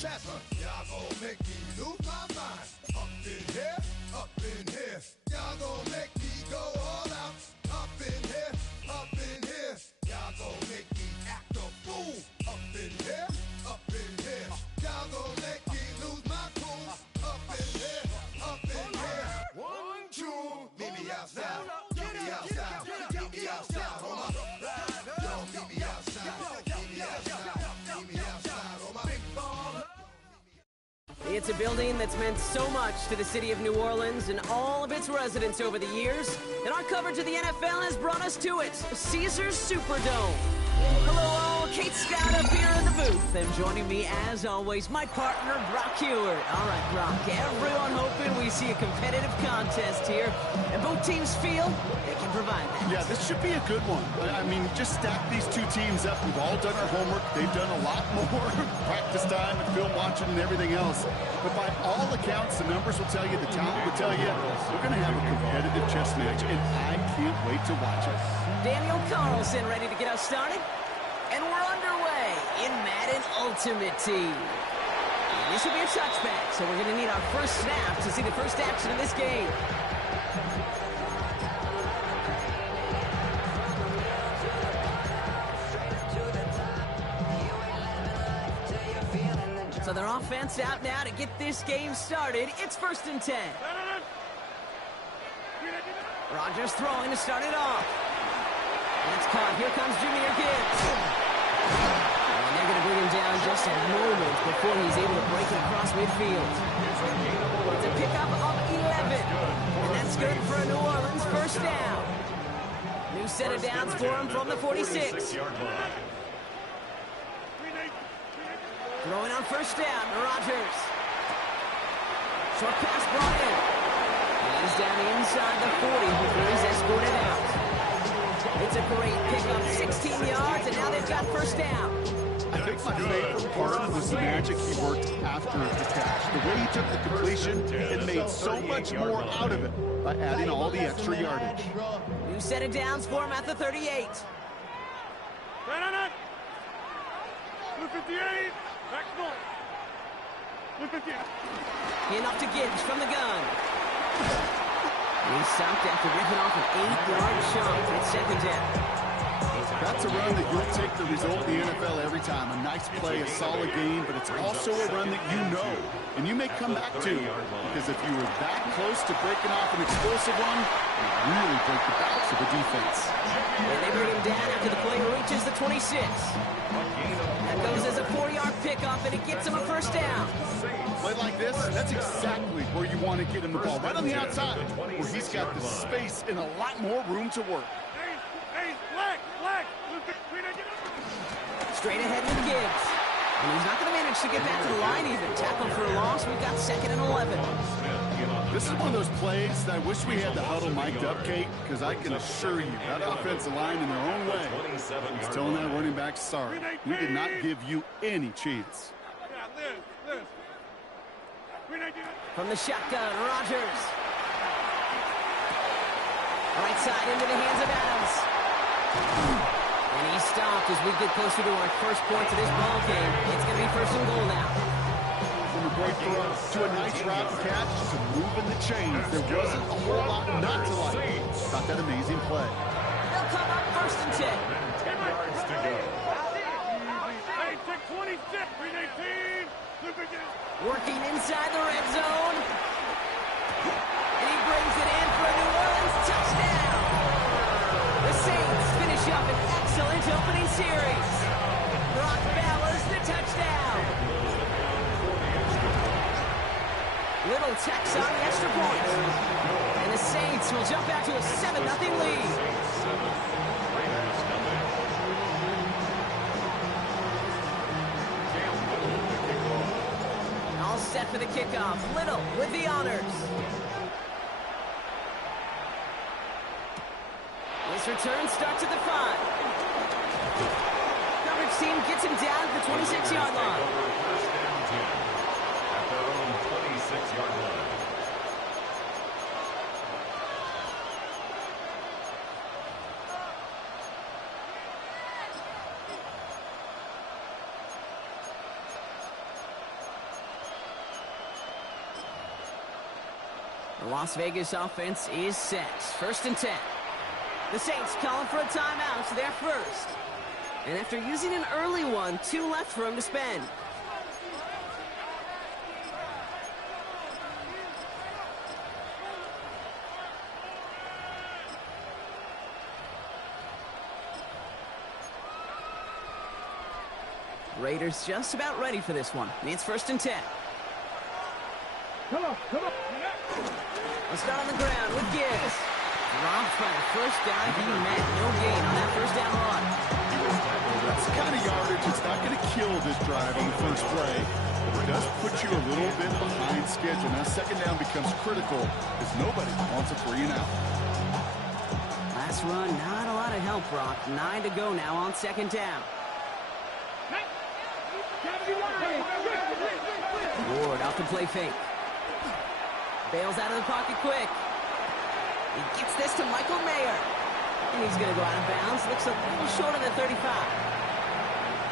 chest. Y'all gon' make me lose my mind. Up in here. Y'all gon' make me go all out. Up in here. Y'all gon' make me act a fool. Up in here. Y'all gon' make me lose my cool. Up in here. 1, 2. Meet me outside. Meet me outside. Meet me outside. On my yo, meet me outside. Meet me outside. Meet me outside. On my big ball. It's a building that's meant so much to the city of New Orleans and all of its residents over the years, and our coverage of the NFL has brought us to it, Caesars Superdome. Hello all, Kate Scott up here in the booth, and joining me as always, my partner, Brock Hewitt. All right, Brock, everyone hoping we see a competitive contest here, and both teams feel they can provide that. Yeah, this should be a good one. I mean, just stack these two teams up. We've all done our homework. They've done a lot more practice time and film watching and everything else. But by all accounts, the numbers will tell you, the talent will tell you, we're going to have a competitive chess match, and I can't wait to watch it. Daniel Carlson ready to get us started. And we're underway in Madden Ultimate Team. This will be a touchback, so we're going to need our first snap to see the first action of this game. So their offense out now to get this game started. It's 1st and 10. Rodgers throwing to start it off. That's caught. Here comes Jahmyr Gibbs. And they're going to bring him down just a moment before he's able to break it across midfield. It's a pickup of 11. And that's good for a New Orleans first down. New set of downs for him from the 46. Throwing on first down, Rodgers. Short pass brought in. He's down inside the 40 before he's escorted out. It's a great pickup, 16 yards, and now they've got first down. I think my favorite part was the magic he worked after the catch. The way he took the completion and made so much more out of it by adding all the extra yardage. New set of downs for him at the 38. Blue 58, back ball. Blue 58. Enough to Gibbs from the gun. He's stopped after ripping off an 8-yard shot. It's 2nd down. That's a run that you'll take the result in the NFL every time. A nice play, a solid game, but it's also a run that you know and you may come back to. Because if you were that close to breaking off an explosive one, you really break the backs of the defense. And they bring him down after the play reaches the 26. That goes as a 4-yard pickup, and it gets him a first down. Play like this, that's exactly where you want to get him the ball. Right on the outside, where he's got the space and a lot more room to work. Straight ahead with Gibbs. And he's not going to manage to get back to the line even. Tackle for a loss. We've got 2nd and 11. This is one of those plays that I wish we had the huddle mic'd up, Kate, because I can assure you that offensive line in their own way is telling that running back, sorry, we did not give you any chance. From the shotgun, Rodgers. Right side into the hands of Adams. And he's stopped as we get closer to our first points of this ball game. It's going to be 1st and goal now. From a great throw to a nice route catch to moving the chains, there wasn't a whole lot not to like about that amazing play. They'll come up 1st and 10. 10 yards to go. Hey, check 26, 318. Working inside the red zone. And he brings it in for a New Orleans touchdown. The Saints finish up an excellent opening series. Brock Bowers the touchdown. Little tacks on the extra point. And the Saints will jump out to a 7-0 lead. All set for the kickoff. Little with the honors. This return starts at the 5. Coverage team gets him down at the 26-yard line. At their own 26-yard line. The Las Vegas offense is set. 1st and 10. The Saints calling for a timeout. They're first. And after using an early one, 2 left for him to spend. Raiders just about ready for this one. It's 1st and 10. Come on. Let's start on the ground with Gibbs. Robbed by a first down. He met no gain on that first down run. That's the kind of yardage that's not going to kill this drive on the first play. But it does put you a little bit behind schedule. Now 2nd down becomes critical because nobody wants a 3 and out. Last run, not a lot of help, Brock. 9 to go now on 2nd down. Ward off the play fake. Bails out of the pocket quick. He gets this to Michael Mayer. And he's going to go out of bounds. Looks a little short of the 35.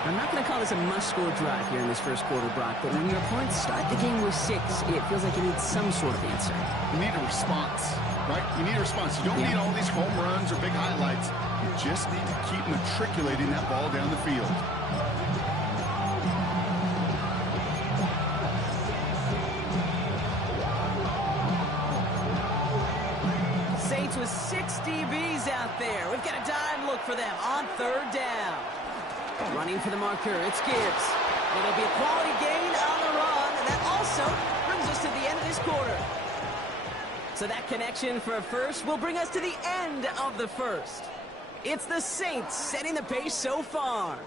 I'm not going to call this a must-score drive here in this first quarter, Brock, but when your opponents start the game with 6, it feels like you need some sort of answer. You need a response, right? You need a response. You don't need all these home runs or big highlights. You just need to keep matriculating that ball down the field. Saints with 6 DBs out there. We've got a dime look for them on 3rd down. Running for the marker, it's Gibbs. It'll be a quality gain on the run, and that also brings us to the end of this quarter. So that connection for a first will bring us to the end of the first. It's the Saints setting the pace so far.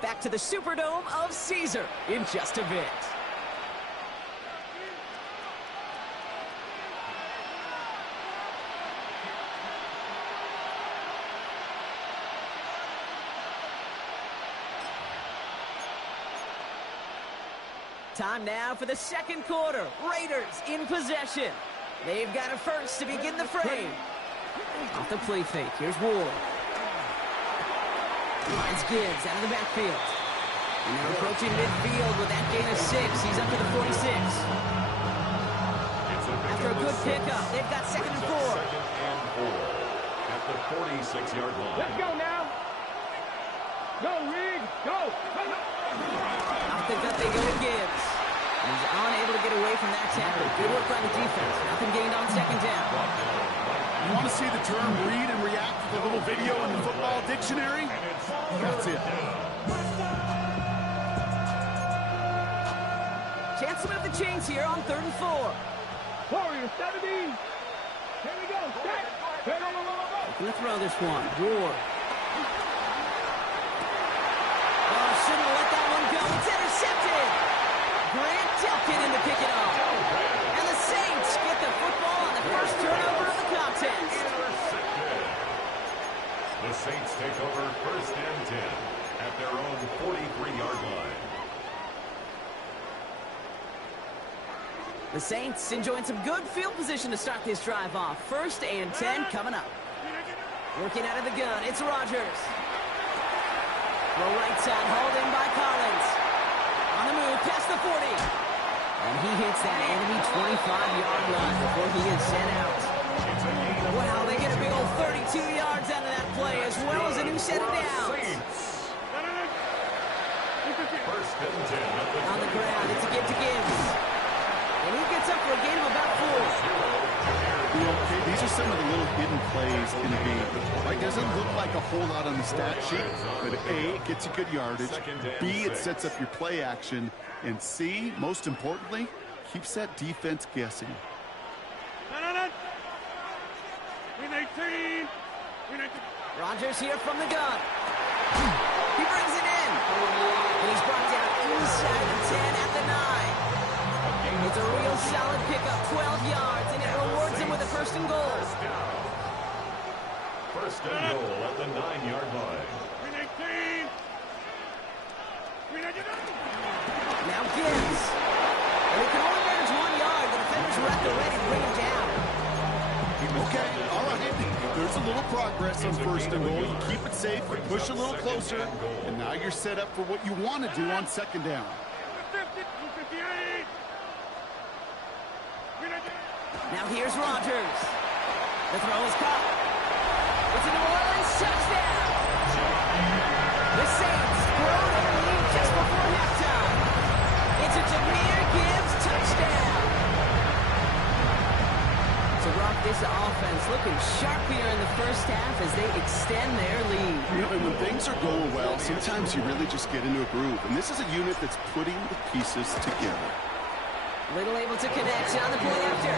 Back to the Superdome of Caesar in just a bit. Time now for the 2nd quarter. Raiders in possession. They've got a first to begin the frame. Off the play fake. Here's Ward. Finds Gibbs out of the backfield. And they're approaching midfield with that gain of 6. He's up to the 46. After a good pickup, they've got 2nd and 4. 2nd and 4 at the 46-yard line. Let's go now. Go, Reed. Go. Off the gut they go to Gibbs. He's unable to get away from that tackle. Good work by the defense. Nothing gained on 2nd down. You want to see the term read and react to the little video in the football dictionary? That's it. Chance to move the chains here on 3rd and 4. Warrior 70. Here we go. Set. Looking to throw this one. Ward. Oh, shouldn't have let that one go. It's intercepted. Grant Telkin in to pick it off. And the Saints get the football on the first turnover of the contest. Intercepted. The Saints take over 1st and 10 at their own 43-yard line. The Saints enjoying some good field position to start this drive off. 1st and 10 coming up. Working out of the gun, it's Rodgers. Throw right side, hauled in by Collins. On the move, past the 40. And he hits that enemy 25-yard line before he is sent out. Wow, they get a big old 32 yards out of that play, as well as a new set of downs. 1st and 10 On the ground, it's a give to Gibbs. And he gets up for a gain of about 4. Okay, these are some of the little hidden plays in the game. Right, doesn't look like a whole lot on the stat sheet, but A, it gets you good yardage, B, it sets up your play action, and C, most importantly, keeps that defense guessing. Rodgers here from the gun. He brings it in. And he's brought down inside the 10 at the 9. It's a real solid pickup, 12 yards, and it rewards him with a 1st and goal. 1st and goal at the 9-yard line. Now Gibbs. And he can only manage 1 yard. The defenders were at the ready to bring him down. Okay, all right. There's a little progress on 1st and goal. You keep it safe, you push a little closer, and now you're set up for what you want to do on 2nd down. Now here's Rodgers. The throw is caught. It's a New Orleans touchdown. The Saints grow their lead just before halftime. It's a Jahmyr Gibbs touchdown. So, Rock, this offense looking sharp here in the first half as they extend their lead. You know, and when things are going well, sometimes you really just get into a groove. And this is a unit that's putting the pieces together. Little able to connect on the point after.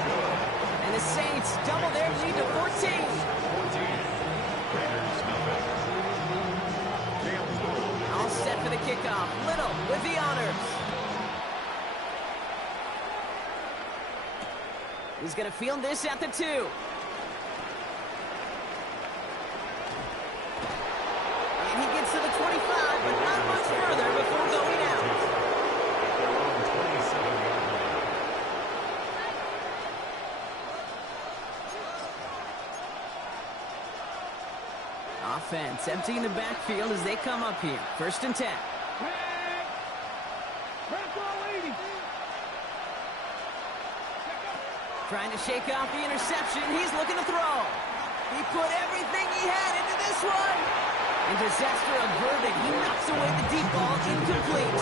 And the Saints double their lead to 14. All set for the kickoff. Little with the honors. He's going to field this at the 2. And he gets to the 25, but not much further before going out. Offense emptying the backfield as they come up here. 1st and 10. Trying to shake off the interception. He's looking to throw. He put everything he had into this one. And disaster averted. He knocks away the deep ball. Incomplete.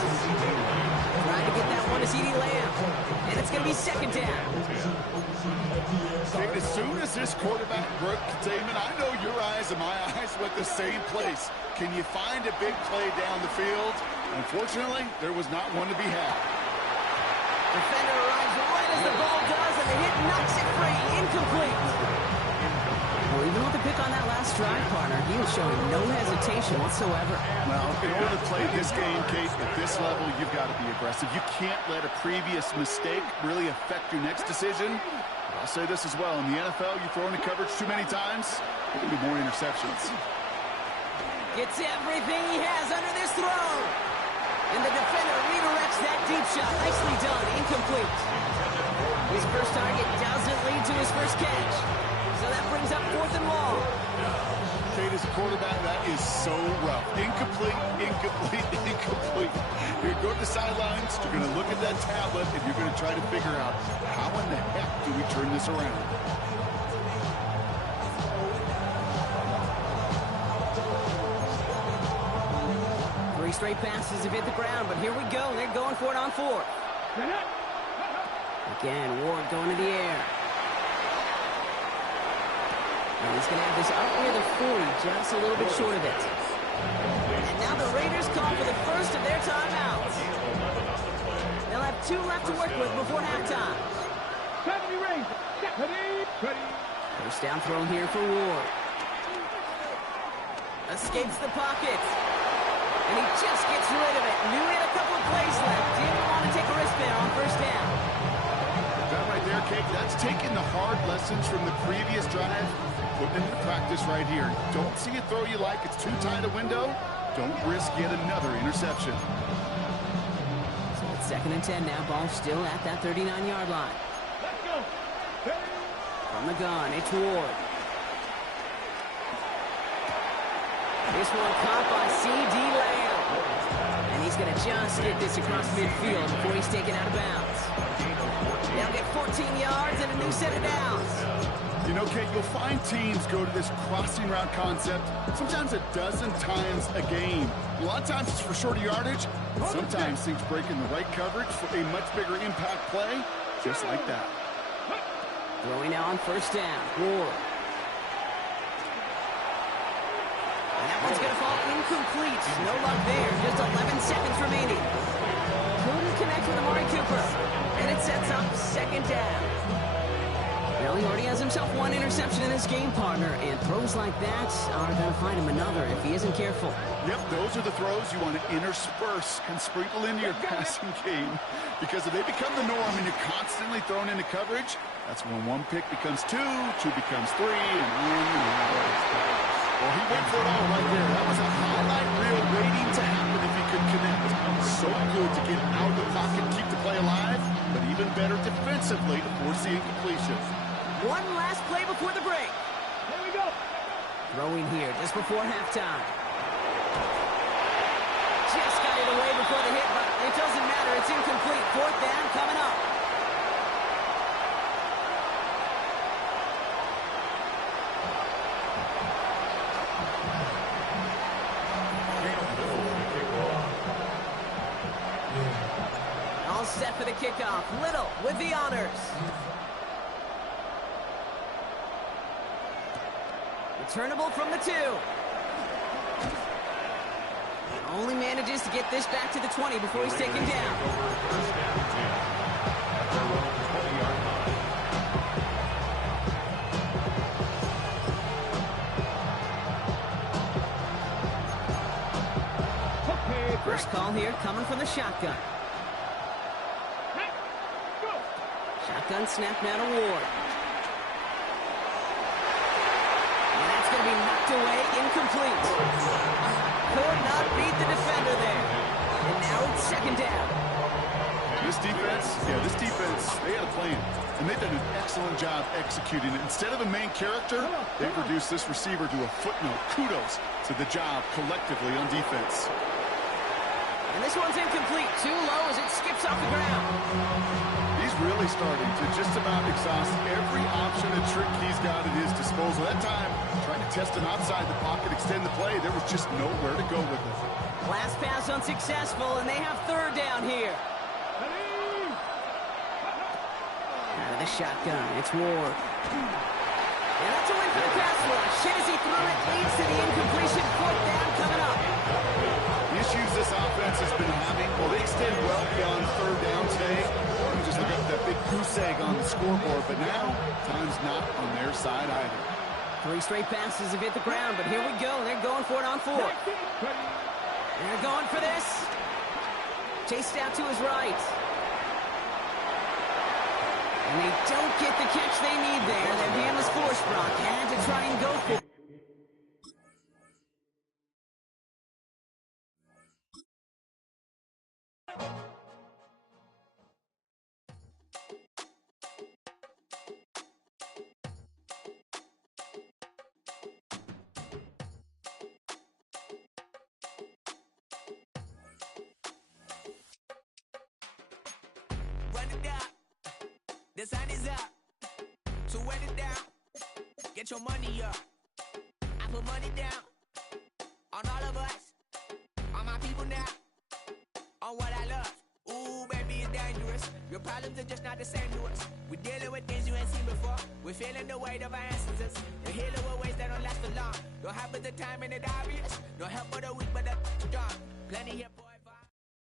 Trying to get that one to CeeDee Lamb. And it's going to be 2nd down. As soon as this quarterback broke containment, I know your eyes and my eyes went the same place. Can you find a big play down the field? Unfortunately, there was not one to be had. Defender arrives right as the ball does, and the hit knocks it free. Incomplete. Well, even with the pick on that last drive, partner, he was showing no hesitation whatsoever. Well, in order to play this game, Kate, at this level, you've got to be aggressive. You can't let a previous mistake really affect your next decision. I'll say this as well. In the NFL, you throw into coverage too many times, there will be more interceptions. Gets everything he has under this throw. And the defender redirects that deep shot. Nicely done. Incomplete. His first target doesn't lead to his first catch. So that brings up 4th and long. Kate, as a quarterback, that is so rough. Incomplete, incomplete, incomplete. You're going to the sidelines, you're going to look at that tablet, and you're going to try to figure out how in the heck do we turn this around. 3 straight passes have hit the ground, but here we go. They're going for it on 4th. Again, Ward going to the air. And he's going to have this up near the 40, just a little bit short of it. And now the Raiders call for the first of their timeouts. They'll have 2 left to work with before halftime. First down throw here for Ward. Escapes the pocket. And he just gets rid of it. Knew he had a couple of plays left. Didn't want to take a risk there on 1st down. That right there, Kate, that's taking the hard lessons from the previous drive, putting into practice right here. Don't see a throw you like. It's too tight a window. Don't risk yet another interception. So it's 2nd and 10 now. Ball still at that 39-yard line. Let's go. From the gun, it's Ward. This one caught by CeeDee Lamb. And he's going to just get this across midfield before he's taken out of bounds. They'll get 14 yards and a new set of downs. You know, Kate, you'll find teams go to this crossing route concept sometimes a dozen times a game. A lot of times it's for shorter yardage, but sometimes things break in the right coverage for a much bigger impact play, just like that. Throwing now on 1st down. Ward. And that one's going to fall incomplete. No luck there. Just 11 seconds remaining. Couldn't connect with Amari Cooper. And it sets up 2nd down. Well, he already has himself 1 interception in this game, partner. And throws like that are going to find him another if he isn't careful. Yep, those are the throws you want to intersperse and sprinkle into your passing game. Because if they become the norm and you're constantly thrown into coverage, that's when 1 pick becomes 2, 2 becomes 3, and on. Well, he went for it all right there. That was a highlight reel waiting to happen if he could connect. So good to get out of the pocket, keep the play alive, but even better defensively to force the incompletion. 1 last play before the break. Here we go. Throwing here just before halftime. Just got it away before the hit, but it doesn't matter. It's incomplete. 4th down coming up. All set for the kickoff. Little with the honors. Returnable from the 2. Only manages to get this back to the 20 before he's taken down. First down 10 at their own 20-yard line. First call here coming from the shotgun. Shotgun snap now to Ward. And that's going to be knocked away, incomplete. Could not beat the defender there. And now it's second down. This defense, they had a plan. And they've done an excellent job executing it. Instead of a main character, they've reduced this receiver to a footnote. Kudos to the job collectively on defense. And this one's incomplete. Too low as it skips off the ground. He's really starting to just about exhaust every option and trick he's got at his disposal. That time, trying to test him outside the pocket, extend the play, there was just nowhere to go with it. Last pass unsuccessful, and they have third down here. Out of the shotgun, it's Ward. And that's a win for the pass rush. As he threw it, leads to the incompletion. Fourth down coming up. The issues this offense has been having, well, they extend well beyond third down today. You just look up that big goose egg on the scoreboard, but now time's not on their side either. 3 straight passes have hit the ground, but here we go. They're going for it on 4. They're going for this. Chased out to his right. And they don't get the catch they need there. Their hand was forced, Brock. Had to try and go for it. Run it down. The sun is up. So wet it down. Get your money up. I put money down on all of us. On my people now. On what I love. Ooh, baby, it's dangerous. Your problems are just not the same to us. We're dealing with things you ain't seen before. We're feeling the weight of our ancestors. We're healing with ways that don't last for long. Don't have at the time and it obvious. No help for the weak, but the strong. Plenty here for advice.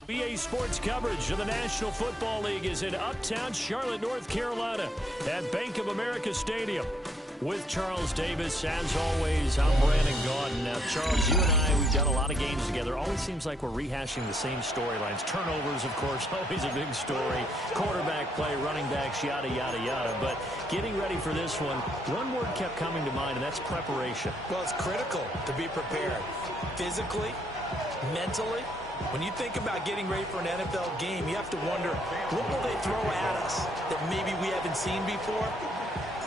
BA Sports coverage of the National Football League is in Uptown Charlotte, North Carolina at Bank of America Stadium. With Charles Davis, as always, I'm Brandon Gaudin. Now, Charles, you and I, we've done a lot of games together. Always seems like we're rehashing the same storylines. Turnovers, of course, always a big story. Quarterback play, running backs, yada, yada, yada. But getting ready for this one word kept coming to mind, and that's preparation. Well, it's critical to be prepared. Physically, mentally. When you think about getting ready for an NFL game, you have to wonder, what will they throw at us that maybe we haven't seen before?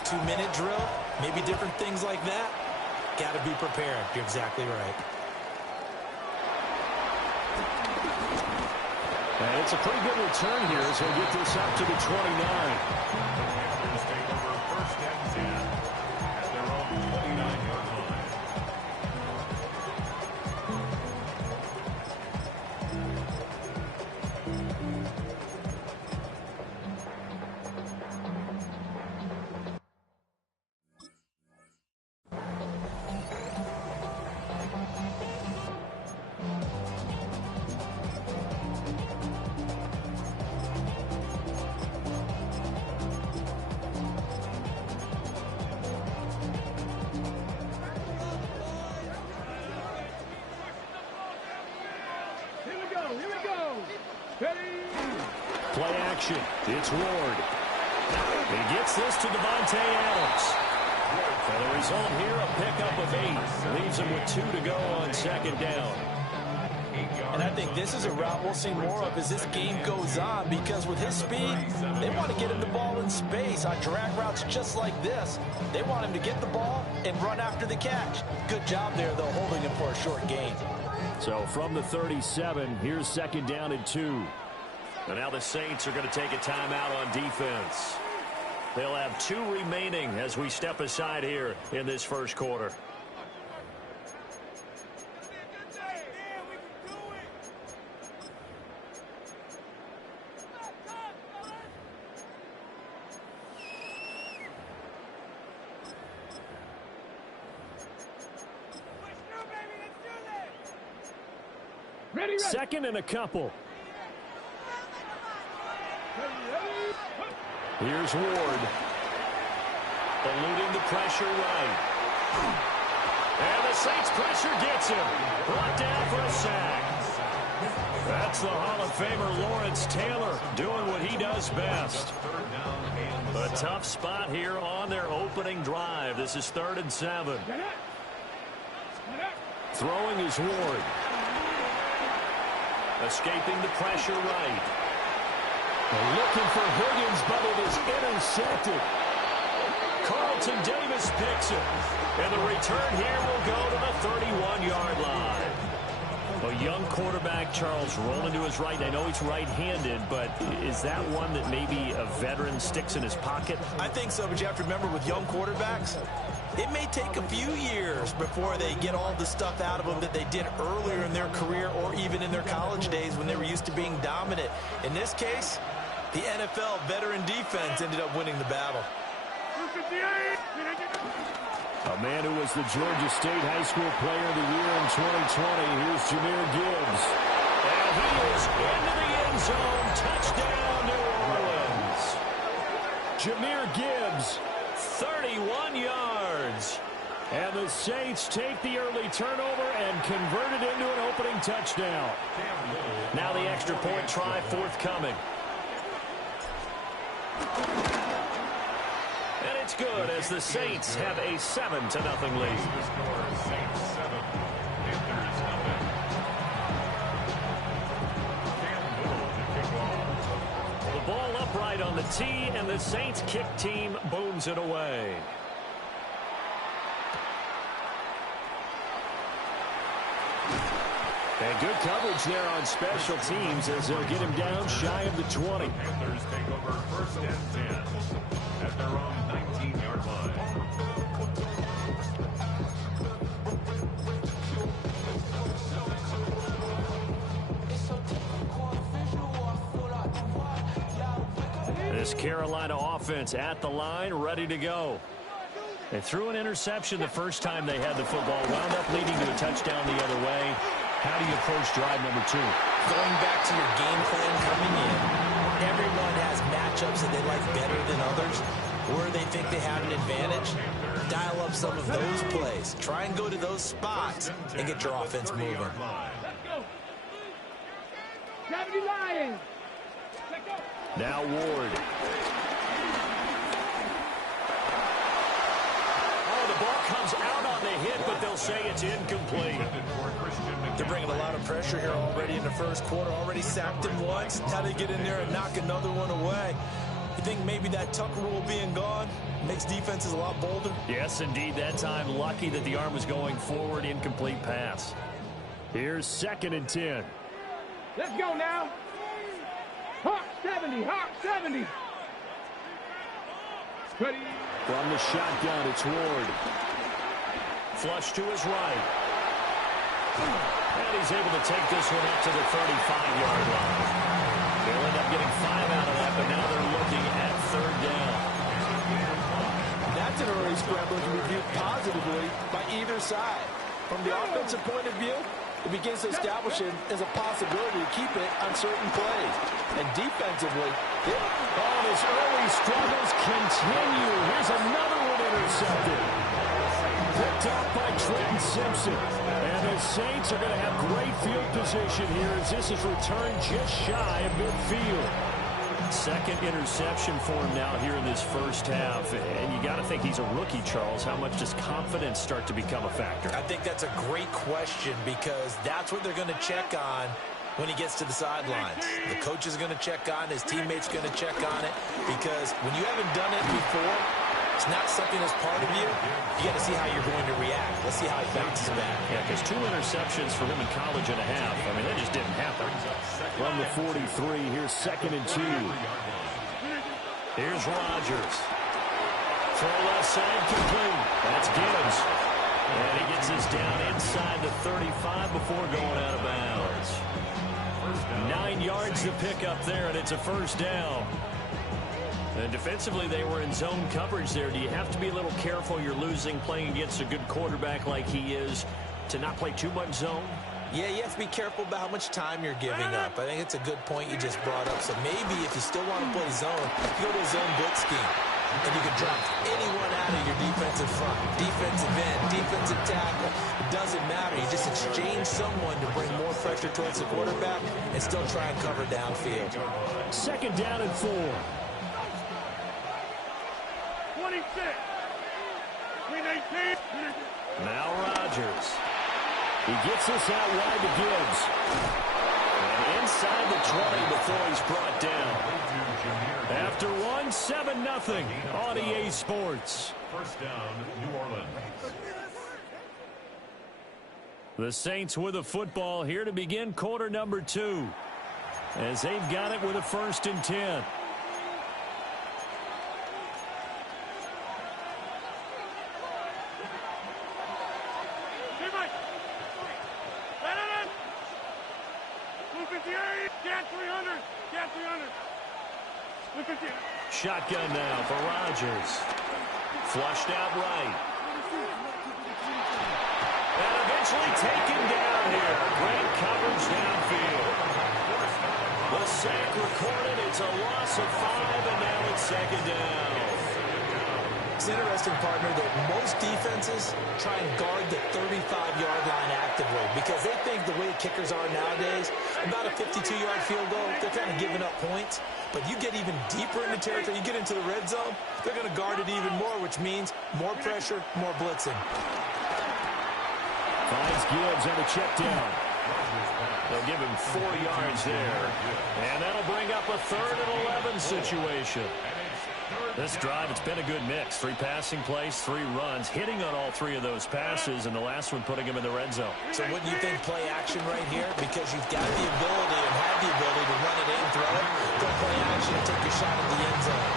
2-minute drill, maybe different things like that. Got to be prepared. You're exactly right. And it's a pretty good return here as he'll get this up to the 29. Panthers take over first and 10 at their own 29-yard line. Play action. It's Ward. He gets this to Devontae Adams. And the result here, a pickup of 8. Leaves him with 2 to go on second down. And I think this is a route we'll see more of as this game goes on, because with his speed, they want to get him the ball in space on drag routes just like this. They want him to get the ball and run after the catch. Good job there, though, holding him for a short gain. So from the 37, here's second down and 2. And now the Saints are going to take a timeout on defense. They'll have 2 remaining as we step aside here in this first quarter. Second and a couple. Here's Ward. Eluding the pressure right. And the Saints pressure gets him. Brought down for a sack. That's the Hall of Famer Lawrence Taylor doing what he does best. A tough spot here on their opening drive. This is 3rd and 7. Throwing is Ward. Escaping the pressure right. Looking for Higgins, but it is intercepted. Carlton Davis picks it. And the return here will go to the 31-yard line. A young quarterback, Charles, rolling to his right. I know he's right-handed, but is that one that maybe a veteran sticks in his pocket? I think so, but you have to remember with young quarterbacks, it may take a few years before they get all the stuff out of them that they did earlier in their career or even in their college days when they were used to being dominant. In this case, the NFL veteran defense ended up winning the battle. A man who was the Georgia State High School Player of the Year in 2020. Here's Jahmyr Gibbs. And he is into the end zone. Touchdown, New Orleans. Jahmyr Gibbs, 31 yards. And the Saints take the early turnover and convert it into an opening touchdown. Now the extra point try forthcoming. And it's good as the Saints have a 7-0 lead. The ball upright on the tee, and the Saints kick team booms it away. And good coverage there on special teams as they'll get him down shy of the 20. Panthers take over 1st and 10 at their own 19-yard line. This Carolina offense at the line, ready to go. They threw an interception the first time they had the football, wound up leading to a touchdown the other way. How do you approach drive number 2? Going back to your game plan coming in, everyone has matchups that they like better than others, where they think they have an advantage. Dial up some of those plays. Try and go to those spots and get your offense moving. Now Ward. Oh, the ball comes out on the hit, but they'll say it's incomplete. They're bringing a lot of pressure here already in the first quarter. Already sacked him once. Now they get in there and knock another one away. You think maybe that Tucker rule being gone makes defenses a lot bolder? Yes, indeed. That time, lucky that the arm was going forward. Incomplete pass. Here's 2nd and 10. Let's go now. Hawk 70, Hawk 70. Ready. From the shotgun, it's Ward. Flush to his right. And he's able to take this one up to the 35-yard line. They'll end up getting 5 out of that, but now they're looking at 3rd down. That's an early scramble to be viewed positively by either side. From the offensive point of view, it begins to establish it as a possibility to keep it on certain plays. And defensively, his early struggles continue. Here's another one intercepted. Picked off by Trenton Simpson. And the Saints are going to have great field position here as this is returned just shy of midfield. 2nd interception for him now here in this first half. And you got to think he's a rookie, Charles. How much does confidence start to become a factor? I think that's a great question because that's what they're going to check on when he gets to the sidelines. The coach is going to check on, his teammates going to check on it, because when you haven't done it before, it's not something that's part of you. You got to see how you're going to react. Let's see how he bounces back. Yeah, because 2 interceptions for him in college and a half. I mean, that just didn't happen. From the 43, here's 2nd and 2. Here's Rodgers. Throw left side, complete. That's Gibbs. And he gets us down inside the 35 before going out of bounds. 9 yards to pick up there, and it's a 1st down. And defensively, they were in zone coverage there. Do you have to be a little careful? You're losing, playing against a good quarterback like he is, to not play too much zone? Yeah, you have to be careful about how much time you're giving up. I think it's a good point you just brought up. So maybe if you still want to play zone, you go to a zone blitz scheme. And you can drop anyone out of your defensive front. Defensive end, defensive tackle. It doesn't matter. You just exchange someone to bring more pressure towards the quarterback and still try and cover downfield. Second down and 4. 26. 319. Now Rodgers. He gets this out wide to Gibbs. And inside the 20 before he's brought down. After 1, 7-0 on EA Sports. First down, New Orleans. The Saints with a football here to begin quarter number 2. As they've got it with a 1st and 10. Shotgun now for Rodgers. Flushed out right. And eventually taken down here. Great coverage downfield. The sack recorded. It's a loss of 5, and now it's second down. It's interesting, partner, that most defenses try and guard the 35-yard line actively because they think the way kickers are nowadays, about a 52-yard field goal, they're kind of giving up points. But you get even deeper into territory, you get into the red zone, they're going to guard it even more, which means more pressure, more blitzing. Finds Gibbs on a check down. They'll give him 4 yards there. And that'll bring up a 3rd and 11 situation. This drive, it's been a good mix. 3 passing plays, 3 runs, hitting on all 3 of those passes, and the last one putting him in the red zone. So wouldn't you think play action right here? Because you've got the ability and have the ability to run it in, throw it, go play action and take your shot at the end zone.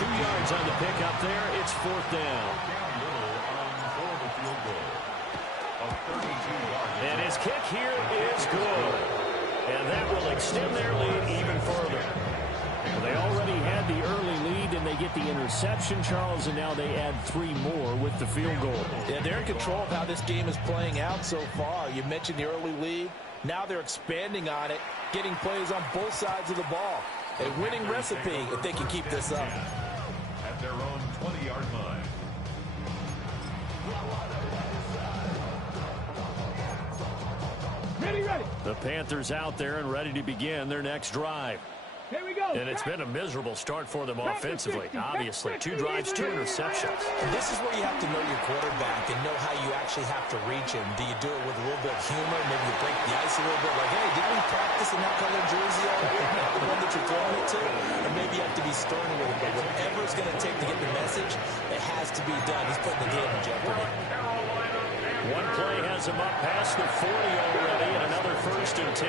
2 yards on the pickup there. It's 4th down. And his kick here is good. And that will extend their lead even further. Well, they already had the early lead, and they get the interception, Charles, and now they add 3 more with the field goal. Yeah, they're in control of how this game is playing out so far. You mentioned the early lead. Now they're expanding on it, getting plays on both sides of the ball. A winning recipe if they can keep this up. At their own 20-yard line. Ready. The Panthers out there and ready to begin their next drive. Here we go. And it's been a miserable start for them offensively. Obviously, 2 drives, 2 interceptions. This is where you have to know your quarterback and know how you actually have to reach him. Do you do it with a little bit of humor? Maybe you break the ice a little bit. Like, hey, didn't we practice in that color jersey already? The one that you're throwing it to? Or maybe you have to be stern with it. But whatever it's going to take to get the message, it has to be done. He's putting the game in jeopardy. One play has him up past the 40 already, and another 1st and 10.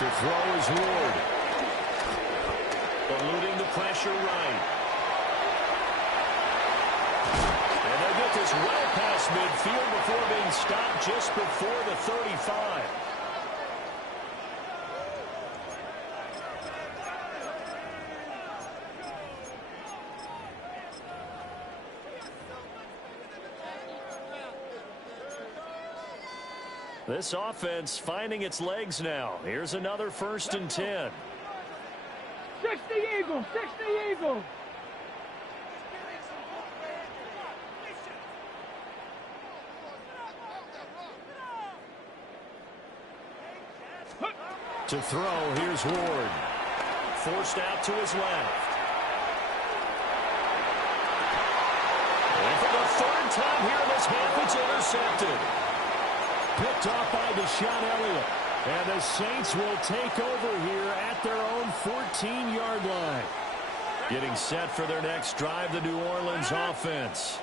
To throw is Ward. Eluding the pressure right. And they'll get this well past midfield before being stopped just before the 35. This offense finding its legs now. Here's another 1st and 10. 60 Eagles, 60 Eagles. To throw, here's Ward. Forced out to his left. And for the 3rd time here in this half, it's intercepted. Picked off by Deshaun Elliott. And the Saints will take over here at their own 14-yard line. Getting set for their next drive, the New Orleans offense.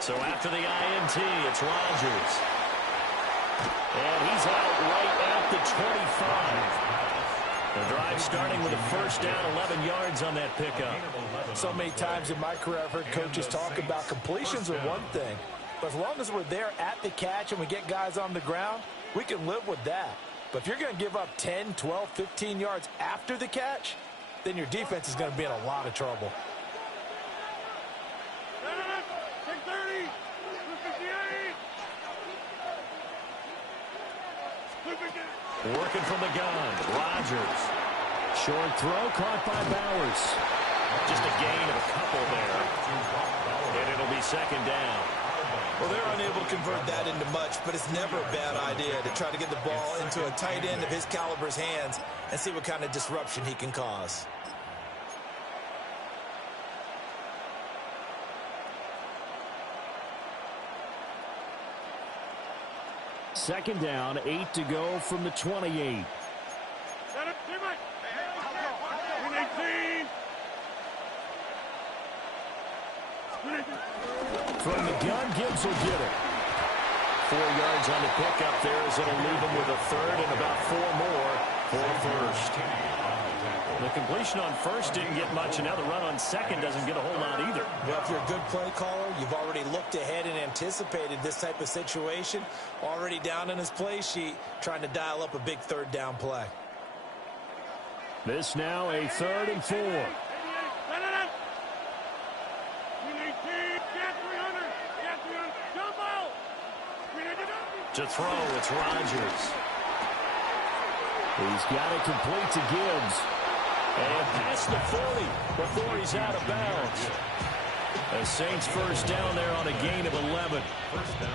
So after the INT, it's Rodgers. And he's out right at the 25. The drive starting with a 1st down, 11 yards on that pickup. So many times in my career, I've heard coaches talk about completions are one thing. But as long as we're there at the catch and we get guys on the ground, we can live with that. But if you're going to give up 10, 12, 15 yards after the catch, then your defense is going to be in a lot of trouble. 630, 258. Working from the gun, Rodgers. Short throw caught by Bowers. Just a gain of a couple there. And it'll be second down. Well, they're unable to convert that into much, but it's never a bad idea to try to get the ball into a tight end of his caliber's hands and see what kind of disruption he can cause. Second down, 8 to go from the 28. From the gun, Gibbs will get it. 4 yards on the pickup there as it'll leave him with a third and about 4 more for first. The completion on first didn't get much, and now the run on second doesn't get a whole lot either. Well, if you're a good play caller, you've already looked ahead and anticipated this type of situation. Already down in his play sheet, trying to dial up a big third down play. This now a 3rd and 4. To throw, it's Rodgers. He's got it complete to Gibbs. And past the 40 before he's out of bounds. The Saints first down there on a gain of 11.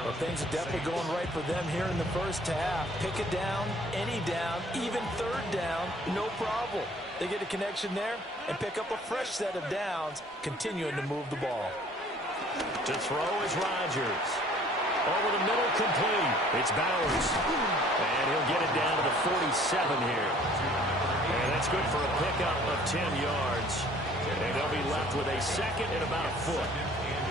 Well, things are definitely going right for them here in the first half. Pick a down, any down, even third down, no problem. They get a connection there and pick up a fresh set of downs, continuing to move the ball. To throw is Rodgers. Over the middle, complete. It's Bowers. And he'll get it down to the 47 here. And that's good for a pickup of 10 yards. And they'll be left with a second and about a foot.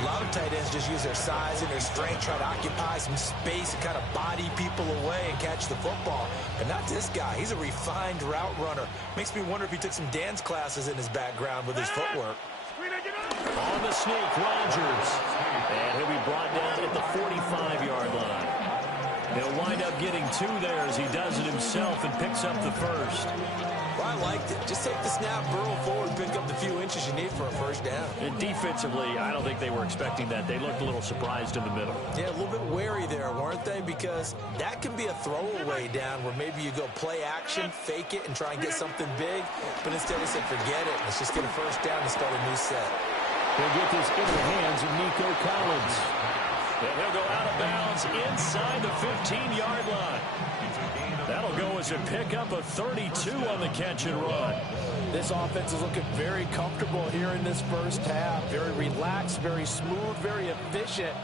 A lot of tight ends just use their size and their strength, try to occupy some space and kind of body people away and catch the football. But not this guy. He's a refined route runner. Makes me wonder if he took some dance classes in his background with his footwork. On the sneak, Rodgers. And he'll be brought down at the 45-yard line. He'll wind up getting 2 there as he does it himself and picks up the first. Well, I liked it. Just take the snap, burrow forward, pick up the few inches you need for a first down. And defensively, I don't think they were expecting that. They looked a little surprised in the middle. Yeah, a little bit wary there, weren't they? Because that can be a throwaway down where maybe you go play action, fake it, and try and get something big. But instead they said, forget it. Let's just get a first down and start a new set. He'll get this in the hands of Nico Collins. And he'll go out of bounds inside the 15-yard line. That'll go as a pickup of 32 on the catch and run. This offense is looking very comfortable here in this first half. Very relaxed, very smooth, very efficient.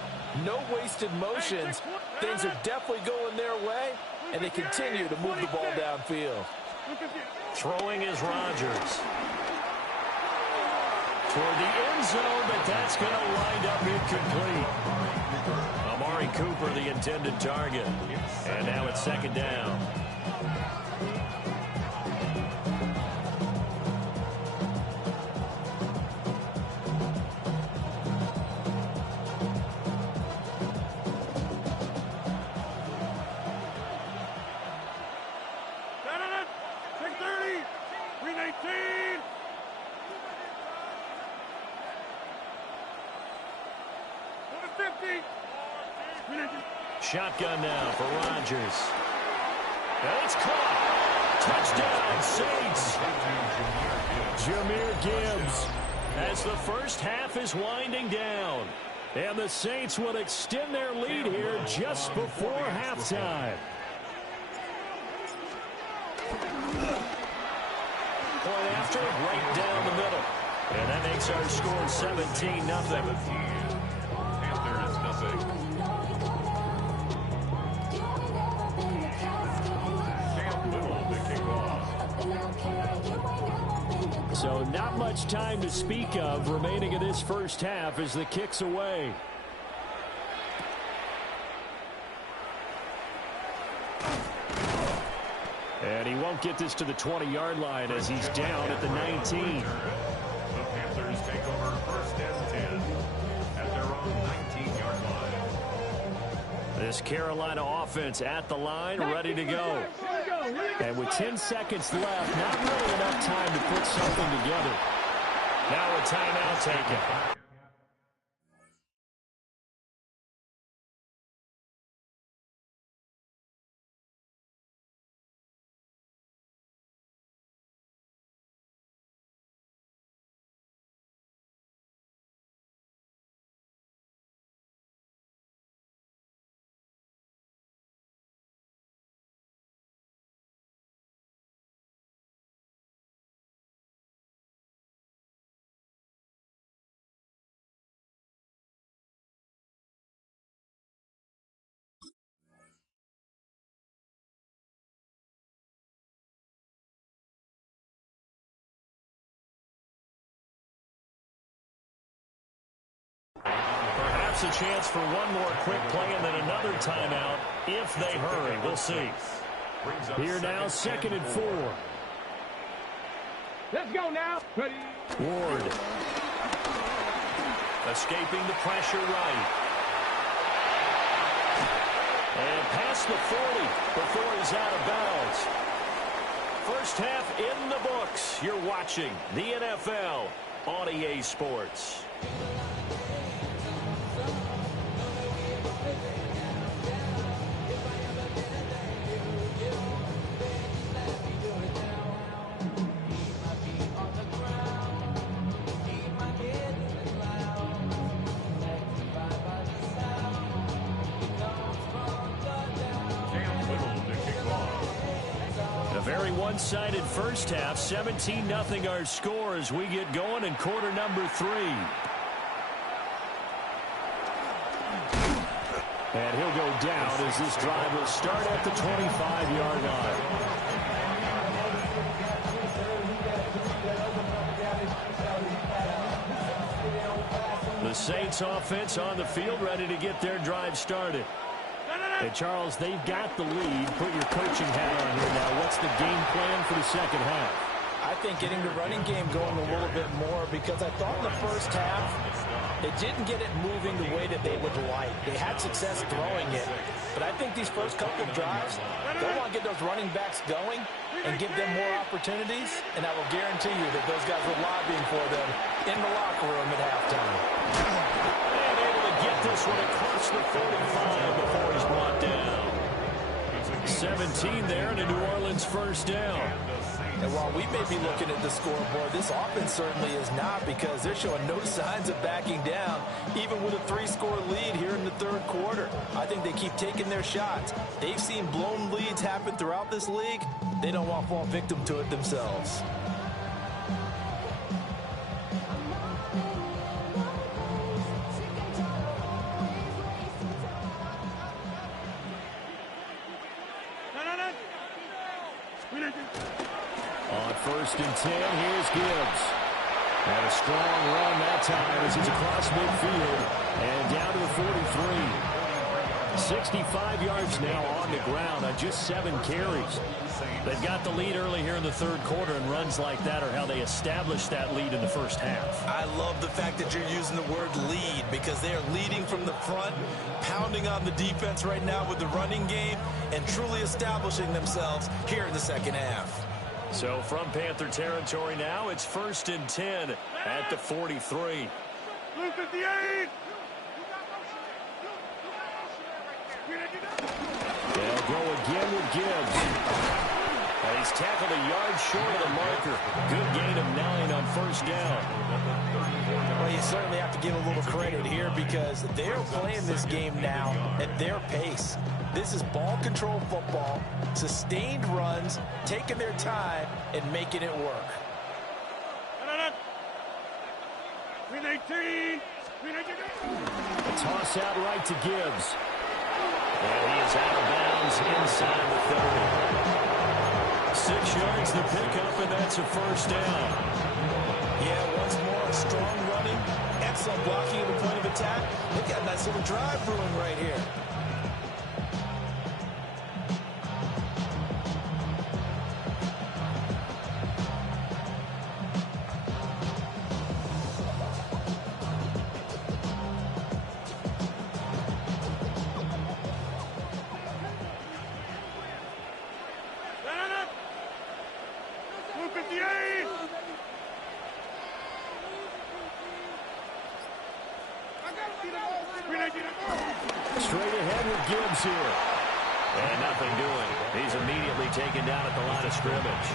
No wasted motions. Things are definitely going their way, and they continue to move the ball downfield. Throwing is Rodgers. Toward the end zone, but that's going to wind up incomplete. Amari Cooper, the intended target. And now it's second down. Shotgun now for Rodgers. And it's caught. Touchdown, Saints. Jahmyr Gibbs as the first half is winding down. And the Saints will extend their lead here just before halftime. Point after, right down the middle. And that makes our score 17-0. Panthers nothing. So not much time to speak of remaining in this first half as the kick's away. And he won't get this to the 20-yard line as he's down at the 19. The Panthers take over first and 10 at their own 19-yard line. This Carolina offense at the line, ready to go. And with 10 seconds left, not really enough time to put something together. Now a timeout taken. us a chance for one more quick play and then another timeout if they hurry. We'll see. Here now, 2nd and 4. Let's go now. Ready. Ward. Escaping the pressure right. And past the 40 before he's out of bounds. First half in the books. You're watching the NFL on EA Sports. One-sided first half, 17-0 our score as we get going in quarter number 3. And he'll go down as this drive will start at the 25-yard line. The Saints offense on the field ready to get their drive started. And, Charles, they've got the lead. Put your coaching hat on here now. What's the game plan for the second half? I think getting the running game going a little bit more because I thought in the first half they didn't get it moving the way that they would like. They had success throwing it. But I think these first couple of drives, they'll want to get those running backs going and give them more opportunities. And I will guarantee you that those guys were lobbying for them in the locker room at halftime. And able to get this one across the 45 before he's brought down. 17 there and a New Orleans first down. And while we may be looking at the scoreboard, this offense certainly is not because they're showing no signs of backing down, even with a 3-score lead here in the third quarter. I think they keep taking their shots. They've seen blown leads happen throughout this league. They don't want to fall victim to it themselves. On 1st and 10, here's Gibbs. And a strong run that time as he's across midfield and down to the 43. 65 yards now on the ground on just 7 carries. They've got the lead early here in the third quarter, and runs like that are how they established that lead in the first half. I love the fact that you're using the word lead because they are leading from the front, pounding on the defense right now with the running game, and truly establishing themselves here in the second half. So from Panther territory now, it's 1st and 10 at the 43. Blue 58. They'll go again with Gibbs. And he's tackled a yard short of the marker. Good gain of 9 on first down. Well, you certainly have to give a little credit here because they're playing this game now at their pace. This is ball control football, sustained runs, taking their time, and making it work. Win 18. A toss out right to Gibbs. And he is out of bounds inside the 30. 6 yards the pickup, and that's a first down. Yeah, once more, strong running, excellent blocking at the point of attack. They've got a nice little drive brewing right here. Straight ahead with Gibbs here. And nothing doing. He's immediately taken down at the line of scrimmage.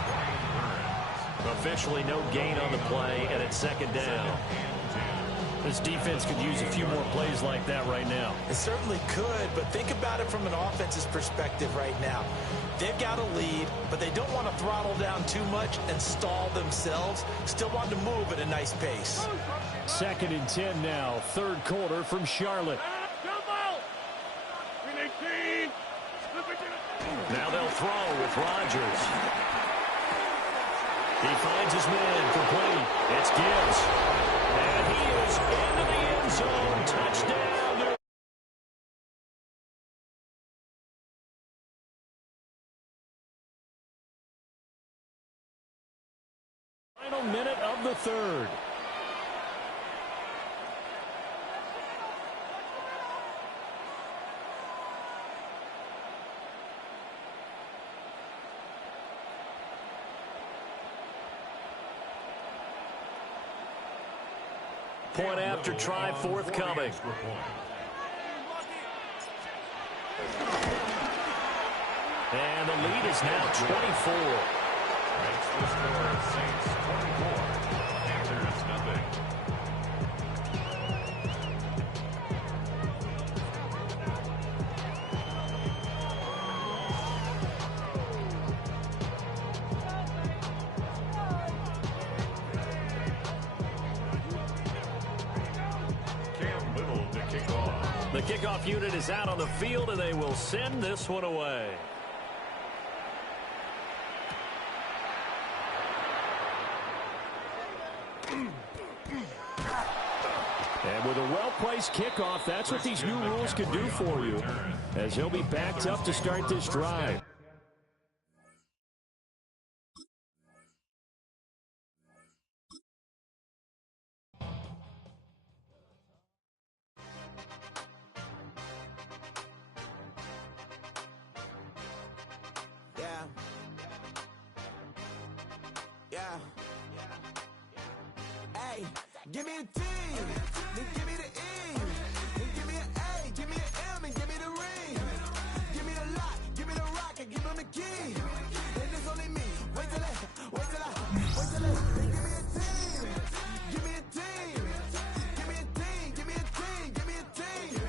Officially no gain on the play, and it's 2nd down. This defense could use a few more plays like that right now. It certainly could, but think about it from an offense's perspective right now. They've got a lead, but they don't want to throttle down too much and stall themselves. Still want to move at a nice pace. 2nd and 10 now, third quarter from Charlotte. Now they'll throw with Rodgers. He finds his man complete. It's Gibbs. And he is into the end zone. Touchdown, Final minute of the third. Point after try forthcoming. And the lead is now 24. Makes the score Saints 24. Panthers nothing. The kickoff unit is out on the field, and they will send this one away. And with a well-placed kickoff, that's what these new rules can do for you, as he'll be backed up to start this drive. Hey, give me a T, then give me the E, then give me an A, give me an M, and give me the ring. Give me the lock, give me the rock, and give him the key. And it's only me. Wait till then give me a team. Give me a team. Give me a team. Give me a team. Give me a team.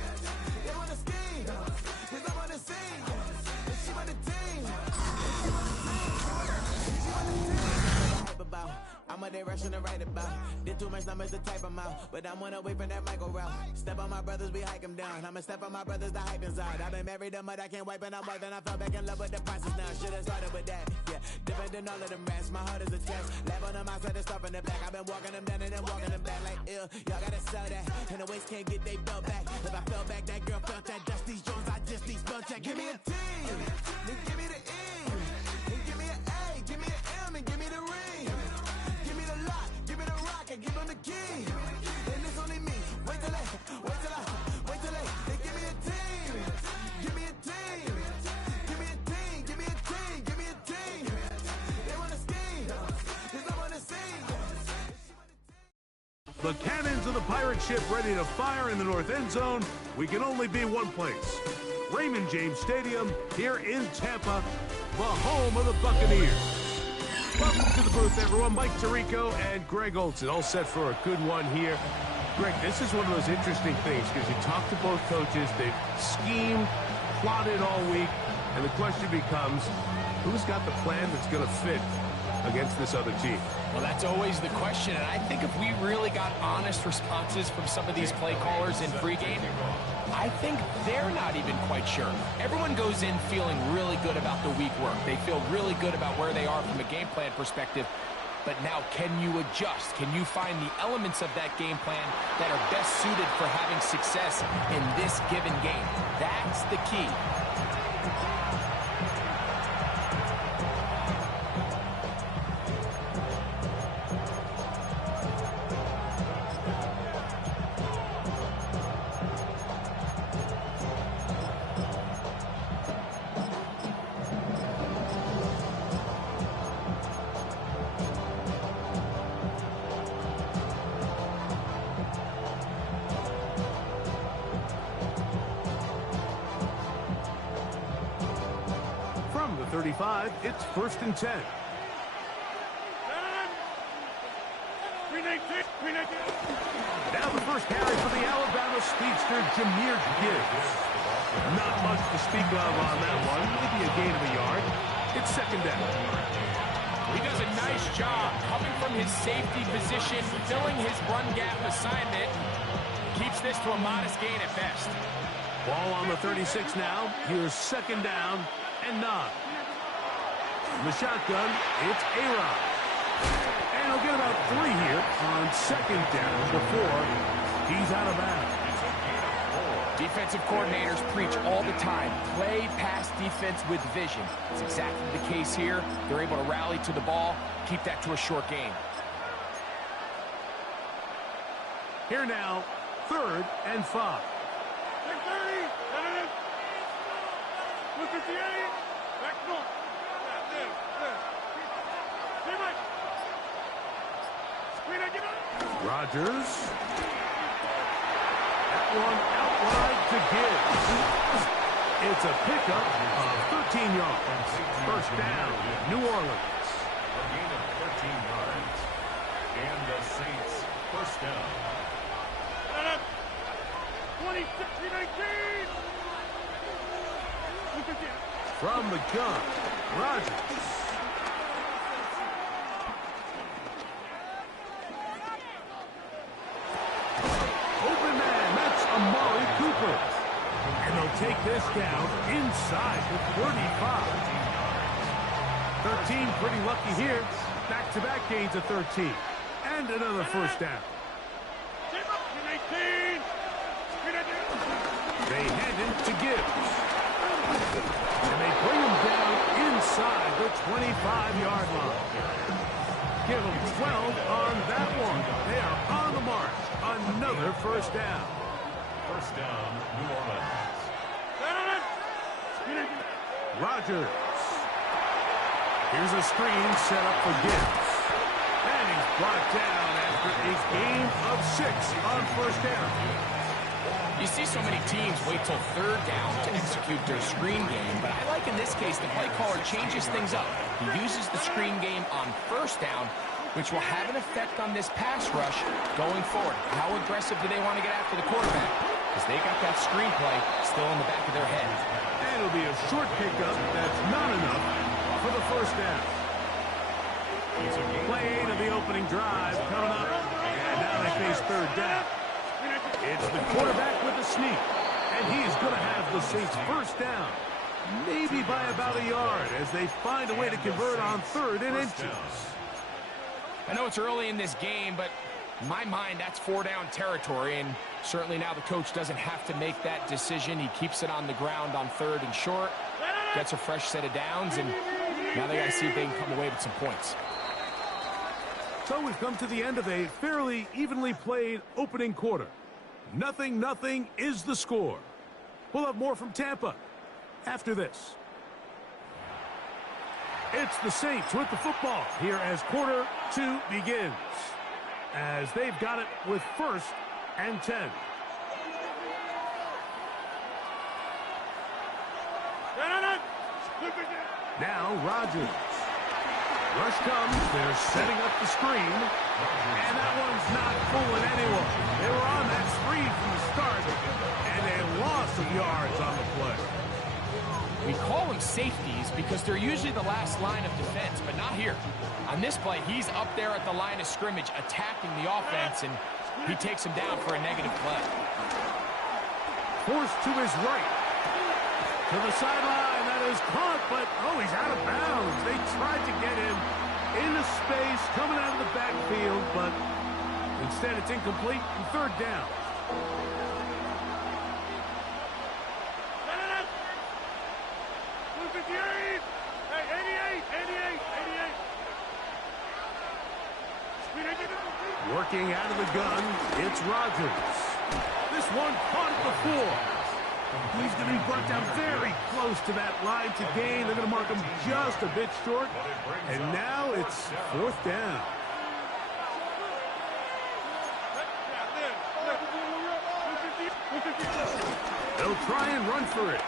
They want to scheme, 'cause I want to sing. And she want the team. I'm a day rushing to write about. Did too much numbers to type them out. But I'm one away from that micro route. Step on my brothers, we hike them down. I'ma step on my brothers, the hype inside. I've been married them, but I can't wipe it out more than I fell back in love with the process now. Should've started with that. Yeah, different than all of them rats. My heart is a test. Laugh on them outside and stuff in the back. I've been walking them down and then walking them back like ill. Y'all gotta sell that. And the waist can't get they belt back. If I fell back, that girl felt that. Dust these Jones, I just need spell check. Give me a T, then give me the E, then give me an A, give me an M, and give me the ring. Give me the lock, give me the rock, and give him the key. And it's only me. Wait till they give me a team. Give me a team. Give me a team. Give me a team. Give me a team. They wanna scheme, 'cause I wanna sing. The cannons of the pirate ship ready to fire in the north end zone. We can only be one place. Raymond James Stadium here in Tampa, the home of the Buccaneers. Welcome to the booth, everyone. Mike Tirico and Greg Olson, all set for a good one here. Greg, this is one of those interesting things because you talk to both coaches. They've schemed, plotted all week, and the question becomes, who's got the plan that's going to fit against this other team? Well, that's always the question, and I think if we really got honest responses from some of these play callers in pregame, I think they're not even quite sure. Everyone goes in feeling really good about the week work. They feel really good about where they are from a game plan perspective. But now, can you adjust? Can you find the elements of that game plan that are best suited for having success in this given game? That's the key. From the 35, it's 1st and 10. Now the first carry for the Alabama speedster, Jahmyr Gibbs. Not much to speak of on that one. Maybe a gain of a yard. It's 2nd down. He does a nice job coming from his safety position, filling his run gap assignment. Keeps this to a modest gain at best. Ball on the 36 now. Here's 2nd down and 9. In the shotgun, it's A-Rod. And he'll get about 3 here on 2nd down before he's out of bounds. Defensive coordinators preach all the time, play pass defense with vision. It's exactly the case here. They're able to rally to the ball, keep that to a short gain. Here now, 3rd and 5. 30. 58. Back north. Rodgers. That one out wide to Gibbs. It's a pickup of 13 yards. First down, New Orleans. A gain of 13 yards. And the Saints first down. 26-19. From the gun, Rodgers. Open man, that's Amari Cooper. And they'll take this down inside the 35. 13, pretty lucky here. Back-to-back gains of 13. And another first down. They hand it to Gibbs. And they bring him down inside the 25-yard line. Give them 12 on that one. They are on the march. Another first down. First down, New Orleans. Rodgers. Here's a screen set up for Gibbs. And he's brought down after a gain of 6 on first down. You see so many teams wait till 3rd down to execute their screen game, but I like in this case the play caller changes things up. He uses the screen game on 1st down, which will have an effect on this pass rush going forward. How aggressive do they want to get after the quarterback? Because they got that screen play still in the back of their head. And it'll be a short pickup that's not enough for the first down. Play 8 of the opening drive coming up, and now they face 3rd down. It's the quarterback with the sneak, and he's going to have the Saints first down, maybe by about a yard as they find a way to convert on 3rd and inches. I know it's early in this game, but in my mind, that's 4-down territory, and certainly now the coach doesn't have to make that decision. He keeps it on the ground on 3rd and short, gets a fresh set of downs, and now they got to see if they can come away with some points. So we've come to the end of a fairly evenly played opening quarter. 0-0 is the score. We'll have more from Tampa after this. It's the Saints with the football here as quarter 2 begins. As they've got it with 1st and 10. Now Rodgers. Rush comes, they're setting up the screen, and that one's not fooling anyone. They were on that screen from the start, and a loss of yards on the play. We call them safeties because they're usually the last line of defense, but not here. On this play, he's up there at the line of scrimmage attacking the offense, and he takes him down for a negative play. Forced to his right. To the sideline, that is caught, but he's out of bounds. They tried to get him into space, coming out of the backfield, but instead it's incomplete and 3rd down. Working out of the gun, it's Rodgers. This one caught at the 4. He's going to be brought down very close to that line to gain. They're going to mark him just a bit short. And now it's 4th down. They'll try and run for it.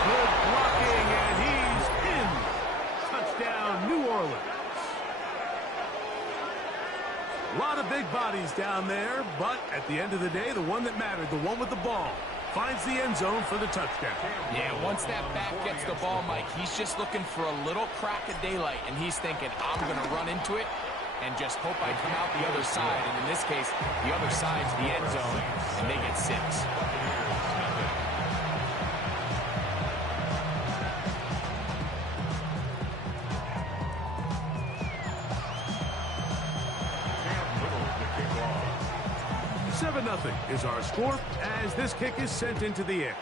Good blocking, and he's in. Touchdown, New Orleans. A lot of big bodies down there, but at the end of the day, the one that mattered, the one with the ball, finds the end zone for the touchdown. Yeah, once that back gets the ball, Mike, he's just looking for a little crack of daylight, and he's thinking, I'm going to run into it and just hope I come out the other side. And in this case, the other side's the end zone, and they get 6. 7-0 is our score as this kick is sent into the air.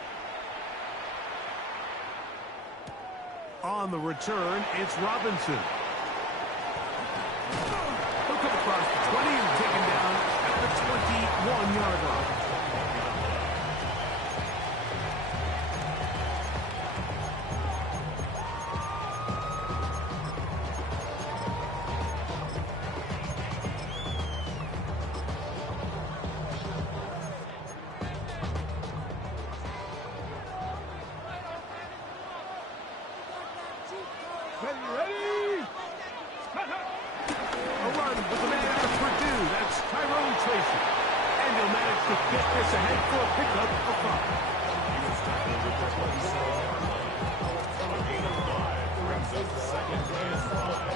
On the return, it's Robinson. He'll come across the 20 and taken down 21-yard line. Ready? A run with the man out of Purdue. That's Tyrone Tracy. And he'll manage to get this ahead for a pickup of 5. He was tackled at the 27-yard line. A gain of 5 brings up second and 5.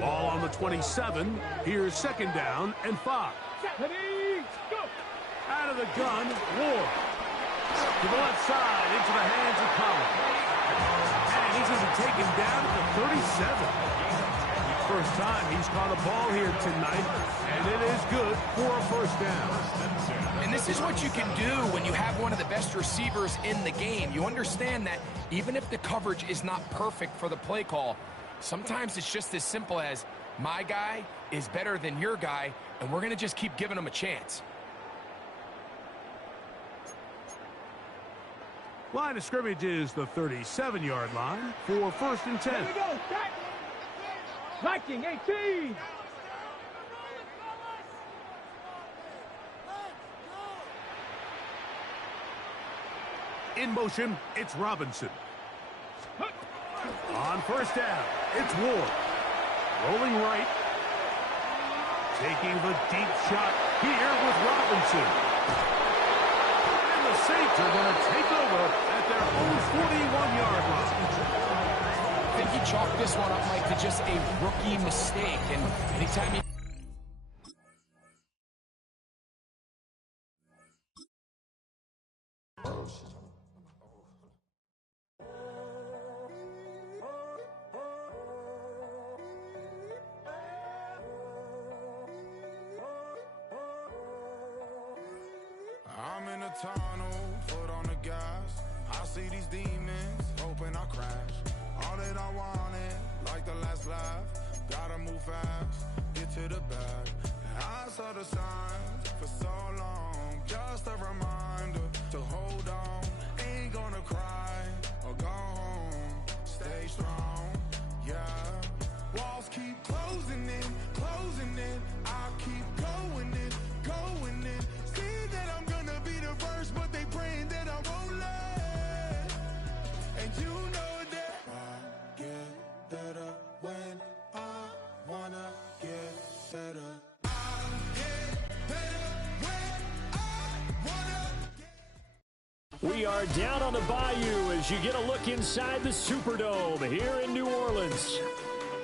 Ball on the 27. Here's second down and 5. Ready? Go! Out of the gun, Ward. To the left side, into the hands of Collins. And he's going to be taken down at the 37. First time he's caught a ball here tonight, and it is good for a first down. And this is what you can do when you have one of the best receivers in the game. You understand that even if the coverage is not perfect for the play call, sometimes it's just as simple as my guy is better than your guy, and we're going to just keep giving him a chance. Line of scrimmage is the 37-yard line for first and 10. Here we go, back! Viking 18! In motion, it's Robinson. On first down, it's Ward. Rolling right. Taking the deep shot here with Robinson. And the Saints are going to take over at their own 41-yard line. I think he chalked this one up, Mike, to just a rookie mistake. And anytime he... I'm in a tunnel, foot on the gas. I see these demons, hoping I crash. All that I wanted, like the last laugh. Gotta move fast, get to the bag. And I saw the signs for so long. Just a reminder to hold on. Ain't gonna cry or go home. Stay strong, yeah. Walls keep closing in, closing in. I keep going in, going in. See that I'm gonna be the first, but they praying that I won't let. And you know that I get better when I wanna get better. I get better when I wanna get. We are down on the bayou as you get a look inside the Superdome here in New Orleans.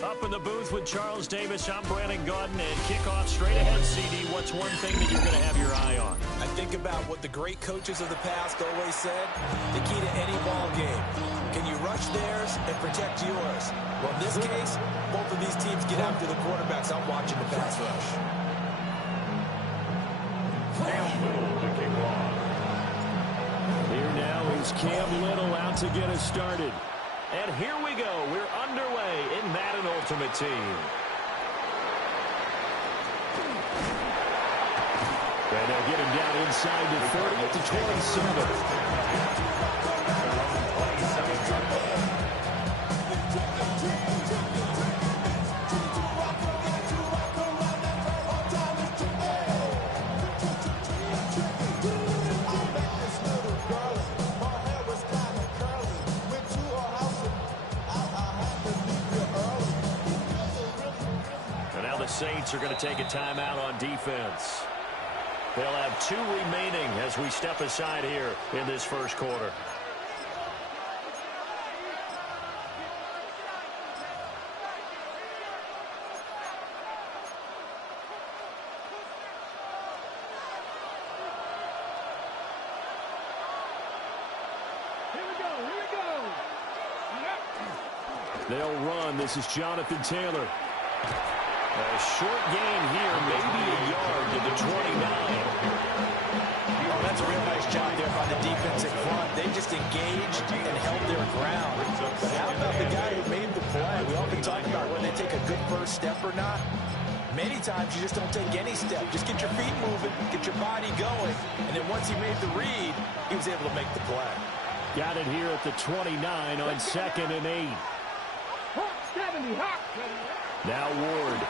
Up in the booth with Charles Davis, I'm Brandon Gaudin, and kickoff straight ahead, CD. What's one thing that you're going to have your eye on? I think about what the great coaches of the past always said. The key to any ball game. Can you rush theirs and protect yours? Well, in this case, both of these teams get after the quarterbacks. I'm watching the pass rush. Cam Little to kick off. Here now is Cam Little out to get us started. And here we go. We're underway in Madden Ultimate Team. And they'll get him down inside the 30 at the 27. Saints are going to take a timeout on defense. They'll have 2 remaining as we step aside here in this first quarter. Here we go, here we go! They'll run. This is Jonathan Taylor. A short gain here, maybe a yard to the 29. Oh, that's a real nice job there by the defensive front. They just engaged and held their ground. But how about the guy who made the play? We often talk about whether they take a good first step or not. Many times you just don't take any step. Just get your feet moving, get your body going. And then once he made the read, he was able to make the play. Got it here at the 29 on 2nd and 8. Now Ward.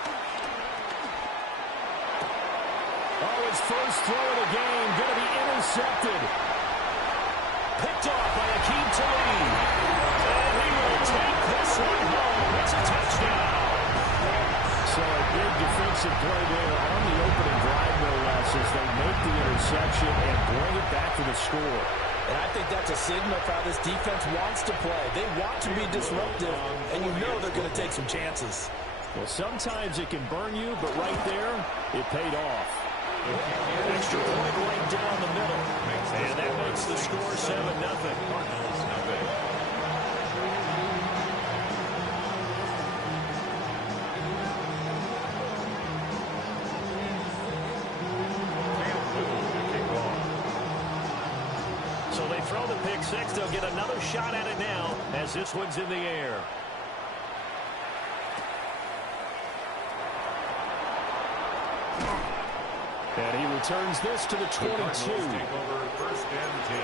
Oh, his first throw of the game going to be intercepted. Picked off by Akeem Talib. And he will take this one home. It's a touchdown. So a big defensive play there on the opening drive, no less, as they make the interception and bring it back to the score. And I think that's a signal for how this defense wants to play. They want to be disruptive, and you know they're going to take some chances. Well, sometimes it can burn you, but right there, it paid off. Extra point right down the middle. And that makes the score 7-0. So they throw the pick six. They'll get another shot at it now as this one's in the air. And he returns this to the 22. The Cardinals take over 1st and 10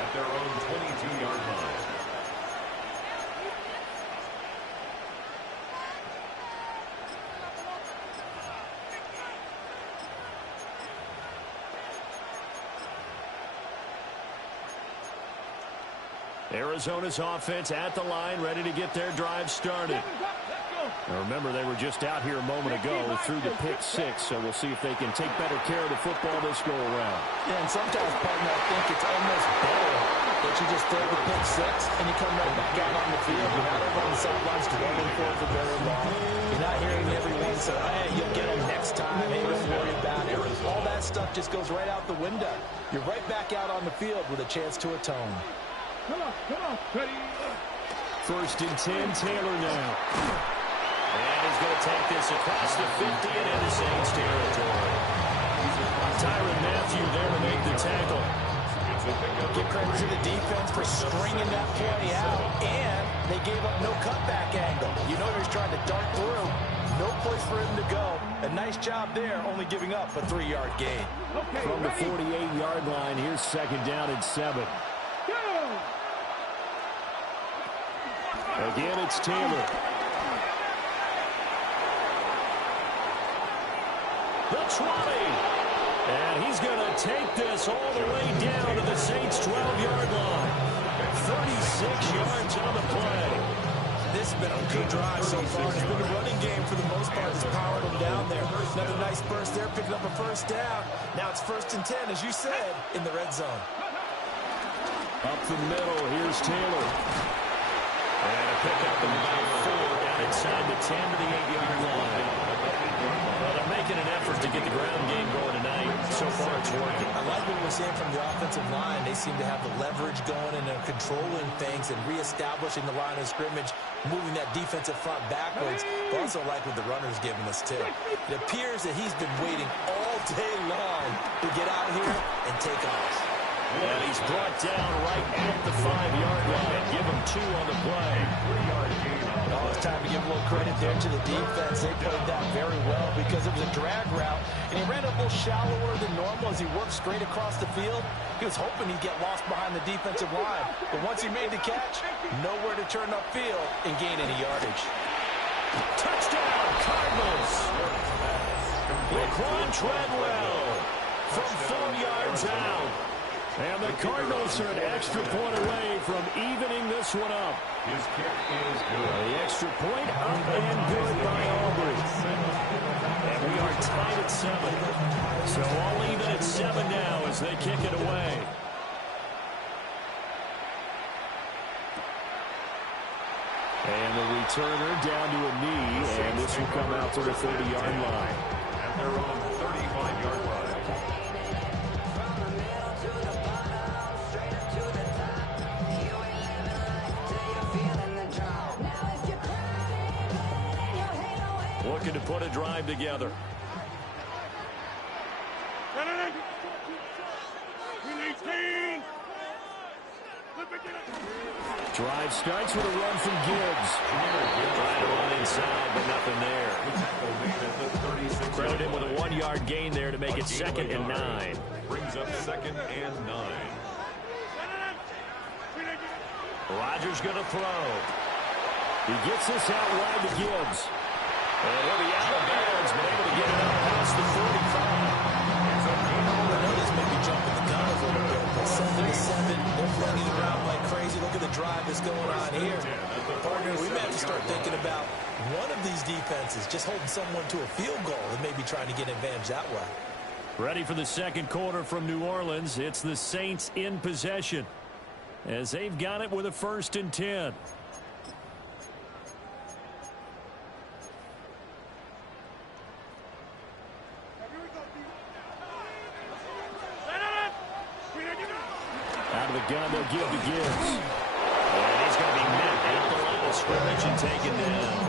at their own 22-yard line. Arizona's offense at the line, ready to get their drive started. Now remember, they were just out here a moment ago through the pick six, so we'll see if they can take better care of the football this go-around. Yeah, and sometimes, partner, I think it's almost better that you just throw the pick six and you come right back out on the field. You're not over on the sidelines dwelling for it for very long. You're not hearing everyone say, hey, you'll get them next time. Hey, don't worry about it. All that stuff just goes right out the window. You're right back out on the field with a chance to atone. Come on, Teddy. 1st and 10, Taylor now. And he's going to take this across the 50 and into Saints territory. Tyrann Mathieu there to make the tackle. Give credit to the defense for stringing that play out, and they gave up no cutback angle. You know he was trying to dart through. No place for him to go. A nice job there, only giving up a 3-yard gain. From the 48-yard line, here's 2nd down and 7. Again, it's Taylor. The 20. And he's going to take this all the way down to the Saints' 12-yard line. 36 yards on the play. This has been a good drive so far. It's been a running game for the most part. It's powered them down there. Another nice burst there, picking up a 1st down. Now it's 1st and 10, as you said, in the red zone. Up the middle, here's Taylor. And a pickup of about 4 down inside the 10 to the 8-yard line. Well, they're making an effort to get the ground game going tonight. So far, it's working. I like what we're seeing from the offensive line. They seem to have the leverage going and they're controlling things and reestablishing the line of scrimmage, moving that defensive front backwards. But also like what the runner's giving us, too. It appears that he's been waiting all day long to get out here and take off. And he's brought down right at the 5-yard line. Give him 2 on the play. 3-yard gain. Oh, it's time to give a little credit there to the defense. They played that very well because it was a drag route, and he ran a little shallower than normal as he worked straight across the field. He was hoping he'd get lost behind the defensive line, but once he made the catch, nowhere to turn upfield and gain any yardage. Touchdown, Cardinals. Laquan Treadwell from 4 yards out. And the Cardinals are an extra point away from evening this one up. His kick is good. The extra point up and good by Aubrey. And we are tied at 7. So all even at 7 now as they kick it away. And the returner down to a knee, and this will come out to the 30-yard line. At their own 35-yard line. put a drive together. Drive starts with a run from Gibbs. Trying to run inside, but nothing there. Credit him with a 1-yard gain there to make it 2nd and 9. Brings up 2nd and 9. Rodgers going to throw. He gets this out wide to Gibbs. And he'll be out of bounds, but able to get it up past the 45. I know this may be jumping the gun a little bit, but 7-7, they're running around like crazy. Look at the drive that's going on here. Partners, we may have to start thinking about one of these defenses just holding someone to a field goal and maybe trying to get an advantage that way. Ready for the second quarter from New Orleans. It's the Saints in possession as they've got it with a 1st and 10. Out of the gun, they'll give to Gibbs. And he's going to be met at the line of scrimmage and taken down.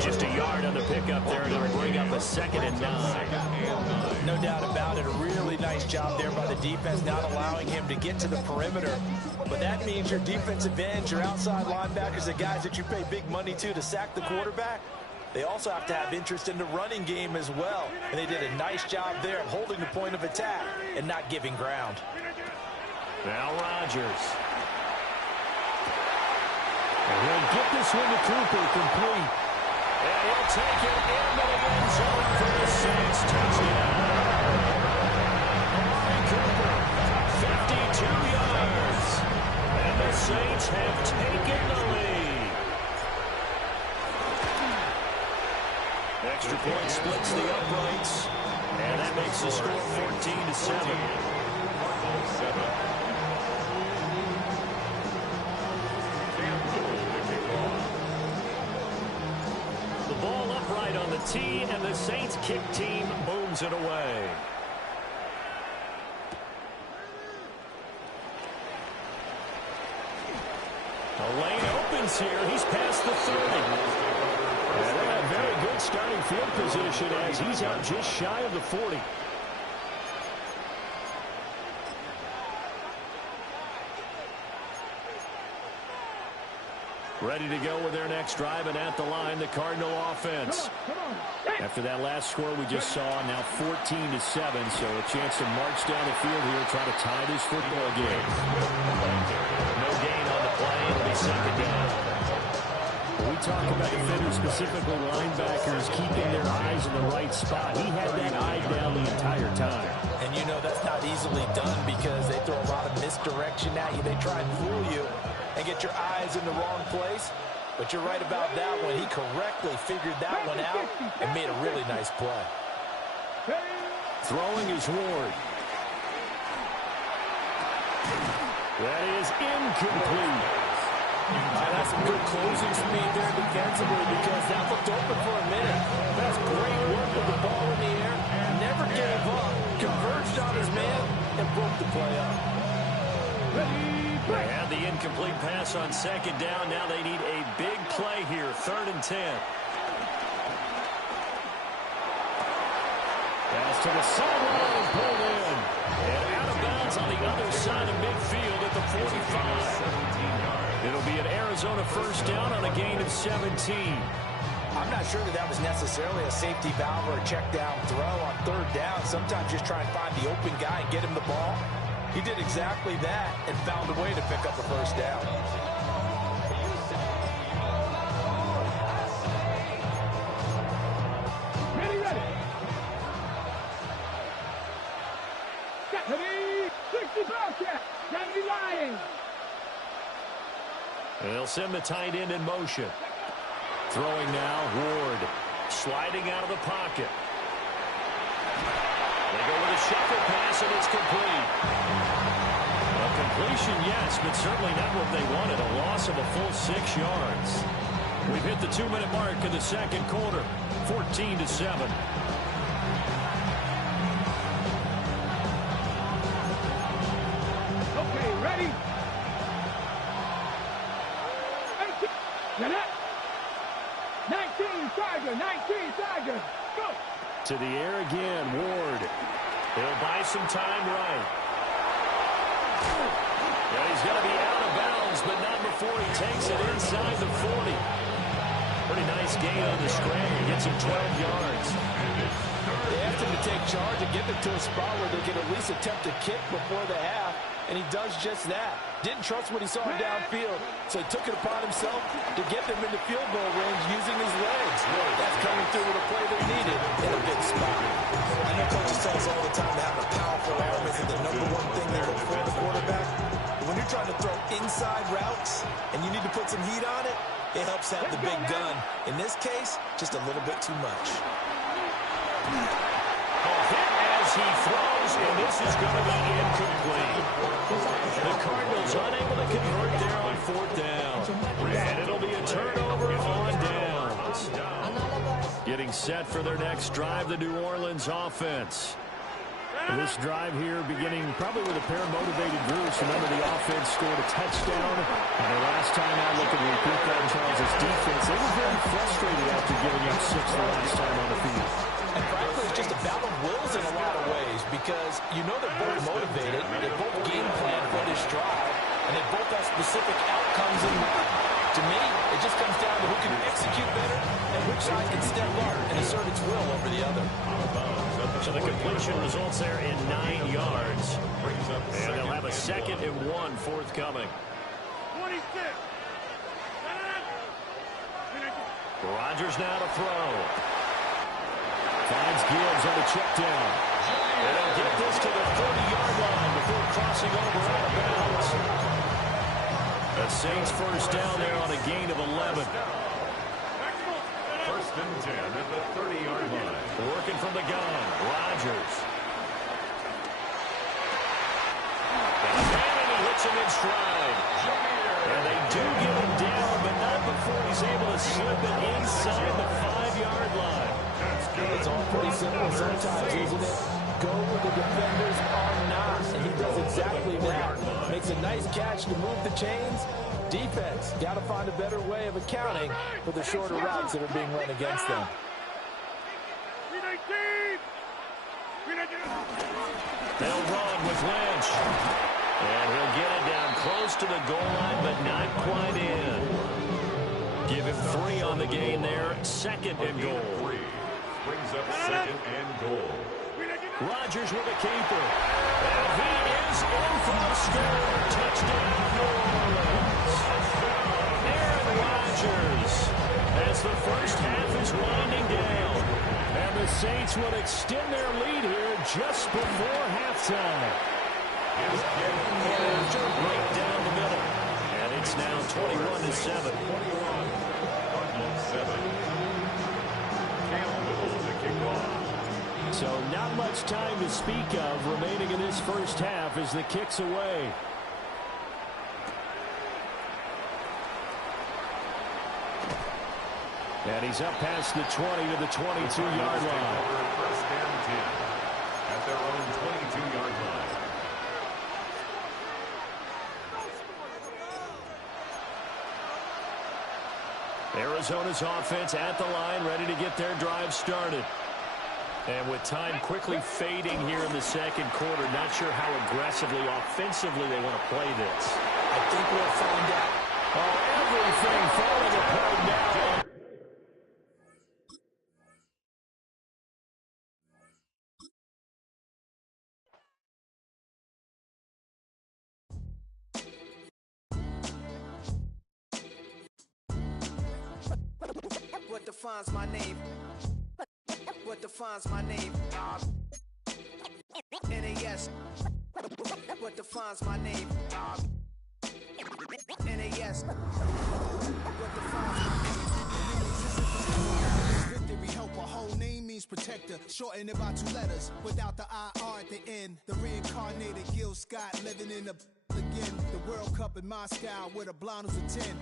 Just a yard on the pickup there, and it'll bring up a 2nd and 9. No doubt about it. A really nice job there by the defense, not allowing him to get to the perimeter. But that means your defensive ends, your outside linebackers, the guys that you pay big money to sack the quarterback, they also have to have interest in the running game as well. And they did a nice job there of holding the point of attack and not giving ground. Now Rodgers. And he'll get this one to Cooper, complete. And he'll take it into the end zone for the Saints touchdown. Amari Cooper, 52 yards. And the Saints have taken the lead. Extra point splits the uprights. And that makes the score 14-7. The ball upright on the tee, and the Saints kick team booms it away. The lane opens here. He's past the 30. And a very good starting field position as he's out just shy of the 40. Ready to go with their next drive, and at the line, the Cardinal offense. After that last score we just saw, now 14-7, so a chance to march down the field here, try to tie this football game. No gain on the play, it'll be 2nd down. When we talk about defenders, specifically linebackers, keeping their eyes in the right spot, he had that eye down the entire time. And you know that's not easily done because they throw a lot of misdirection at you. They try and fool you and get your eyes in the wrong place. But you're right about that one. He correctly figured that one out and made a really nice play. Throwing is Ward. That is incomplete. That's some good closing speed there defensively because that looked open for a minute. That's great work with the ball in the air. Never gave up. Converged on his man and broke the play up. They had the incomplete pass on 2nd down. Now they need a big play here. 3rd and 10. Pass to the sideline, pulled in. And out of bounds on the other side of midfield at the 45. It'll be an Arizona 1st down on a gain of 17. I'm not sure that was necessarily a safety valve or a check down throw on 3rd down. Sometimes just try and find the open guy and get him the ball. He did exactly that and found a way to pick up a 1st down. Ready. Ready. 60 Bobcat. Johnny Lyons. They'll send the tight end in motion. Throwing now, Ward. Sliding out of the pocket. They go with a shuffle pass, and it's complete. A completion, yes, but certainly not what they wanted. A loss of a full 6 yards. We've hit the 2-minute mark in the second quarter. 14-7. Okay, ready? 19, Charger, 19. To the air again, Ward. He'll buy some time right. And he's going to be out of bounds, but not before he takes it inside the 40. Pretty nice gain on the scramble. Gets him 12 yards. They asked him to take charge and get them to a spot where they could at least attempt a kick before the half, and he does just that. Didn't trust what he saw downfield, so he took it upon himself to get them into field goal range using his legs. That's coming through with a play they needed in a big spot. I know coaches tell us all the time that having a powerful arm isn't the number one thing they look for in a quarterback. But when you're trying to throw inside routes and you need to put some heat on it, it helps have the big gun. In this case, just a little bit too much. A hit as he throws, and this is going to be incomplete. The Cardinals unable to convert there on 4th down. And it'll be a turnover on downs. Getting set for their next drive, the New Orleans offense. This drive here beginning probably with a pair of motivated groups. Remember, the offense scored a touchdown. And the last time out, looking to repeat that in Charles' defense, they were very frustrated after giving up 6 the last time on the field. And frankly, it's just a battle of wills in a lot of ways because you know they're both motivated, they both game plan for this drive, and they both have specific outcomes in mind. To me, it just comes down to who can execute better and which side can step up and assert its will over the other. So the completion results there in 9 yards. And they'll have a 2nd and 1 forthcoming. 26. Rodgers now to throw. Finds Gibbs on a check down. And they'll get this to the 30-yard line before crossing over out of bounds. The Saints first down there on a gain of 11. 1st and 10 at the 30-yard line. Working from the gun, Rodgers. And he hits him in stride. And they do get him down, but not before he's able to slip it inside the 5-yard line. It's all pretty simple sometimes, isn't it? Go where the defenders are not, and he does exactly that. Makes a nice catch to move the chains. Defense, got to find a better way of accounting for the shorter routes that are being run against them. They'll run with Lynch. And he'll get it down close to the goal line, but not quite in. Give him 3 on the gain there. 2nd and goal. Brings up 2nd and goal. Rodgers with a keeper. And he is in for the score. Touchdown, New Orleans. Aaron Rodgers, as the first half is winding down. And the Saints would extend their lead here just before halftime. His kick is Right down the middle. And it's now 21-7. 21-7. So not much time to speak of remaining in this first half as the kick's away. And he's up past the 20 to the 22-yard line. 1st and 10 at their own 22-yard line. Arizona's offense at the line, ready to get their drive started. And with time quickly fading here in the 2nd quarter, not sure how aggressively, offensively they want to play this. I think we'll find out. Oh, everything falling apart now. What defines my name? What defines my name? NAS. What defines my name? NAS. What defines my name? Victory helper, whole name means protector. Shorten it by 2 letters without the IR at the end. The reincarnated Gil Scott living in the again. The World Cup in Moscow with a blonde who's a 10.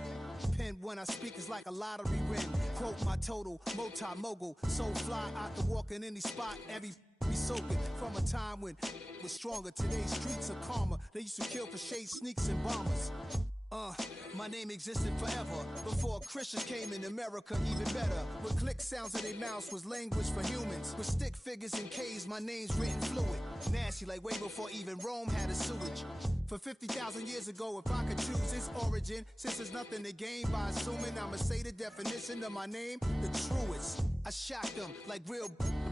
Pen when I speak is like a lottery win. Quote my total, multi-mogul. So fly, I can walk in any spot, every be soaking. From a time when was stronger. Today's streets are calmer. They used to kill for shade sneaks and bombers. My name existed forever before Christians came in America, even better. With click sounds in their mouths was language for humans. With stick figures and K's, my name's written fluid. Nasty like way before even Rome had a sewage. For 50,000 years ago, if I could choose its origin, since there's nothing to gain by assuming, I'ma say the definition of my name, the truest. I shock them like real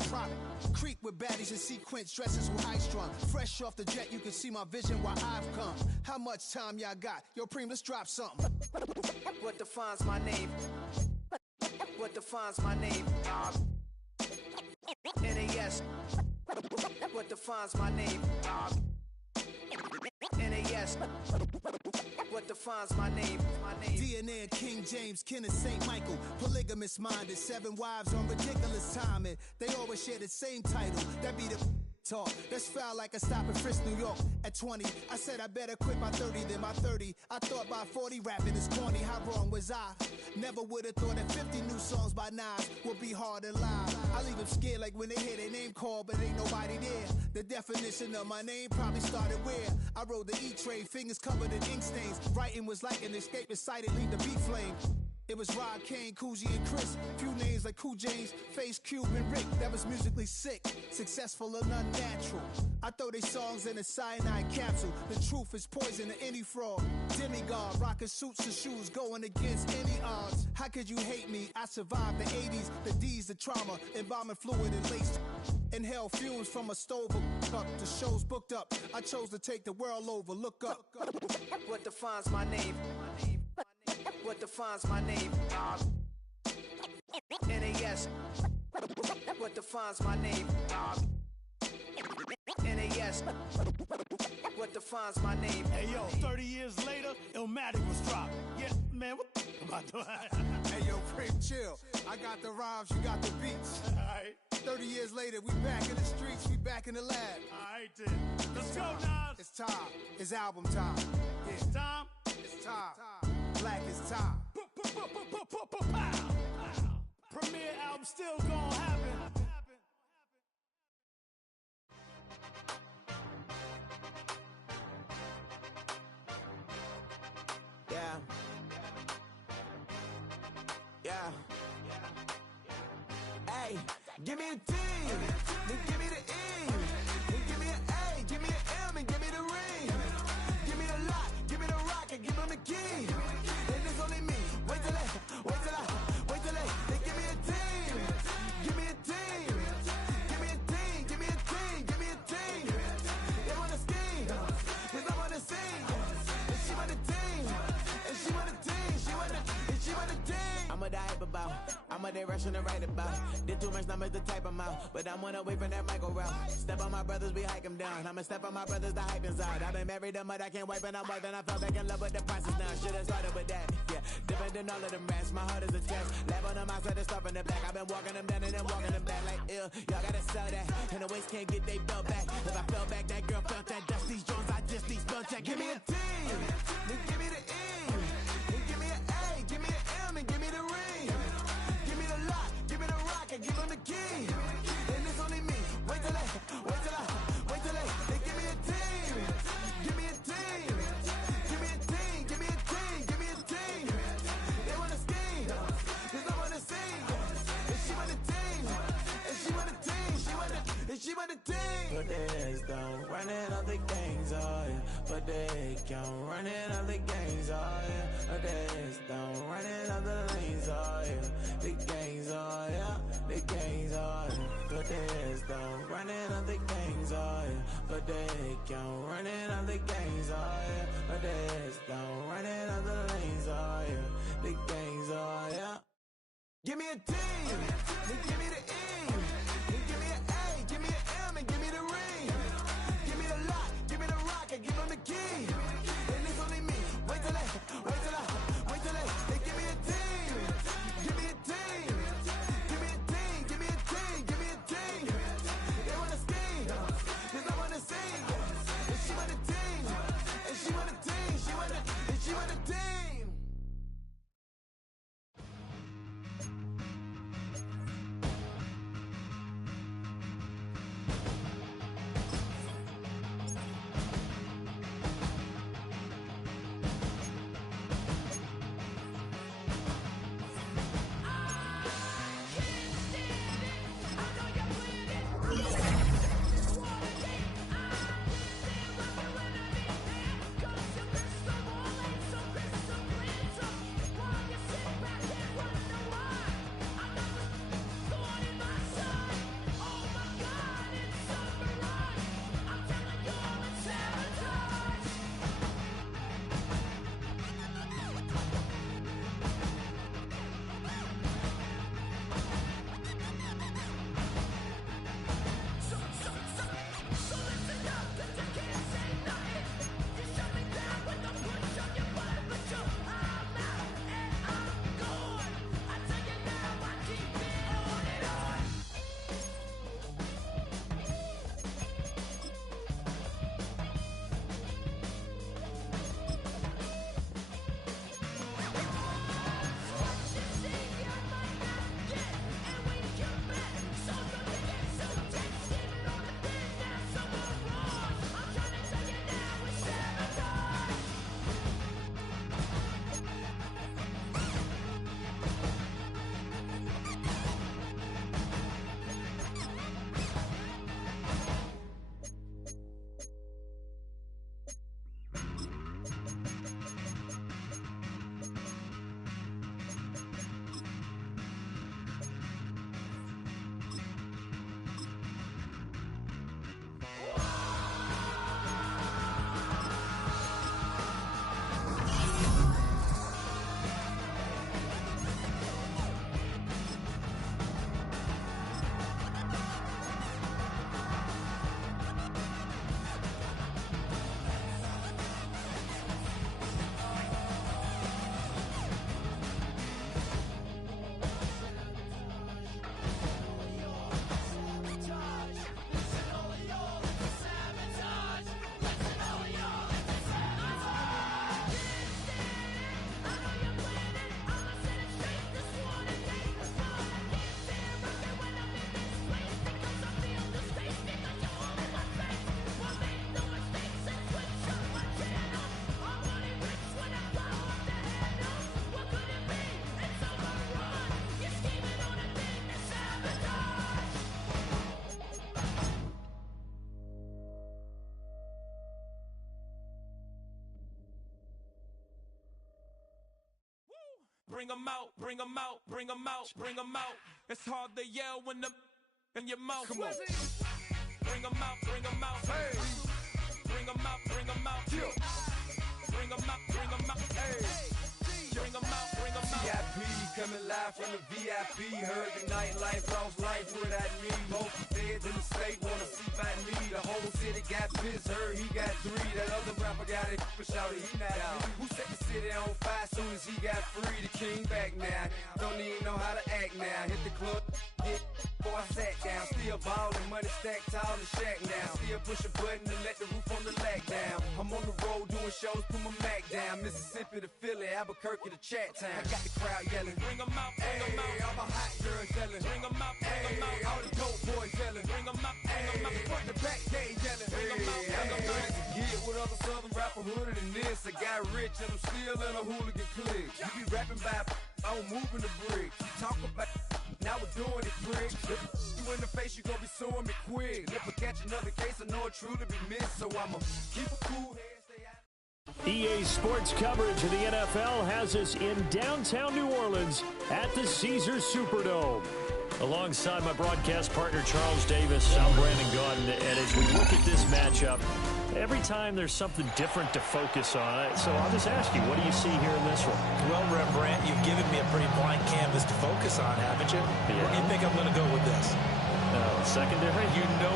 prop. Creep with baddies in sequence, dresses with high strung. Fresh off the jet, you can see my vision while I've come. How much time y'all got? Yo, Preem, let's drop something. What defines my name? What defines my name? NAS. What defines my name? NAS. What defines my name? DNA of King James, kin of St. Michael. Polygamous minded, 7 wives on ridiculous timing. They always share the same title. That be the talk. That's foul like a stop in Frisk, New York. At 20, I said I better quit by 30 than my 30. I thought by 40 rapping is corny. How wrong was I? Never would have thought that 50 new songs by Nas would be hard to live. I leave them scared like when they hear their name called, but ain't nobody there. The definition of my name probably started where I rode the E-train, fingers covered in ink stains. Writing was like an escape inside it, leave the beat flame. It was Rod, Kane, Coogee, and Chris. Few names like Cool James, Face, Cube, and Rick. That was musically sick, successful and unnatural. I throw they songs in a cyanide capsule. The truth is poison to any fraud. Demigod, rocking suits and shoes, going against any odds. How could you hate me? I survived the 80s, the D's, the trauma, embalming fluid and laced. Inhale fumes from a stove cup. The show's booked up. I chose to take the world over. Look up. What defines my name? What defines my name? NAS. What defines my name? NAS. What defines my name? Hey yo, 30 years later, Illmatic was dropped. Yeah, man, what the about to Hey yo, Preem, chill. I got the rhymes, you got the beats. Alright. 30 years later, we back in the streets, we back in the lab. Alright then. Let's go, Nas. It's time. It's album time. Yeah. It's time. It's time. Black is time. Premiere album still gonna happen. Yeah. Yeah. Hey, give me a T, then give me the E, then give me an A, give me an M, and give me the ring. Give me the lock, give me the rock, and give them the key. Then it's only me. Wait till they give me a team. Give me a team. Give me a team. Give me a team. Give me a team. They wanna scheme, 'cause I wanna sing. And she want a team. And she want a team. She want a team. I'm a die about. I'm a day rushing to write about. Did too much numbers to type them out. But I'm one away from that Michael route. Step on my brothers, we hike them down. I'ma step on my brothers, the hype inside. I've been married to mud, I can't wipe and I'm wiping. I fell back in love with the process now. Should've started with that. Yeah, different than all of them rats. My heart is a test. Lab on them outside and stuff in the back. I've been walking them down and then walking them back like ill. Y'all gotta sell that. And the waist can't get they belt back. If I fell back, that girl felt that. Dust these Jones, I just these spell check. Give me a T, then give me the E, then give me an A, give me an M, and give me the ring. Give me the lock, give me the rock, and give them the key. Then it's only me. Wait till they give me a team. Give me a team. Give me a team. Give me a team. Give me a team. They wanna scheme, 'cause I wanna sing. And she want a team. And she want a team. She want a team. But they don't run it on the gangs, oh yeah. But they can't run it on the gangs, oh yeah. But they don't run it on the lanes, oh yeah. The gangs, oh yeah. The gangs, oh yeah. But they don't run it on the gangs, oh yeah. But they can't run it on the gangs, oh yeah. But they don't run it on the lanes, oh yeah. The gangs, oh yeah. Give me a team, then give me the E, then give me an A, give me an M, and give me the ring. Give me the lock, give me the rock, and give them the key. Then it's only me. Wait till they give me a team. Give me a team. Give me a team. Give me a team. Give me a team. They wanna scheme, 'cause I wanna sing. And she want a team. And she want a team. She want a team. bring them out, bring them out, bring them out, bring them out. It's hard to yell when the in your mouth. Come on. Bring them out, bring them out. Hey. Bring them out, bring them out. Yeah. Bring them out, bring them out. Hey. Bring them out, bring them out. VIP coming live from the VIP. Heard the nightlife, lost life without me. Most feds in the state wanna see by me. The whole city got pissed, heard he got 3. That other rapper got it, but shouted he not out. Who set the city on fire soon as he got free? The king back now. Don't even know how to act now. Hit the club, get before I sat down. Still ballin', money stacked tall in the shack now. Still push a button to let the roof on the lag down. I'm on the road doing shows, put my Mac down. Mississippi to Philly, Albuquerque to Chat Town. I got the crowd yelling, bring them out, bring them out. All my hot girls yelling, bring them out, bring them out. All the dope boys yelling, bring them out, bring them out. Front the back, they yelling, bring them out, bring them out. Get with other southern rapper hooded than this. I got rich and I'm still in a hooligan clique. You be rapping by, I'm moving the bricks. You talk about, now we're doing it quick. You in the face, you gon' be suing me quick. If I catch another case, I know it truly be missed. So I'ma keep a cool head. EA Sports coverage of the NFL has us in downtown New Orleans at the Caesars Superdome. Alongside my broadcast partner, Charles Davis, I'm Brandon Gaudin, and as we look at this matchup, every time there's something different to focus on. So I'll just ask you, what do you see here in this one? Well, Rembrandt, you've given me a pretty blank canvas to focus on, haven't you? Yeah. Where do you think I'm going to go with this? Secondary? You know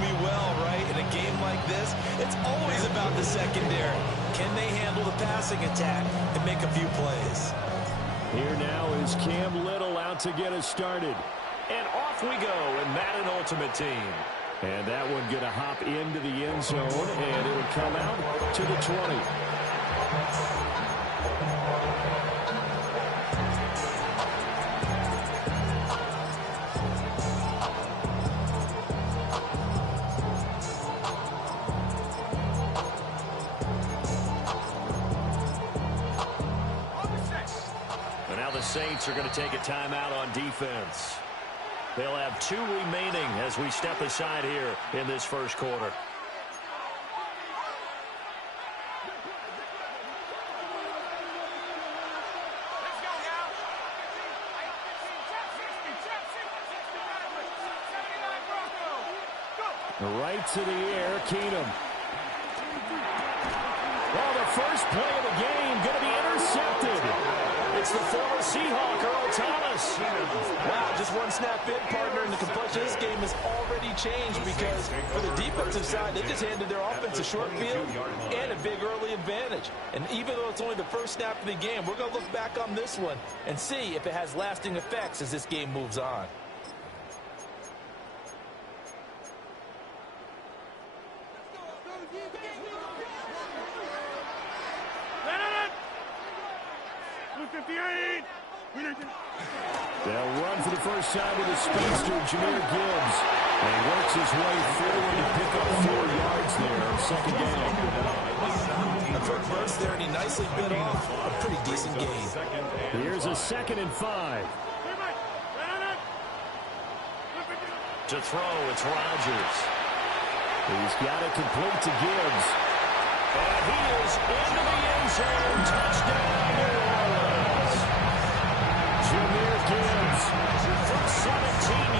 me well, right? In a game like this, it's always about the secondary. Can they handle the passing attack and make a few plays? Here now is Cam Little out to get us started. And off we go in Madden Ultimate Team. And that one going to hop into the end zone, and it'll come out to the 20. Saints are going to take a timeout on defense. They'll have 2 remaining as we step aside here in this first quarter. Right to the air, Keenum. Well, the first play of the game going to be intercepted. It's the former Seahawk, Earl Thomas. Wow, just one snap in, partner, and the complexion of this game has already changed because for the defensive side, they just handed their offense a short field and a big early advantage. And even though it's only the first snap of the game, we're going to look back on this one and see if it has lasting effects as this game moves on. They'll run for the first time with a speedster, Jahmyr Gibbs. And he works his way forward to pick up 4 yards there on second down. A quick burst there, and he nicely bit off a pretty decent gain. Here's a 2nd and 5. To throw, it's Rodgers. He's got it complete to Gibbs. And he is into the end zone. Touchdown, New Orleans. Jahmyr Gibbs from 17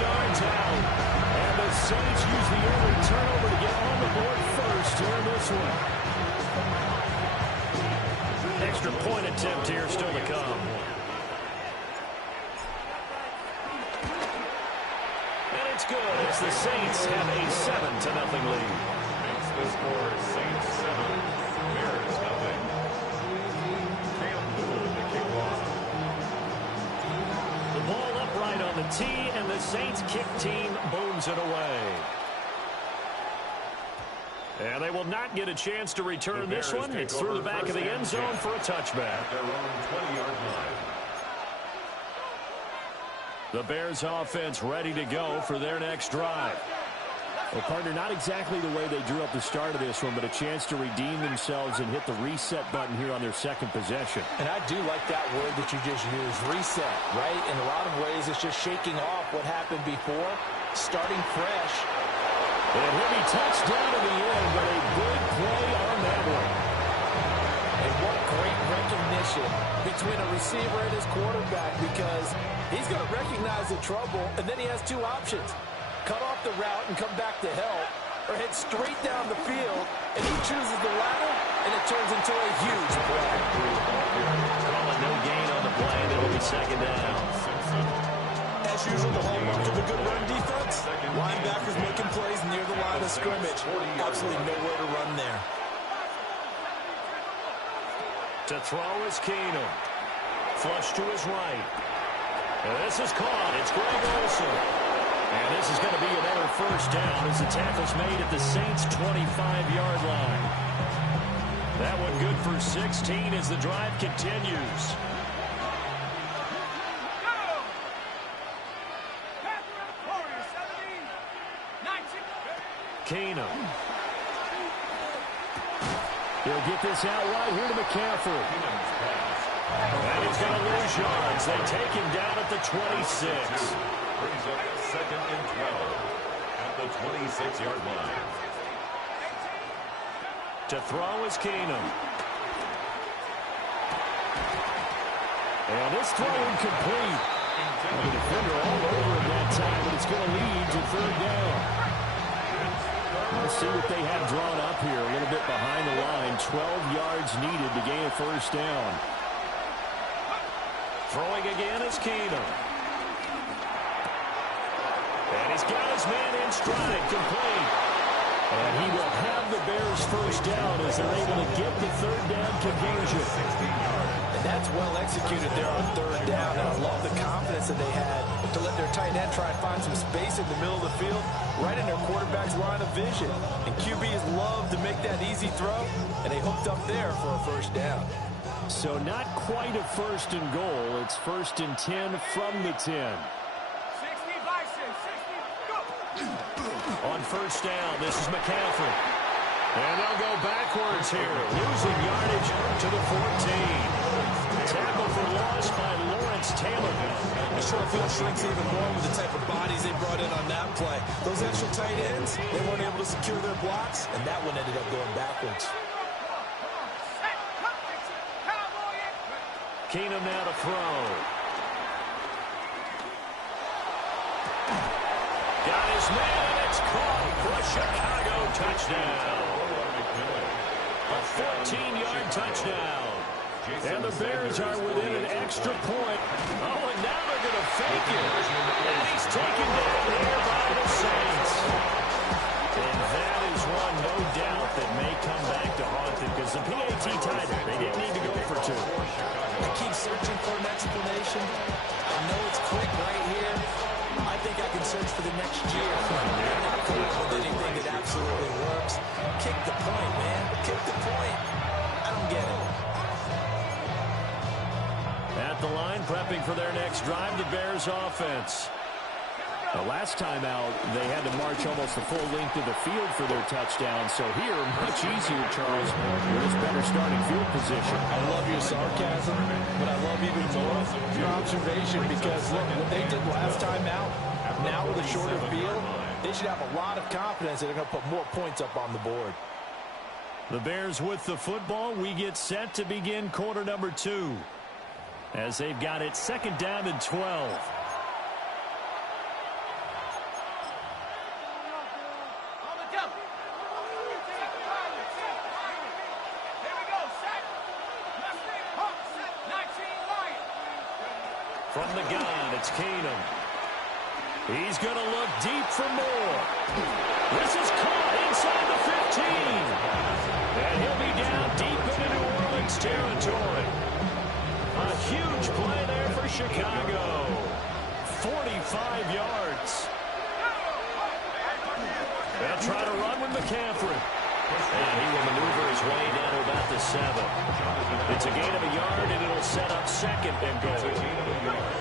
yards out. And the Saints use the early turnover to get on the board first here in this one. Extra point attempt here still to come. And it's good as the Saints have a 7-0 lead. Makes the score Saints 7, Bears 0. Cam Little to kick off. The ball upright on the tee, and the Saints kick team booms it away. And they will not get a chance to return this one. It's through the back of the end zone for a touchback. At their own 20-yard line. The Bears offense ready to go for their next drive. Well, partner, not exactly the way they drew up the start of this one, but a chance to redeem themselves and hit the reset button here on their second possession. And I do like that word that you just used, reset, right? In a lot of ways, it's just shaking off what happened before, starting fresh. And he'll be touched down in the end, but a big play on that one. And what great recognition between a receiver and his quarterback because he's going to recognize the trouble, and then he has two options. Cut off the route and come back to help, or head straight down the field, and he chooses the latter, and it turns into a huge play. Calling no gain on the play, and it'll be second down. As usual, the hallmark of a good run defense, linebackers making plays near the line of scrimmage. Absolutely nowhere to run there. To throw is Keenum. Flush to his right. And this is caught. It's Greg Olsen. And this is going to be another first down as the tackle's made at the Saints' 25-yard line. That one good for 16 as the drive continues. Keenum. He'll get this out wide here to McCaffrey. And he's going to lose yards. They take him down at the 26. Brings up second and 12 at the 26-yard line. To throw is Keenum. And this throw incomplete. The defender all over him that time, but it's going to lead to third down. Let's see what they have drawn up here. A little bit behind the line. 12 yards needed to gain a first down. Throwing again is Keenum. And he's got his man in stride, complete. And he will have the Bears first down as they're able to get the third down conversion. And that's well executed there on third down. And I love the confidence that they had to let their tight end try and find some space in the middle of the field, right in their quarterback's line of vision. And QBs love to make that easy throw, and they hooked up there for a first down. So not quite a first and goal. It's first and 10 from the 10. 60, Bison, 60, go! On first down, this is McCaffrey. And they'll go backwards here, losing yardage to the 14. Tackle for loss by Lawrence Taylor. The short field shrinks even more with the type of bodies they brought in on that play. Those extra tight ends, they weren't able to secure their blocks, and that one ended up going backwards. Keenum now to throw. Got his man, and it's caught for a Chicago touchdown. A 14-yard touchdown. And the Bears are within an extra point. Oh, and now they're going to fake it. And he's taken down here by the Saints. And that is one, no doubt, that may come back to haunt them because the PAT tied it. They didn't need to go for two. I keep searching for an explanation. I know it's quick right here. I think I can search for the next year. I'm not coming up with anything that absolutely works. Kick the point, man. Kick the point. I don't get it. At the line, prepping for their next drive, the Bears offense. The last time out, they had to march almost the full length of the field for their touchdown. So here, much easier, Charles, with this better starting field position. I love your sarcasm, but I love even more your observation because, look, what they did last time out, now with a shorter field, they should have a lot of confidence that they're going to put more points up on the board. The Bears with the football. We get set to begin quarter number 2 as they've got it second down and 12. From the gun, it's Keenum. He's going to look deep for more. This is caught inside the 15. And he'll be down deep into New Orleans territory. A huge play there for Chicago. 45 yards. They'll try to run with McCaffrey. And he will maneuver his way down to about the 7. It's a gain of a yard, and it'll set up second and goal. It's a gain of a yard.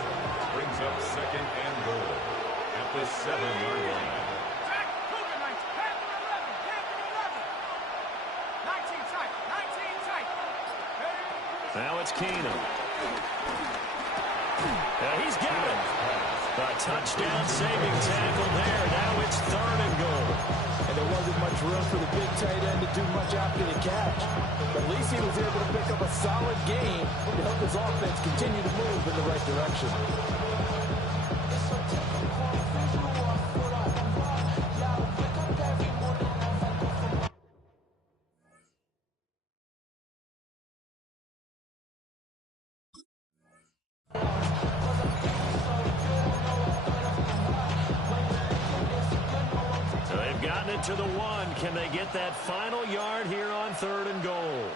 Brings up second and goal at the 7-yard line. Now it's Keenum. He's got it. A touchdown-saving tackle there. Now it's third and goal. And there wasn't much room for the big tight end to do much after the catch. But at least he was able to pick up of a solid game to help his offense continue to move in the right direction. They've gotten it to the 1. Can they get that final yard here on 3rd and goal?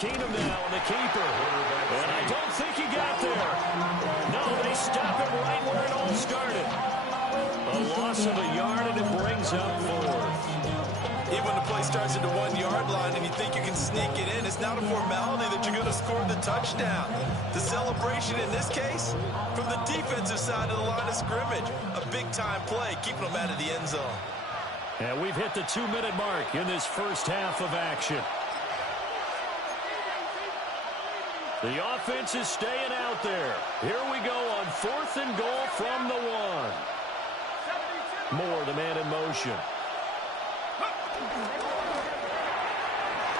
Keenum now on the keeper. And I don't think he got there. No, they stop him right where it all started. A loss of a yard, and it brings up 4th. Even when the play starts at the 1-yard line and you think you can sneak it in, it's not a formality that you're going to score the touchdown. The celebration in this case, from the defensive side of the line of scrimmage, a big-time play, keeping them out of the end zone. And we've hit the 2-minute mark in this first half of action. The offense is staying out there. Here we go on 4th and goal from the 1. Moore, the man in motion.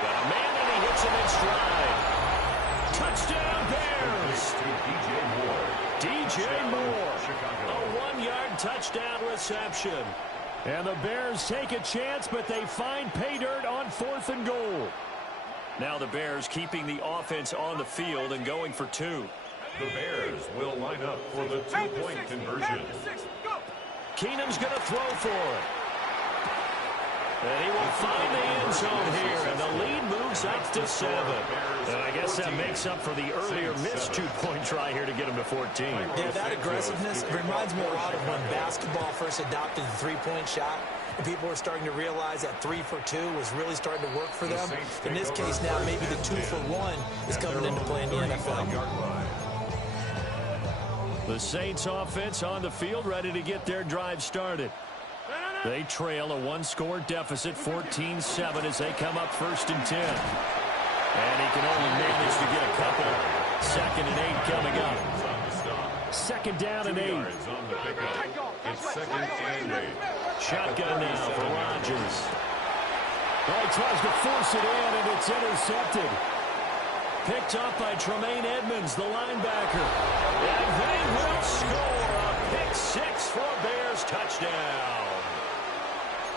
Got a man, and he hits him in stride. Touchdown, Bears. DJ Moore. A 1-yard touchdown reception. And the Bears take a chance, but they find pay dirt on 4th and goal. Now the Bears keeping the offense on the field and going for 2. The Bears will line up for the 2-point conversion. Keenum's going to throw for it. And he will find the end zone here, and the lead moves up to 7. And I guess that makes up for the earlier missed 2-point try here to get him to 14. Yeah, that aggressiveness reminds me a lot of when basketball first adopted the three-point shot. And people were starting to realize that 3 for 2 was really starting to work for them. In this case now, maybe the 2 for 1 is coming into play in the NFL. The Saints offense on the field, ready to get their drive started. They trail a 1-score deficit, 14-7, as they come up 1st and 10. And he can only manage to get a couple. 2nd and 8 coming up. 2nd down and 8. It's 2nd and 8. Shotgun now for Rodgers. Oh, he tries to force it in, and it's intercepted. Picked up by Tremaine Edmonds, the linebacker. And they will score a pick 6 for a Bears touchdown.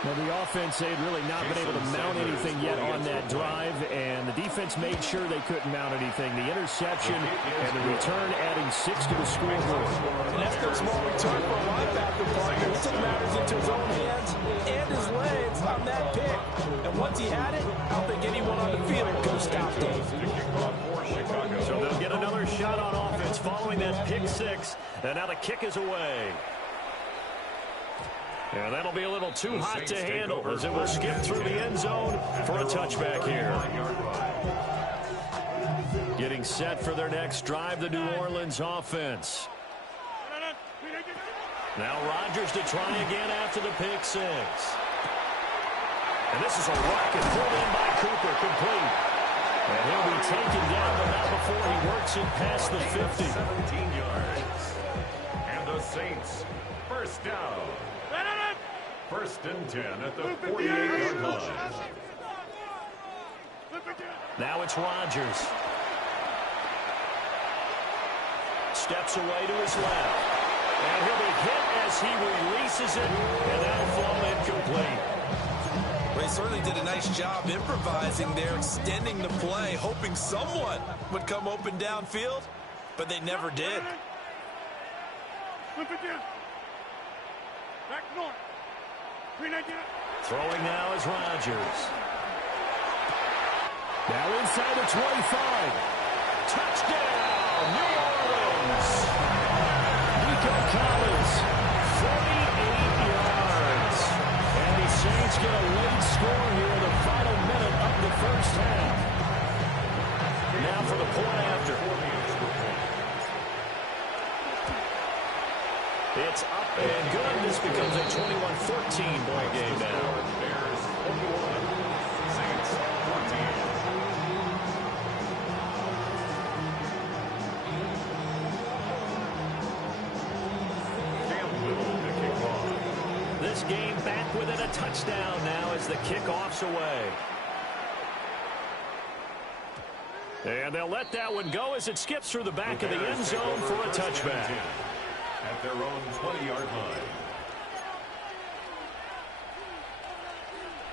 Now, the offense, they had really not been able to mount anything yet on that drive, and the defense made sure they couldn't mount anything. The interception and the return adding 6 to the scoreboard. And that's the small return for a linebacker partner. He took matters into his own hands and his legs on that pick. And once he had it, I don't think anyone on the field could have stopped him. So they'll get another shot on offense following that pick 6, and now the kick is away. And that'll be a little too hot to handle as it will skip through the end zone for a touchback here. Getting set for their next drive, the New Orleans offense. Now Rodgers to try again after the pick 6. And this is a rocket pulled in by Cooper, complete. And he'll be taken down, but not before he works it past the 50. 17 yards. And the Saints, 1st down. 1st and 10 at the 48-yard line. Now it's Rodgers. Steps away to his left. And he'll be hit as he releases it, and that'll fall incomplete. Well, he certainly did a nice job improvising there, extending the play, hoping someone would come open downfield, but they never did. Throwing now is Rodgers. Now inside the 25. Touchdown, New Orleans. Nico Collins, 48 yards. And the Saints get a late score here in the final minute of the first half. Now for the point after. It's up and good. This becomes a 21-14 ball game now. Bears 41, Saints 14. this game back within a touchdown now as the kickoff's away. And they'll let that one go as it skips through the back of the end zone for a touchback. At their own 20-yard line.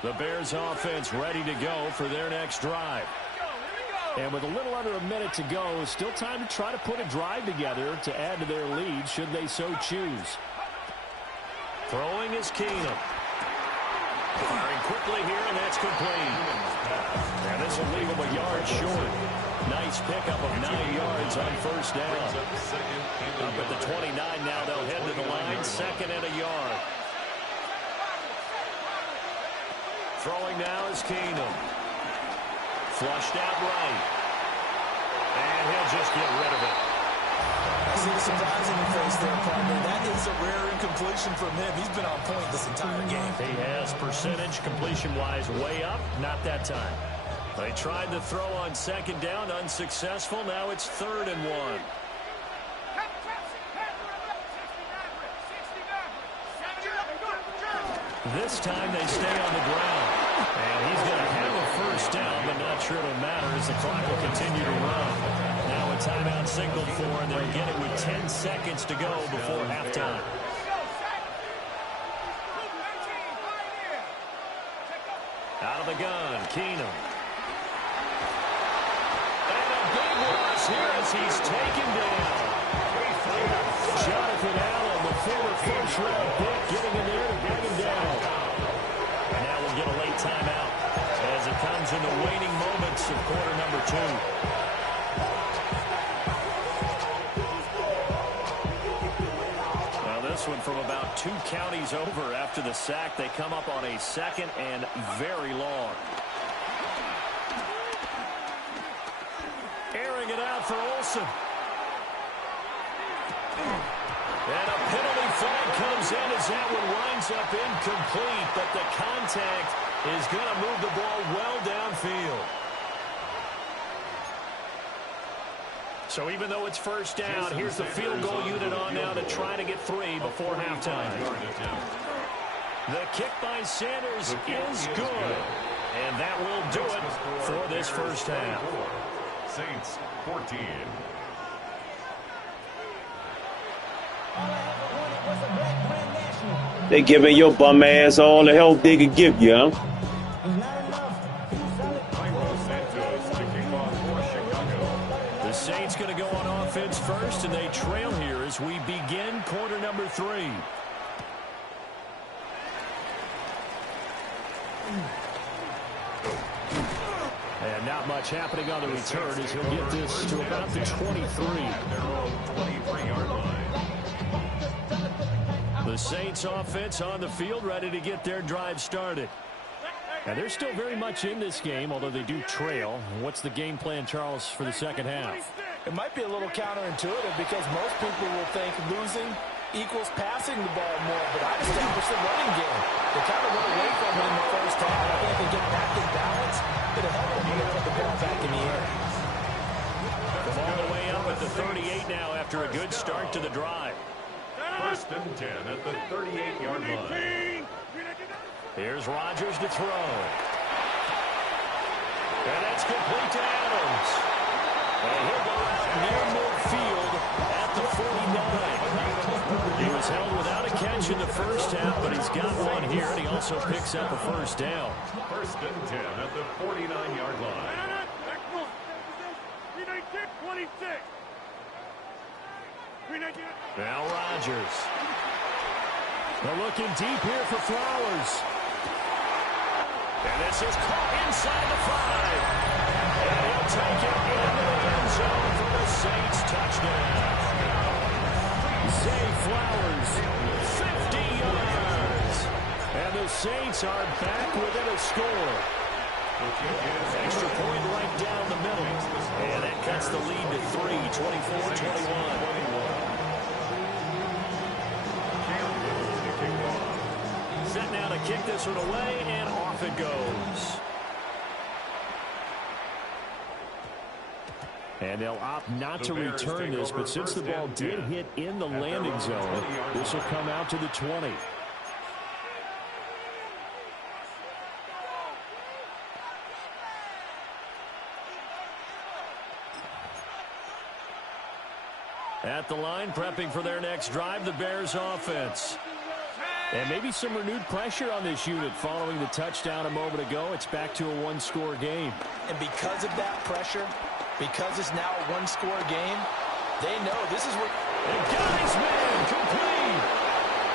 The Bears offense ready to go for their next drive. And with a little under a minute to go, still time to try to put a drive together to add to their lead should they so choose. Throwing is Keenum. Firing quickly here, and that's complete. And this will leave him a yard short. Nice pickup of 9 yards on first down. Up at the 29 now, they'll head to the line, second and a yard. Throwing now is Keenum. Flushed out right. And he'll just get rid of it. I see the surprise in your face there, partner. That is a rare incompletion from him. He's been on point this entire game. He has percentage completion-wise way up. Not that time. They tried to throw on second down, unsuccessful. Now it's 3rd and 1. This time they stay on the ground. And he's going to have a first down, but not sure it'll matter as the clock will continue to run. Now a timeout signaled for, and they'll get it with 10 seconds to go before halftime. Out of the gun, Keenum. And a big loss here as he's taken down. Jonathan Allen, the former first-round pick, getting in there to bring him down. And now we'll get a late timeout as it comes in the waning moments of quarter number 2. Well, this one from about 2 counties over after the sack. They come up on a 2nd and very long. Airing it out for Olsen. And a penalty flag comes in as that one winds up incomplete, but the contact is going to move the ball well downfield. So even though it's first down, here's the field goal unit on now to try to get 3 before halftime. The kick by Sanders is good, and that will do it for this first half. Saints 14. They giving your bum ass all the help they could give you, huh? The Saints going to go on offense first, and they trail here as we begin quarter number 3. And not much happening on the return as he'll get this to about the 23. The Saints offense on the field ready to get their drive started. And they're still very much in this game, although they do trail. What's the game plan, Charles, for the second half? It might be a little counterintuitive because most people will think losing equals passing the ball more, but I established the running game. They kind of went away from it in the first half. I think they get back in balance. It'll help them to put the ball back in the air. From all the way up at the 38 now after a good start to the drive. 1st and 10 at the 38-yard line. Here's Rodgers to throw. And that's complete to Adams. And he'll go out near midfield at the 49. He was held without a catch in the first half, but he's got one here, and he also picks up a first down. 1st and 10 at the 49-yard line. Now Rodgers. They're looking deep here for Flowers. And this is caught inside the 5. And he'll take it into the end zone for the Saints touchdown. Zay Flowers, 50 yards. And the Saints are back within a score. Extra point right down the middle. And that cuts the lead to 3, 24-21. Set now to kick this one away, and off it goes. And they'll opt not to return this, but since the ball did hit in the landing zone, this will come out to the 20. At the line, prepping for their next drive, the Bears offense. And maybe some renewed pressure on this unit following the touchdown a moment ago. It's back to a one-score game. And because of that pressure, because it's now a one-score game, they know this is what... And guys, man, complete!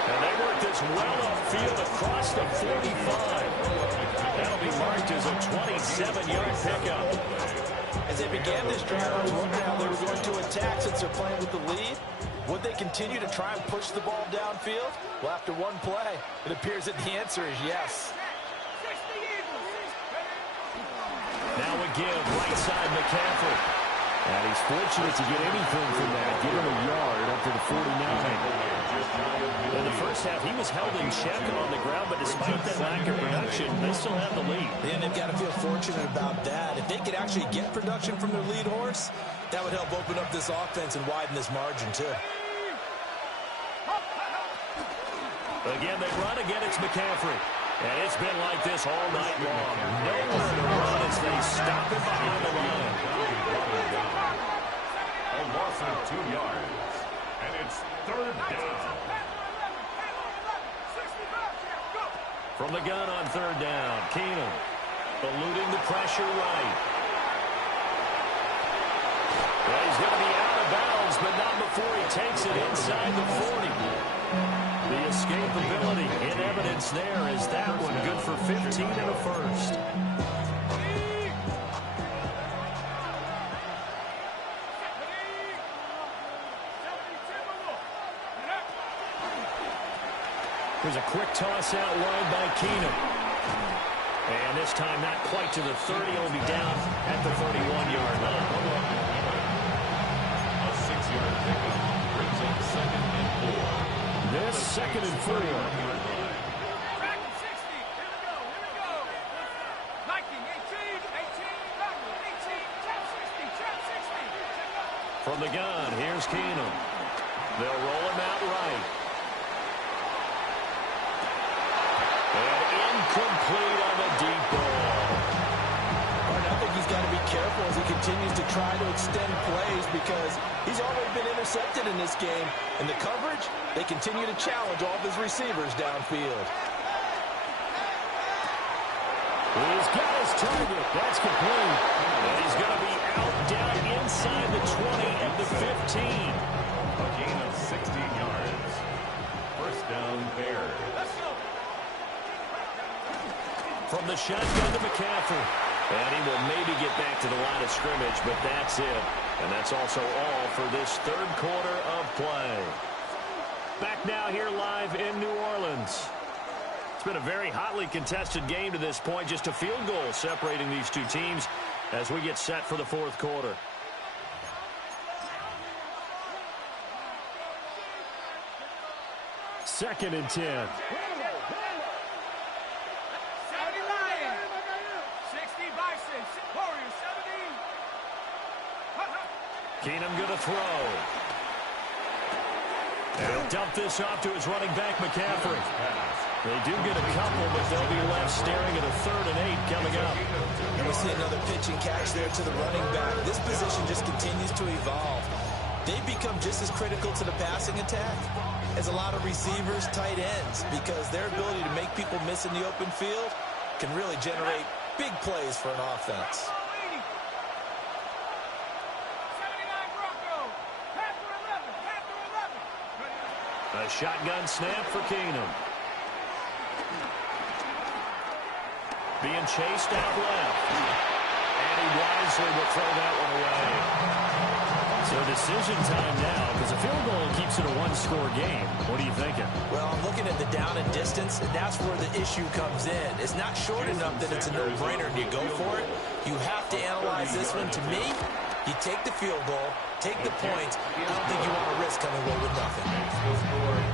And they work this well upfield across the 45. That'll be marked as a 27-yard pickup. As they began this drive, I was wondering how they were going to attack since they're playing with the lead. Would they continue to try and push the ball downfield? Well, after one play, it appears that the answer is yes. Now a give, right side McCaffrey. And he's fortunate to get anything from that. Give him a yard up to the 49. In the first half, he was held in check on the ground, but despite that lack of production, they still have the lead. And they've got to feel fortunate about that. If they could actually get production from their lead horse, that would help open up this offense and widen this margin, too. Again, they run. Again, it's McCaffrey. And it's been like this all night long. Nowhere to run as they stop it behind the line. A loss of 2 yards. And it's third down. From the gun on third down, Keenum eluding the pressure right. Well, he's going to be out of bounds, but not before he takes it inside the 40. The escapability in evidence there is that one good for 15 and a first. There's a quick toss out wide by Keenum. And this time not quite to the 30. He'll be down at the 31-yard line. A 6-yard pickup brings up 2nd and 4. This 2nd and 4. From the gun, here's Keenum. They'll roll him out right. And incomplete on the deep ball. I think he's got to be careful as he continues to try to extend plays because he's already been intercepted in this game. In the coverage, they continue to challenge all of his receivers downfield. He's got his target. That's complete. And he's going to be out down inside the 20 at the 15. A gain of 16 yards. First down, Bears. Let's go. From the shotgun to McCaffrey. And he will maybe get back to the line of scrimmage, but that's it. And that's also all for this third quarter of play. Back now here live in New Orleans. It's been a very hotly contested game to this point. Just a field goal separating these two teams as we get set for the fourth quarter. Second and 10. Keenum going to throw. And he'll dump this off to his running back, McCaffrey. They do get a couple, but they'll be left staring at a 3rd and 8 coming up. And we see another pitch and catch there to the running back. This position just continues to evolve. They become just as critical to the passing attack as a lot of receivers, tight ends, because their ability to make people miss in the open field can really generate big plays for an offense. A shotgun snap for Keenum. Being chased out left. And he wisely will throw that one away. So decision time now, because a field goal keeps it a one-score game. What are you thinking? Well, I'm looking at the down and distance, and that's where the issue comes in. It's not short enough that it's a no-brainer and you go for it. You have to analyze this one. To me, you take the field goal, take the points. I don't think you want to risk coming away with nothing.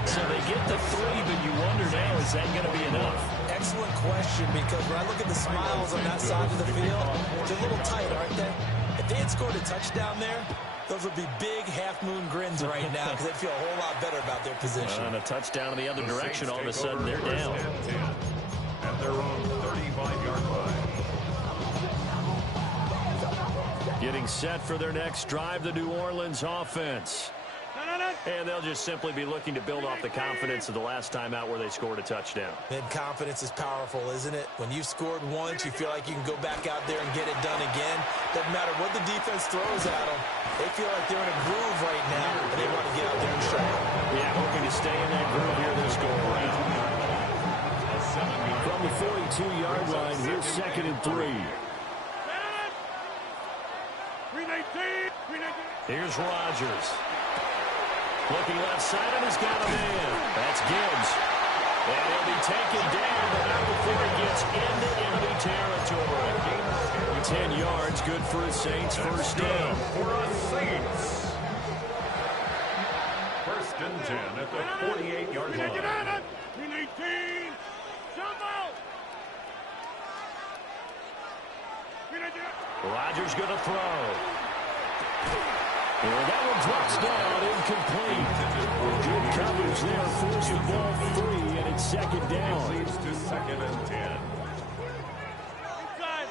So they get the 3, but you wonder now, is that going to be enough? Excellent question, because when I look at the smiles on that side of the field, they're a little tight, aren't they? If they had scored a touchdown there, those would be big half-moon grins right now because they'd feel a whole lot better about their position. And a touchdown in the other direction, all of a sudden they're down. At their own 35-yard line. Getting set for their next drive, the New Orleans offense. And they'll just simply be looking to build off the confidence of the last time out where they scored a touchdown. And confidence is powerful, isn't it? When you've scored once, you feel like you can go back out there and get it done again. Doesn't matter what the defense throws at them. They feel like they're in a groove right now, and they want to get out there and show it. Yeah, hoping to stay in that groove here this go-around. From the 42-yard line, here's 2nd and 3. Here's Rodgers. Looking left side, and he's got a man. That's Gibbs. And he'll be taken down, but not before he gets into enemy territory. 10 yards, good for the Saints. First down. For the Saints. 1st and 10 at the 48-yard line. 18. Jump out. Rodgers going to throw. And that one drops down, incomplete. Good coverage there, forced the ball free, and it's 2nd down. Leads to 2nd and 10. Inside.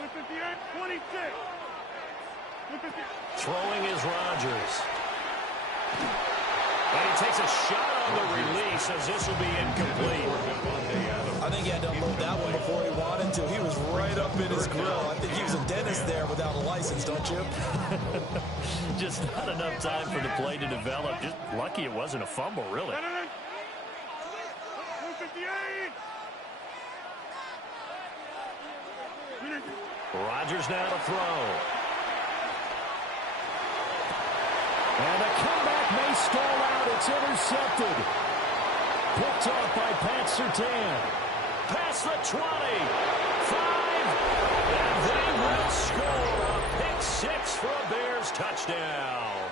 158, 26. Throwing is Rodgers. And he takes a shot on the release as this will be incomplete. I think he had to unload that one before he wanted to. He was right up in his grill. I think he was a dentist there without a license, don't you? Just not enough time for the play to develop. Just lucky it wasn't a fumble, really. 158. Rodgers now to throw. And the comeback may stall out. It's intercepted. Picked off by Pat Surtain. Past the 20. 5. And they will score a pick 6 for a Bears touchdown.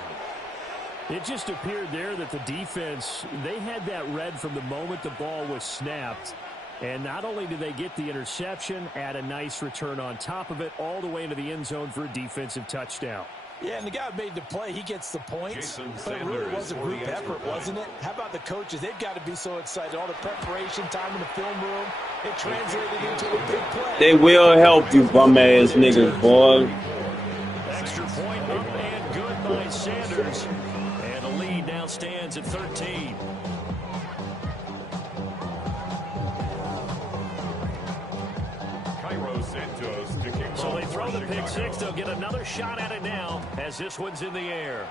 It just appeared there that the defense, they had that read from the moment the ball was snapped. And not only did they get the interception, add a nice return on top of it, all the way into the end zone for a defensive touchdown. Yeah, and the guy who made the play, he gets the points. But it really was a group effort, wasn't it? How about the coaches? They've got to be so excited. All the preparation, time in the film room, it translated into a big play. They will help you bum-ass niggas, boy. Extra point up and good by Sanders. And the lead now stands at 13. So they throw the pick 6. They'll get another shot at it now as this one's in the air.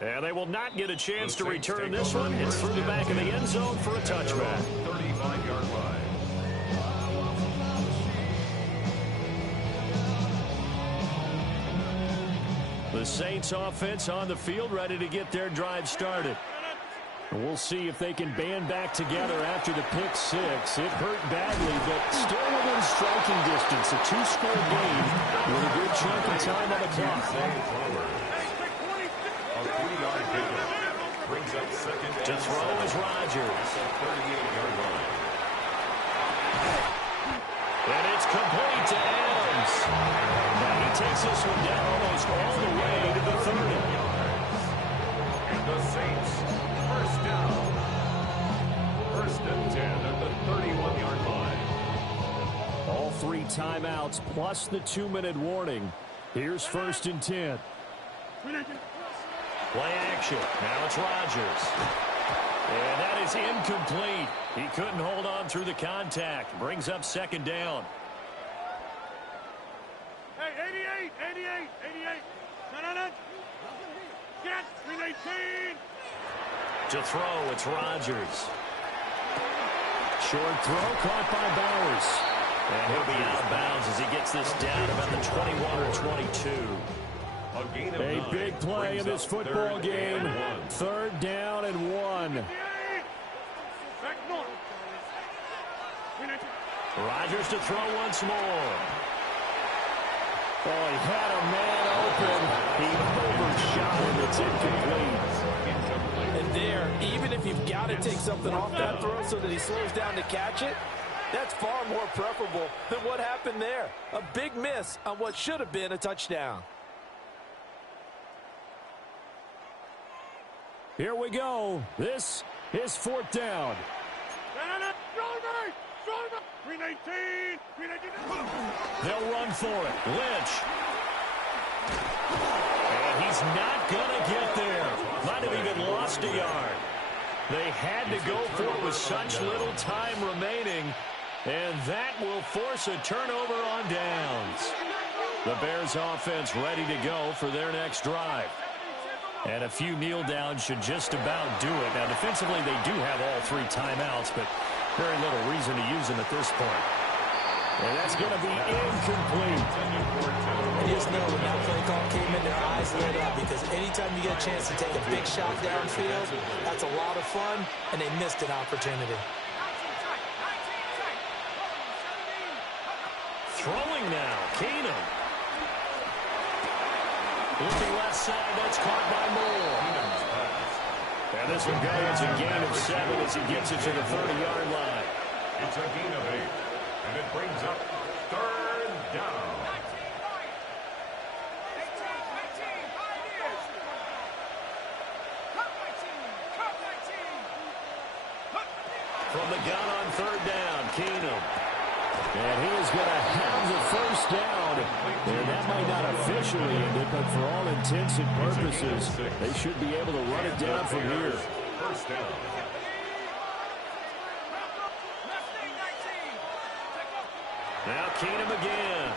And they will not get a chance to return this one. It's through the back of the end zone for a touchback. 35-yard line. The Saints offense on the field, ready to get their drive started. And we'll see if they can band back together after the pick 6. It hurt badly, but still within striking distance. A 2-score game with a good chunk of time on the clock. A 3-yard pickup brings up 2nd To throw is Rodgers. 38-yard line. And it's complete to Adams. Now he takes this one down almost all the way to the 30. And the Saints, first down. 1st and 10 at the 31-yard line. All 3 timeouts plus the 2-minute warning. Here's 1st and 10. Play action. Now it's Rodgers. And that is incomplete. He couldn't hold on through the contact. Brings up 2nd down. Hey, 88. No. Get 318. To throw, it's Rodgers. Short throw caught by Bowers. And he'll be out of bounds as he gets this down about the 21 or 22. A big play in this football game. 3rd down and 1. Rodgers to throw once more. Oh, he had a man open. He overshot him. It's incomplete. And there, even if you've got to take something off that throw so that he slows down to catch it, that's far more preferable than what happened there. A big miss on what should have been a touchdown. Here we go. This is 4th down. 319. They'll run for it. Lynch. And he's not going to get there. Might have even lost a yard. They had to go for it with such little time remaining, and that will force a turnover on downs. The Bears offense ready to go for their next drive. And a few kneel downs should just about do it. Now, defensively, they do have all 3 timeouts, but very little reason to use them at this point. And that's going to be incomplete. You just know when that play call came in, their eyes lit up, because anytime you get a chance to take a big shot downfield, that's a lot of fun, and they missed an opportunity. Throwing now, Keenum. Looking left side, that's caught by Moore. And this one goes a gain of 7 as he gets it to the 30-yard line. It's a gain of 8, and it brings up 3rd down. From the gun on 3rd down, Keenum. And he is going to have the 1st down. And that might not officially end it, but for all intents and purposes, they should be able to run it down from here. 1st down. Now Keenum again.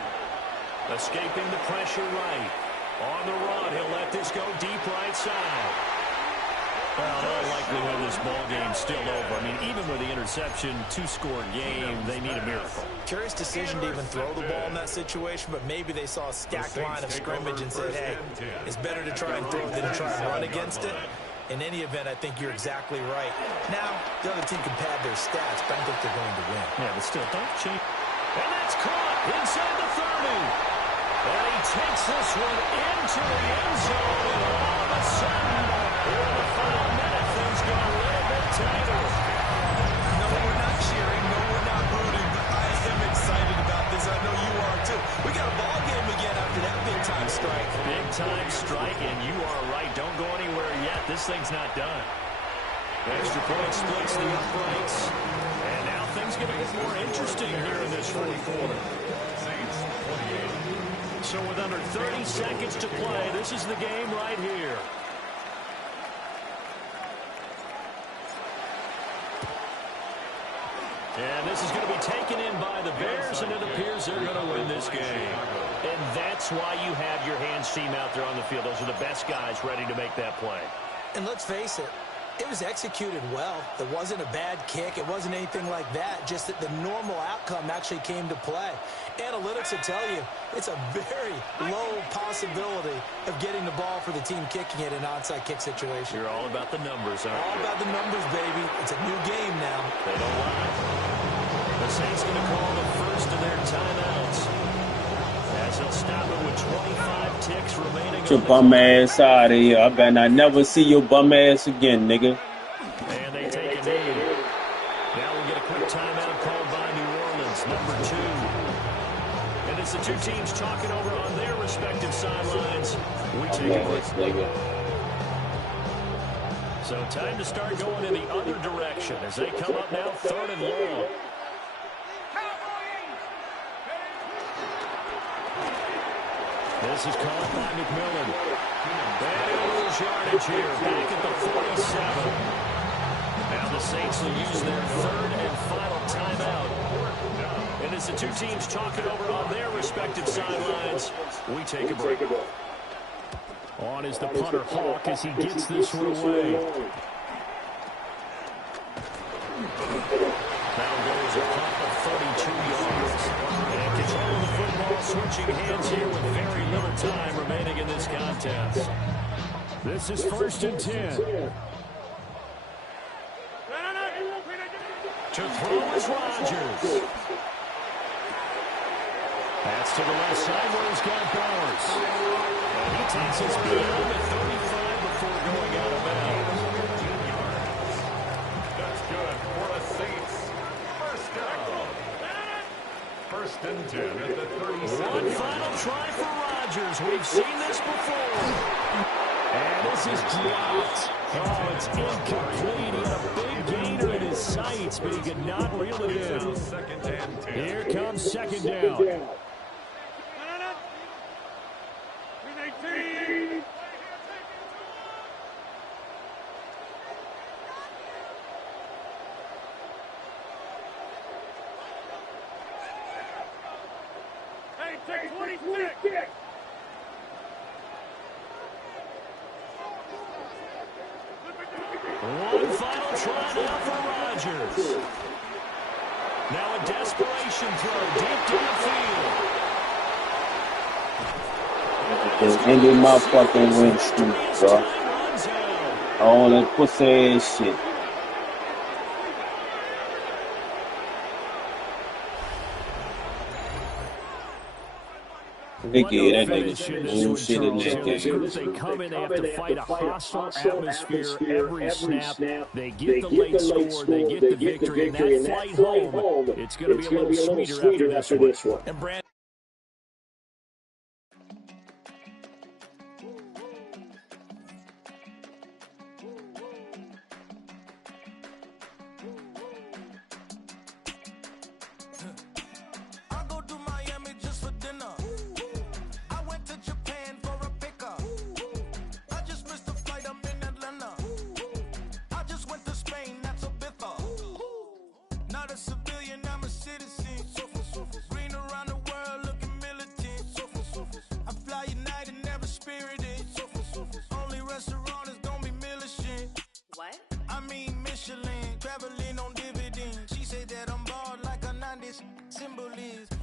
Escaping the pressure right. On the run, he'll let this go deep right side. Well, in all likelihood, this ball game's still over. I mean, even with the interception, 2-score game, they need a miracle. Curious decision to even throw the ball in that situation, but maybe they saw a stacked line of scrimmage and said, hey, it's better to try and throw than to try and run against it. In any event, I think you're exactly right. Now, the other team can pad their stats, but I don't think they're going to win. Yeah, but still, don't change. And that's caught inside the 30. And he takes this one into the end zone, and all of a sudden, in the final minute, things go a little bit tighter. No, we're not cheering. No, we're not rooting. But I am excited about this. I know you are, too. We got a ball game again after that big-time strike. Big-time strike, and you are right. Don't go anywhere yet. This thing's not done. Extra point splits the uprights. And now things get a bit more interesting here in this 4th quarter. So with under 30 seconds to play, this is the game right here. And this is going to be taken in by the Bears, and it appears they're going to win this game. And that's why you have your hands team out there on the field. Those are the best guys ready to make that play. And let's face it, it was executed well. It wasn't a bad kick. It wasn't anything like that. Just that the normal outcome actually came to play. Analytics will tell you it's a very low possibility of getting the ball for the team kicking it in an onside kick situation. You're all about the numbers, aren't you? All about the numbers, baby. It's a new game now. They don't lie. The Saints going to call the first of their timeouts, as they'll stop it with 25 ticks remaining. Get your bum ass out of here. I better not never see your bum ass again, nigga. And they take a knee. Now we'll get a quick timeout called by New Orleans, number 2. And it's the two teams talking over on their respective sidelines. We take a break. So time to start going in the other direction as they come up now 3rd and long. This is caught by McMillan. And a little yardage here, back at the 47. Now the Saints will use their 3rd and final timeout. And as the two teams talking over on their respective sidelines, we take a break. On is the punter Hawk as he gets this one away. Now goes a punt of 32 yards. And control of the football, switching hands here with very little time remaining in this contest. This is 1st and 10. To throw is Rodgers. That's to the left side where he's got Bowers. And he takes his beyond the 35 before going out of bounds. That's good for the Saints. 1st down. 1st and 10 at the 37. One final try for Rodgers. We've seen this before. And this is dropped. Oh, it's incomplete. He had a big gainer in his sights, but he could not reel it in. Here comes 2nd down. One final try now for Rodgers. Now a desperation throw deep down the field. Just ended my fucking win streak, bro. All that pussy ass shit. They gave that nigga bullshit in that game. They come in, they have to fight a hostile atmosphere every snap. They get the late score, they get the victory, and that flight home, it's going to be a little sweeter after this one. And Brandon,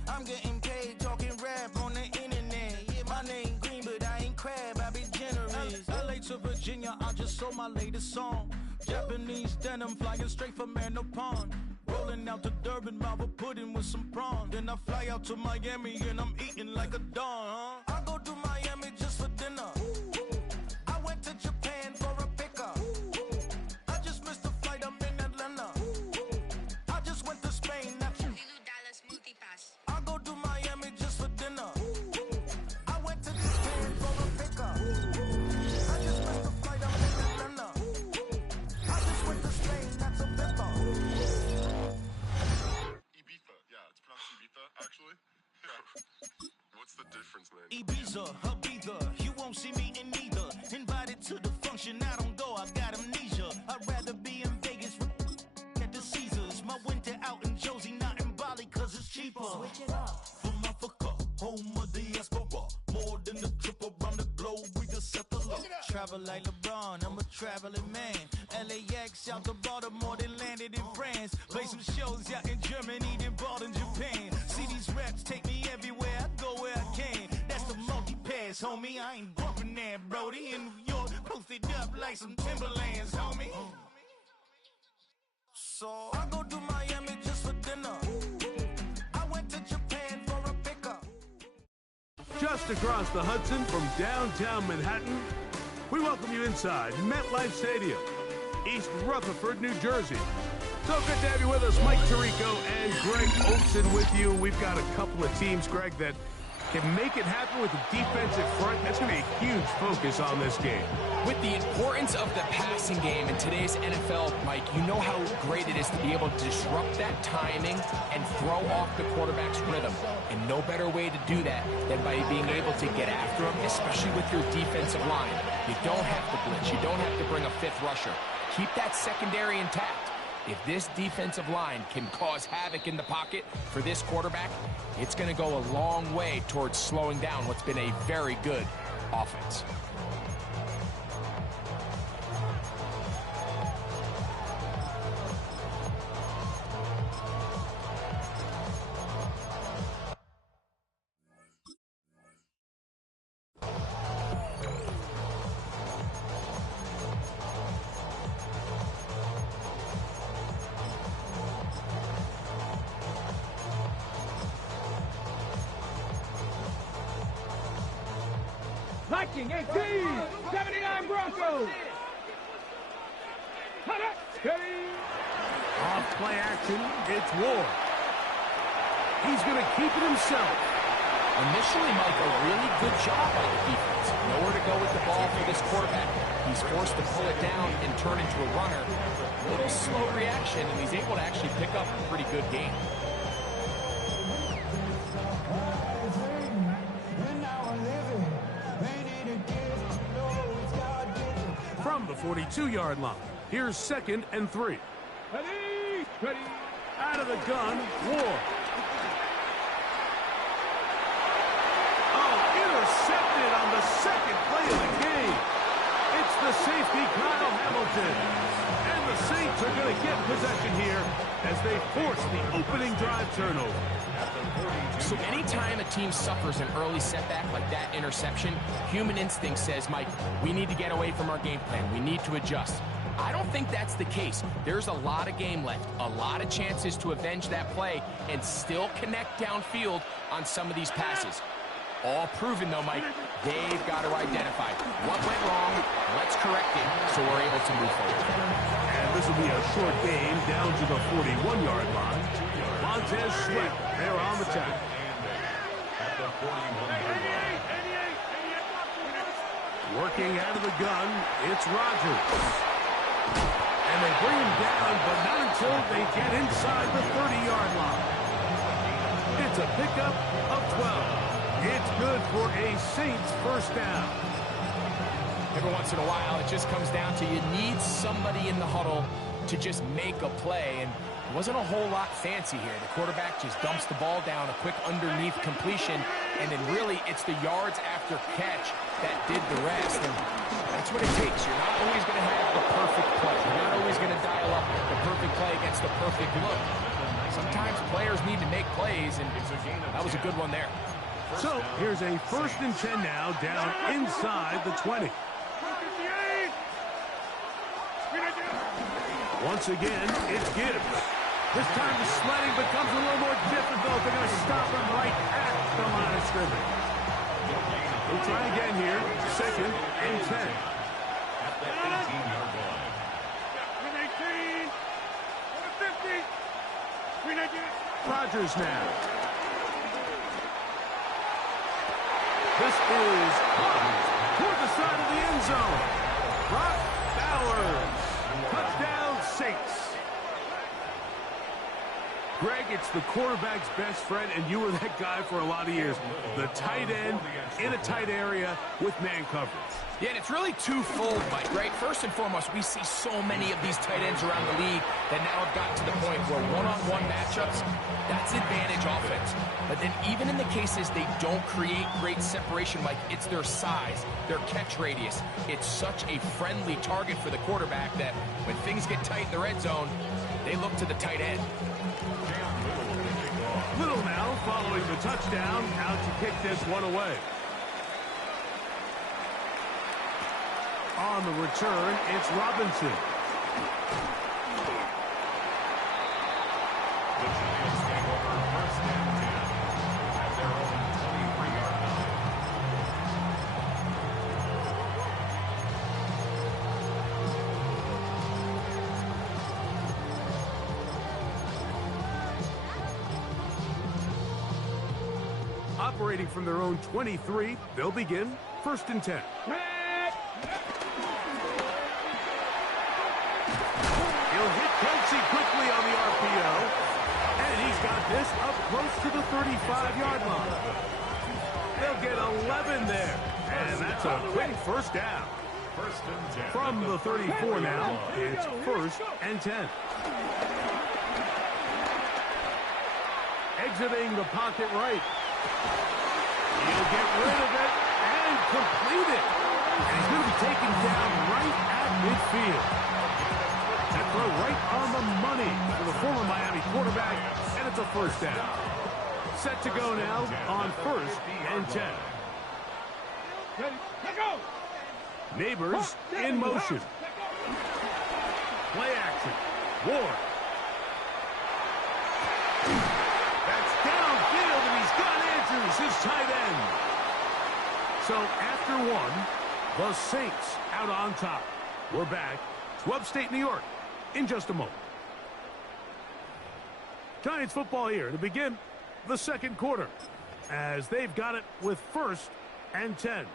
I'm getting paid talking rap on the internet. Yeah, my name green, but I ain't crab, I be generous. LA to Virginia, I just sold my latest song. Japanese denim flying straight from Manapon. Rolling out to Durban, mouth a pudding with some prawns. Then I fly out to Miami and I'm eating like a don. I go to Miami just for dinner. I went to Japan for a pickup. I just missed the flight, I'm in Atlanta. I just went to Spain, that's I go to Miami just for dinner. I went to Japan for a pickup. I just missed the flight, I'm in Atlanta. I just went to Spain, that's a pippa. Ibiza, yeah, it's pronounced Ibiza, actually. What's the difference, man? Ibiza, Ibiza, you won't see me in neither. Invited to the function, I don't go, I got amnesia. I'd rather be in Vegas at the Caesars. My winter out in Josie, not in Bali, cause it's cheaper. Switch it up. From Africa, home of the diaspora. More than a trip around the globe, we just set the look. Travel like LeBron, I'm a traveling man. LAX out to Baltimore, then landed in France. Play some shows out in Germany, then bought in Japan. See these reps take me everywhere, I go where I can. That's the multi-pass, homie. I ain't bumping that, Brody. In New York, posted up like some Timberlands, homie. So I go to Miami just for dinner. I went to Japan for a pickup. Just across the Hudson from downtown Manhattan, we welcome you inside MetLife Stadium, East Rutherford, New Jersey. So good to have you with us, Mike Tirico and Greg Olson with you. We've got a couple of teams, Greg, that can make it happen with the defensive front. That's going to be a huge focus on this game. With the importance of the passing game in today's NFL, Mike, you know how great it is to be able to disrupt that timing and throw off the quarterback's rhythm. And no better way to do that than by being able to get after him, especially with your defensive line. You don't have to blitz. You don't have to bring a fifth rusher. Keep that secondary intact. If this defensive line can cause havoc in the pocket for this quarterback, it's going to go a long way towards slowing down what's been a very good offense. Viking 18, 79 Broncos. Off play action, it's Ward. He's going to keep it himself. Initially, Mike, a really good job by the defense. Nowhere to go with the ball for this quarterback. He's forced to pull it down and turn into a runner. A little slow reaction, and he's able to actually pick up a pretty good game. From the 42-yard line, here's 2nd and 3. Ready. Out of the gun, Ward. Saints are going to get possession here as they force the opening drive turnover. So anytime a team suffers an early setback like that interception, human instinct says, Mike, we need to get away from our game plan. We need to adjust. I don't think that's the case. There's a lot of game left, a lot of chances to avenge that play and still connect downfield on some of these passes. All proven, though, Mike, they've got to identify what went wrong, let's correct it so we're able to move forward. And this will be a short game down to the 41-yard line. Montez Sweat there on the tackle. At the 41-yard line. Working out of the gun, it's Rodgers. And they bring him down, but not until they get inside the 30-yard line. It's a pickup of 12. It's good for a Saints first down. Every once in a while, it just comes down to you need somebody in the huddle to just make a play. And it wasn't a whole lot fancy here. The quarterback just dumps the ball down, a quick underneath completion, and then really it's the yards after catch that did the rest. And that's what it takes. You're not always going to have the perfect play. You're not always going to dial up the perfect play against the perfect look. Sometimes players need to make plays, and that was a good one there. So here's a 1st and 10 now down inside the 20. Once again, it's Gibbs. This time the sledding becomes a little more difficult. They're going to stop him right at the line of scrimmage. We'll try again here. 2nd and 10. At the 18-yard line. 50. Rodgers now. This is toward the side of the end zone. Brock Bowers. Touchdown, Saints. Greg, it's the quarterback's best friend, and you were that guy for a lot of years. The tight end in a tight area with man coverage. Yeah, and it's really twofold, Mike, right? First and foremost, we see so many of these tight ends around the league that now have gotten to the point where one-on-one matchups, that's advantage offense. But then even in the cases they don't create great separation, Mike, it's their size, their catch radius. It's such a friendly target for the quarterback that when things get tight in the red zone, they look to the tight end. Little now following the touchdown, out to kick this one away. On the return, it's Robinson. The Giants take over 1st and 10 at their own 23-yard line. Operating from their own 23, they'll begin 1st and 10. He'll hit Kelsey quickly on the RPO, and he's got this up close to the 35-yard line. They'll get 11 there, and that's a quick first down. 1st and 10. From the 34 now, it's 1st and 10. Exiting the pocket right. He'll get rid of it and complete it. And he's going to be taken down right at midfield. That throw right on the money for the former Miami quarterback, and it's a first down. Set to go now on 1st and 10. Neighbors in motion. Play action. Ward. That's downfield, and he's got Andrews, his tight end. So after one, the Saints out on top. We're back to upstate New York in just a moment. Giants football here to begin the 2nd quarter as they've got it with 1st and 10.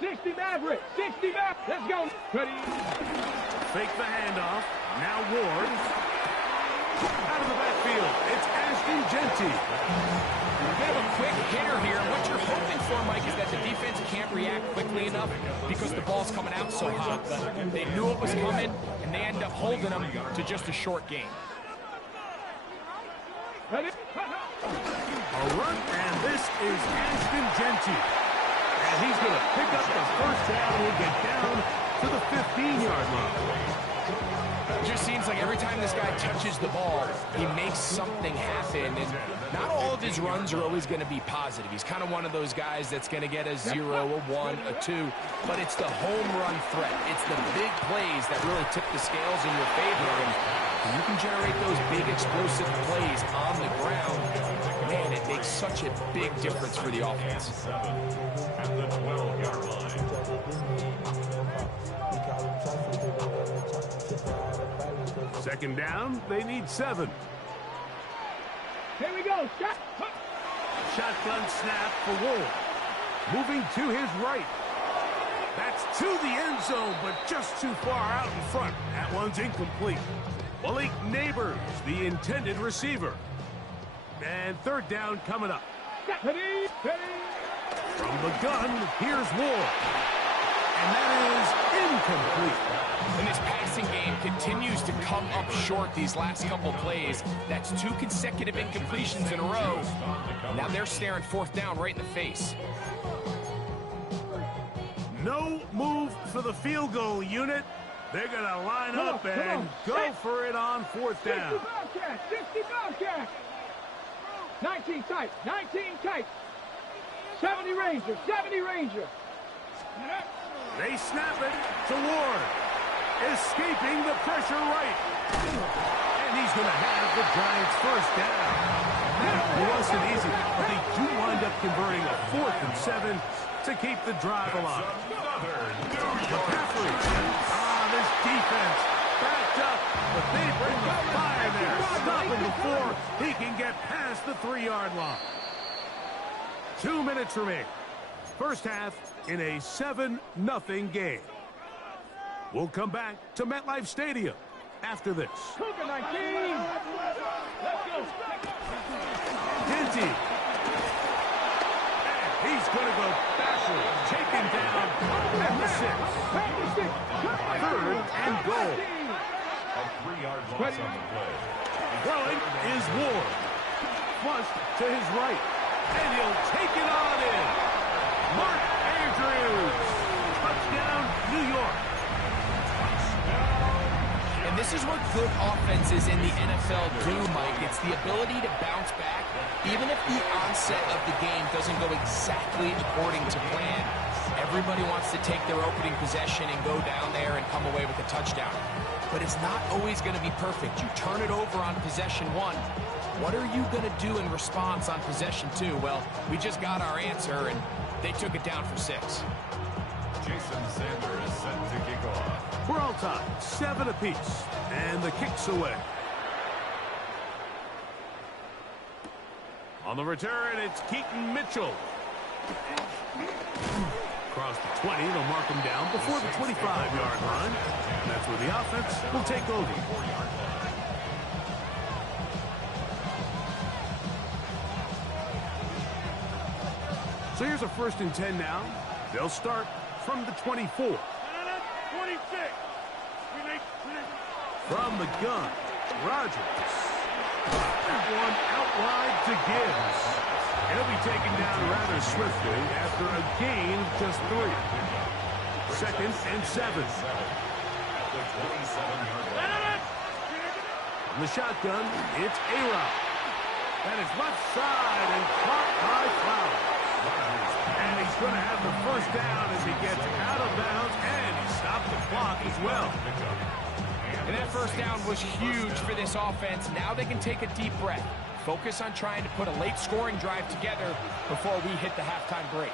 60 Maverick, 60 Maverick, let's go. Ready. Fake the handoff. Now Ward. Out of the backfield, it's Ashton Genty. A bit of a quick hitter here. What you're hoping for, Mike, is that the defense can't react quickly enough because the ball's coming out so hot. But they knew it was coming, and they end up holding them to just a short game. A run, and this is Ashton Genty. And he's going to pick up the first down. He'll get down to the 15-yard line. It just seems like every time this guy touches the ball, he makes something happen. And not all of his runs are always going to be positive. He's kind of one of those guys that's going to get a 0, a 1, a 2. But it's the home run threat. It's the big plays that really tip the scales in your favor. And you can generate those big explosive plays on the ground. Man, it makes such a big difference for the offense. At the 12-yard line. Second down, they need 7. Here we go. Shotgun snap for Ward. Moving to his right. That's to the end zone, but just too far out in front. That one's incomplete. Malik Neighbors, the intended receiver. And third down coming up. From the gun, here's Ward. And that is incomplete. And this passing game continues to come up short these last couple plays. That's 2 consecutive incompletions in a row. Now they're staring fourth down right in the face. No move for the field goal unit. They're going to line up and go for it on fourth down. 60 Bobcats. 19 tight. 19 tight. 70 Ranger. They snap it to Ward. Escaping the pressure right. And he's going to have the Giants first down. It wasn't easy, but they do wind up converting a 4th and 7 to keep the drive alive. McCaffrey. This defense backed up, but they bring the fire there. Stop him before he can get past the 3-yard line. 2 minutes remaining. First half in a 7-0 game. We'll come back to MetLife Stadium after this. Cougar 19. Let's go. Dinty. And he's going to go backwards. Taken down at the 6. 3rd and goal. A 3-yard loss on the play. Throwing is Ward. Flush to his right. And he'll take it on in. Mark Andrews. Touchdown, New York. And this is what good offenses in the NFL do, Mike. It's the ability to bounce back, even if the onset of the game doesn't go exactly according to plan. Everybody wants to take their opening possession and go down there and come away with a touchdown. But it's not always going to be perfect. You turn it over on possession 1. What are you going to do in response on possession 2? Well, we just got our answer, and they took it down for 6. Jason Sander is set to kick off. We're all tied, 7 apiece, and the kick's away. On the return, it's Keaton Mitchell. Across the 20, they'll mark him down before the 25-yard line. And that's where the offense will take over. So here's a 1st and 10 now. They'll start from the 24. 26. From the gun, Rodgers. That one out wide to Gibbs. He'll be taken down rather swiftly after a gain of just 3. 2nd and 7. From the shotgun, it's A-Rod. That is left side and caught by Flowers. And he's going to have the first down as he gets out of bounds, and he stopped the clock as well. And that first down was huge for this offense. Now they can take a deep breath. Focus on trying to put a late scoring drive together before we hit the halftime break.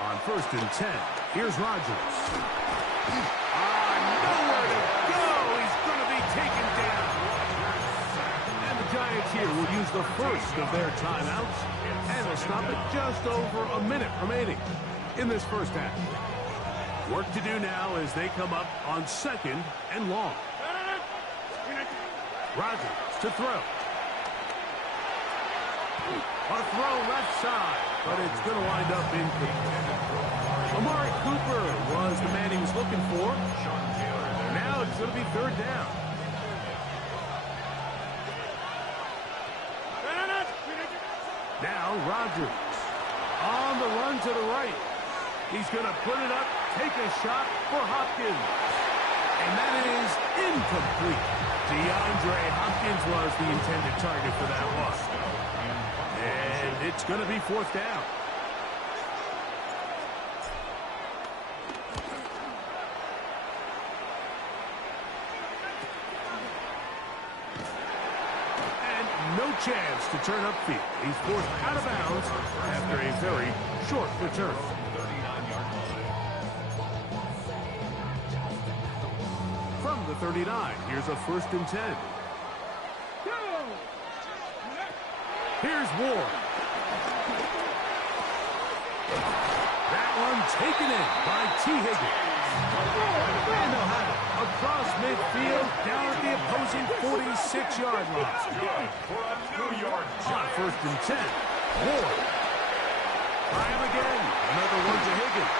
On 1st and 10, here's Rodgers. Nowhere to go. He's going to be taken down. And the Giants here will use the first of their timeouts, and they'll stop it just over a minute remaining in this first half. Work to do now as they come up on 2nd and long. Rodgers to throw. A throw left side, but it's going to wind up incomplete. Amari Cooper was the man he was looking for. Now it's going to be 3rd down. Now Rodgers on the run to the right. He's going to put it up, take a shot for Hopkins. And that is incomplete. DeAndre Hopkins was the intended target for that one. And it's going to be 4th down. No chance to turn upfield. He's forced out of bounds after a very short return. From the 39, here's a 1st and 10. Here's Ward. That one taken in by T. Higgins. And they'll have it across midfield down at the opposing 46-yard line. On 1st and 10, Ward. Try him again. Another one to Higgins.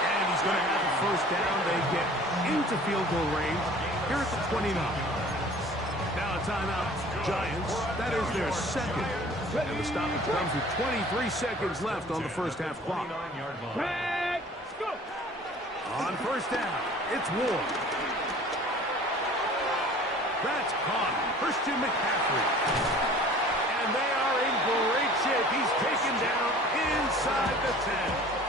And he's going to have a 1st down. They get into field goal range here at the 29. Now a timeout. Giants, that is their 2nd. And the stoppage comes with 23 seconds left on the first half clock. On 1st down, it's Ward. That's caught. Christian McCaffrey. And they are in great shape. He's taken down inside the 10.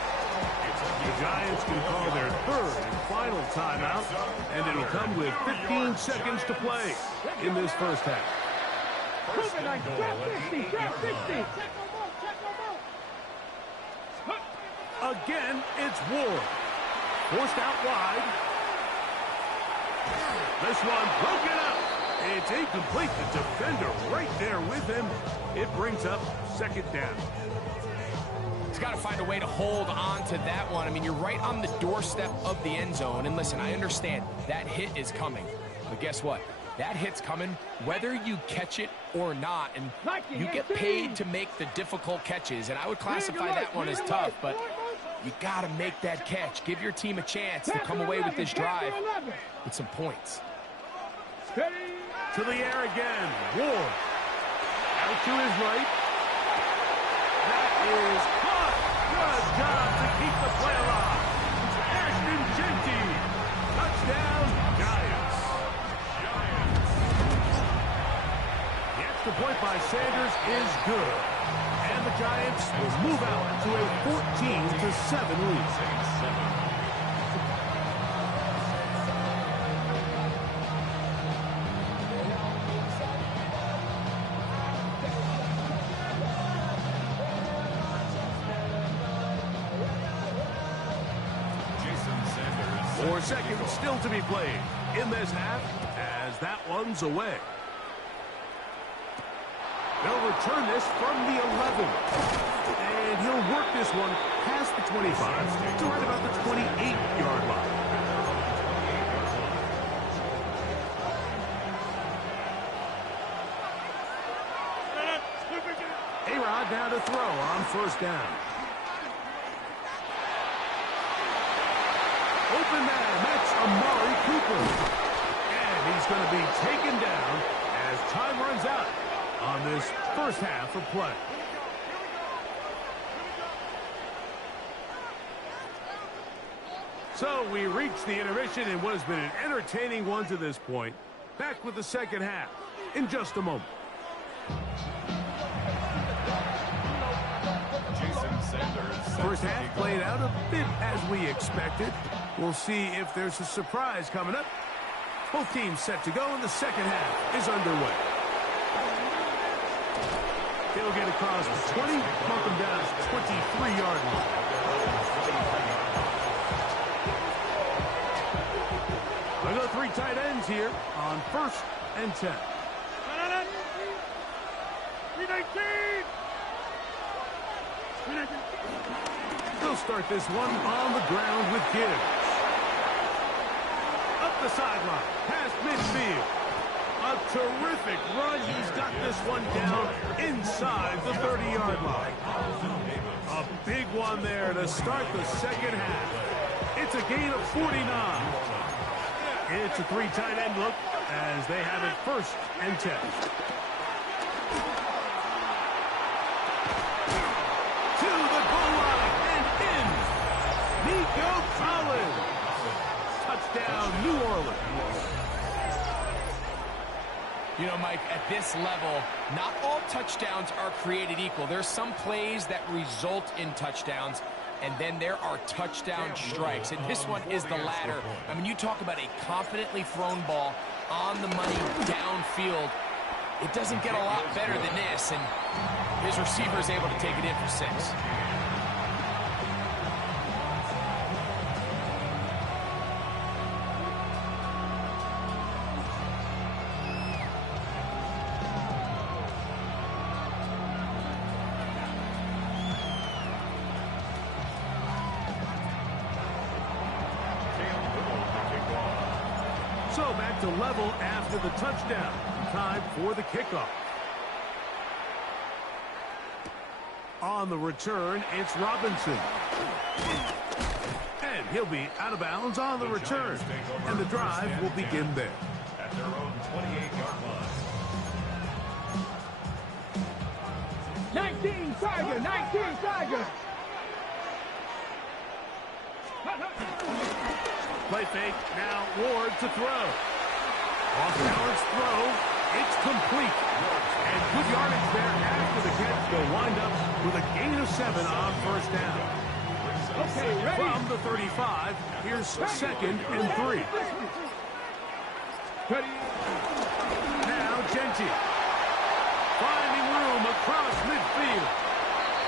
The Giants can call their 3rd and final timeout, and it'll come with 15 seconds to play in this first half. Again, it's Ward. Forced out wide. This one broken up. It's incomplete. The defender right there with him. It brings up 2nd down. He's got to find a way to hold on to that one. I mean, you're right on the doorstep of the end zone. And listen, I understand that hit is coming. But guess what? That hit's coming whether you catch it or not. And you get paid to make the difficult catches. And I would classify that one as tough. But you got to make that catch. Give your team a chance to come away with this drive with some points. To the air again. Ward. Out to his right. That is caught. Good job to keep the play alive. Ashton Jeanty. Touchdown, Giants. The extra point by Sanders is good. And the Giants will move out to a 14-7 lead. Seconds still to be played in this half as that one's away. They'll return this from the 11. And he'll work this one past the 25 to right about the 28-yard line. A-Rod now to throw on 1st down. Open man, that's Amari Cooper. And he's going to be taken down as time runs out on this first half of play. So we reach the intermission in what has been an entertaining one to this point. Back with the second half in just a moment. First half played out a bit as we expected. We'll see if there's a surprise coming up. Both teams set to go, and the second half is underway. They'll get across the 20, bump them down to the 23-yard line. I go 3 tight ends here on 1st and 10. 319. They'll start this one on the ground with Gibbs. Up the sideline, past midfield. A terrific run. He's got this one down inside the 30-yard line. A big one there to start the second half. It's a gain of 49. It's a 3 tight end look as they have it 1st and 10. touchdown, New Orleans. You know, Mike, at this level, not all touchdowns are created equal. There's some plays that result in touchdowns, and then there are touchdown strikes, and this one is the latter. I mean, you talk about a confidently thrown ball on the money downfield. It doesn't get a lot better than this, and his receiver is able to take it in for 6. So back to level after the touchdown. Time for the kickoff. On the return, it's Robinson. And he'll be out of bounds on the return. And the drive will begin there. At their own 28-yard line. 19 Tiger, 19 Tiger. Play fake, now Ward to throw. Off balance throw, it's complete. And good yardage there after the catch. They'll wind up with a gain of 7 on first down. Okay, ready? From the 35, here's 2nd and 3. Ready? Now Gentry. Finding room across midfield.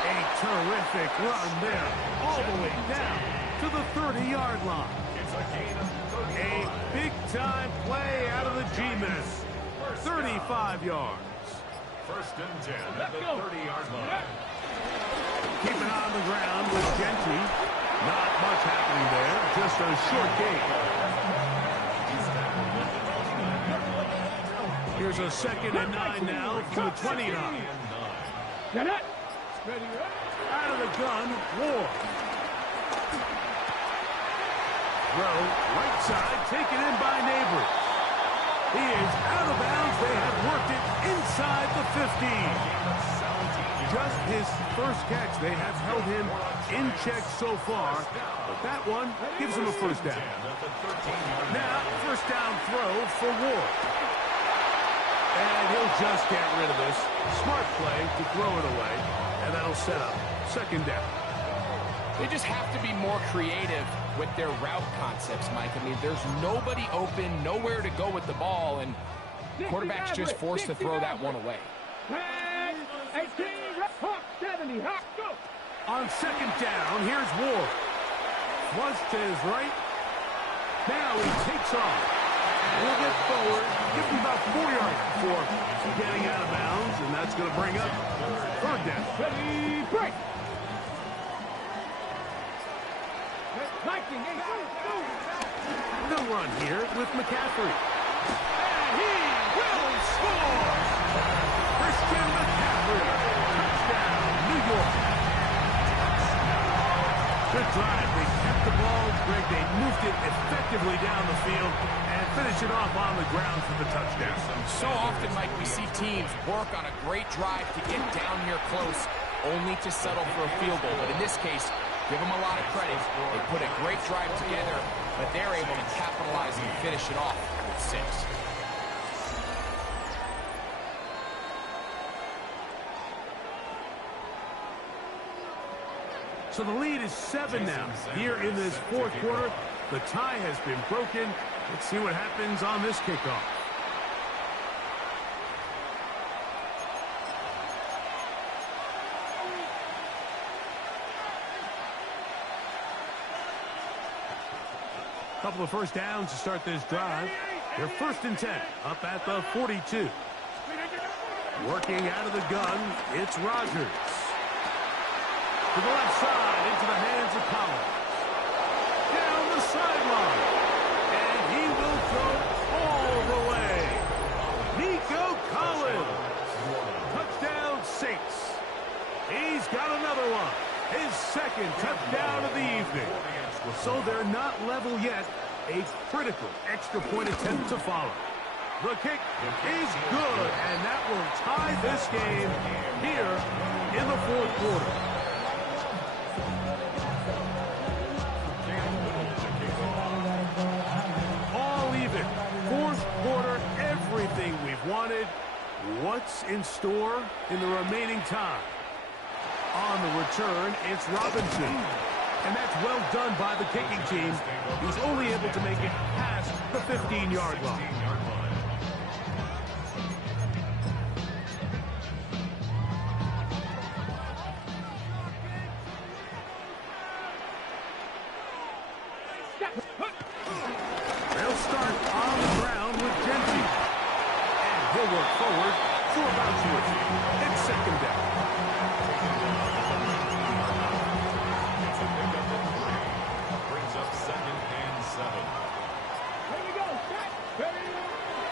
A terrific run there, all the way down to the 30-yard line. A big-time play out of the G-Men. 35 yards. 1st and 10 at the 30-yard line. Keep it on the ground with Gentry. Not much happening there, just a short gain. Here's a 2nd and 9 now from the 29. Out of the gun, Ward. Throw, right side, taken in by Neighbors. He is out of bounds. They have worked it inside the 15. Just his first catch. They have held him in check so far, but that one gives him a first down. Now, first down throw for Ward. And he'll just get rid of this. Smart play to throw it away, and that'll set up 2nd down. They just have to be more creative with their route concepts, Mike. I mean, there's nobody open, nowhere to go with the ball, and quarterback's just forced to throw that one away. 70, go. On 2nd down, here's Ward. Flush to his right. Now he takes off. And he'll get forward. Give him about 4 yards for getting out of bounds, and that's going to bring up 3rd down. Ready, break. The run here with McCaffrey. And he will score! Christian McCaffrey. Touchdown, New York. Good drive. They kept the ball. Greg, they moved it effectively down the field and finish it off on the ground for the touchdown. So often, Mike, we see teams work on a great drive to get down here close, only to settle for a field goal. But in this case, give them a lot of credit. They put a great drive together, but they're able to capitalize and finish it off with 6. So the lead is 7 now. Here in this 4th quarter, the tie has been broken. Let's see what happens on this kickoff. Couple of first downs to start this drive. They're 1st and 10, up at the 42. Working out of the gun, it's Rodgers. To the left side, into the hands of Collins. Down the sideline. And he will go all the way. Nico Collins. Touchdown, Saints. He's got another one. His 2nd touchdown of the evening. So they're not level yet. A critical extra point attempt to follow. The kick is good, and that will tie this game here in the 4th quarter. What's in store in the remaining time? On the return, it's Robinson. And that's well done by the kicking team. He's only able to make it past the 15-yard line. They'll start on the ground with Genty. And he'll work forward for about 2. It's second down. Brings up 2nd and 7. Here we go.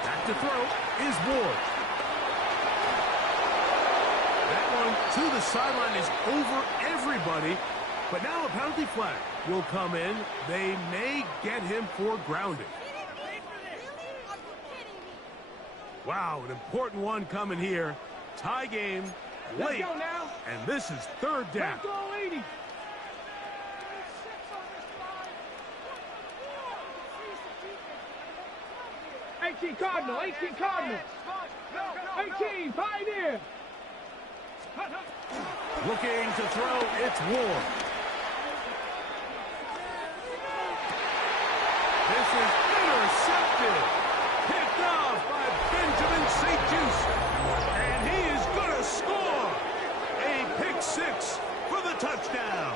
Back to throw is Ward. That one to the sideline is over everybody. But now a penalty flag will come in. They may get him for grounding. Wow, an important one coming here. Tie game, late, and this is 3rd down. 18 Cardinal, 18 Cardinal. 18, Pioneer. Looking to throw, it's Ward. This is intercepted. Picked off by Benjamin St. Just. And he is going to score. A pick 6 for the touchdown.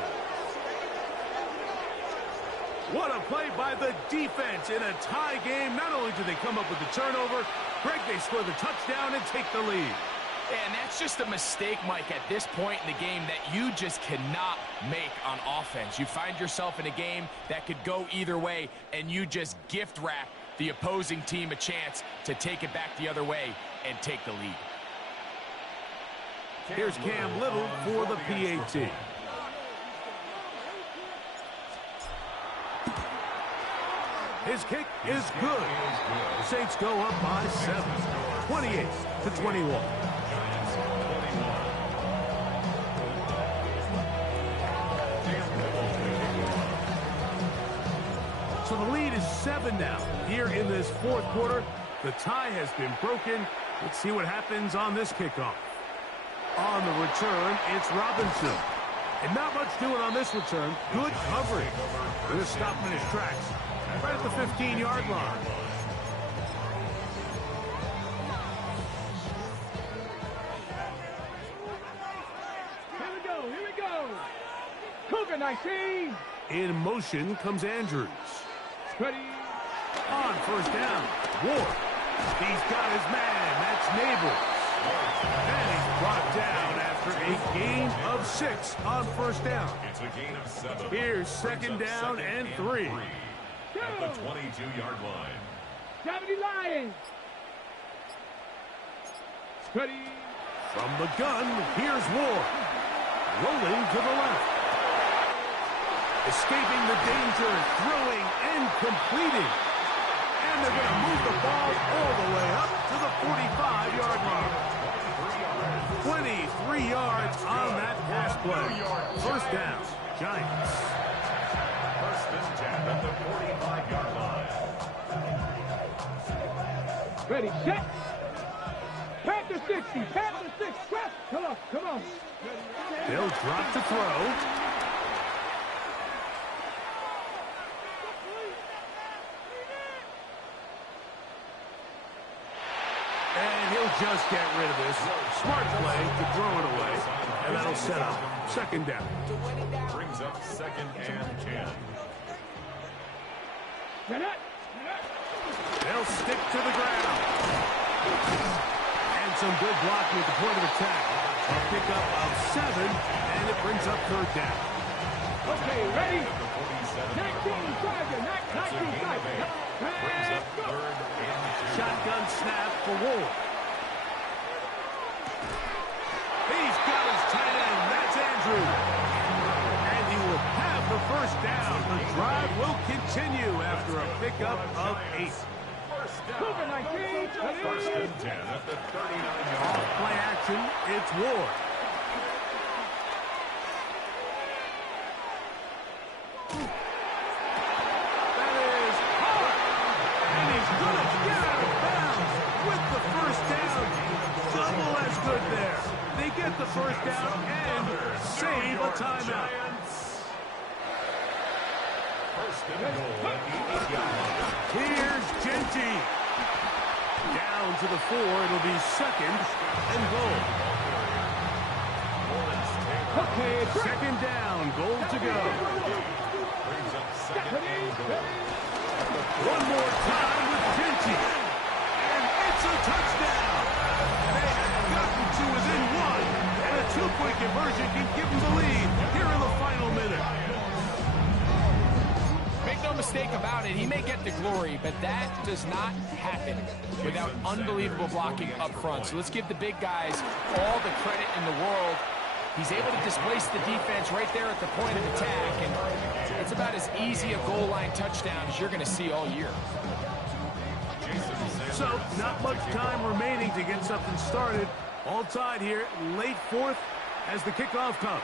What a play by the defense in a tie game. Not only do they come up with the turnover, Greg, they score the touchdown and take the lead. And that's just a mistake, Mike, at this point in the game that you just cannot make on offense. You find yourself in a game that could go either way, and you just gift wrap the opposing team a chance to take it back the other way and take the lead. Here's Cam Little for the PAT. His kick is good. The Saints go up by 7, 28-21. So the lead is 7 now. Here in this 4th quarter, the tie has been broken. Let's see what happens on this kickoff. On the return, it's Robinson. And not much doing on this return. Good coverage. Going to stop him in his tracks. Right at the 15-yard line. Here we go. Cougar 19. In motion comes Andrews. Ready. On 1st down, Ward. He's got his man. That's Neighbors. And he's brought down after a gain of 6 on 1st down. It's a gain of 7. Here's 2nd down and 3. At the 22-yard line. 70 Lions. Ready. From the gun, here's Ward. Rolling to the left. Escaping the danger, throwing and completing. And they're going to move the ball all the way up to the 45-yard line. 23 yards on that pass play. 1st down, Giants. 1st and 10 at the 45-yard line. Ready, set. Panther 60, Panther 6, press. Come on. They'll drop to throw. And he'll just get rid of this. Smart play to throw it away. And that'll set up 2nd down. Brings up 2nd and 10. They'll stick to the ground. And some good blocking at the point of attack. A pickup of 7, and it brings up 3rd down. Okay, ready? 19 Tiger, 19 Tiger. Brings up 3rd and 2. Shotgun snap for Ward. He's got his tight end. That's Andrew. And he will have the 1st down. The drive will continue after a pickup of 8. Cougar 19. 1st and 10 at the 39-yard line. Off play action, it's Ward. That is hard. And he's going to get out of bounds with the 1st down. get the first down and save a timeout. Here's Genty. Down to the 4. It'll be second and goal. Second down, goal to go. One more time with Genty. And it's a touchdown. They have gotten to within 1. And a 2-point conversion can give them the lead here in the final minute. Make no mistake about it, he may get the glory, but that does not happen without unbelievable blocking up front. So let's give the big guys all the credit in the world. He's able to displace the defense right there at the point of attack, and it's about as easy a goal line touchdown as you're going to see all year. So, not much time remaining to get something started. All tied here, late 4th as the kickoff comes.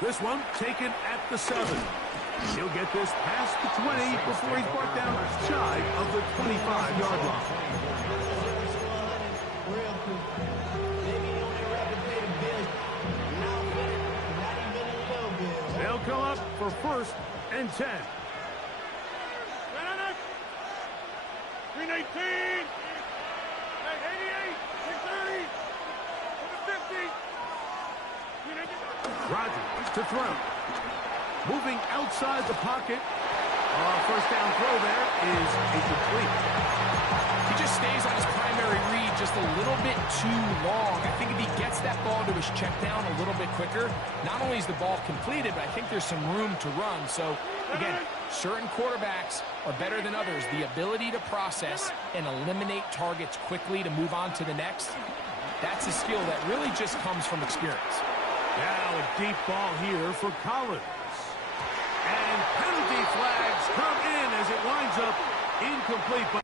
This one taken at the 7. He'll get this past the 20 before he's brought down shy of the 25-yard line. They'll come up for 1st and 10. 319, 88, 630, 50, 50. Rodgers to throw. Moving outside the pocket. First down throw there is incomplete. He just stays on his primary read just a little bit too long. I think if he gets that ball to his check down a little bit quicker, not only is the ball completed, but I think there's some room to run. So, again, certain quarterbacks are better than others. The ability to process and eliminate targets quickly to move on to the next, that's a skill that really just comes from experience. Now a deep ball here for Collins. And penalty flags come in as it winds up incomplete.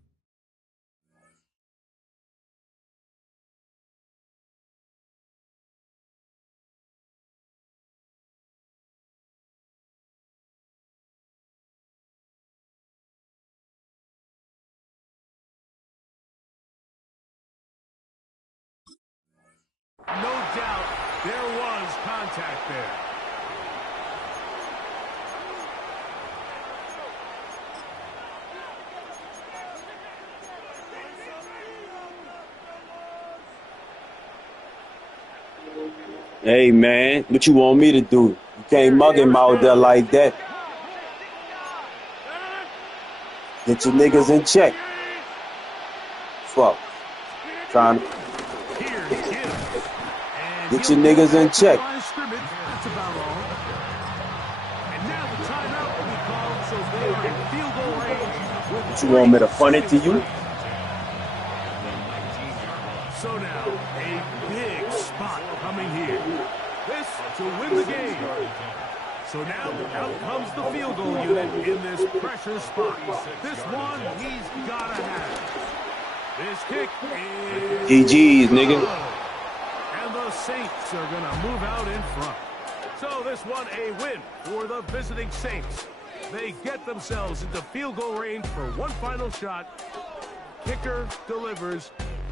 No doubt there was contact there. Hey, man, what you want me to do? You can't mug him out there like that. Get your niggas in check. Fuck. Trying to get your niggas in check. What you want me to punt it to you? So now, a big spot coming here. This to win the game. So now, out comes the field goal unit in this pressure spot. This one, he's got to have. This kick is... GG's, nigga. And the Saints are going to move out in front. So this one, a win for the visiting Saints. They get themselves into field goal range for one final shot. Kicker delivers.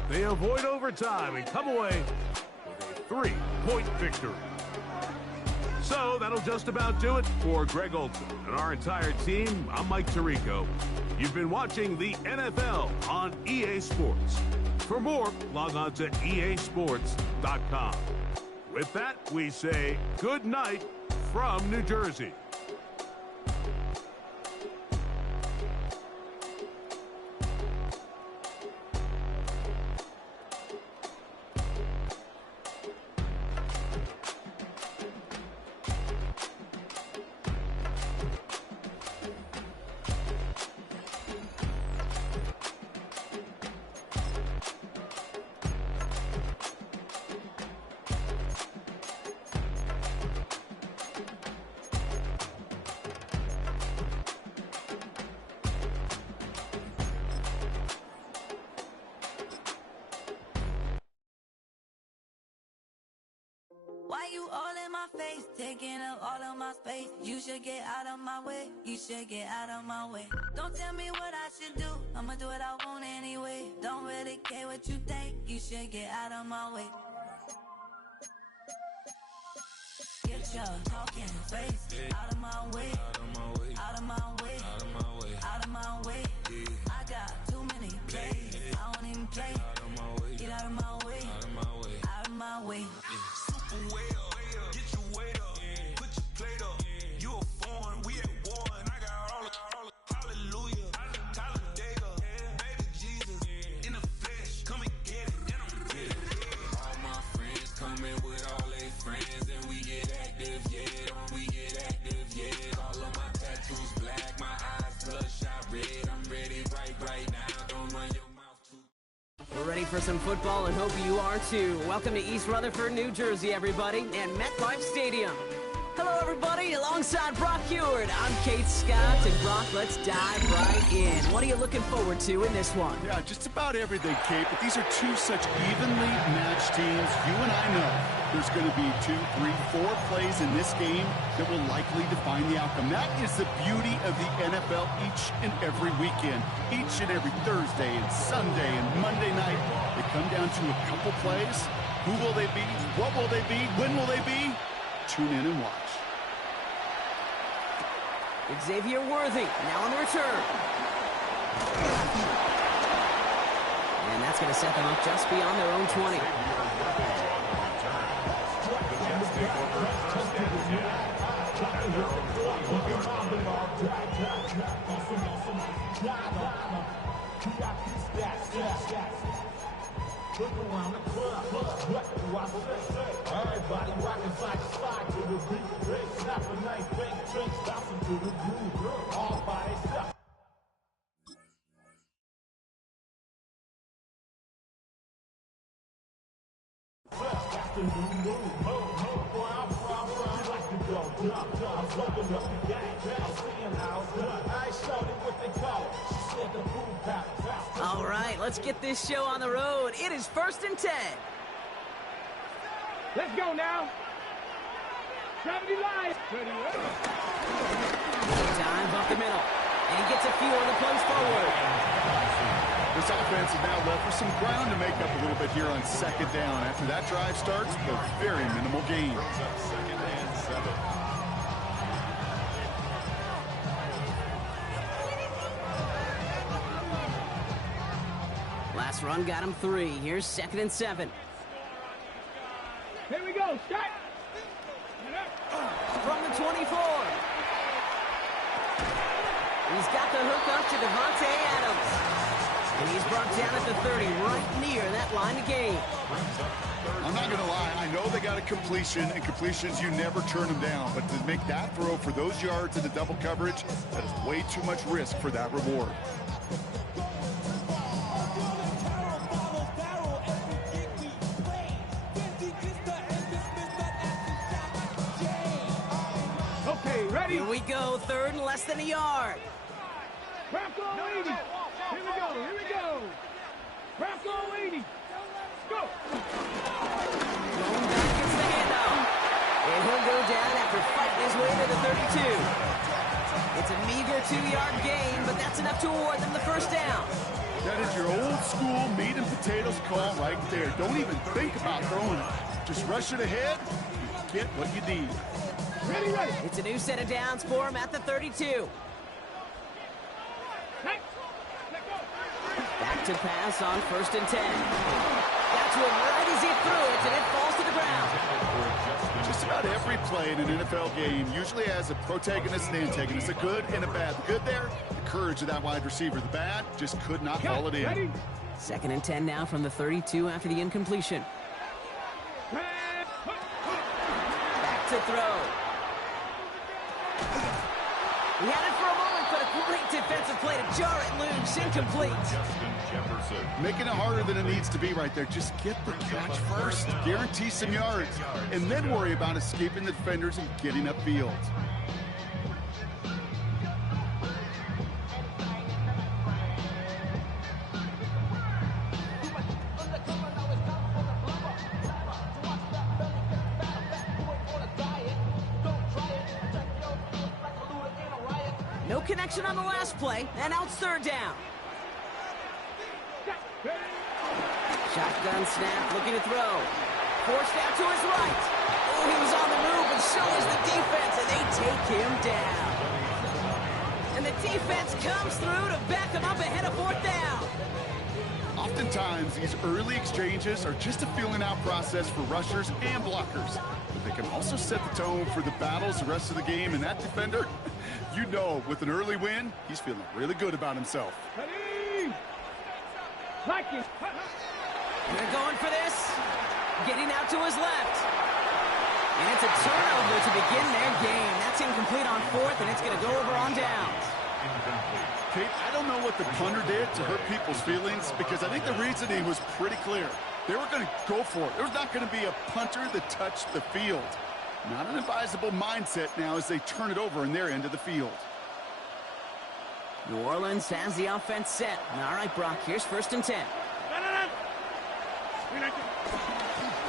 They avoid overtime and come away with a 3-point victory. So that'll just about do it for Greg Olson and our entire team. I'm Mike Tirico. You've been watching the NFL on EA Sports. For more, log on to easports.com. With that, we say good night from New Jersey. Why you all in my face, taking up all of my space? You should get out of my way, you should get out of my way. Don't tell me what I should do, I'ma do what I want anyway. Don't really care what you think, you should get out of my way. your talking face. Out of my way. Out of my way. Out of my way. Out of my way. Out of my way. I got too many plays. I don't even play. Out of my way. Get out of my way. Out of my way. Out of my way. Super way up. Get your weight up. Put your plate up. You a foreign. We at war. And I got all the hallelujah. Talladega. Baby Jesus. In the flesh. Come and get it. And I'm with it. All my friends coming with all their friends. And we get active, yeah. We get active, yeah. All of my tattoos black. My eyes bloodshot red. I'm ready right now. Don't run your mouth too. We're ready for some football and hope you are too. Welcome to East Rutherford, New Jersey, everybody, and MetLife Stadium. Hello, everybody. Alongside Brock Heward, I'm Kate Scott, and Brock, let's dive right in. What are you looking forward to in this one? Yeah, just about everything, Kate, but these are two such evenly matched teams. You and I know there's going to be 2, 3, 4 plays in this game that will likely define the outcome. That is the beauty of the NFL each and every weekend. Each and every Thursday and Sunday and Monday night, they come down to a couple plays. Who will they be? What will they be? When will they be? Tune in and watch. Xavier Worthy, now on the return. And that's going to set them up just beyond their own 20. Look around the club, what do I say? Everybody rockin' side to side to the beat. They snap a nice bang, drinks, bouncing to the groove. All by themselves. That's the new move. Boy, I'm from, like to go dumb. I'm smoking up the gang. I'm seeing how it's done. I ain't showed it what they call it. She said the boom pattern. All right, let's get this show on the road. It is 1st and 10. Let's go now. 70 lines. Dive up the middle. And he gets a few on the punch forward. This offense is now left with some ground to make up a little bit here on 2nd down. After that drive starts, a very minimal gain. 2nd and 7. Last run got him 3. Here's 2nd and 7. Here we go, Scott. From the 24. He's got the hook up to Devontae Adams. And he's brought down at the 30, right near that line of gain. I'm not going to lie. I know they got a completion, and completions, you never turn them down. But to make that throw for those yards in the double coverage, that is way too much risk for that reward. Okay, ready? Here we go, 3rd and less than a yard. Bronco 80. Here we go, here we go. Bronco 80. Go. Going back gets the handoff. And he'll go down after fighting his way to the 32. It's a meager 2-yard gain, but that's enough to award them the 1st down. That is your old school meat and potatoes call right there. Don't even think about throwing it. Just rush it ahead and get what you need. Ready, ready. It's a new set of downs for him at the 32. Back to pass on 1st and 10. Got to him right as he threw it, and it falls to the ground. Just about every play in an NFL game usually has a protagonist and antagonist, a good and a bad. The good there, the courage of that wide receiver. The bad, just could not haul it in. Ready? 2nd and 10 now from the 32 after the incompletion. Back to throw. He had it for a moment, but a great defensive play to jar it loose, incomplete. Making it harder than it needs to be right there. Just get the catch first, guarantee some yards, and then worry about escaping the defenders and getting upfield. No connection on the last play, and now it's 3rd down. Shotgun snap, looking to throw. Forced out to his right. Oh, he was on the move, and so was the defense, and they take him down. And the defense comes through to back him up ahead of 4th down. Oftentimes, these early exchanges are just a feeling-out process for rushers and blockers. But they can also set the tone for the battles the rest of the game, and that defender, you know, with an early win, he's feeling really good about himself. They're going for this. Getting out to his left. And it's a turnover to begin their game. That's incomplete on 4th, and it's going to go over on downs. Kate, I don't know what the punter did to hurt people's feelings, because I think the reasoning was pretty clear. They were going to go for it. There's not going to be a punter that touched the field. Not an advisable mindset now as they turn it over in their end of the field. New Orleans has the offense set. All right, Brock, here's 1st and 10.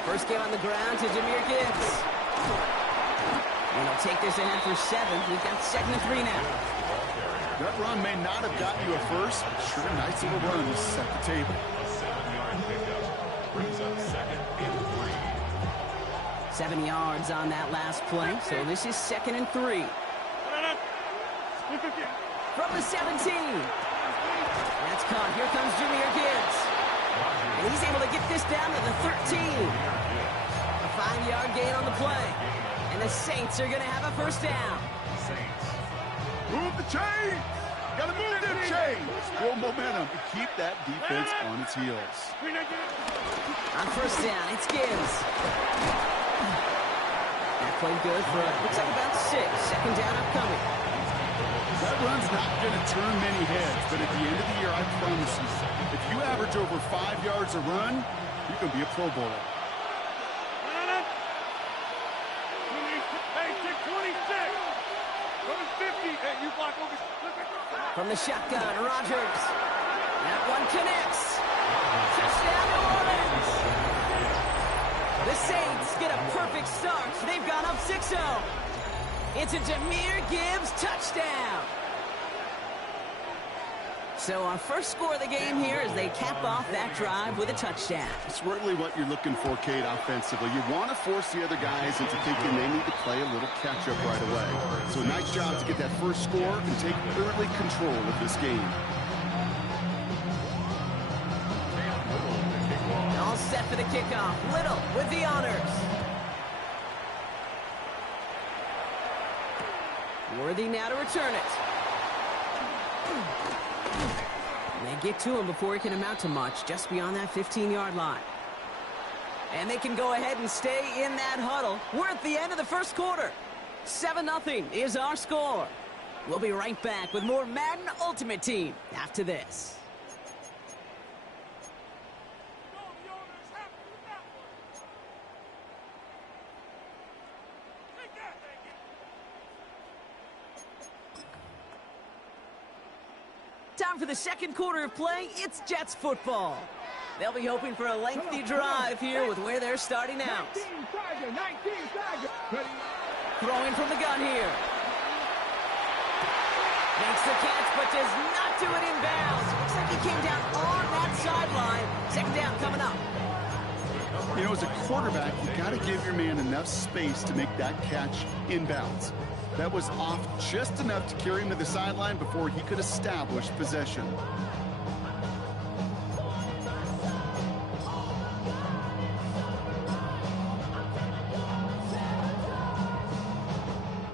First game on the ground to Jahmyr Gibbs. And he'll take this ahead for 7. We've got 2nd and 3 now. That run may not have got you a first, but sure a nice little run to set the table. 7-yard pickup brings up 2nd and 3. 7 yards on that last play, so this is 2nd and 3. From the 17. That's caught. Here comes Jahmyr Gibbs. And he's able to get this down to the 13. A 5-yard gain on the play. And the Saints are going to have a 1st down. Saints. Move the chains! Gotta move them chains! Build momentum to keep that defense on its heels. On 1st down, it's Gibbs. That played good for, looks like about 6. 2nd down upcoming. That run's not going to turn many heads, but at the end of the year, I promise you, if you average over 5 yards a run, you can be a Pro Bowler. From the shotgun, Rodgers. That one connects. Touchdown, New Orleans. The Saints get a perfect start. They've gone up 6-0. It's a Jahmyr Gibbs touchdown. So our first score of the game here as they cap off that drive with a touchdown. It's really what you're looking for, Kate, offensively. You want to force the other guys into thinking they need to play a little catch-up right away. So nice job to get that first score and take early control of this game. All set for the kickoff. Little with the honors. Worthy now to return it. They get to him before he can amount to much, just beyond that 15-yard line. And they can go ahead and stay in that huddle. We're at the end of the first quarter. 7-0 is our score. We'll be right back with more Madden Ultimate Team after this. Time for the second quarter of play. It's Jets football. They'll be hoping for a lengthy drive here with where they're starting out. Throwing from the gun here. Makes the catch, but does not do it in bounds. Looks like he came down on that sideline. Second down coming up. You know, as a quarterback, you got to give your man enough space to make that catch inbounds. That was off just enough to carry him to the sideline before he could establish possession.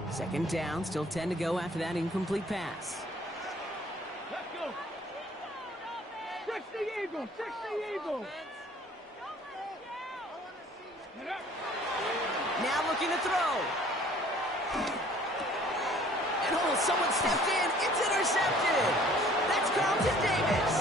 Second down, still 10 to go after that incomplete pass. Let's go. 60 Eagles, 60 Eagles. Now looking to throw. And oh, someone stepped in. It's intercepted. That's Carlton Davis.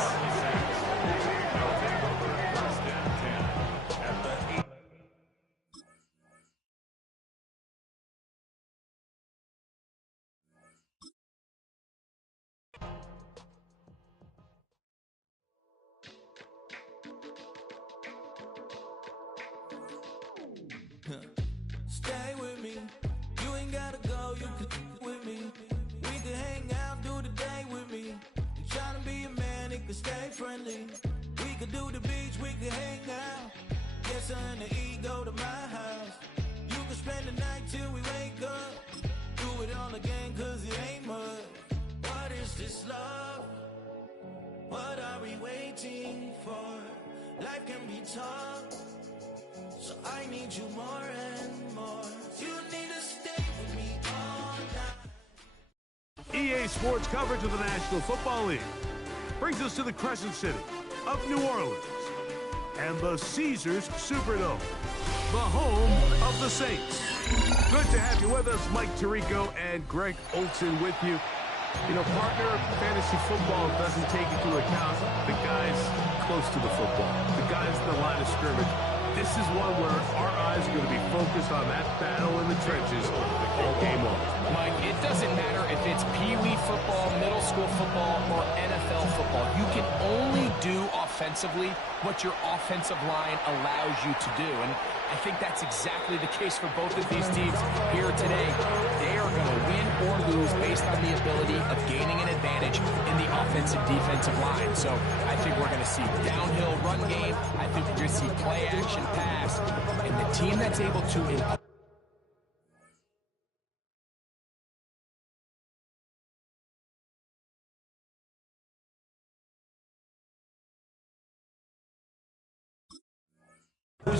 Stay with me. You ain't gotta go. You can with me. We can hang out, do the day with me. You tryna be a man, it can stay friendly. We could do the beach, we can hang out. Get her in the E, go to my house. You can spend What are we waiting for? Life can be tough, so I need you more and more. You need to stay with me all night. EA Sports coverage of the National Football League brings us to the Crescent City of New Orleans and the Caesars Superdome, the home of the Saints. Good to have you with us. Mike Tirico and Greg Olson with you. You know, partner, fantasy football doesn't take into account the guys close to the football, the guys in the line of scrimmage. This is one where our eyes are going to be focused on that battle in the trenches all game long. Mike, it doesn't matter if it's Pee-wee football, middle school football, or NFL football. You can only do offensively what your offensive line allows you to do. And I think that's exactly the case for both of these teams here today. They are going to win or lose based on the ability of gaining an advantage in the offensive-defensive line. So I think we're going to see downhill run game. I think we're going to see play-action pass. And the team that's able to...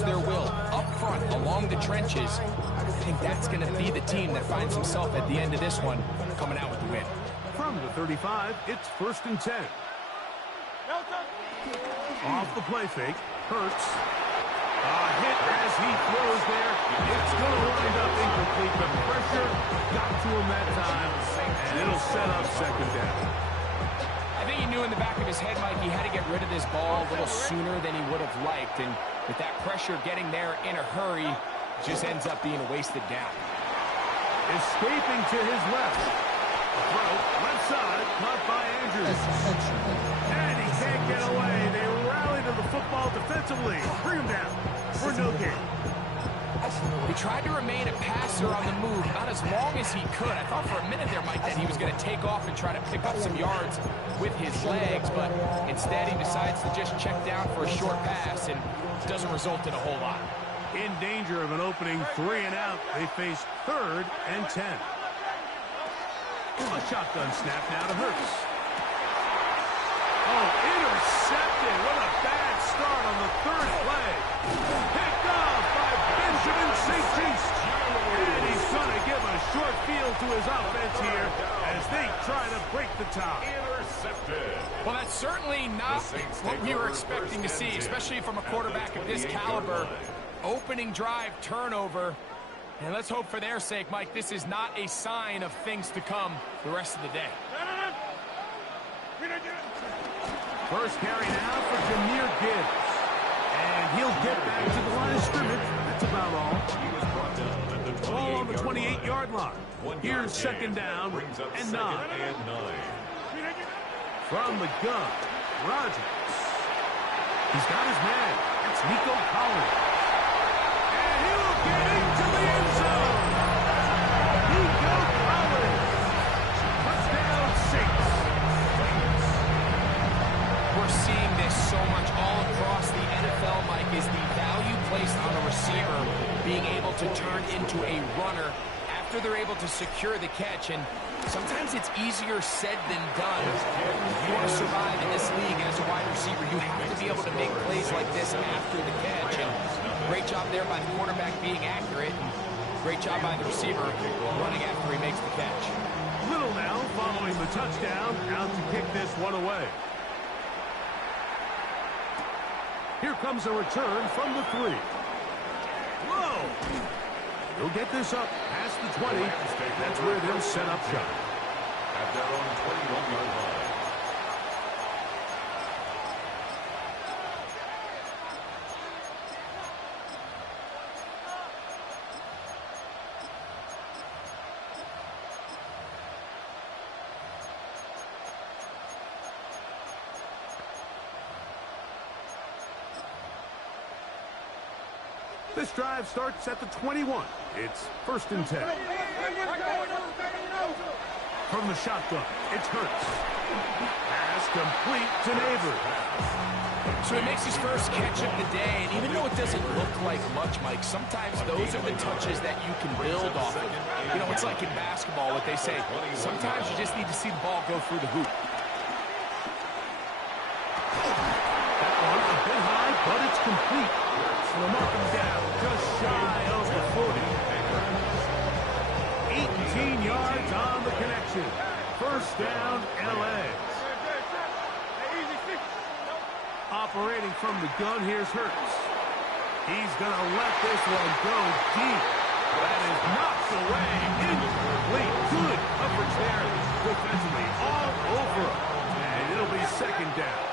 their will up front along the trenches. I think that's going to be the team that finds himself at the end of this one coming out with the win. From the 35, it's 1st and 10. Off the play fake, Hurts. Hit as he throws there. It's going to wind up incomplete. The pressure got to him that time, and it'll set up 2nd down. I think he knew in the back of his head, Mike, he had to get rid of this ball a little sooner than he would have liked. And with that pressure getting there in a hurry, just ends up being a wasted down. Escaping to his left. Throw, left side, caught by Andrews. And he can't get away. They rally to the football defensively. Bring him down for no gain. He tried to remain a passer on the move, not as long as he could. I thought for a minute there, Mike, that he was going to take off and try to pick up some yards with his legs, but instead he decides to just check down for a short pass, and it doesn't result in a whole lot. In danger of an opening 3 and out, they face 3rd and 10. A shotgun snap now to Hurts. Oh, intercepted. What a bad start on the 3rd play. Picked off by Benjamin St. Just. And he's going to give a short field to his offense here as they try to break the tie. Intercepted. Well, that's certainly not what we were expecting to see, especially from a quarterback of this caliber. Opening drive turnover. And let's hope for their sake, Mike, this is not a sign of things to come the rest of the day. First carry now for Jahmyr Gibbs. And he'll get back to the line of scrimmage. That's about all. Ball on the 28-yard line. Here's 2nd down and 9. From the gun, Rodgers. He's got his man. It's Nico Collins. And he'll get into the end zone. Nico Collins. Touchdown, Saints. We're seeing this so much all across the NFL, Mike, is the value placed on a receiver being able to turn into a runner after they're able to secure the catch. And sometimes it's easier said than done. If you want to survive in this league as a wide receiver, you have to be able to make plays like this after the catch. And great job there by the quarterback being accurate. And great job by the receiver running after he makes the catch. Little now following the touchdown, out to kick this one away. Here comes a return from the 3. Whoa! He'll get this up past the 20. That's where they'll set up shop. At their own 21-yard line. This drive starts at the 21. It's 1st and 10. From the shotgun, it's Hurts. Pass complete to Neighbors. So he makes his first catch of the day, and even though it doesn't look like much, Mike, sometimes those are the touches that you can build off of. You know, it's like in basketball, what they say, sometimes you just need to see the ball go through the hoop. That one a bit high, but it's complete. So they'll mark him down just shy of the 40. 18 yards on the connection. First down, LA. Operating from the gun, here's Hurts. He's going to let this one go deep. That is knocked away. Incomplete. Good coverage there defensively all over him. And it'll be second down.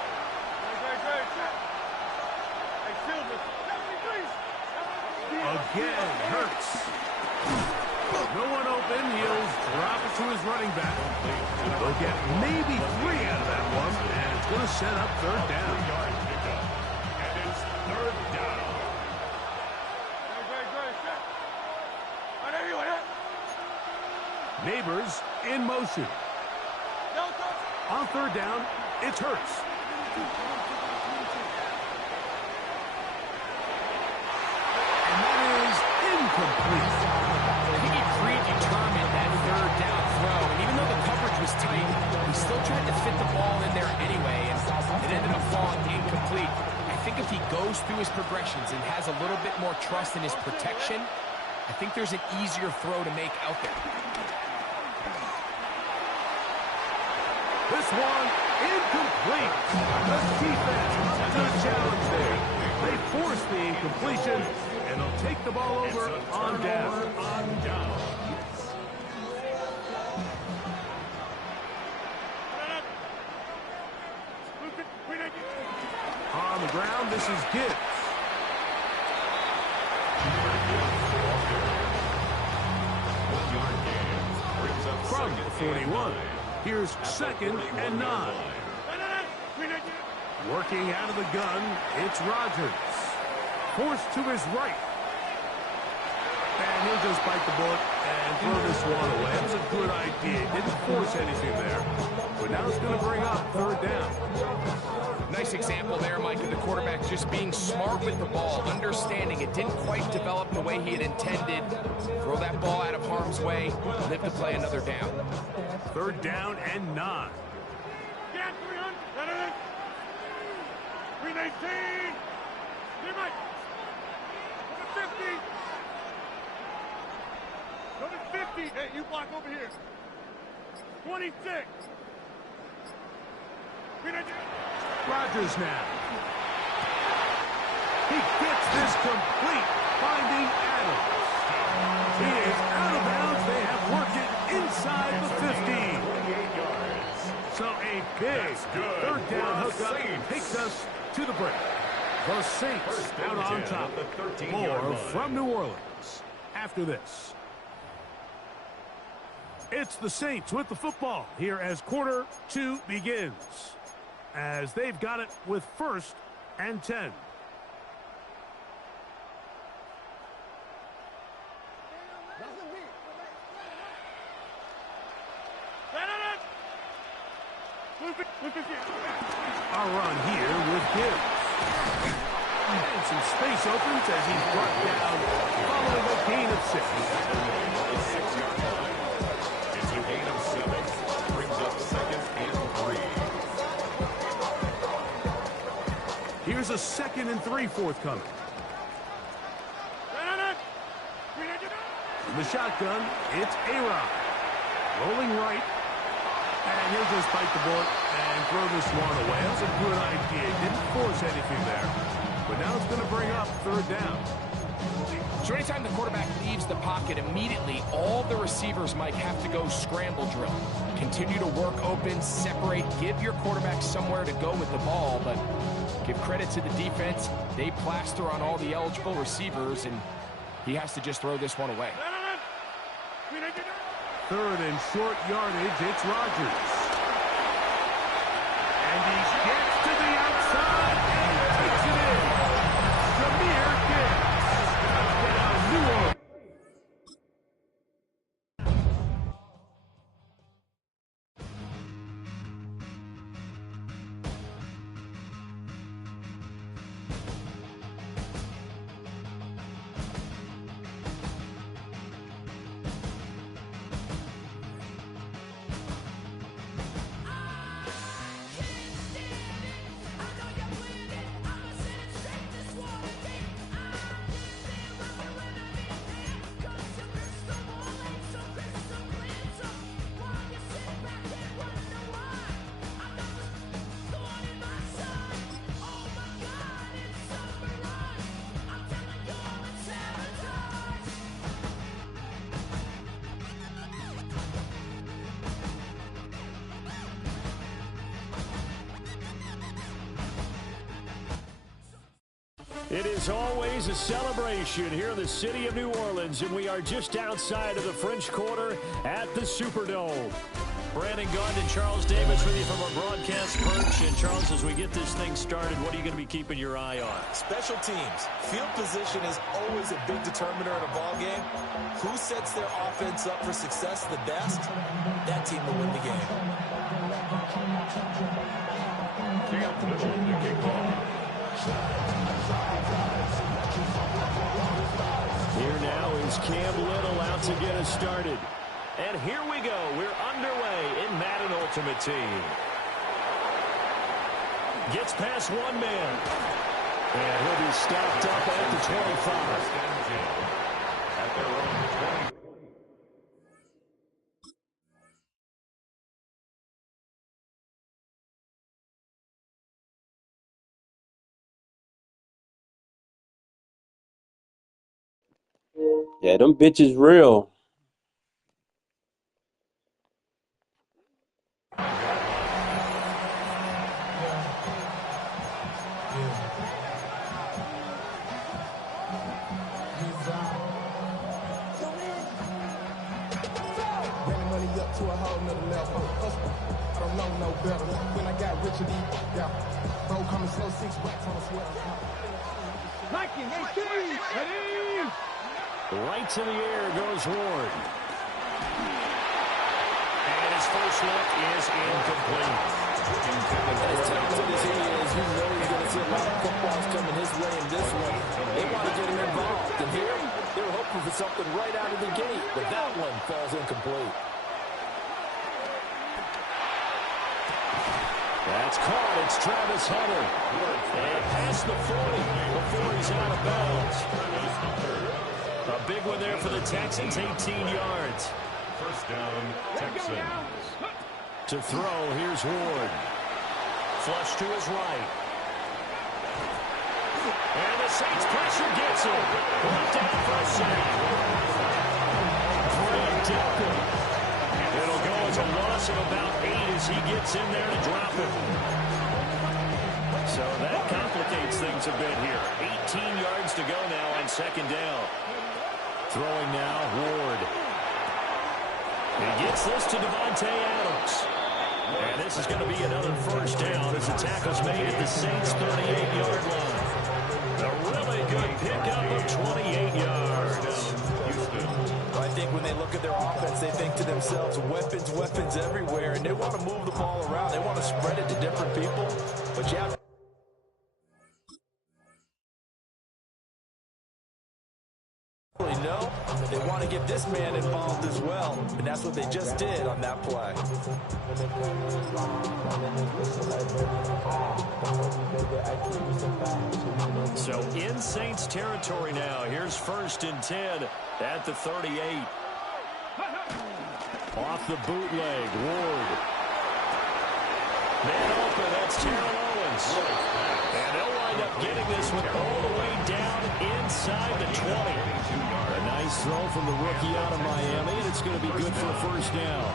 Again, Hurts. No one open. He'll drop it to his running back. They'll get maybe 3 out of that one. And it's going to set up third down. And it's third down. Neighbors in motion. On third down, it's Hurts. And that is incomplete. I think he predetermined that third down throw, and even though the coverage was tight, he still tried to fit the ball in there anyway, and it ended up falling incomplete. I think if he goes through his progressions and has a little bit more trust in his protection, I think there's an easier throw to make out there. This one, incomplete. The defense to the challenge there. They force the incompletion, and they'll take the ball over on down. On the ground, this is Gibbs. From the 41. Here's second and 9. Working out of the gun, it's Rodgers. Forced to his right. And he'll just bite the bullet and throw this one away. It was a good idea. Didn't force anything there. But now it's going to bring up third down. Nice example there, Mike, of the quarterback just being smart with the ball, understanding it didn't quite develop the way he had intended. Throw that ball out of harm's way, live to play another down. Third down and 9. Get 300. 319. Here, Mike. Go to 50. Go to 50. Hey, you block over here. 26. 319. Rodgers now. He gets this complete, finding Adams. He is out of bounds. They have worked it inside the 15. So a big third down hookup takes us to the break. The Saints out on top. More from New Orleans after this. It's the Saints with the football here as quarter 2 begins. As they've got it with first and 10. A run here with Gibbs. And some space opens as he's brought down following a gain of 6. 6-yard line. It's a gain of 7. Brings up second and 3. Here's a 2nd and 3 forthcoming. In the shotgun, it's A-Rod. Rolling right. And he'll just bite the bullet and throw this one away. That's a good idea. Didn't force anything there. But now it's going to bring up third down. So anytime the quarterback leaves the pocket, immediately all the receivers might have to go scramble drill. Continue to work open, separate, give your quarterback somewhere to go with the ball, but give credit to the defense. They plaster on all the eligible receivers, and he has to just throw this one away. Third and short yardage, it's Rodgers. And he gets to the outside and takes it in. Jahmyr Gibbs. Touchdown, New Orleans. It is always a celebration here in the city of New Orleans, and we are just outside of the French Quarter at the Superdome. Brandon Gaudin and Charles Davis with you from our broadcast perch. And Charles, as we get this thing started, what are you going to be keeping your eye on? Special teams. Field position is always a big determiner in a ball game. Who sets their offense up for success the best? That team will win the game. Here now is Cam Little out to get us started. And here we go. We're underway in Madden Ultimate Team. Gets past one man. And he'll be stopped up at the 25. At their own 20. Yeah, them bitches real. To a whole nother level. I don't know no better. When I got rich and yeah. Bro coming slow 6 racks on a sweater. Nike, 18, ready? Right to the air goes Ward. And his first look is incomplete. As talented as he is, you know he's going to see a lot of footballs coming his way in this one. They want to get him involved. And here, they were hoping for something right out of the gate. But that one falls incomplete. That's caught. It's Travis Hunter. And past the 40 before he's out of bounds. A big one there for the Texans, 18 yards. First down, Texans. To throw, here's Ward. Flush to his right. And the Saints pressure gets him. Brought down for a sack. Great tackle. It'll go as a loss of about 8 as he gets in there to drop it. So that complicates things a bit here. 18 yards to go now on second down. Throwing now, Ward. He gets this to Devontae Adams. And this is going to be another first down as the tackle's made at the Saints' 38-yard line. A really good pickup of 28 yards. I think when they look at their offense, they think to themselves, weapons, weapons everywhere, and they want to move the ball around. They want to spread it to different people. But you have to know they want to get this man involved as well, and that's what they just did on that play. So in Saints territory now. Here's 1st and 10 at the 38. Off the bootleg, Ward. Man open, that's Terrell Owens. And they'll wind up getting this one all the way down inside the 20. A nice throw from the rookie out of Miami, and it's going to be good for a first down.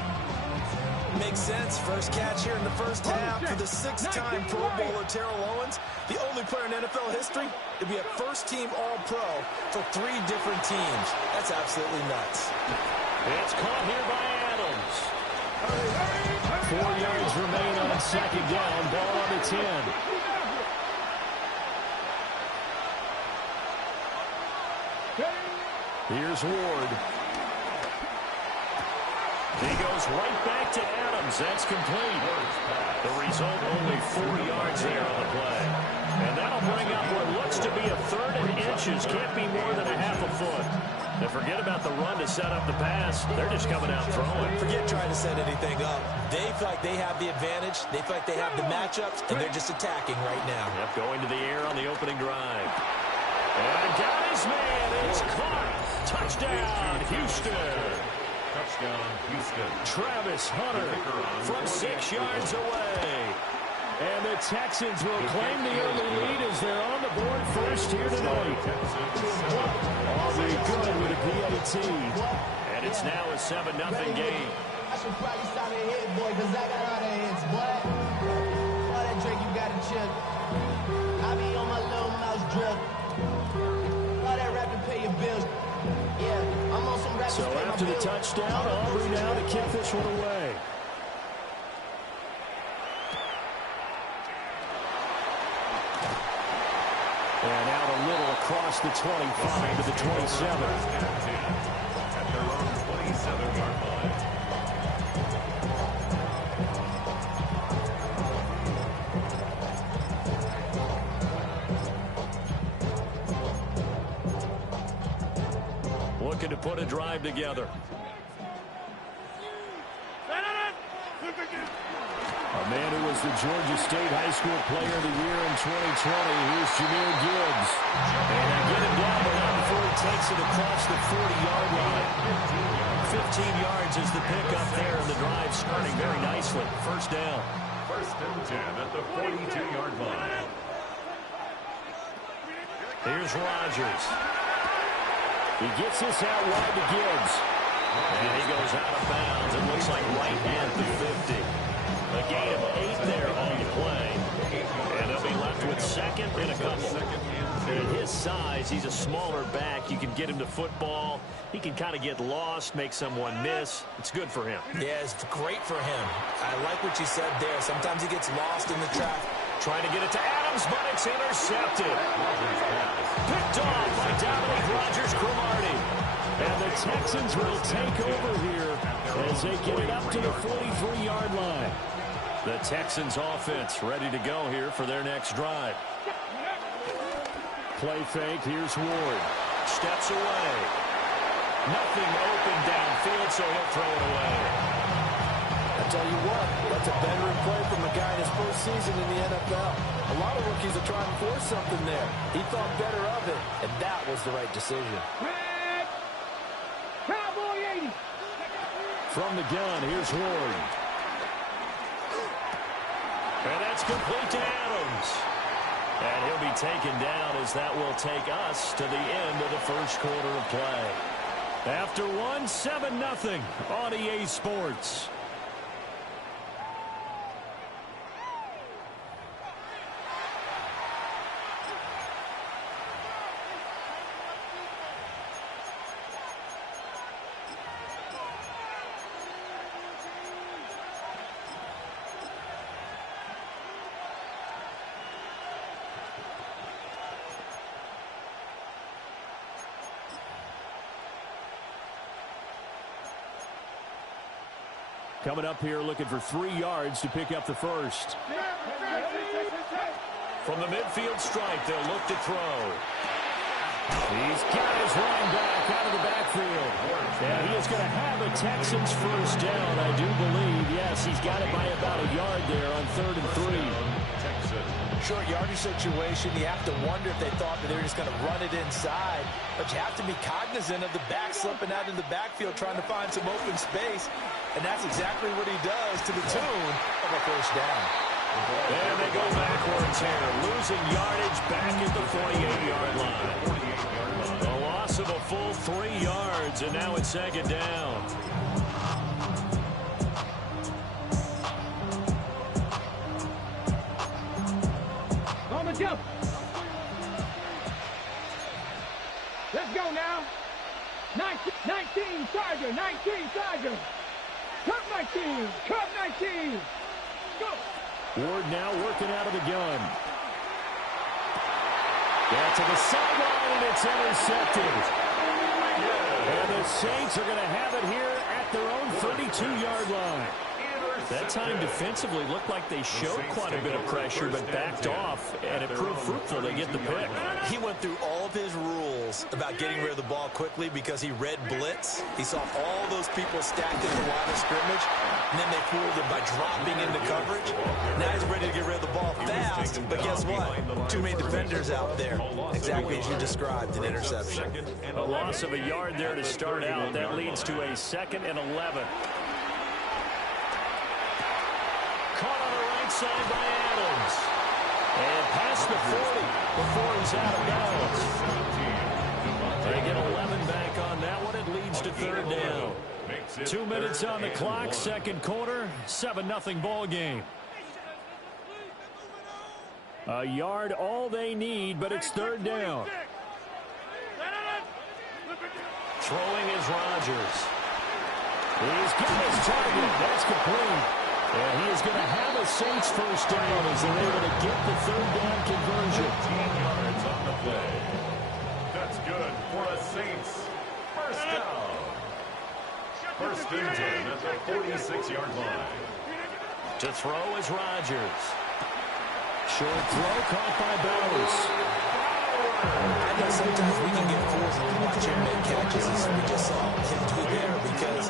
Makes sense. First catch here in the first half for the 6-time Pro Bowler Terrell Owens, the only player in NFL history to be a first-team All-Pro for 3 different teams. That's absolutely nuts. It's caught here by Adams. 4 yards remain on second down. Ball on the 10. Here's Ward. He goes right back to Adams. That's complete. The result, only 4 yards there on the play. And that'll bring up what looks to be a 3rd and inches. Can't be more than a half a foot. And forget about the run to set up the pass. They're just coming out throwing. Forget trying to set anything up. They feel like they have the advantage. They feel like they have the matchups, and they're just attacking right now. Yep, going to the air on the opening drive. And got his man. It's caught. Touchdown, Houston. Touchdown, Houston. Travis Hunter from 6 yards away. And the Texans will claim the early lead as they're on the board first here tonight. Aubrey good with a PAT. And it's now a 7-0 game. I should probably stop a hit, boy, because I got all the hits, boy. All that drink you got to chip. I be on my little mouse drip. So after the touchdown, Aubrey now to kick this one away. And out a little across the 25 to the 27. At their own 27-yard line. Looking to put a drive together. A man who was the Georgia State High School Player of the Year in 2020. Here's Jahmyr Gibbs. And they get him down, but not before he takes it across the 40-yard line. 15 yards is the pickup there, and the drive starting very nicely. First down. First and 10 at the 42-yard line. Here's Rodgers. He gets this out wide to Gibbs. And he goes out of bounds. It looks like right at the 50. A gain of 8 there on the play. And they'll be left with second and a couple. And at his size, he's a smaller back. You can get him to football. He can kind of get lost, make someone miss. It's good for him. Yeah, it's great for him. I like what you said there. Sometimes he gets lost in the traffic. Trying to get it to Adams, but it's intercepted. Picked off by Dominic Rodgers-Cromartie. And the Texans will take over here as they get it up to the 43-yard line. The Texans offense ready to go here for their next drive. Play fake, here's Ward. Steps away. Nothing open downfield, so he'll throw it away. I tell you what, that's a veteran play from a guy in his first season in the NFL. A lot of rookies are trying to force something there. He thought better of it, and that was the right decision. Cowboy 80. From the gun, here's Ward. And that's complete to Adams. And he'll be taken down as that will take us to the end of the first quarter of play. After one, 7-0 on EA Sports. Coming up here looking for 3 yards to pick up the first. From the midfield stripe, they'll look to throw. He's got his running back out of the backfield. And he is going to have a Texans first down, I do believe. Yes, he's got it by about a yard there on 3rd and 3. Short yardage situation, you have to wonder if they thought that they were just going to run it inside. But you have to be cognizant of the back slipping out in the backfield trying to find some open space. And that's exactly what he does to the tune of a first down. And they go backwards here, losing yardage back at the 48-yard line. A loss of a full 3 yards, and now it's second down. On the jump. Let's go now. 19 Charger, 19 Charger. Cut 19, cut 19. Go. Ward now working out of the gun. Yeah, to the sideline, and it's intercepted. And the Saints are going to have it here at their own 32-yard line. That time defensively looked like they showed quite a bit of pressure, but backed off, and it proved fruitful. They get the pick. He went through all of his rules about getting rid of the ball quickly because he read blitz. He saw all those people stacked in the line of scrimmage, and then they fooled him by dropping into coverage. Now he's ready to get rid of the ball fast, but guess what? Too many defenders out there. Exactly as you described, an interception. A loss of a yard there to start out. That leads to a 2nd and 11. Caught on the right side by Adams. And past the 40 before he's out of bounds. They get 11 back on that one. It leads to 3rd down. 2 minutes on the clock, second quarter, 7-0 ball game. A yard all they need, but it's 3rd down. Throwing is Rodgers. He's got his target. That's complete. And he is going to have a Saints first down as they're able to get the third down conversion. 15 yards on the play. That's good for a Saints first down. First and 10 at the 46-yard line. To throw is Rodgers. Short throw caught by Bowers. I know sometimes we can get fooled when we watch him make catches as we just saw him do there because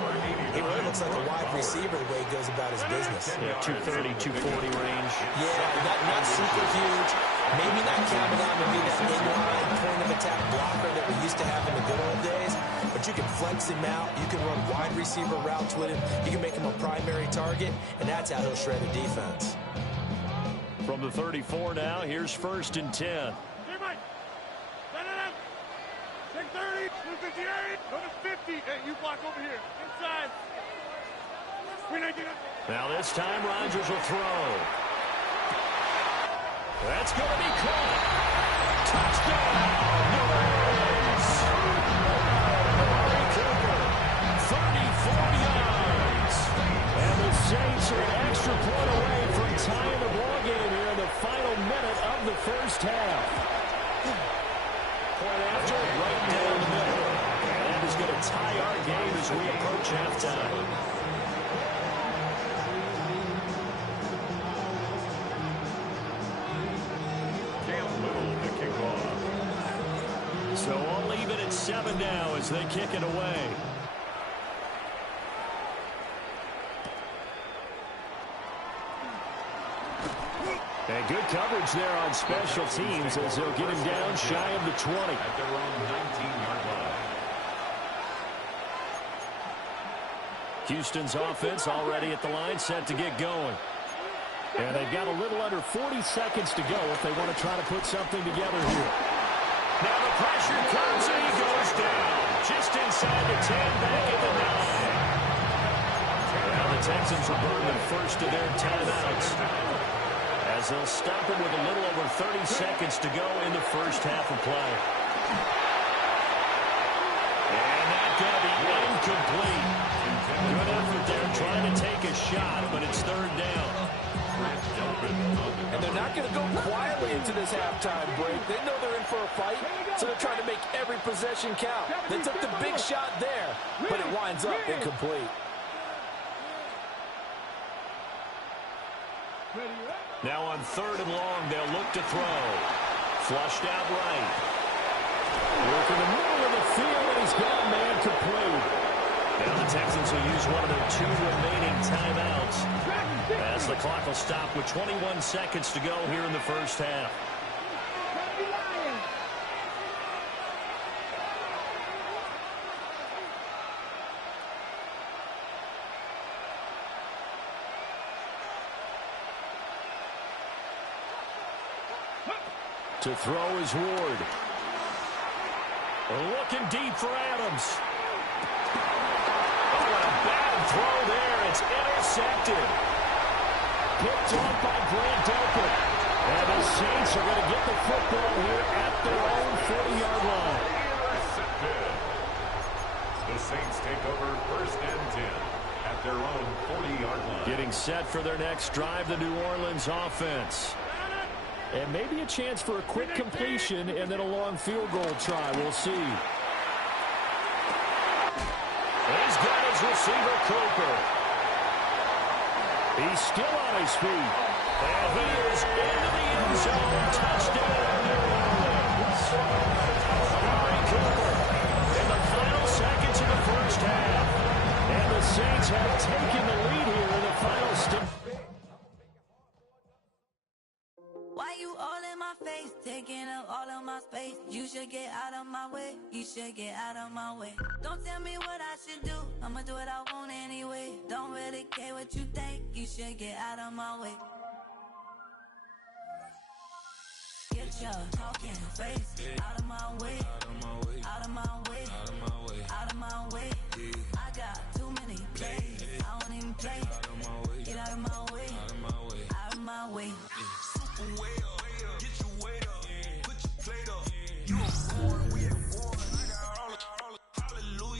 he really looks like a wide receiver the way he goes about his business. Yeah, 230, 240 range. Yeah, not super huge. Maybe not counting on to be that inline point of attack blocker that we used to have in the good old days, but you can flex him out. You can run wide receiver routes with him. You can make him a primary target, and that's how he'll shred a defense. From the 34 now, here's first and 10. Hey, Mike. Take 30, 58, go to 50. Hey, you block over here. Inside. Now this time, Rodgers will throw. That's going to be caught. Touchdown! New Orleans! Amari Cooper, 34 yards. And the Saints are an extra point away from tying the ball game here in the final minute of the first half. Point after, right down the middle. And that is going to tie our game as we approach halftime. So all even at 7 now as they kick it away. And good coverage there on special teams as they'll get him down shy of the 20. At their own 19-yard line. Houston's offense already at the line, set to get going. And they've got a little under 40 seconds to go if they want to try to put something together here. Now the pressure comes and he goes down. Just inside the 10, back at the 9. Now the Texans will burn the first of their timeouts as they'll stop him with a little over 30 seconds to go in the first half of play. And that's going to be incomplete. Good effort there trying to take a shot, but it's third down. And they're not going to go quietly into this halftime break. They know they're in for a fight, so they're trying to make every possession count. They took the big shot there, but it winds up incomplete. Now on third and long, they'll look to throw. Flushed out right. Work in the middle of the field, and he's got a man complete. Now the Texans will use one of their 2 remaining timeouts as the clock will stop with 21 seconds to go here in the first half. To throw is Ward. Looking deep for Adams. Oh, a bad throw there. It's intercepted. Picked off by Grant Delpit. And the Saints are going to get the football here at their own 40-yard line. Intercepted. The Saints take over first and 10 at their own 40-yard line. Getting set for their next drive, the New Orleans offense. And maybe a chance for a quick completion and then a long field goal try. We'll see. He's got his receiver, Cooper. He's still on his feet. And he is into the end zone. Touchdown, New Orleans. Amari Cooper in the final seconds of the first half. And the Saints have taken the lead here in the final step. Why you all in my face, taking up all of my space? You should get out of my way, you should get out of my way. Don't tell me what I should do, I'ma do what I want anyway. Don't really care what you think, you should get out of my way. Get your talking face out of my way, out of my way, out of my way, out of my way, out of my way. I got too many plays, I don't even play. Get out of my way, out of my way, out of my way. Way up, get your weight up, put your plate up. You a born, we at war, and I got all hallelujah.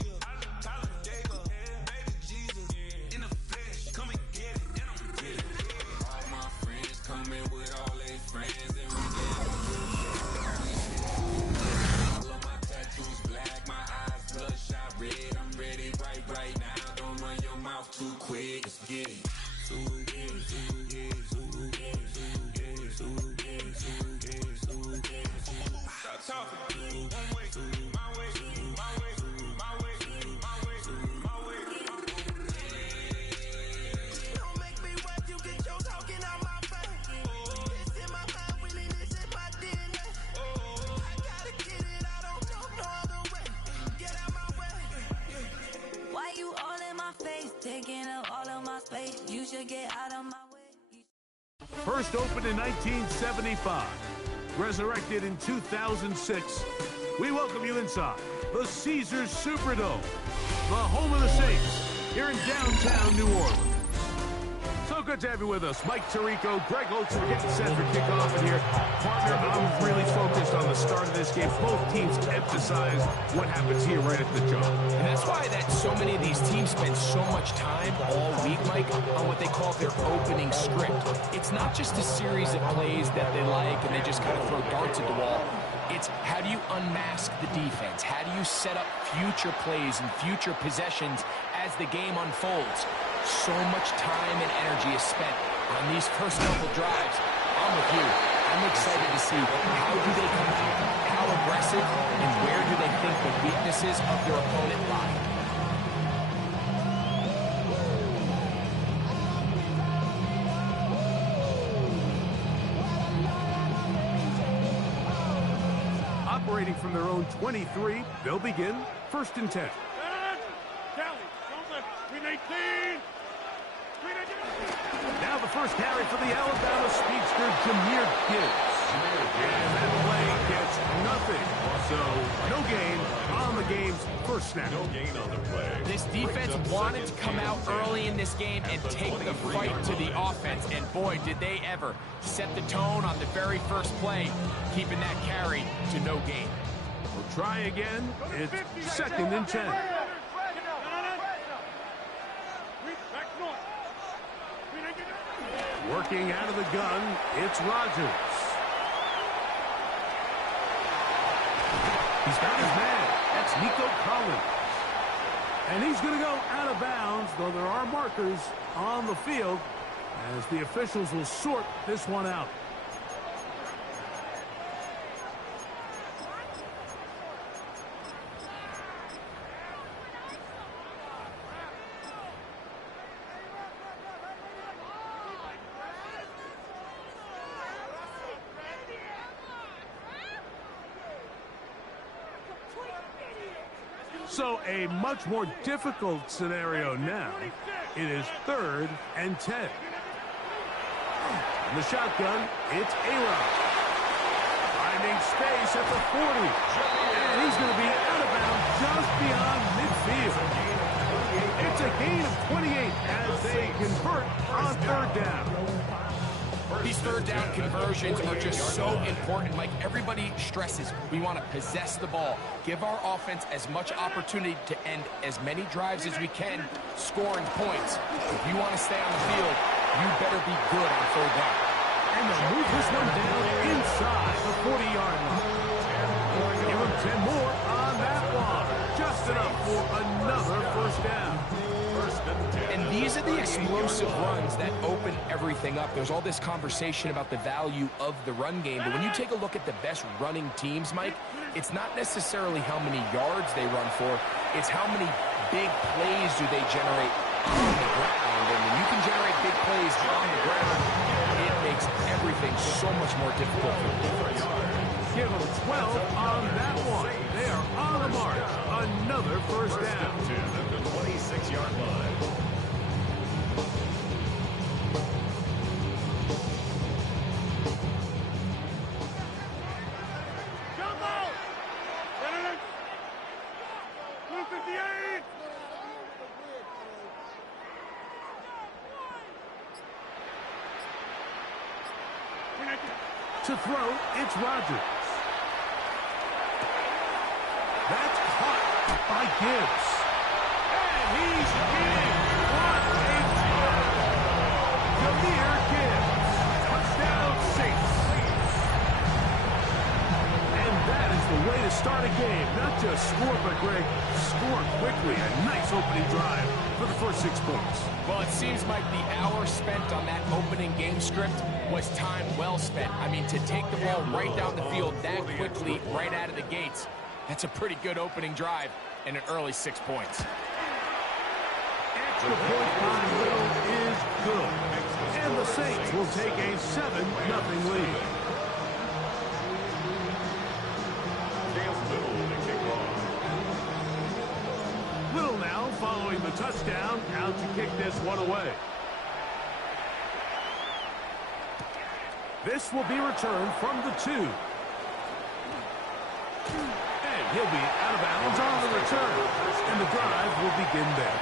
quick, let's get it. Stop talking. One way, my way, my way, my way, my way, my way. Don't make me watch you get your talking out my face. It's in my mind, winning this in my DNA. I gotta get it, I don't know no other way. Get out my way. Why you all in my face, taking up all of my space? You should get out of my way. First opened in 1975, resurrected in 2006. We welcome you inside the Caesars Superdome, the home of the Saints, here in downtown New Orleans. So good to have you with us. Mike Tirico, Greg Oates, we're getting set for kickoff in here. Partner, I'm really focused on the start of this game. Both teams emphasize what happens here right at the jump. And that's why that so many of these teams spend so much time all week, Mike, on what they call their opening script. It's not just a series of plays that they like and they just kind of throw darts at the wall. It's how do you unmask the defense? How do you set up future plays and future possessions as the game unfolds? So much time and energy is spent on these first couple drives. I'm with you. I'm excited to see how do they come out, how aggressive, and where do they think the weaknesses of their opponent lie. Operating from their own 23, they'll begin 1st and 10. Kelly, don't let 318. Now the first carry for the Alabama speedster, Jahmyr Gibbs. And that play gets nothing. So no gain on the game's first snap. No gain on the play. This defense wanted to come out early in this game and take the fight to the offense, and boy, did they ever set the tone on the very first play, keeping that carry to no gain. We'll try again. It's 2nd and 10. Working out of the gun, it's Rodgers. He's got his man. That's Nico Collins. And he's going to go out of bounds, though there are markers on the field as the officials will sort this one out. So a much more difficult scenario now. It is 3rd and 10. In the shotgun, it's A-Rod. Finding space at the 40. And he's going to be out of bounds just beyond midfield. It's a gain of 28 as they convert on 3rd down. These 3rd down conversions are just so important. Like everybody stresses, we want to possess the ball, give our offense as much opportunity to end as many drives as we can, scoring points. If you want to stay on the field, you better be good on 3rd down. And they'll move this one down inside the 40-yard line. Give them 10 more on that one. Just enough for another 1st down. And these are the explosive runs that open everything up. There's all this conversation about the value of the run game, but when you take a look at the best running teams, Mike, it's not necessarily how many yards they run for, it's how many big plays do they generate on the ground. And when you can generate big plays on the ground, it makes everything so much more difficult for the defense. Give them 12 on that one. They are on the mark. Another 1st down. At the 26-yard line. Jump out! 258! To throw, it's Rodgers. That's caught by Gibbs. And he's in. What a throw! Jahmyr Gibbs. Touchdown Saints. And that is the way to start a game. Not just score, but Greg, score quickly. quickly. A nice opening drive for the first 6 points. Well, it seems like the hour spent on that opening game script was time well spent. I mean, to take the ball right down the field that quickly, right out of the gates, that's a pretty good opening drive and an early 6 points. Extra point by Little is good. And the Saints will take a 7-0 lead. Little now following the touchdown, out to kick this one away. This will be returned from the 2. And he'll be out of bounds on the return. And the drive will begin there.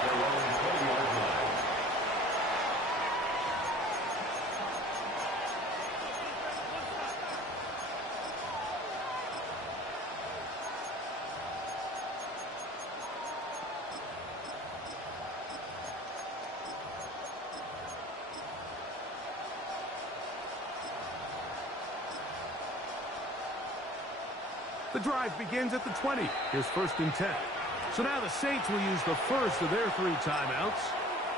The drive begins at the 20. Here's 1st and 10. So now the Saints will use the first of their 3 timeouts,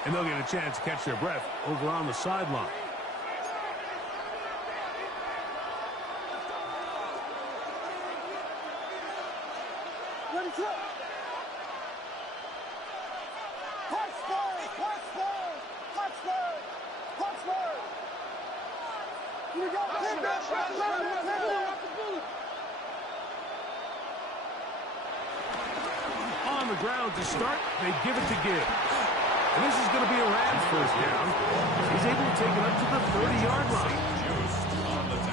and they'll get a chance to catch their breath over on the sideline. On the ground to start, they give it to Gibbs. And this is going to be a Rams first down. He's able to take it up to the 30-yard line.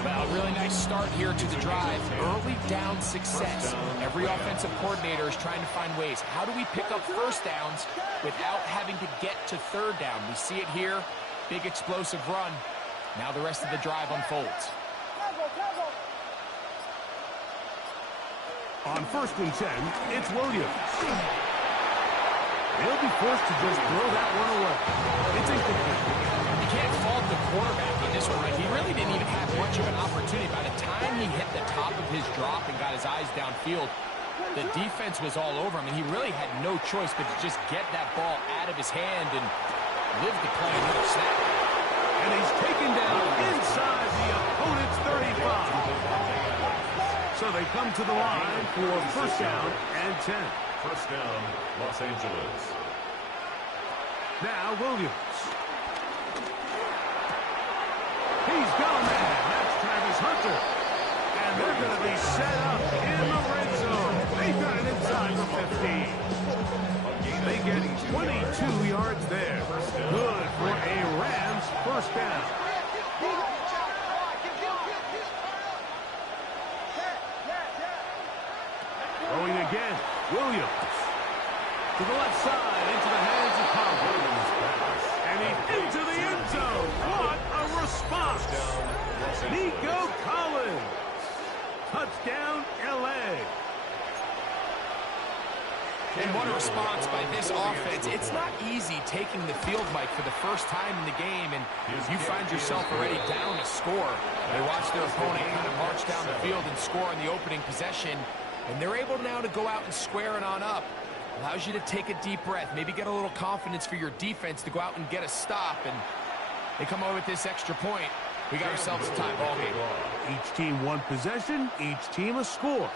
Well, really nice start here to the drive. Early down success. Every offensive coordinator is trying to find ways. How do we pick up first downs without having to get to 3rd down? We see it here. Big explosive run. Now the rest of the drive unfolds. On 1st and 10, it's Williams. He'll be forced to just throw that one away. It's incomplete. You can't fault the quarterback on this one, right? He really didn't even have much of an opportunity. By the time he hit the top of his drop and got his eyes downfield, the defense was all over him, and he really had no choice but to just get that ball out of his hand and live to play another snap. And he's taken down inside the opponent's 35. So they come to the line for 1st down and 10. 1st down, Los Angeles. Now Williams. He's gone, man. That's Travis Hunter. And they're going to be set up in the red zone. They've got it inside the 15. They get 22 yards there. Good for a Rams 1st down. Throwing again, Williams. To the left side, into the hands of Collins. And he's into the end zone. What a response. Nico Collins. Touchdown, L.A. And what a response by this offense. It's not easy taking the field, Mike, for the first time in the game, and you find yourself already down a score. They watch their opponent kind of march down the field and score on the opening possession, and they're able now to go out and square it on up. Allows you to take a deep breath, maybe get a little confidence for your defense to go out and get a stop, and they come away with this extra point. We got ourselves a tie ball game. Each team 1 possession, each team a score.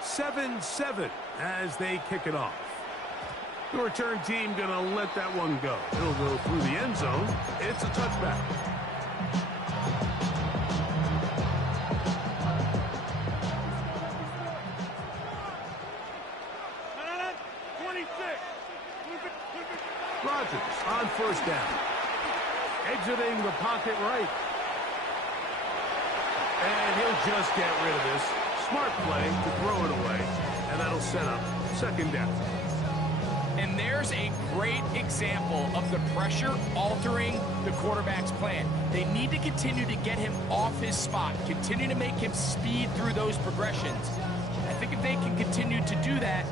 7-7 as they kick it off. The return team going to let that one go. It'll go through the end zone. It's a touchback. Rodgers on 1st down. Exiting the pocket right. And he'll just get rid of this. Smart play to throw it away. And that'll set up 2nd down. And there's a great example of the pressure altering the quarterback's plan. They need to continue to get him off his spot, continue to make him speed through those progressions. I think if they can continue to do that,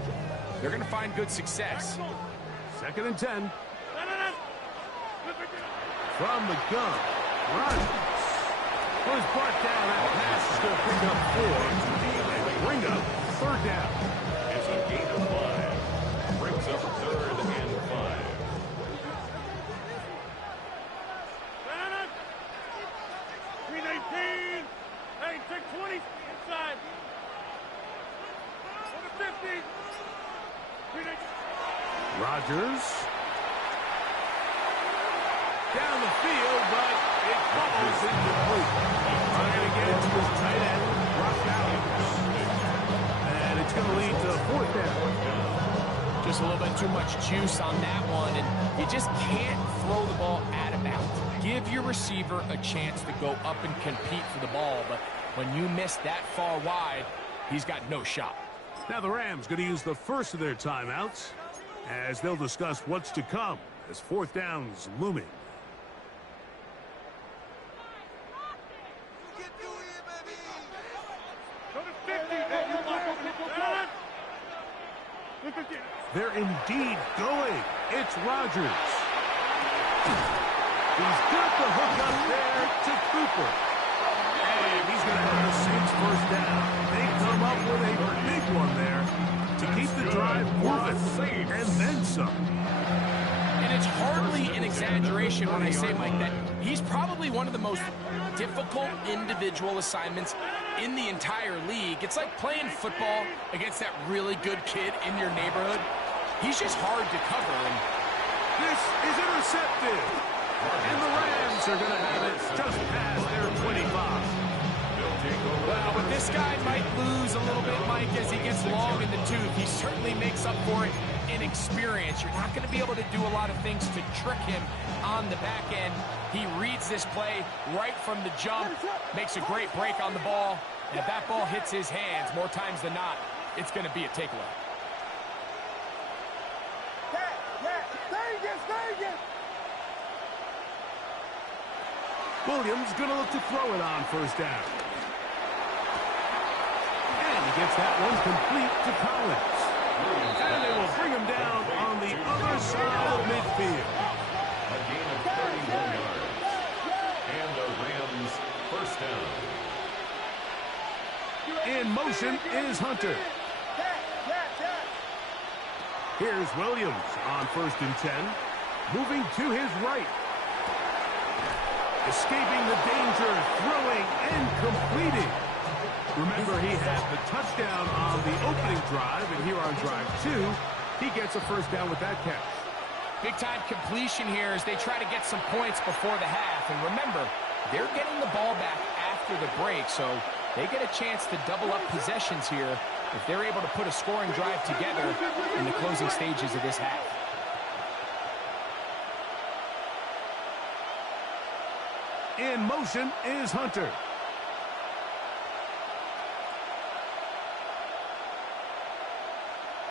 they're going to find good success. 2nd and 10. From the gun, Rodgers was brought down. That pass is going to pick up 4. And bring up 3rd down. It's a gain of 5. Brings up 3rd Rodgers. Down the field, but it falls incomplete. Trying to get it to his tight end, Rock Allen. And it's going to lead to 4th down. Just a little bit too much juice on that one, and you just can't throw the ball out of bounds. Give your receiver a chance to go up and compete for the ball, but when you miss that far wide, he's got no shot. Now the Rams going to use the first of their timeouts as they'll discuss what's to come as 4th down's looming. They're indeed going. It's Rodgers. He's got the hook up there to Cooper. And he's going to have the Saints 1st down. They come up with a big one there to keep the drive moving. And then some. And it's hardly an exaggeration when I say, Mike, that he's probably one of the most difficult individual assignments in the entire league. It's like playing football against that really good kid in your neighborhood. He's just hard to cover. And this is intercepted. And the Rams are going to have it just past their 25. Well, but this guy might lose a little bit, Mike, as he gets long in the tooth. He certainly makes up for it in experience. You're not going to be able to do a lot of things to trick him on the back end. He reads this play right from the jump, makes a great break on the ball, and if that ball hits his hands more times than not, it's going to be a takeaway. Williams going to look to throw it on 1st down. And he gets that one complete to Collins. And they will bring him down on the other side of midfield. A gain of 31 yards. And the Rams 1st down. In motion is Hunter. Here's Williams on 1st and 10. Moving to his right. Escaping the danger, throwing and completing. Remember, he had the touchdown on the opening drive, and here on drive 2, he gets a 1st down with that catch. Big-time completion here as they try to get some points before the half. And remember, they're getting the ball back after the break, so they get a chance to double up possessions here if they're able to put a scoring drive together in the closing stages of this half. In motion is Hunter.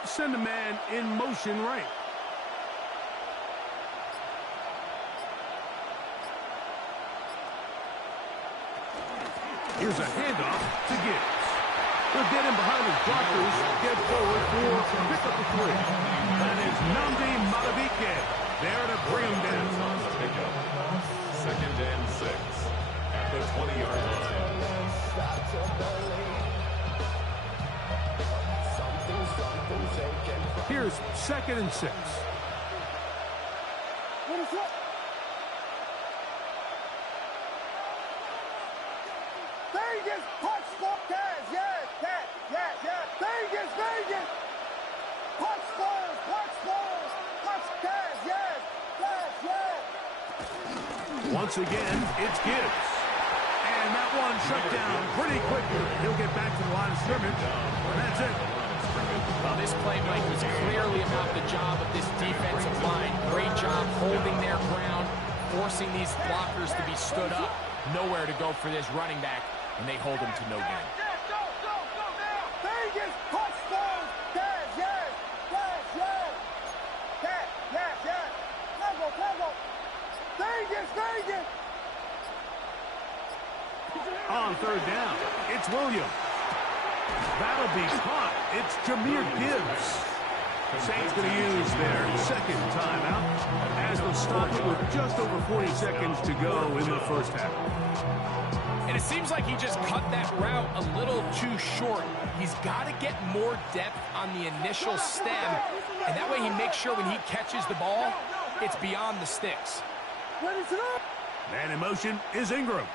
Send a man in motion right. Here's a handoff to Gibbs. He'll get him behind his blockers, get forward for pick up the 3. That is Nnamdi Madubuike there to bring him down. 2nd and 6 at the 20-yard line. Here's 2nd and 6. Vegas, punch for Taz, yes, Vegas, punch Taz, yes. Once again, it's Gibbs. And that one shut down pretty quickly. He'll get back to the line of scrimmage, and that's it. Well, this play, Mike, was clearly about the job of this defensive line. Great job holding their ground, forcing these blockers to be stood up. Nowhere to go for this running back, and they hold him to no gain. Vegas, punch balls, Taz, yes. Vegas. On 3rd down, it's Williams. That'll be caught. It's Jahmyr Gibbs. Saints going to use their 2nd timeout as they'll stop it with just over 40 seconds to go in the 1st half. And it seems like he just cut that route a little too short. He's got to get more depth on the initial stem, and that way he makes sure when he catches the ball, it's beyond the sticks. Man in motion is Ingram.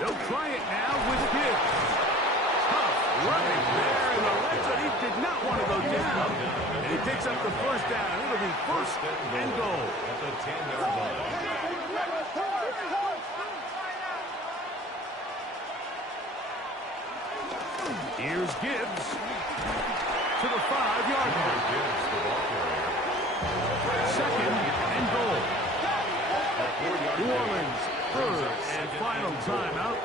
They'll try it now with Gibbs. Tough running there in the red zone. He did not want to go down. And he picks up the first down. It'll be first and goal. At the 10-yard line. Here's Gibbs to the 5-yard line. Second and goal. New Orleans, third and final timeout.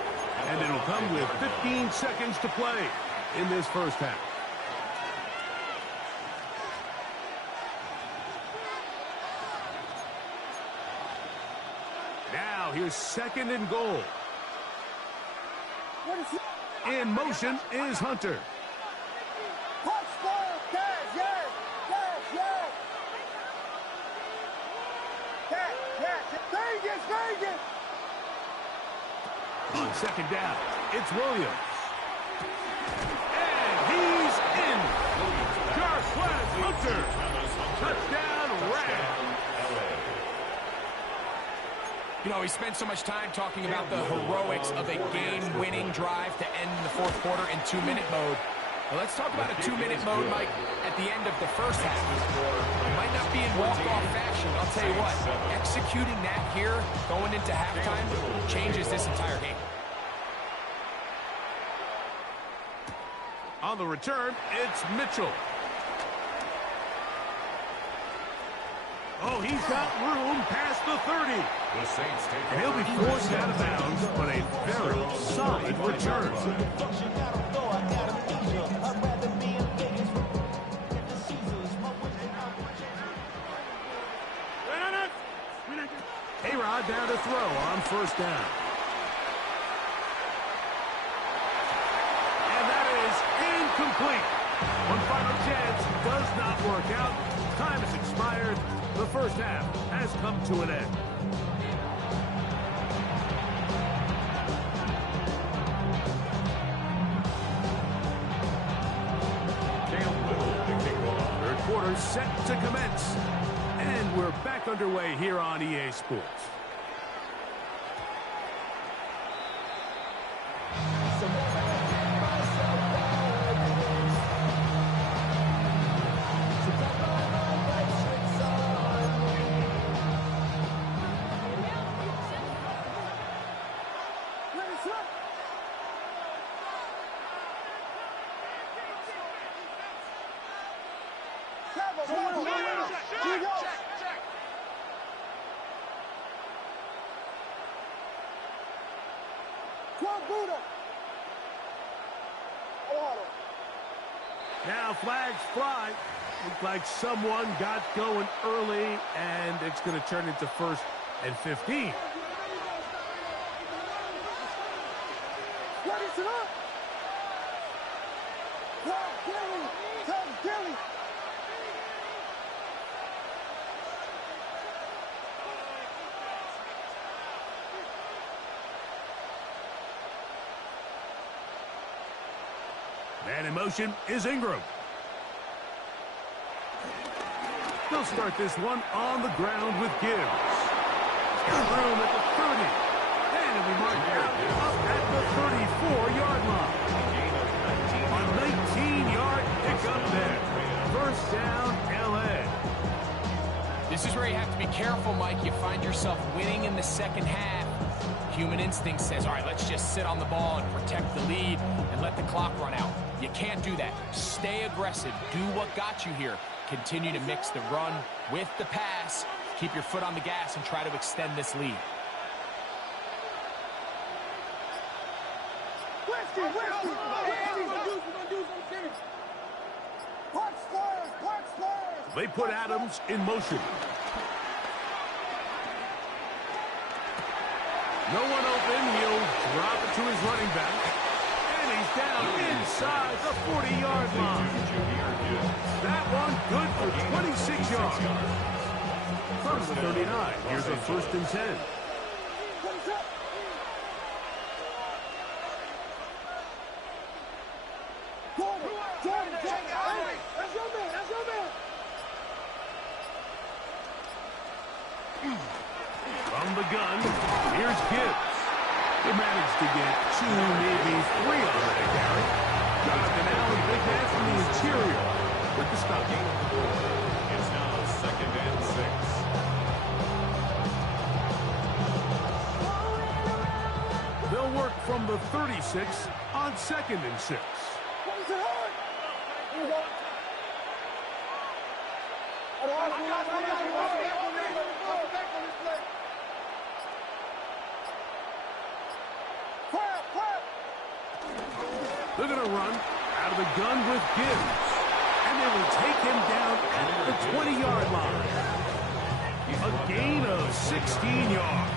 And it'll come with 15 seconds to play in this first half. Now here's second and goal. In motion is Hunter. On second down, it's Williams. And he's in. Jarquez Hunter. Touchdown, Rams. You know, he spent so much time talking about the heroics of a game-winning drive to end the fourth quarter in 2-minute mode. Well, let's talk about a 2-minute mode, Mike, at the end of the first half. It might not be in walk-off fashion. I'll tell you what, executing that here, going into halftime, changes this entire game. On the return, it's Mitchell. Oh, he's got room past the 30. The Saints take and he'll be forced out of bounds on a very solid return. A-Rod down to throw on first down. And that is incomplete. One final chance does not work out. Time has expired. The first half has come to an end. Third quarter set to commence. And we're back underway here on EA Sports. Now flags fly. Looks like someone got going early, and it's going to turn into 1st and 15. Man in motion is Ingram. They'll start this one on the ground with Gibbs. He's got room at the 30. And it'll be marked out up at the 34-yard line. A 19-yard pickup there. First down, LA. This is where you have to be careful, Mike. You find yourself winning in the second half. Human instinct says, all right, let's just sit on the ball and protect the lead and let the clock run out. You can't do that. Stay aggressive. Do what got you here. Continue to mix the run with the pass. Keep your foot on the gas and try to extend this lead. They put Adams in motion. No one open. He'll drop it to his running back. And he's down inside the 40-yard line. That one good for 26 yards. From the 39, here's a 1st and 10. From the gun, here's Gibbs. He managed to get 2, maybe 3 on that carry. Jonathan Allen, big man the 36 on 2nd and 6. They're going to run out of the gun with Gibbs. And they will take him down at the 20-yard line. A gain of 16 yards.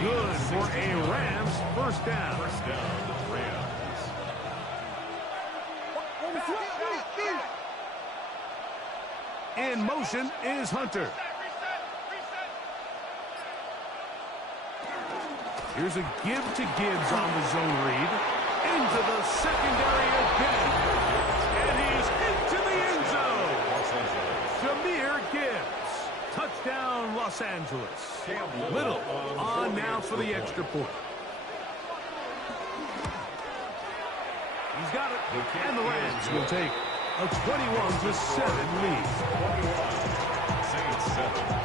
Good for a Rams first down. First down to the Rams. In motion is Hunter. Here's a give to Gibbs on the zone read. Into the secondary again. And he's into the end zone. Jahmyr Gibbs. Touchdown, Los Angeles. Little on now for the extra point. He's got it. And the Rams will take a 21-7 lead. Saints 7.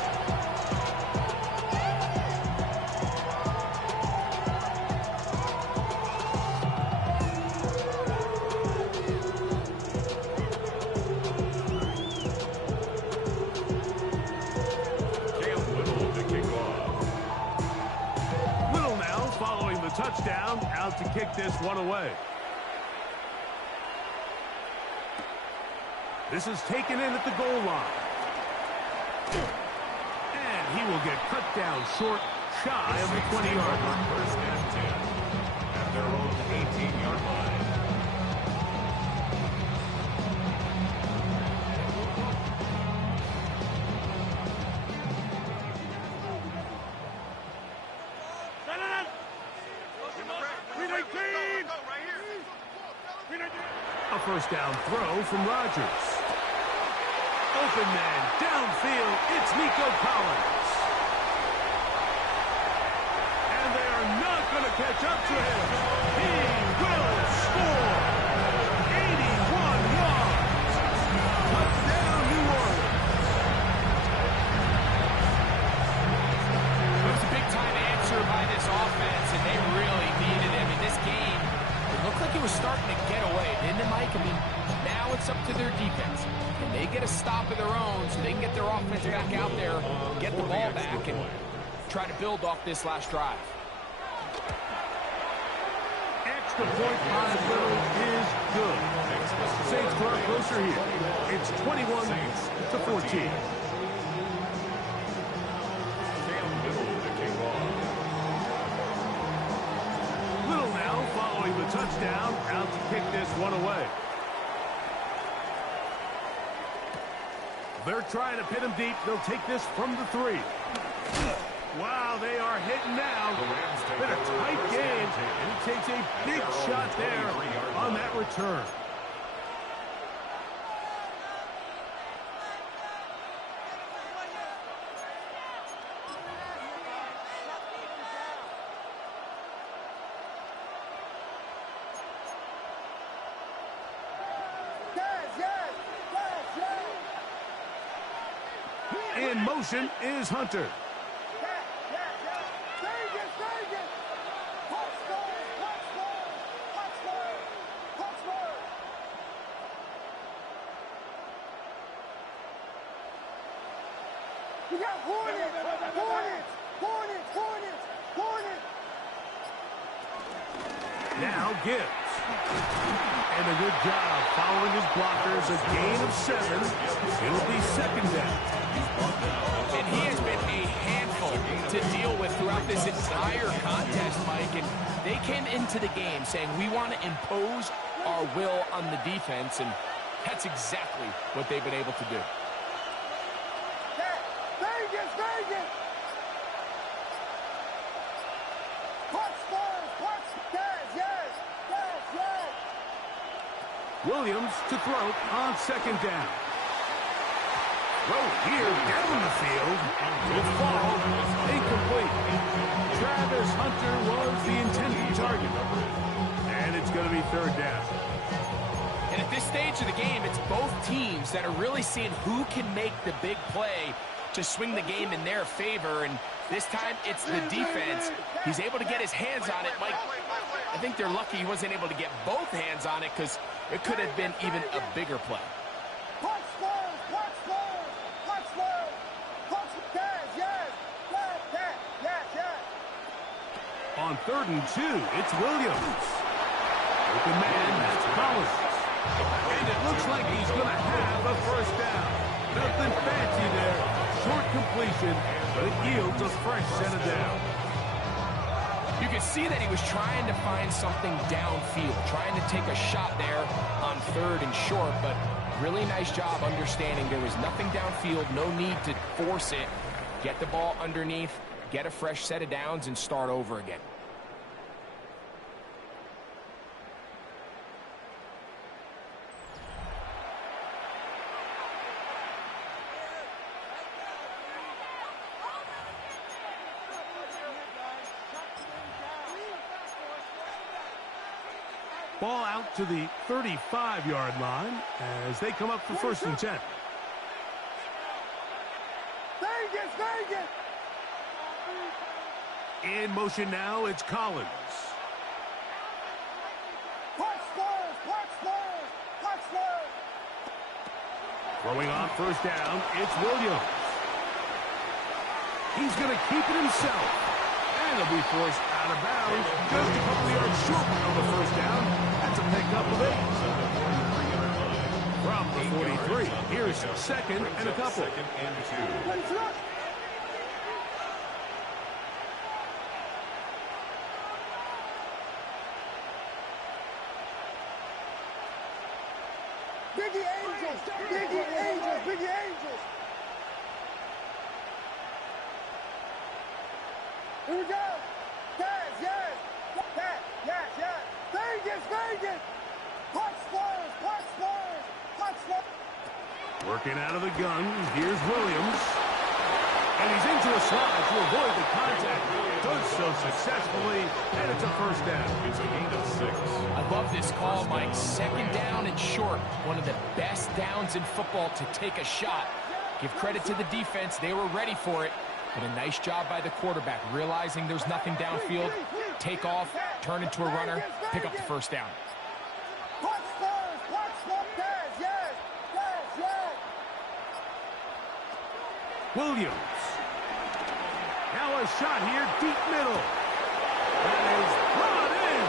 Touchdown, out to kick this one away. This is taken in at the goal line. And he will get cut down short, shy of the 20-yard line. First and 10 at their own 18-yard line. A first down throw from Rodgers. Open man downfield. It's Nico Collins. And they are not going to catch up to him. He will score. 81 yards. Touchdown, New Orleans. It was a big-time answer by this offense, and they really needed him in this game. It looked like it was starting to get away, didn't it, Mike? I mean, now it's up to their defense. Can they get a stop of their own so they can get their offense back out there, get the ball back, and try to build off this last drive? Extra point possibility is good. Saints draw closer here. It's 21-14. Little now following the touchdown, out to kick this one away. They're trying to pin him deep. They'll take this from the 3. Wow, they are hitting now. Been a tight game, and he takes a big shot there on that return. In motion is Hunter. We got Hornets! Now Gibbs. And a good job following his blockers. A gain of 7. It'll be second down. And he has been a handful to deal with throughout this entire contest, Mike. And they came into the game saying, we want to impose our will on the defense. And that's exactly what they've been able to do. Vegas! Yes! Williams to throw on second down. Throw here down the field. Will fall. Incomplete. Travis Hunter was the intended target. And it's going to be third down. And at this stage of the game, it's both teams that are really seeing who can make the big play to swing the game in their favor. And this time, it's the defense. He's able to get his hands on it, Mike. I think they're lucky he wasn't able to get both hands on it because it could have been even a bigger play. On 3rd and 2, it's Williams. Open man, that's Collins. And it looks like he's going to have a first down. Nothing fancy there. Short completion, but it yields a fresh set of down. You can see that he was trying to find something downfield, trying to take a shot there on 3rd and short, but really nice job understanding there was nothing downfield, no need to force it. Get the ball underneath, get a fresh set of downs, and start over again. Ball out to the 35-yard line as they come up for 1st and 10. In motion now, it's Collins. Throwing on 1st down, it's Williams. He's going to keep it himself. And he'll be forced out of bounds just a couple yards short of the 1st down. That's a pickup of 8. From the 43, here's 2nd and a couple. 2nd and 2. Biggie Angels! Biggie Angels! Biggie Angels! Here we go! Guys, yes! Yes! Vegas! Punch Spurs! Working out of the gun, here's Williams. And he's into a slide to avoid the contact. Does so successfully, and it's a 1st down. It's a gain of 6. I love this call, Mike. 2nd down and short. One of the best downs in football to take a shot. Give credit to the defense. They were ready for it. But a nice job by the quarterback, realizing there's nothing downfield. Take off, turn into a runner, pick up the 1st down. Williams. Now a shot here, deep middle. That is brought in.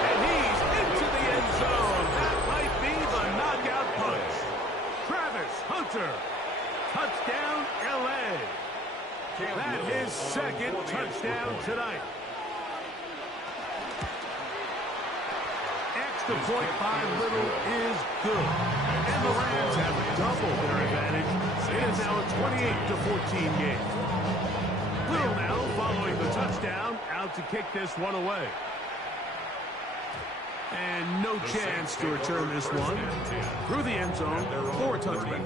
And he's into the end zone. That might be the knockout punch. Travis Hunter. Touchdown, L.A. That is 2nd touchdown tonight. Extra point by Little is good. And the Rams have doubled their advantage. It is now a 28-14 game. Little now following the touchdown, out to kick this one away. And no chance to return this one. Through the end zone for a touchback.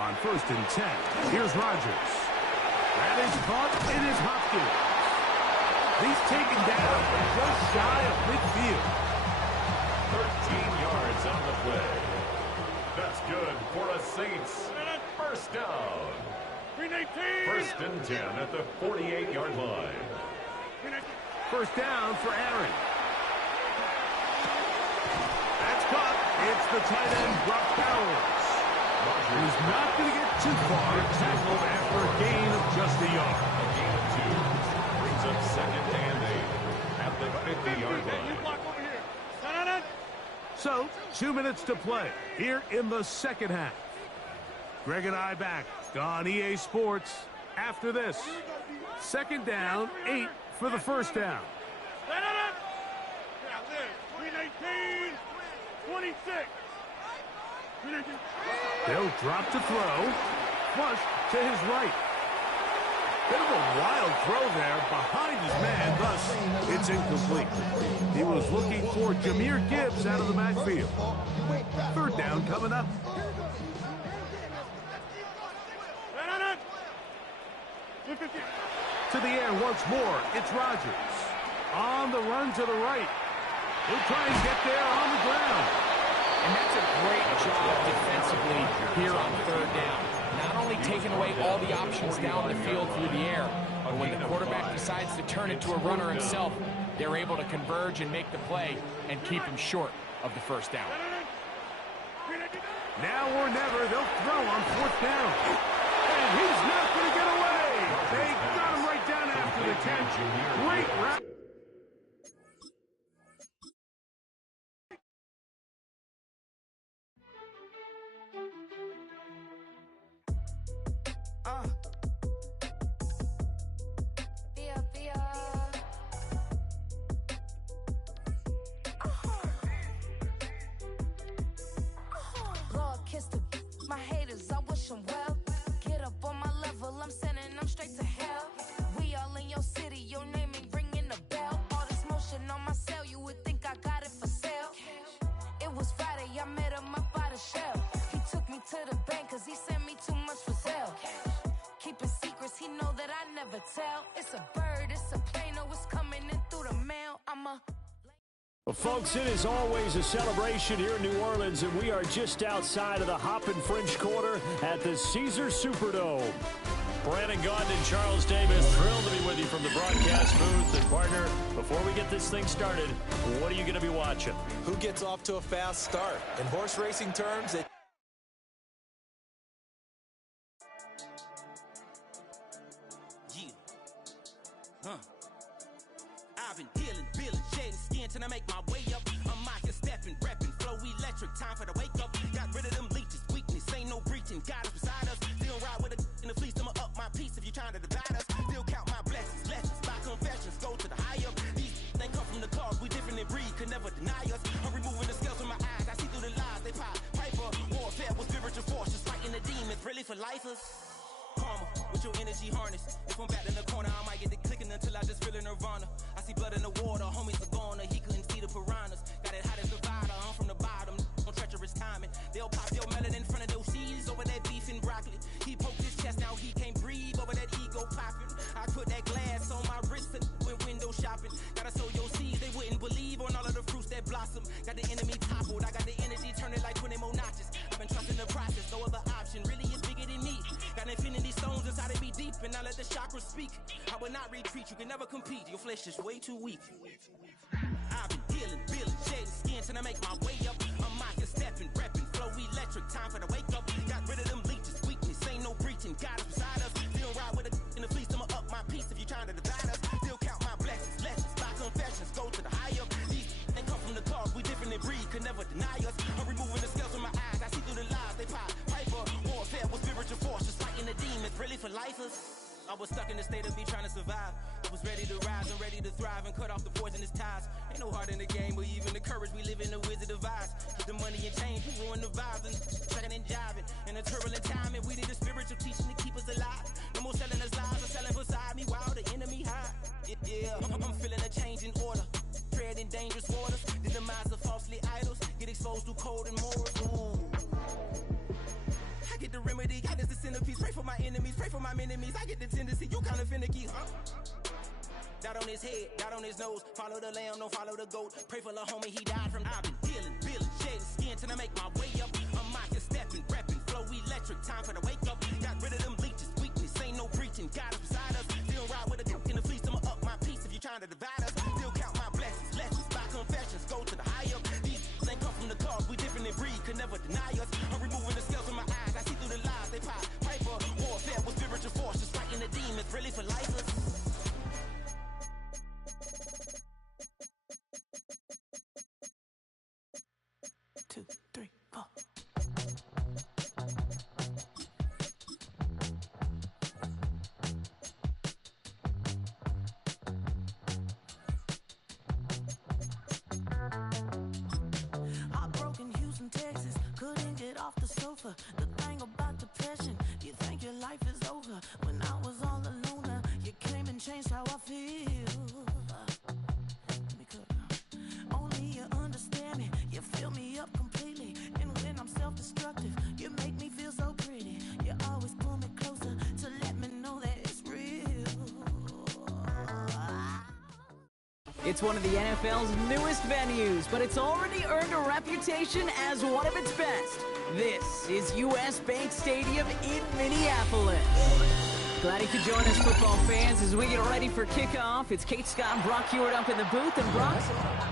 On 1st and 10, here's Rodgers. That is caught, and it's Hopkins. He's taken down just shy of midfield. 13 yards on the play. That's good for a Saints 1st down. 1st and 10 at the 48-yard line. 1st down for Aaron. That's caught. It's the tight end, Brock Bowers. He's not going to get too far. Tackled after a gain of just a yard. A gain of 2 brings up 2nd and 8 at the 50-yard line. So, 2 minutes to play here in the 2nd half. Greg and I back on EA Sports after this. 2nd down, 8 for the 1st down. 26. They'll drop to throw. Flush to his right. Bit of a wild throw there behind his man, thus it's incomplete. He was looking for Jahmyr Gibbs out of the backfield. 3rd down coming up. To the air once more, it's Rodgers. On the run to the right. He'll try and get there on the ground. And that's a great job defensively here on third down. Not only taking away all the options down the field through the air, but when the quarterback decides to turn it to a runner himself, they're able to converge and make the play and keep him short of the first down. Now or never, they'll throw on fourth down. And he's not going to get away. They got him right down after the catch. Great route. My haters, I wish them well. Get up on my level, I'm sending them straight to hell. We all in your city, your name ain't ringing the bell. All this motion on my cell, you would think I got it for sale. It was Friday, I met him up by the shell. He took me to the bank, cause he sent me too much for sale. Keeping secrets, he know that I never tell. It's a bird, it's a plane, oh, it's coming in through the mail. I'm a... Well, folks, it is always a celebration here in New Orleans, and we are just outside of the Hoppin' French Quarter at the Caesars Superdome. Brandon Gaudin and Charles Davis, thrilled to be with you from the broadcast booth. And, partner, before we get this thing started, what are you going to be watching? Who gets off to a fast start? In horse racing terms, it... I've been dealing, feeling, shedding skin till I make my way up. I'm mocking, stepping, repping, flow electric, time for the wake up. Got rid of them leeches, weakness, ain't no breaching. God is beside us, still ride with a in the fleece, I'ma up my piece if you trying to divide us. Still count my blessings, lessons, by confessions, go to the high up. These they come from the cause, we different in breed, could never deny us. I'm removing the scales from my eyes, I see through the lies, they pop. Piper, warfare with spiritual force, just fighting the demons, really for lifers. Karma, with your energy harness. If I'm back in the corner, I might get it clicking until I just feel a nirvana. I see blood in the water, homies are gone, he couldn't see the piranhas. Got it hot as Nevada, I'm from the bottom, on treacherous timing. They'll pop your melon in front of those seeds over that beef and broccoli. He poked his chest, now he can't breathe over that ego popping. I put that glass on my wrist and went window shopping. Gotta sow your seeds, they wouldn't believe on all of the fruits that blossom. Got the enemy toppled, I got the energy turning like 20 more notches. I've been trusting the process, no other option, really is bigger than me. Got infinity stones inside of me deep, and I let the chakras speak. I will not retreat, you can never compete, your flesh is way too weak. I've been dealing, feeling, shedding skin till I make my way up. I'm mocking, stepping, repping, flow electric, time for the wake up. Got rid of them leeches, weakness, ain't no breaching, God is beside us. Still ride with a in the fleece, I'ma up my piece if you trying to divide us. Still count my blessings, lessons, by confessions, go to the high up. These ain't come from the cause, we different in breed, could never deny us. I'm removing the scales from my eyes, I see through the lies, they pop. Piper, warfare with spiritual force, just fighting the demons, really for lifers. I was stuck in the state of me trying to survive. I was ready to rise and ready to thrive and cut off the poisonous ties. Ain't no heart in the game, but even the courage we live in the wizard of eyes. Get the money and change, we ruin the vibes and tracking and jiving. In a turbulent time, and we need a spiritual teaching to keep us alive. No more selling us lies, or selling beside me while the enemy hide. Yeah, I'm feeling a change in order. Treading dangerous waters, the demise of falsely idols. Get exposed to cold and morals. Ooh. I get the remedy, God is the centerpiece. Pray for my enemies, pray for my enemies. I get the tendency, you kinda finicky, huh? Dot on his head, dot on his nose. Follow the lamb, don't follow the goat. Pray for the homie, he died from. I've been dealing, feeling, shedding skin till I make my way up. I'm mocking, stepping, repping, flow electric, time for the wake up. Got rid of them leeches, weakness, ain't no breaching. God is beside us, still ride with a duke in the fleece. I'ma up my piece if you trying to divide us. Still count my blessings, lessons, by confessions, go to the high up. These ain't come from the cause, we different in breed, could never deny us. I'm removing the scales from my eyes, I see through the lies, they pop. Piper, warfare with spiritual force, just fighting the demons, really for lifers. Two, three, four. I broke in Houston, Texas, couldn't get off the sofa. The thing about depression, you think your life is over. When I was all alone, you came and changed how I feel. Only you understand me, you fill me up completely. And when I'm self-destructive, you make me feel so pretty. You always pull me closer to let me know that it's real. It's one of the NFL's newest venues, but it's already earned a reputation as one of its best. This is US Bank Stadium in Minneapolis. Glad you could join us, football fans, as we get ready for kickoff. It's Kate Scott and Brock Hewitt up in the booth. And Brock,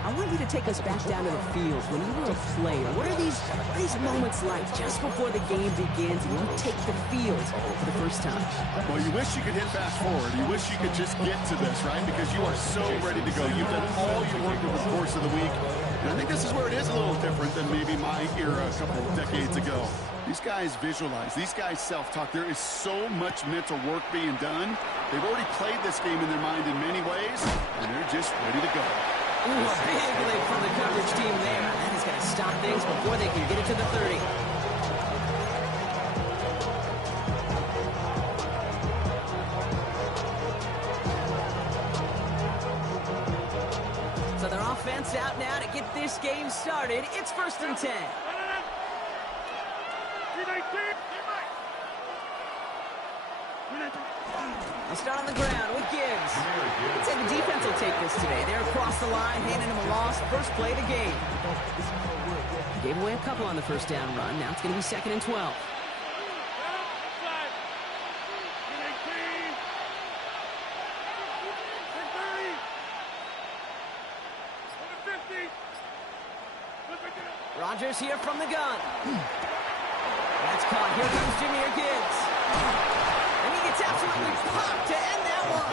I want you to take us back down to the field. When you were a player, what are these moments like just before the game begins and you take the field for the first time? Well, you wish you could hit fast forward. You wish you could just get to this, right? Because you are so ready to go. You've done all your work over the course of the week. And I think this is where it is a little different than maybe my era a couple of decades ago. These guys visualize. These guys self-talk. There is so much mental work being done. They've already played this game in their mind in many ways, and they're just ready to go. Ooh, a big lick from the coverage team there. That is going to stop things before they can get it to the 30. So their offense out now to get this game started. It's 1st and 10. They'll start on the ground with Gibbs. I'd say the defense will take this today. They're across the line, handing him a loss. First play of the game. Gave away a couple on the first down run. Now it's going to be 2nd and 12. Rodgers here from the gun. That's caught. Here comes Jahmyr Gibbs. And he gets absolutely popped to end that one.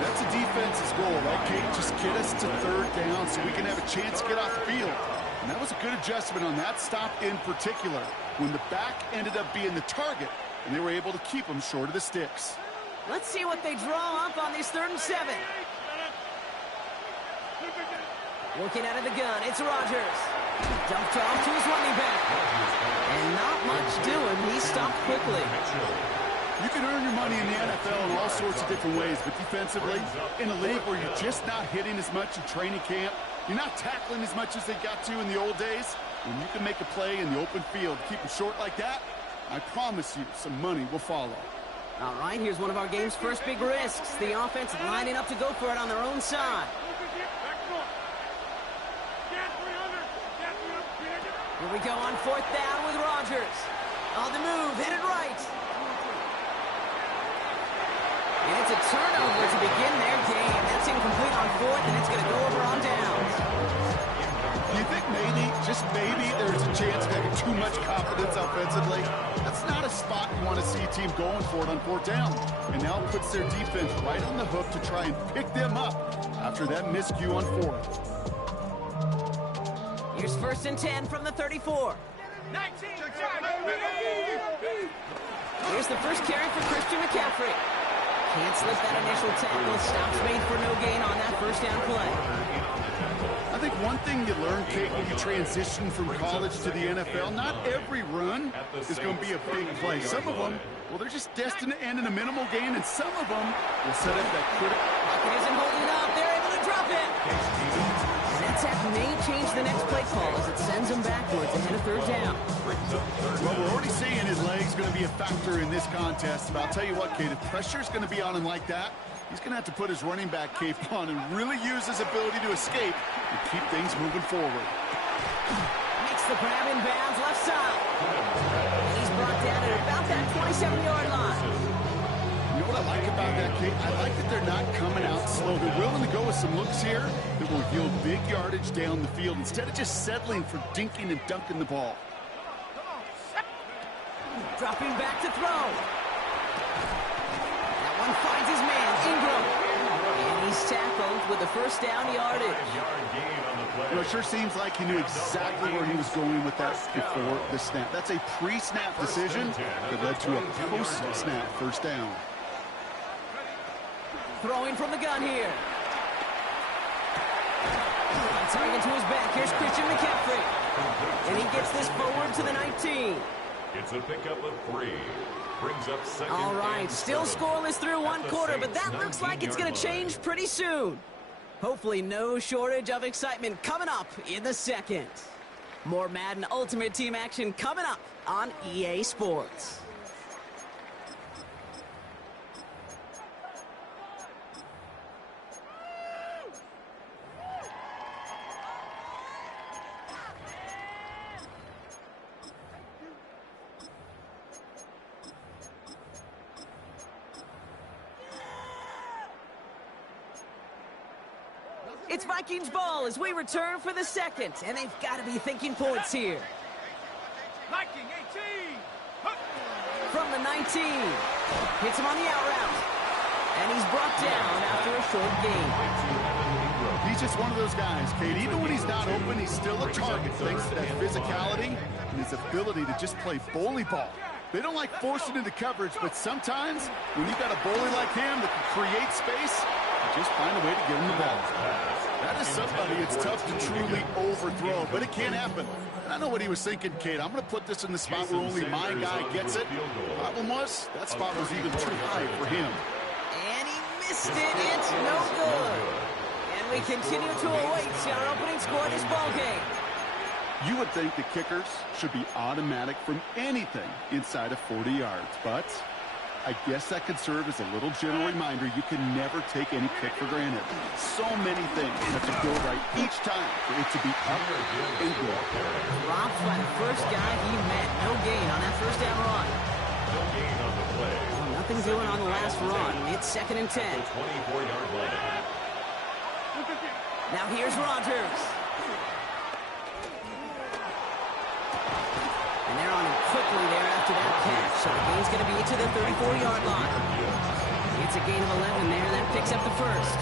That's a defense's goal, right, Kate? Just get us to 3rd down so we can have a chance to get off the field. And that was a good adjustment on that stop in particular, when the back ended up being the target, and they were able to keep him short of the sticks. Let's see what they draw up on this 3rd and 7. Working out of the gun, it's Rodgers. Dumped off to his running back. And not much doing. He stopped quickly. You can earn your money in the NFL in all sorts of different ways, but defensively, in a league where you're just not hitting as much in training camp, you're not tackling as much as they got to in the old days, when you can make a play in the open field, keep it short like that, I promise you some money will follow. All right, here's one of our game's first big risks. The offense lining up to go for it on their own side. Here we go on 4th down with Rodgers. On the move, headed right. And it's a turnover to begin their game. That's incomplete on 4th, and it's going to go over on downs. You think maybe, just maybe, there's a chance of having too much confidence offensively? That's not a spot you want to see a team going for it on 4th down. And now it puts their defense right on the hook to try and pick them up after that miscue on 4th. Here's 1st and 10 from the 34. Here's the first carry for Christian McCaffrey. Can't slip that initial tackle. Stops made for no gain on that first down play. I think one thing you learn, Kate, when you transition from college to the NFL, not every run is going to be a big play. Some of them, well, they're just destined to end in a minimal gain, and some of them will set up that critical. Pocket isn't holding up. They're able to drop it. That sack may change the next play call as it sends him backwards ahead of 3rd down. Well, we're already seeing his legs going to be a factor in this contest. But I'll tell you what, Kate, if pressure's going to be on him like that, he's going to have to put his running back cape on and really use his ability to escape and keep things moving forward. Makes the grab in bounds left side. And he's brought down at about that 27-yard line. You know what I like about that, Kate? I like that they're not coming out slow. They're willing to go with some looks here that will yield big yardage down the field instead of just settling for dinking and dunking the ball. Dropping back to throw. That one finds his man, Ingram. And he's tackled with the first down yardage. You know, it sure seems like he knew exactly where he was going with that before the snap. That's a pre-snap decision that led to a post-snap first down. Throwing from the gun here. Target to his back. Here's Christian McCaffrey. And he gets this forward to the 19. It's a pickup of 3. Brings up 2nd. All right, still scoreless through one quarter, but that looks like it's going to change pretty soon. Hopefully no shortage of excitement coming up in the 2nd. More Madden Ultimate Team action coming up on EA Sports. It's Vikings ball as we return for the second, and they've got to be thinking points here. Viking 18. From the 19. Hits him on the out route. And he's brought down after a short game. He's just one of those guys, Kate. Even when he's not open, he's still a target thanks to that physicality and his ability to just play bully ball. They don't like forcing into coverage, but sometimes when you've got a bully like him that can create space, you just find a way to get him the ball. That is somebody it's tough to truly overthrow, but it can happen. And I know what he was thinking, Kate. I'm going to put this in the spot where only my guy gets it. The problem was, that spot was even too high for him. And he missed it. It's no good. And we continue to await our opening score of this ball game. You would think the kickers should be automatic from anything inside of 40 yards, but I guess that could serve as a little gentle reminder you can never take any kick for granted. So many things have to go right each time for it to be up and good. Dropped by the first guy he met. No gain on that first down run. No gain on the play. Well, nothing doing on the last run. It's 2nd and 10. 24-yard line. Now here's Rodgers. And they're on him quickly there after that catch. So the gain's going to be to the 34-yard line. It's a gain of 11 there. That picks up the first.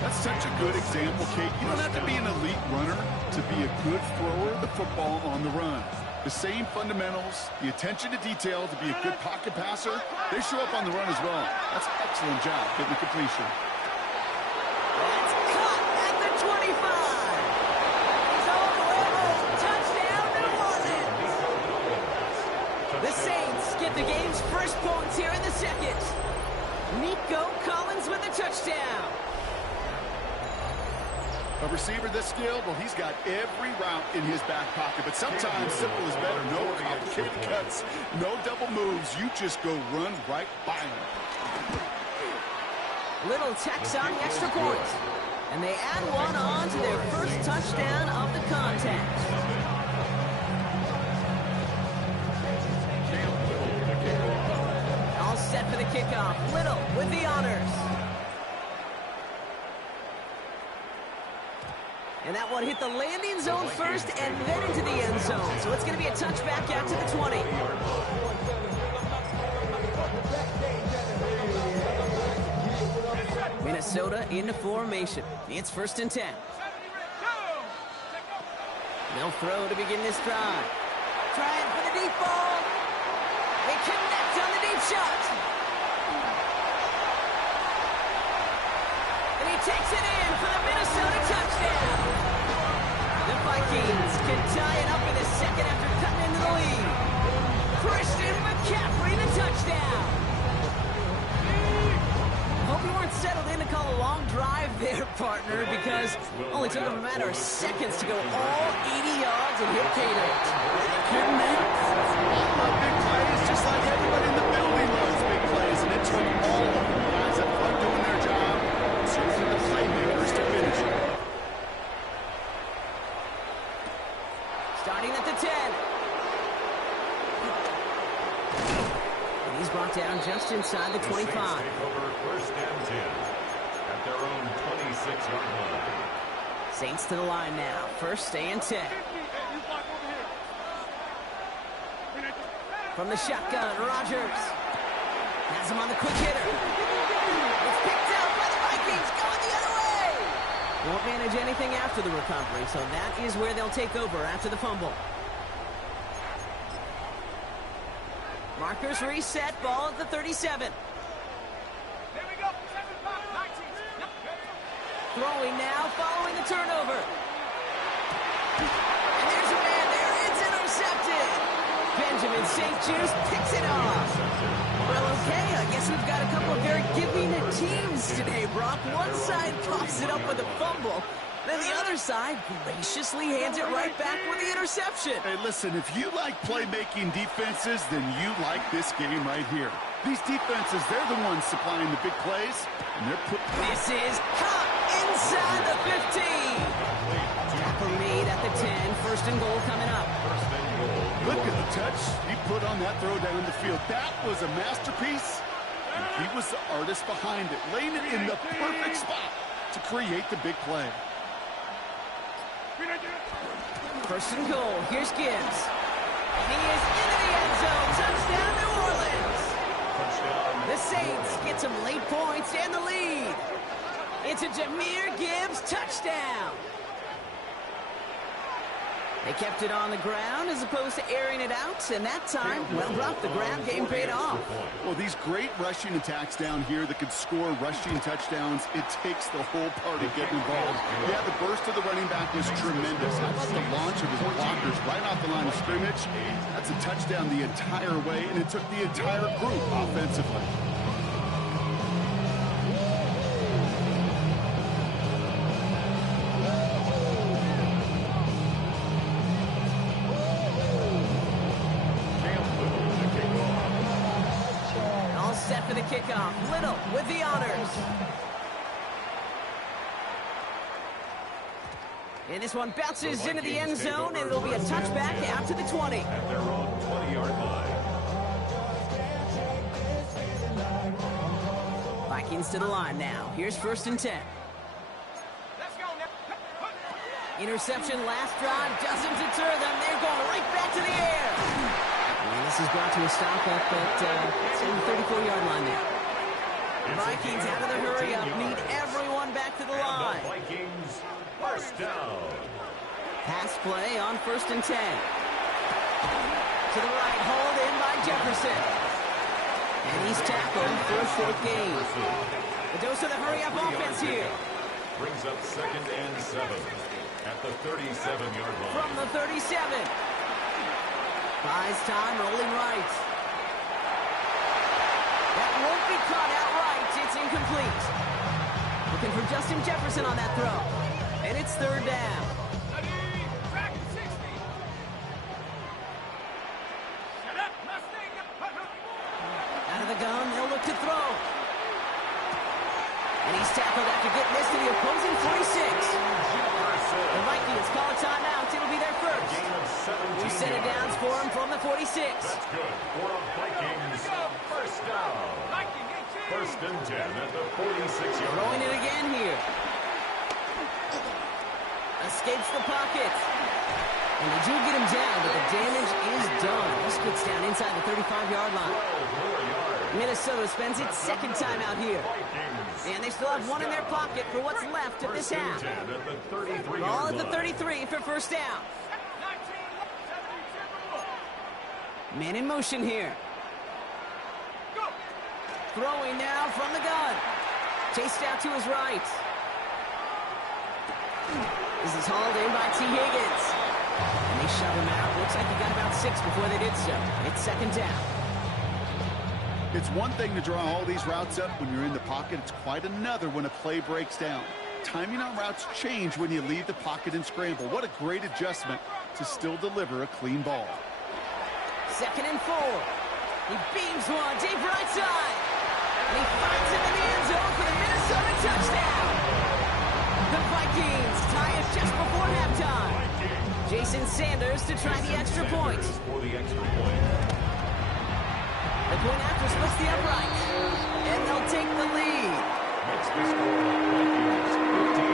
That's such a good example, Kate. You don't have to be an elite runner to be a good thrower of the football on the run. The same fundamentals, the attention to detail to be a good pocket passer, they show up on the run as well. That's an excellent job getting the completion. That's caught at the 25. He's all the way home. Touchdown, New Orleans. The Saints get the game's first points here in the second. Nico Collins with a touchdown. A receiver this skilled, well, he's got every route in his back pocket, but sometimes simple is better. No complicated cuts, no double moves. You just go run right by him. Little tacks on the extra point. And they add one on to their first touchdown of the contest. All set for the kickoff. Little with the honors. And that one hit the landing zone first and then into the end zone. So it's going to be a touchback out to the 20. Minnesota into formation. It's 1st and 10. They'll throw to begin this drive. Trying for the deep ball. They connect on the deep shot. And he takes it in for the Minnesota touchdown. The Vikings can tie it up in the second after cutting into the lead. Christian McCaffrey, the touchdown. Hope you weren't settled in to call a long drive there, partner, because it only took them a matter of seconds to go all 80 yards and hit pay dirt. Kidding me? I love big plays just like everybody in the building loves big plays, and it took all of the guys up front doing their job, serving the playmakers to finish it. Starting at the 10. And he's brought down just inside the 25. Take over 1st and 10 at their own 26-yard line. Saints to the line now. 1st and 10. From the shotgun, Rodgers has him on the quick hitter. It's picked up by the Vikings, going the other way. Won't manage anything after the recovery, so that is where they'll take over after the fumble. Markers reset, ball at the 37. Throwing now, following the turnover. And there's a man there. It's intercepted. Benjamin St. Juice picks it off. Well, okay, I guess we've got a couple of very giving teams today, Brock. One side coughs it up with a fumble. Then the other side graciously hands it right back with the interception. Hey, listen, if you like playmaking defenses, then you like this game right here. These defenses, they're the ones supplying the big plays, and they're put. This is caught inside the 15. Tackle made at the 10. 1st and goal coming up. Look at the touch he put on that throw down the field. That was a masterpiece, and he was the artist behind it, laying it in the perfect spot to create the big play. First and goal. Here's Gibbs. And he is into the end zone. Touchdown, New Orleans. The Saints get some late points and the lead. It's a Jahmyr Gibbs touchdown. They kept it on the ground as opposed to airing it out, and that time, well, off the ground game paid off. Well, these great rushing attacks down here that could score rushing touchdowns, it takes the whole party getting involved. Yeah, the burst of the running back was tremendous. How about the launch of his blockers right off the line of scrimmage? That's a touchdown the entire way, and it took the entire group offensively. Set for the kickoff. Little with the honors. And this one bounces into the end zone, and it'll be a touchback out to the 20. At their own 20-yard line. Vikings to the line now. Here's 1st and 10. Interception last drive doesn't deter them. They're going right back to the air. And this is brought to a stop up at the 34-yard line there. Vikings out of the hurry-up, need everyone back to the line. The Vikings first down. Pass play on 1st and 10. To the right, hauled in by Jefferson. And he's tackled for a 4th gain. The dose of the hurry-up offense here. Brings up 2nd and 7 at the 37-yard line. From the 37. Buys time, rolling right. That won't be caught outright. It's incomplete. Looking for Justin Jefferson on that throw. And it's 3rd down. Out of the gun, they'll look to throw. And he's tackled after getting this to the opposing 46. The Vikings call a timeout. It'll be their first. We set it down for him from the 46. That's good for the Vikings. First down. 1st and 10 at the 46-yard line. Throwing it again here. Escapes the pocket. And they do get him down, but the damage is done. This gets down inside the 35-yard line. Minnesota spends its 2nd time out here. And they still have one in their pocket for what's left of this half. Ball at the 33 for 1st down. Man in motion here. Throwing now from the gun. Chased out to his right. This is hauled in by T. Higgins. And they shove him out. Looks like he got about 6 before they did so. It's 2nd down. It's one thing to draw all these routes up when you're in the pocket. It's quite another when a play breaks down. Timing on routes change when you leave the pocket and scramble. What a great adjustment to still deliver a clean ball. 2nd and 4. He beams one deep right side. And he finds him in the end zone for the Minnesota touchdown. The Vikings tie it just before halftime. Jason Sanders to try the extra point. The point after splits the upright. And they'll take the lead. Makes the score Vikings 15.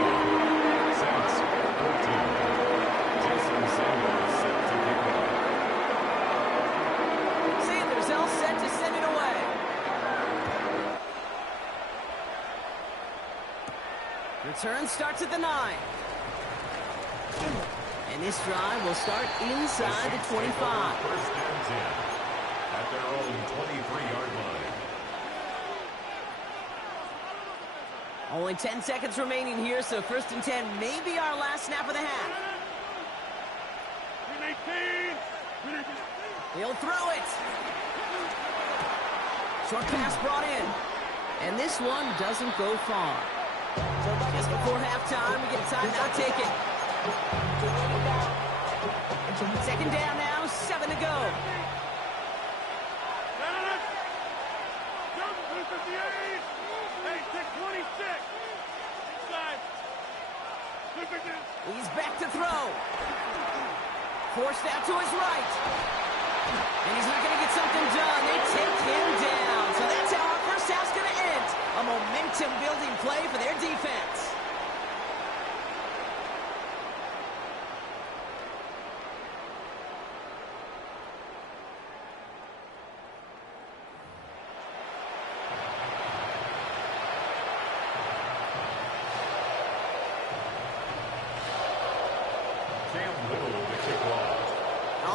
Saints 14. Jason Sanders set to kick off. Sanders all set to send it away. Return starts at the 9. And this drive will start inside the 25. 1st and 10 at their own 23-yard line. Only 10 seconds remaining here, so 1st and 10 may be our last snap of the half. He'll throw it. Short pass brought in. And this one doesn't go far. Just before halftime, we get a timeout taken. 2nd down now, 7 to go. He's back to throw. Forced out to his right. And he's not going to get something done. They take him down. So that's how our first half's going to end. A momentum-building play for their defense.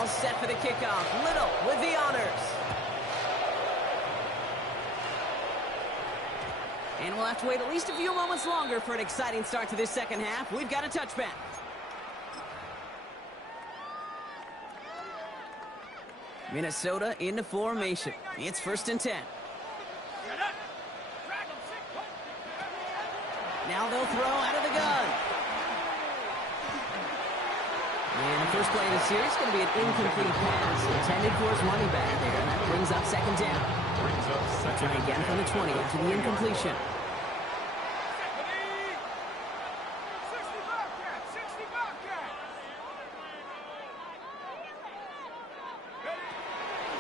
All set for the kickoff. Little with the honors. And we'll have to wait at least a few moments longer for an exciting start to this second half. We've got a touchback. Minnesota into formation. It's 1st and 10. Now they'll throw out of the gun. And the first play of the series is going to be an incomplete pass intended for his running back there. And that brings up 2nd down. Try again from the 20 after the incompletion.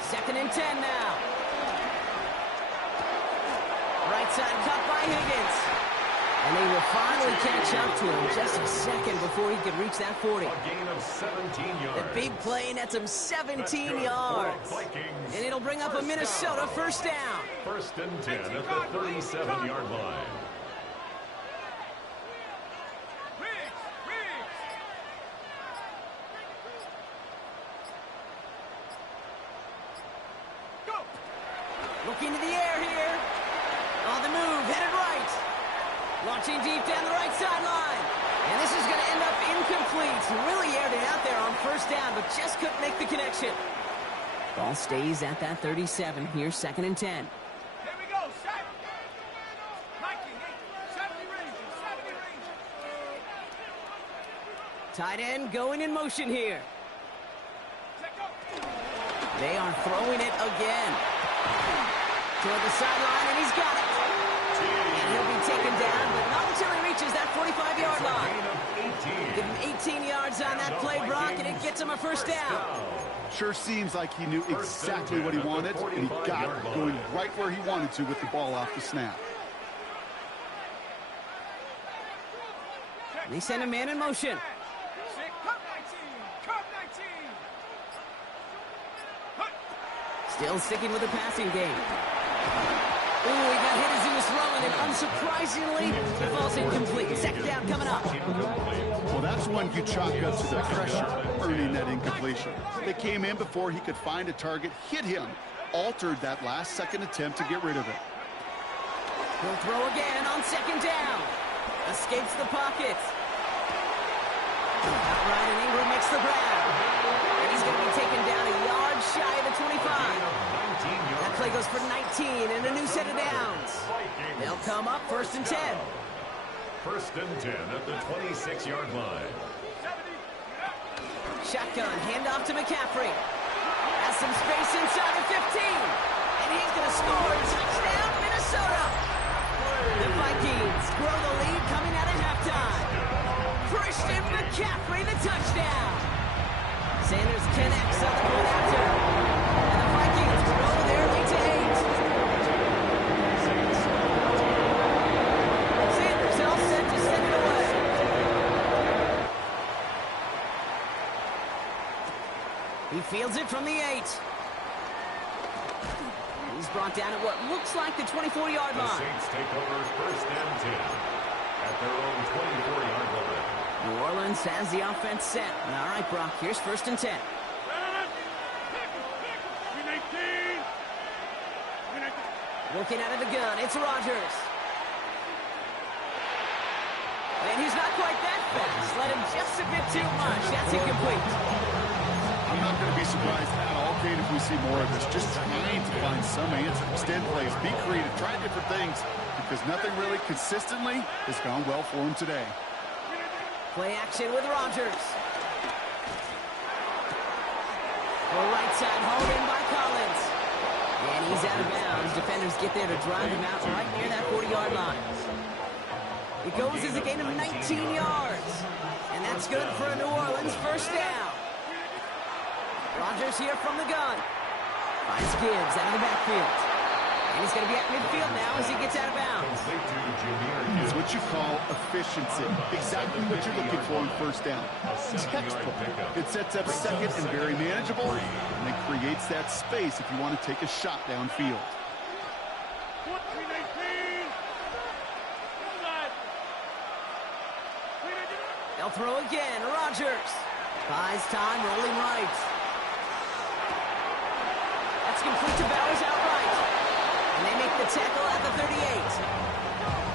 Second and 10 now. Right side cut by Higgins. And they will finally catch up to him just a second before he could reach that 40. A gain of 17 yards. The big play nets him 17 yards. And it'll bring up a Minnesota first down. 1st and 10 at the 37-yard line. Looking to the air here. On the move, headed right. Launching deep down the right sideline. And this is going to end up incomplete. Really aired it out there on first down, but just couldn't make the connection. Ball stays at that 37 here, 2nd and 10. Here we go, set. 70 Rangers, 70 Rangers. Tight end going in motion here. They are throwing it again. Toward the sideline, and he's got it. And he'll be taken down, but not until he reaches that 45-yard line. Give him 18 yards on that play, Brock, and it gets him a first down. Sure seems like he knew exactly what he wanted, and he got it going right where he wanted to with the ball off the snap. They send a man in motion. Still sticking with the passing game. Ooh, he got hit as he was throwing, and unsurprisingly, he falls incomplete. 2nd down coming up. Well, that's one you chalk up to the pressure earning that incompletion. They came in before he could find a target, hit him, altered that last-second attempt to get rid of it. He'll throw again on 2nd down. Escapes the pocket. Outright, and Ingram makes the grab. And he's going to be taken down a yard shy of the 25. That play goes for 19 and a new set of downs. They'll come up 1st and 10. 1st and 10 at the 26-yard line. Shotgun, handoff to McCaffrey. Has some space inside the 15. And he's going to score. Touchdown, Minnesota. The Vikings grow the lead coming out of halftime. Christian McCaffrey, the touchdown. Sanders connects on the point after. And the Vikings grow their lead to 8. Sanders all set to send it away. He fields it from the 8. He's brought down at what looks like the 24-yard line. The Saints take over 1st and 10 at their own 24-yard line. New Orleans has the offense set. All right, Brock, here's 1st and 10. Looking out of the gun, it's Rodgers. And he's not quite that fast. Let him just a bit too much. That's incomplete. I'm not going to be surprised at all, Kate, if we see more of this. Just trying to find some answer. Extend plays, be creative, try different things, because nothing really consistently has gone well for him today. Play action with Rodgers. The right side hauled in by Collins. And he's out of bounds. Defenders get there to drive him out right near that 40-yard line. It goes as a gain of 19 yards. And that's good for a New Orleans first down. Rodgers here from the gun. Finds Gibbs out of the backfield. And he's going to be at midfield now as he gets out of bounds. It's what you call efficiency. Exactly what you're looking for in first down. Textbook. It sets up 2nd and very manageable, and it creates that space if you want to take a shot downfield. They'll throw again. Rodgers buys time, rolling right. complete to Bowers outright. And they make the tackle at the 38.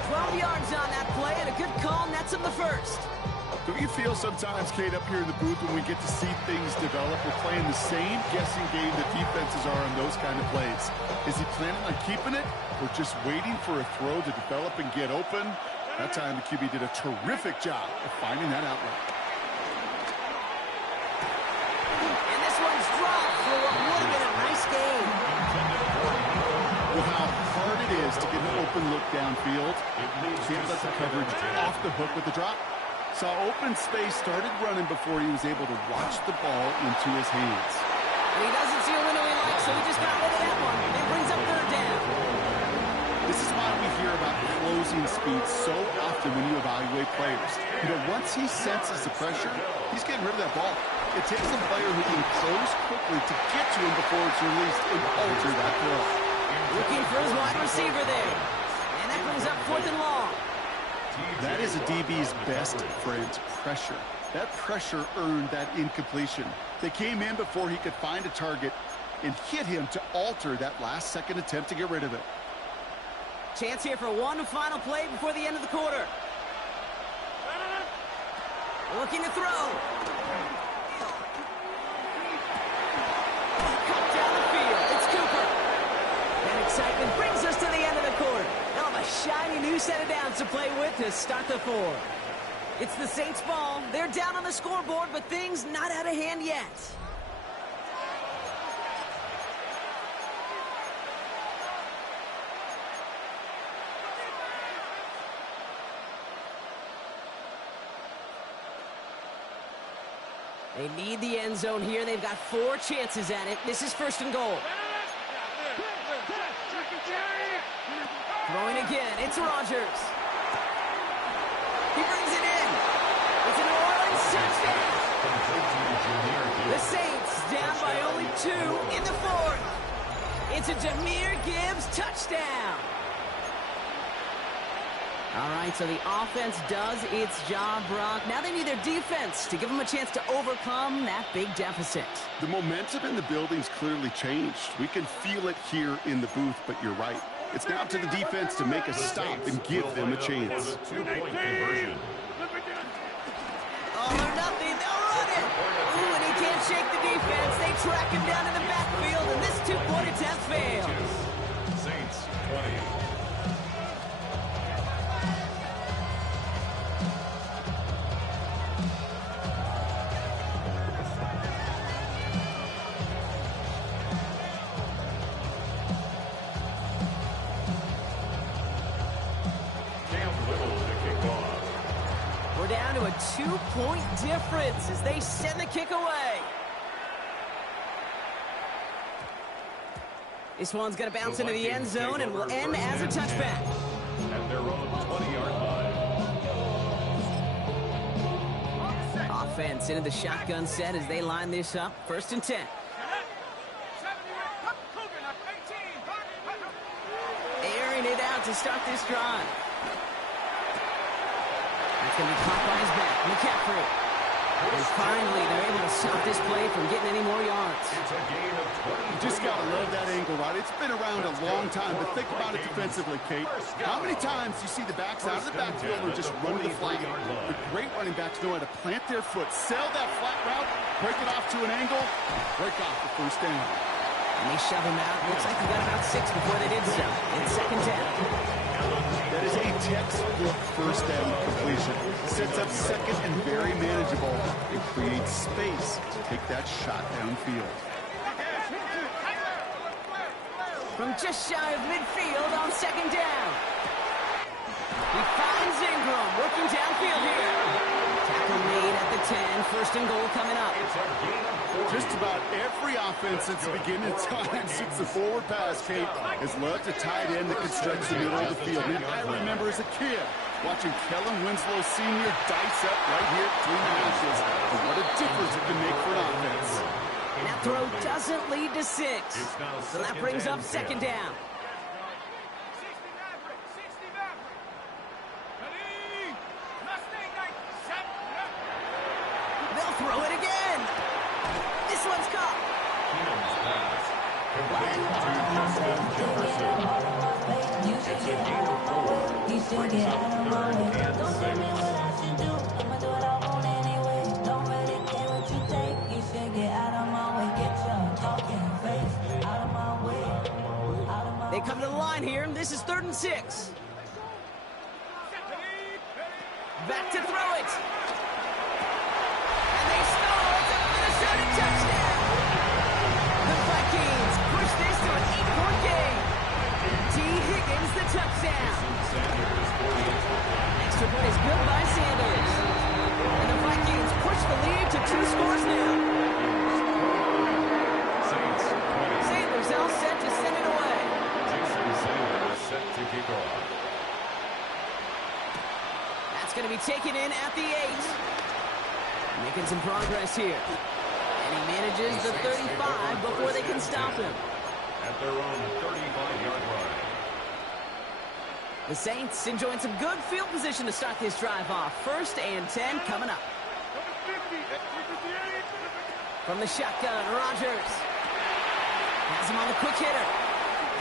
12 yards on that play, and a good call nets him the first. Don't you feel sometimes, Kate, up here in the booth when we get to see things develop, we're playing the same guessing game that defenses are on those kind of plays? Is he planning on keeping it or just waiting for a throw to develop and get open? That time the QB did a terrific job of finding that outlet. And this one's dropped for what would have been a nice game. With how hard it is to get an open look downfield, can't let the coverage off the hook with the drop. Saw open space, started running before he was able to watch the ball into his hands. And he doesn't see a window he likes, so he just got rid of that one. It brings up third down. This is why we hear about closing speed so often when you evaluate players. You know, once he senses the pressure, he's getting rid of that ball. It takes a player who can close quickly to get to him before it's released and alter that throw. Looking for his wide receiver there. And that brings up 4th and long. That is a DB's best friend, pressure. That pressure earned that incompletion. They came in before he could find a target and hit him to alter that last-second attempt to get rid of it. Chance here for one final play before the end of the quarter. Looking to throw. Cut down the field. It's Cooper. And excitement brings us to the end of the quarter. Now a shiny new set of downs to play with to start the fourth. It's the Saints' ball. They're down on the scoreboard, but things not out of hand yet. They need the end zone here. They've got 4 chances at it. This is 1st and goal. Throwing again. It's Rodgers. He brings it in. It's a New Orleans touchdown. The Saints down by only 2 in the 4th. It's a Jahmyr Gibbs touchdown. All right, so the offense does its job, Brock. Now they need their defense to give them a chance to overcome that big deficit. The momentum in the building's clearly changed. We can feel it here in the booth, but you're right. It's now up to the defense to make a stop and give them a chance. Two-point conversion. All or nothing, they'll run it. Ooh, and he can't shake the defense. They track him down in the backfield, and this 2-point attempt fails. Saints 20. Down to a 2-point difference as they send the kick away. This one's going to bounce into the end zone and will end as a touchback. At their own 20-yard line. Offense into the shotgun set as they line this up. 1st and 10. Airing it out to start this drive. That's going to be caught by his back. McCaffrey. And finally, they're able to stop this play from getting any more yards. It's a gain of 20. You just got to love that angle, right? It's been around a long time, but think about it defensively, Kate. How many times you see the backs out of the backfield or just run the flat? The great running backs know how to plant their foot, sell that flat route, break it off to an angle, break off the 1st down. And they shove him out. Looks like he got about 6 before they did so. It's 2nd down. That is a textbook 1st down completion. Sets up 2nd and very manageable and creates space to take that shot downfield. From just shy of midfield on 2nd down. He finds Ingram working downfield here. Tackle made at the 10. 1st and goal coming up. Just about every offense since the beginning of time, since the forward pass, Kate, has loved a tight end that can stretch the middle of the field. And I remember as a kid watching Kellen Winslow Sr. dice up right here between the hashes. And what a difference it can make for an offense. And that throw doesn't lead to 6. So that brings up 2nd down. They'll throw it again. This one's caught. complete to Justin Jefferson. It's a gain of 4. Brings up 3rd and 6. They come to the line here, and this is 3rd and 6. Back to throw it. And they score. It's a Minnesota touchdown. The Vikings push this to an 8-point game. T. Higgins, the touchdown. Extra point is good by Sanders. And the Vikings push the lead to 2 scores now. Sanders all set to send it away. Jason Sanders set to kick off. That's going to be taken in at the 8. Making some progress here. And he manages the 35 before they can stop him. At their own 35-yard line. The Saints enjoying some good field position to start this drive off. 1st and 10 coming up. From the shotgun, Rodgers has him on the quick hitter.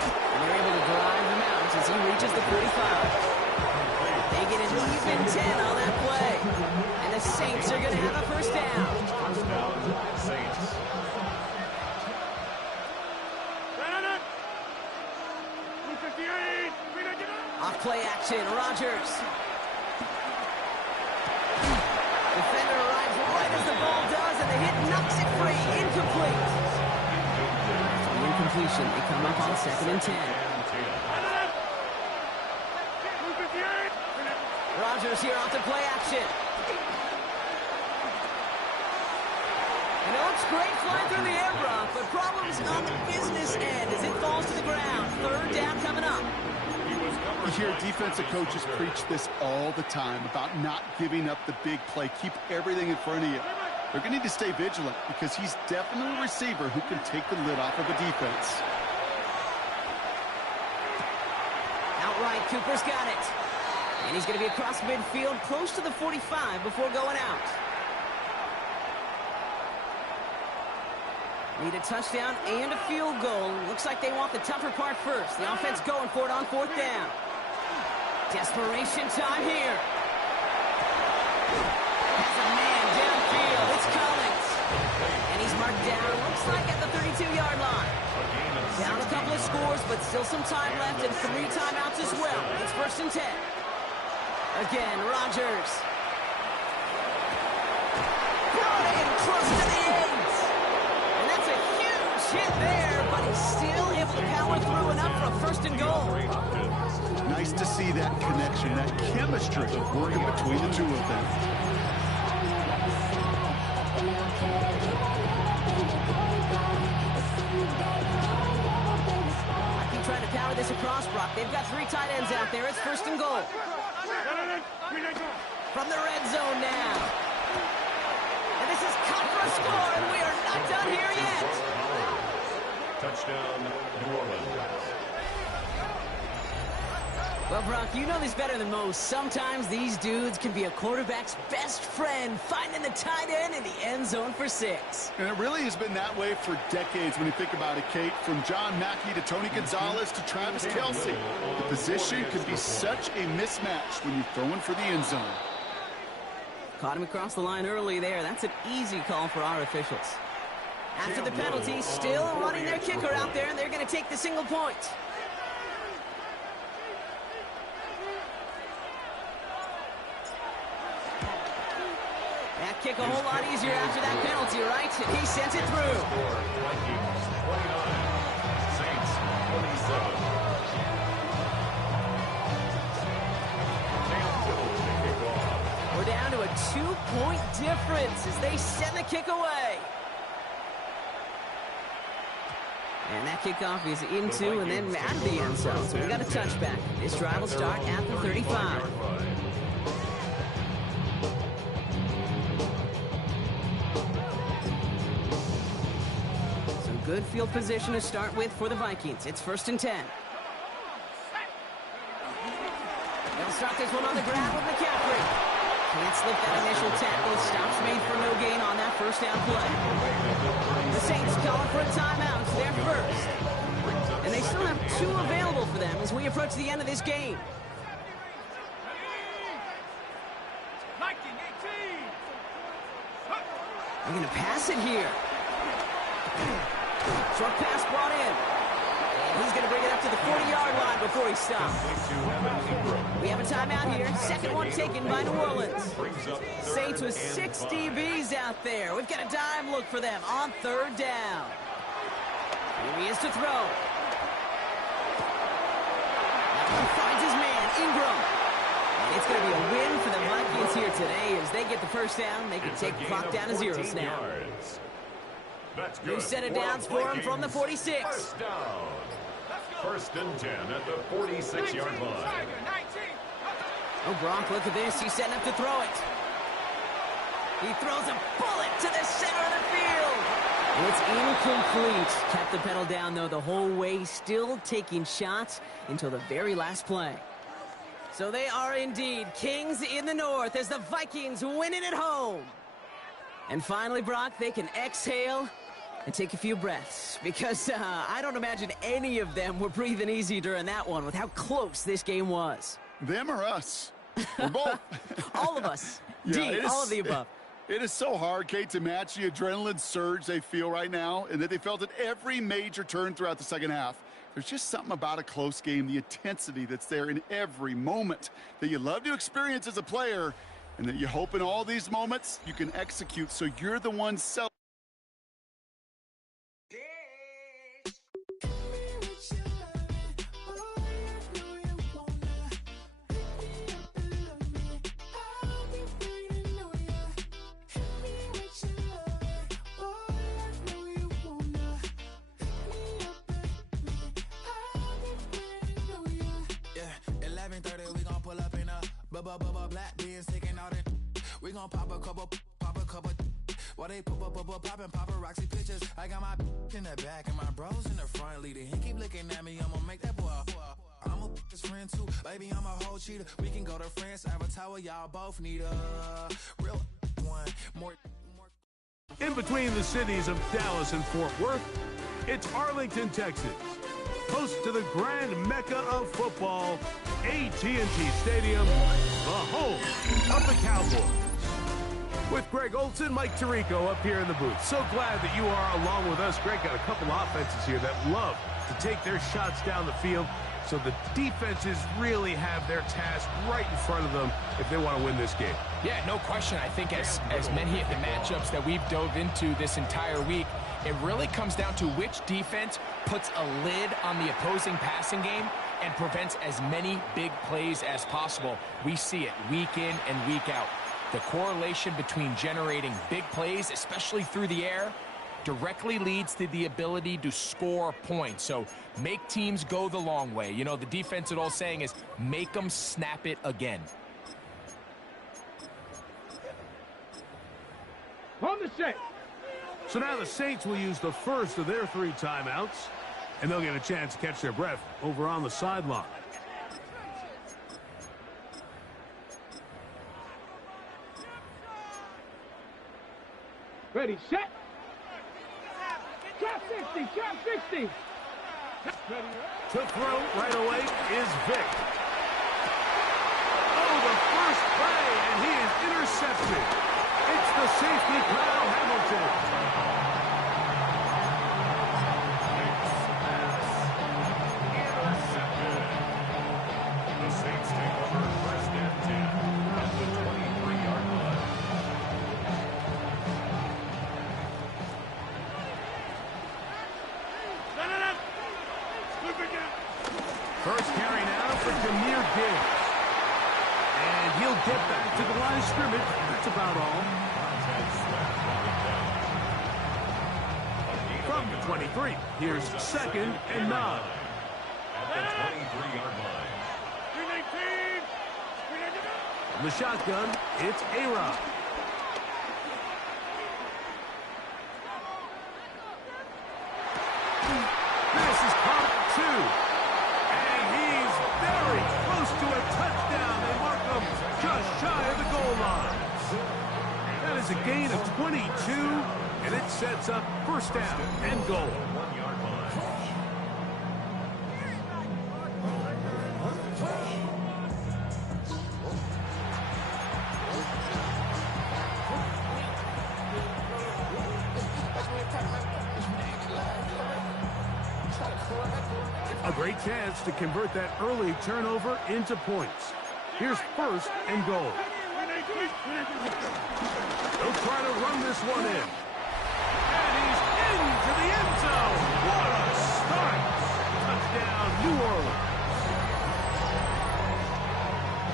And they're able to drive him out as he reaches the 45. They get an even 10 on that play. And the Saints are going to have a 1st down. 1st down, Saints. Off play action, Rodgers. Defender arrives right as the ball does, and the hit knocks it free. Incomplete. After the incompletion, they come up on 2nd and 10. Rodgers here off the play action. And it looks great flying through the air, Brock, but problems on the business end as it falls to the ground. 3rd down coming up. You hear defensive coaches preach this all the time about not giving up the big play. Keep everything in front of you. They're going to need to stay vigilant because he's definitely a receiver who can take the lid off of a defense. Outright, Cooper's got it. And he's going to be across midfield, close to the 45 before going out. Need a touchdown and a field goal. Looks like they want the tougher part first. The offense going for it on 4th down. Desperation time here. Has a man downfield. It's Collins. And he's marked down, looks like at the 32-yard line. Down a couple of scores, but still some time left and 3 timeouts as well. It's 1st and 10. Again, Rodgers. Brought in close to the 8. And that's a huge hit there, but he's still able to power through enough for a 1st and goal. Nice to see that connection, that chemistry working between the two of them. I keep trying to power this across, Brock. They've got 3 tight ends out there. It's 1st and goal. From the red zone now. And this is cut for a score, and we are not done here yet. Touchdown, New Orleans. Well, Brock, you know this better than most. Sometimes these dudes can be a quarterback's best friend, finding the tight end in the end zone for 6. And it really has been that way for decades when you think about it, Kate. From John Mackey to Tony Gonzalez to Travis Kelce. The position can be such a mismatch when you're throwing for the end zone. Caught him across the line early there. That's an easy call for our officials. After the penalty, still running their kicker out there, and they're going to take the single point. That kick a whole lot easier after that penalty, right? And he sends it through. Vikings 29, Saints 27. We're down to a 2-point difference as they send the kick away. And that kickoff is into and then out of the end zone. So we got a touchback. This drive will start at the 35. Some good field position to start with for the Vikings. It's 1st and 10. They'll start this one on the ground with McCaffrey. Can't lift that initial tackle. Stops made for no gain on that first down play. The Saints calling for a timeout. It's their first. And they still have 2 available for them as we approach the end of this game. They're going to pass it here. Short pass brought in. And he's going to bring it up to the 40-yard line before he stops. We have a timeout here. Second one taken by New Orleans. Saints with 6 DBs out there. We've got a dime look for them on third down. Here he is to throw. That one finds his man, Ingram. And it's going to be a win for the Vikings here today as they get the first down. They can take the clock down to 0 now. New set of downs for him from the 46. First down. First and 10 at the 46-yard line. Oh, Gronk, look at this. He's setting up to throw it. He throws a bullet to the center of the field. It's incomplete. Kept the pedal down, though, the whole way, still taking shots until the very last play. So they are indeed kings in the north as the Vikings win it at home. And finally, Brock, they can exhale and take a few breaths because I don't imagine any of them were breathing easy during that one with how close this game was. Them or us? We're both. All of us. Yeah, all of the above. It is so hard, Kate, to match the adrenaline surge they feel right now and that they felt at every major turn throughout the second half. There's just something about a close game, the intensity that's there in every moment that you love to experience as a player and that you hope in all these moments you can execute so you're the one celebrating. Black beans taking out it. We gon' pop a couple. While they poppin' paparazzi pictures. I got my in the back and my bros in the front leading. He keep looking at me, I'ma make that boy. I'm a his friend too, baby, I'm a whole cheater. We can go to France, Avatar, y'all both need a real one. More. In between the cities of Dallas and Fort Worth, it's Arlington, Texas. Host to the grand mecca of football, AT&T Stadium, the home of the Cowboys. With Greg Olson, Mike Tirico up here in the booth. So glad that you are along with us. Greg got a couple offenses here that love to take their shots down the field, so the defenses really have their task right in front of them if they want to win this game. Yeah, no question. I think as many of the matchups that we've dove into this entire week, it really comes down to which defense puts a lid on the opposing passing game and prevents as many big plays as possible. We see it week in and week out. The correlation between generating big plays, especially through the air, directly leads to the ability to score points. So make teams go the long way. You know, the defensive old saying is make them snap it again. On the set. So now the Saints will use the first of their 3 timeouts, and they'll get a chance to catch their breath over on the sideline. Ready, set. Trap 60, trap 60. To throw right away is Vic. Oh, the first play, and he is intercepted. It's the safety, Kyle Hamilton. The Saints take over first and 10 at the 23-yard line. First carry now for Jahmyr Gibbs. And he'll get back to the line of scrimmage. That's about all. From the 23, here's 2nd and 9. At the 23-yard line. From the shotgun, it's A-Rod. This is caught 2. And he's very close to a touchdown. They mark him just shy of the goal line. is a gain of 22, and it sets up first down and goal. 1 yard line. A great chance to convert that early turnover into points. Here's first and goal. They'll try to run this one in. And he's into the end zone. What a start. Touchdown, New Orleans.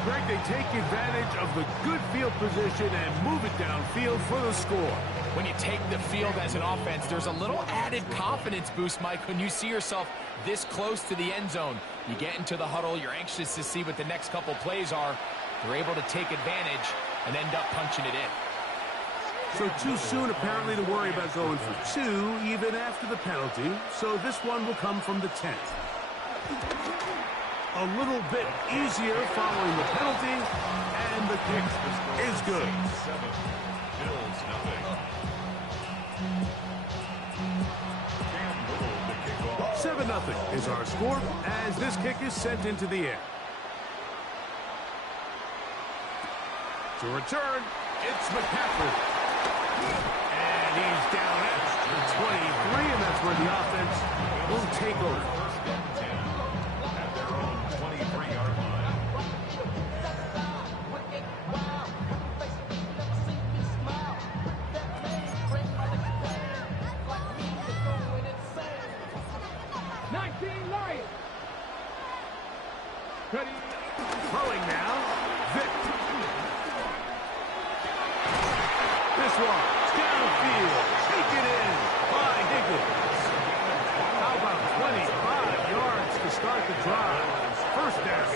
Greg, they take advantage of the good field position and move it downfield for the score. When you take the field as an offense, there's a little added confidence boost, Mike, when you see yourself this close to the end zone. You get into the huddle, you're anxious to see what the next couple plays are. They're able to take advantage and end up punching it in. So too soon, apparently, to worry about going for two, even after the penalty. So this one will come from the 10. A little bit easier following the penalty, and the kick is good. 7-0 is our score as this kick is sent into the air. To return, it's McCaffrey. And he's down at 23, and that's where the offense will take over. At their own 23-yard line. Throwing now, Vic. This one, downfield, take it in by Higgins. How about 25 yards to start the drive? First down.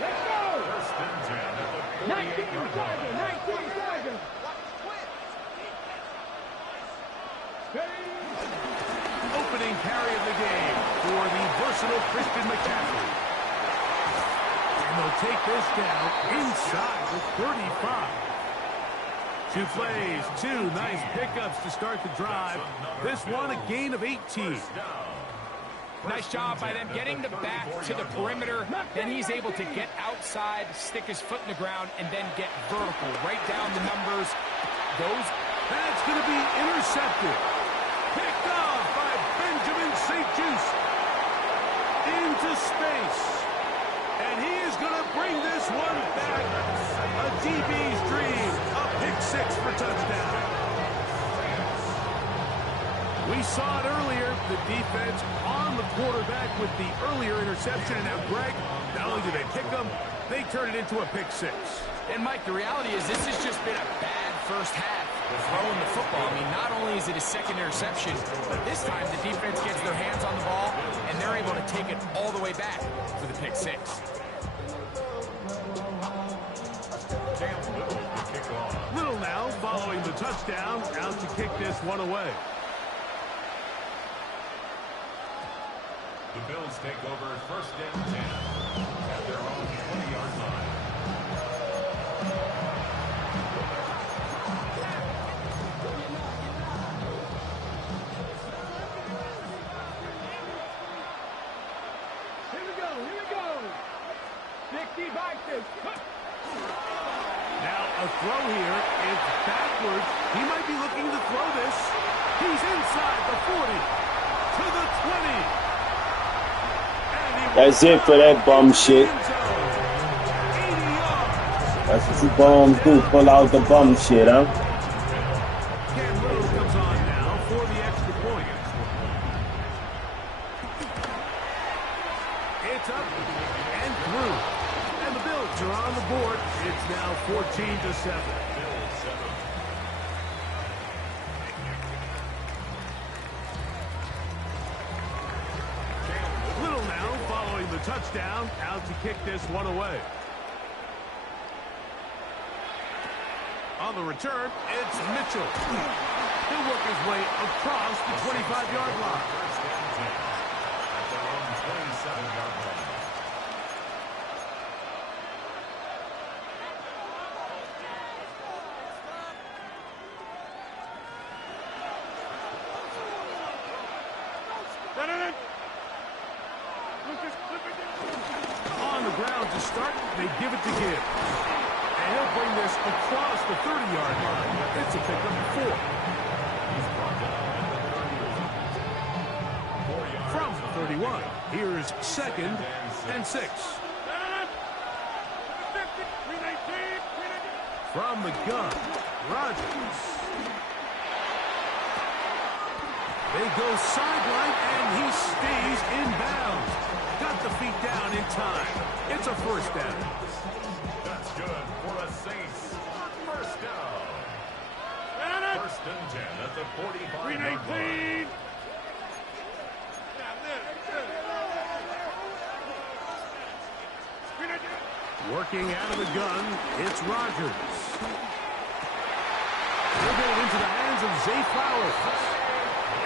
Let's go! First and 10 at the 19 seconds. Opening carry of the game for the versatile Christian McCaffrey. And they'll take this down inside the 35. 2 plays, 2 nice pickups to start the drive. This one a gain of 18. Nice job by them getting the back to the perimeter. Then he's able to get outside, stick his foot in the ground, and then get vertical. Right down the numbers. That's going to be intercepted. Picked off by Benjamin St. Just. Into space. And he is going to bring this one back. A DB's dream. A pick 6 for touchdown. We saw it earlier. The defense on the quarterback with the earlier interception. And now, Greg, not only do they pick them, they turn it into a pick 6. And, Mike, the reality is this has just been a bad first half throwing the football. I mean, not only is it a second interception, but this time the defense gets their hands on the ball, and they're able to take it all the way back for the pick 6. Little now following the touchdown, out to kick this one away. The Bills take over first and 10 at their own 20-yard line. Here we go. 60 by 6. Now a throw here. It's backwards. He might be looking to throw this. He's inside the 40 to the 20. That's it for that bum shit. That's what you bums do, pull out the bum shit, huh? Cam Little comes on now for the extra point. It's up and through. And the Bills are on the board. It's now 14-7. Little now following the touchdown, out to kick this one away. On the return, it's Mitchell. He'll work his way across the 25-yard line. At their own 27-yard line. to start. They give it to Gibbs. And he'll bring this across the 30-yard line. It's a pickup of 4. From the 31, here's 2nd and 6. From the gun, Rodgers. They go sideline, and he stays in bounds. Got the feet down in time. It's a first down. That's good for the Saints. First down. First and 10 at the 45-yard line. Working out of the gun, it's Rodgers. They'll go into the hands of Zay Flowers.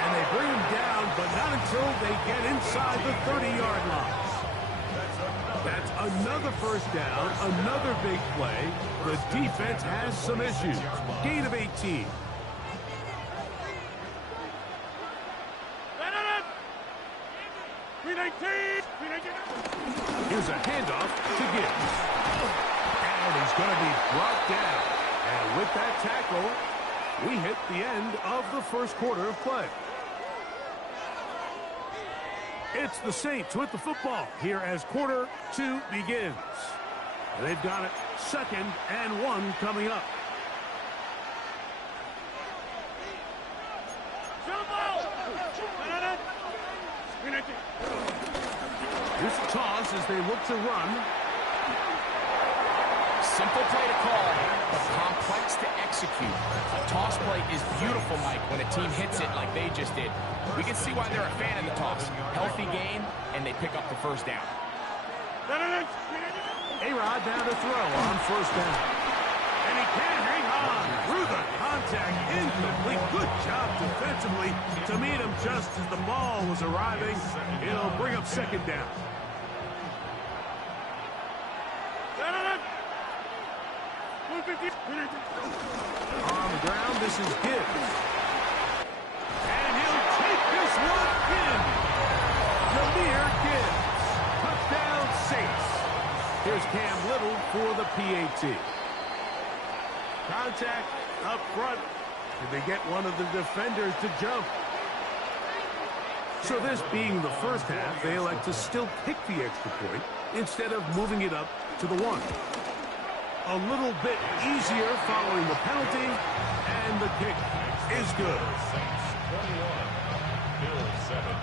And they bring him down, but not until they get inside the 30-yard line. That's another first down, another big play. The defense has some issues. Gain of 18. Here's a handoff to Gibbs. And he's going to be brought down. And with that tackle, we hit the end of the first quarter of play. It's the Saints with the football here as quarter 2 begins. And they've got it 2nd and 1 coming up. Here's a toss as they look to run. Simple play to call, but complex to execute. A toss play is beautiful, Mike, when a team hits it like they just did. We can see why they're a fan of the toss. Healthy gain, and they pick up the first down. A-Rod down to throw on first down. And he can't hang on through the contact. Incomplete. Good job defensively to meet him just as the ball was arriving. It'll bring up 2nd down. On the ground, this is Gibbs. And he'll take this one in. Jameer Gibbs. Touchdown Saints. Here's Cam Little for the PAT. Contact up front. Did they get one of the defenders to jump? So this being the first half, they elect to still kick the extra point instead of moving it up to the 1. A little bit easier following the penalty, and the kick is good. Saints 21, Bills 7.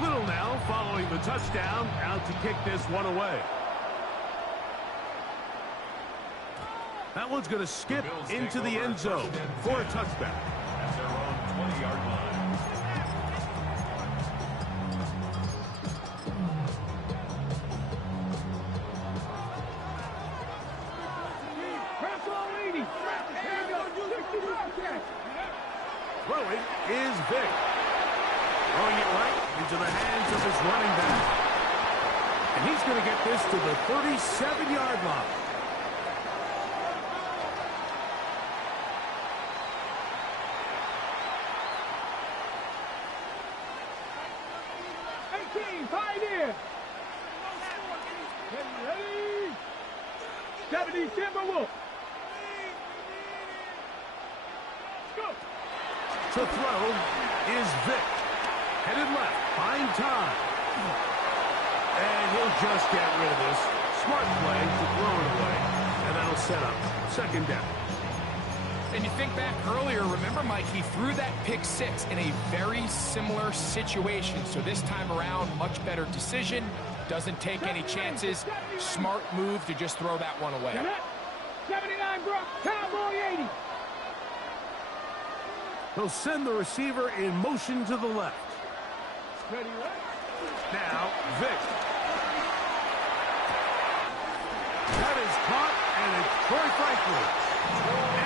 Little now following the touchdown, out to kick this one away. That one's going to skip into the end zone for a touchback. At their own 20-yard line. Throwing is Vic. Throwing it right into the hands of his running back. And he's going to get this to the 37-yard line. Pioneer. Ready? 70 Timberwolves. Go. To throw is Vic. Headed left. Fine time. And he'll just get rid of this. Smart play to throw it away. And that'll set up 2nd down. And you think back earlier, remember, Mike, he threw that pick 6 in a very similar situation. So this time around, much better decision. Doesn't take any chances. Smart move to just throw that one away. 79 Brock, Cowboy 80. He'll send the receiver in motion to the left. Ready, right? Now, Vic. That is caught, and And it's Troy Franklin.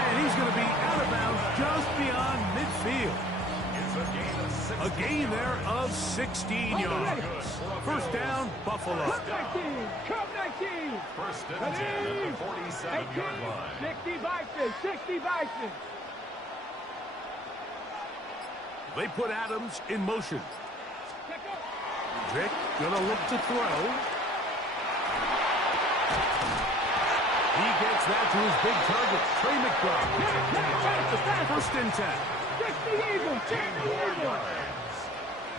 And he's going to be out of bounds just beyond midfield. A gain there of 16 yards. First down, Buffalo. Come 19. Come 19. First and 10 at the 47-yard line. 60 Vikings. 60 Vikings. They put Adams in motion. Vick gonna look to throw. He gets that to his big target, Trey McBride. First and 10. 60 Eagles. 60 Eagles.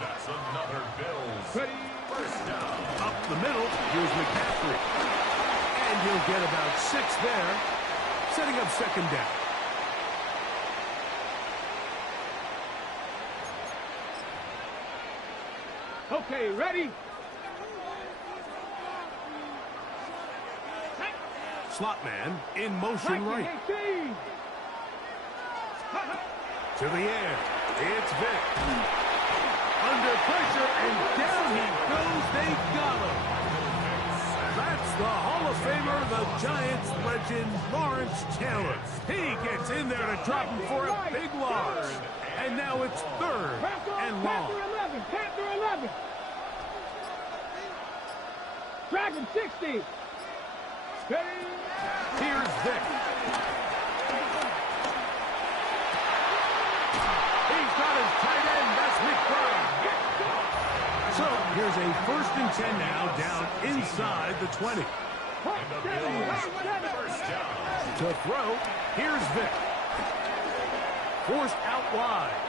That's another Bills. First down. Up the middle, here's McCaffrey. And he'll get about 6 there, setting up second down. Okay, ready? Slot man in motion right. To the air. It's Vick. Under pressure, and down he goes. They got him. That's the Hall of Famer, the Giants legend, Lawrence Taylor. He gets in there to drop him for a big loss. And now it's third and long. Panther 11. Dragon 60. Here's Vick. He's got his tight end. That's McBride. So here's a first and 10 now, down inside the 20. To throw, here's Vick. Forced out wide.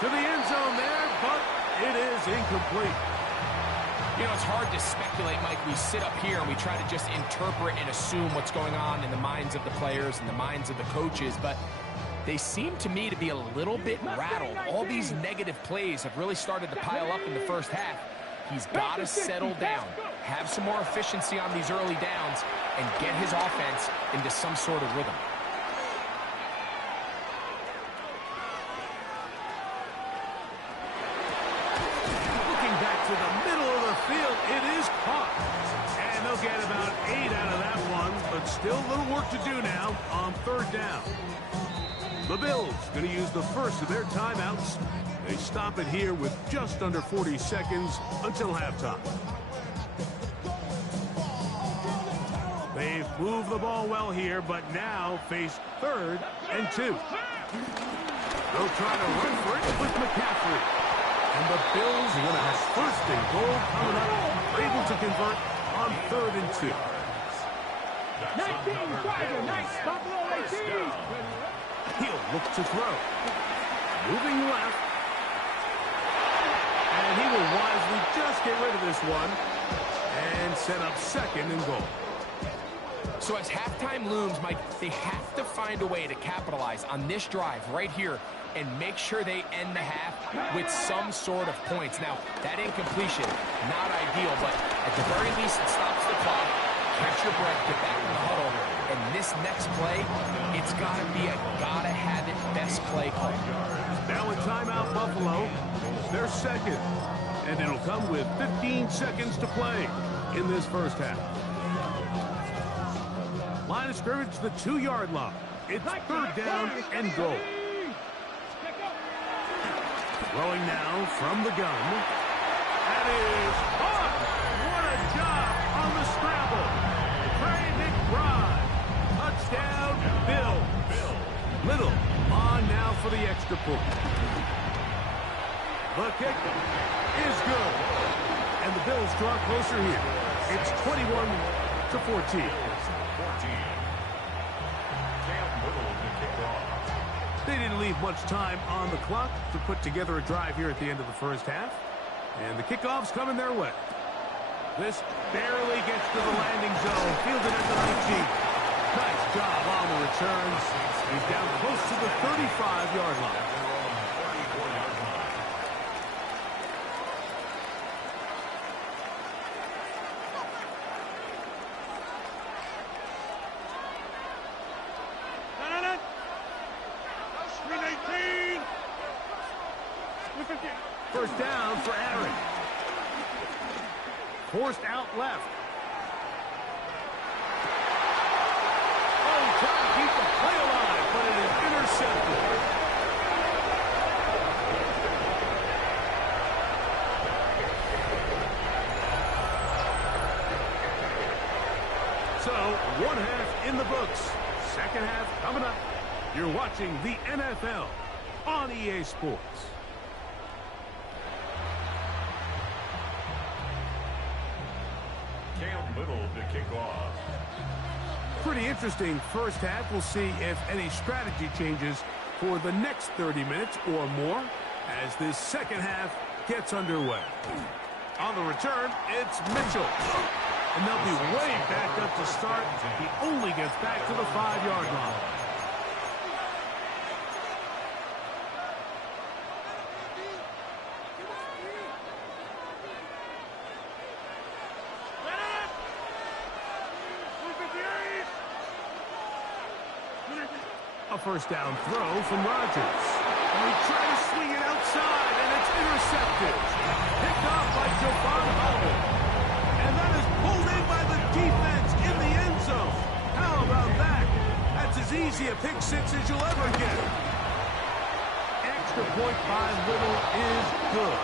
To the end zone there, but it is incomplete. You know, it's hard to speculate, Mike. We sit up here and we try to just interpret and assume what's going on in the minds of the players and the minds of the coaches, but they seem to me to be a little bit rattled. All these negative plays have really started to pile up in the first half. He's got to settle down, have some more efficiency on these early downs, and get his offense into some sort of rhythm. Looking back to the middle of the field, it is caught. And they'll get about 8 out of that one, but still a little work to do now on third down. The Bills going to use the first of their timeouts. They stop it here with just under 40 seconds until halftime. They've moved the ball well here, but now face third and 2. They'll try to run for it with McCaffrey. And the Bills are going to have first and goal coming up, able to convert on third and 2. 19, Tiger, nice, Buffalo 18. He'll look to throw. Moving left. And he will wisely just get rid of this one and set up second and goal. So as halftime looms, Mike, they have to find a way to capitalize on this drive right here and make sure they end the half with some sort of points. Now, that incompletion, not ideal, but at the very least, it stops the clock. Catch your breath, get back in the huddle. And this next play, it's got to be a gotta-have-it best play call. Now in timeout, Buffalo. They're second. And it'll come with 15 seconds to play in this first half. Line of scrimmage to the 2-yard line. It's third down and goal. Throwing now from the gun. That is caught. What a job on the scramble. Trey McBride. Touchdown, Bill. Little on now for the extra point. The kick is good. And the Bills draw closer here. It's 21-14. They didn't leave much time on the clock to put together a drive here at the end of the first half. And the kickoff's coming their way. This barely gets to the landing zone. Fielded at the 19. Nice job on the returns. He's down close to the 35-yard line. First down for Aaron. forced out left. Oh, trying to keep the play alive, but it is intercepted. So, one half in the books. Second half coming up. You're watching the NFL on EA Sports. Cam Little to kick off. Pretty interesting first half. We'll see if any strategy changes for the next 30 minutes or more as this second half gets underway. On the return, it's Mitchell. And they'll be way back up to start. He only gets back to the 5-yard line. A first down throw from Rodgers. And he tried to swing it outside, and it's intercepted. Picked off by Javon Holland. And that is pulled in by the defense in the end zone. How about that? That's as easy a pick six as you'll ever get. Extra point by Little is good.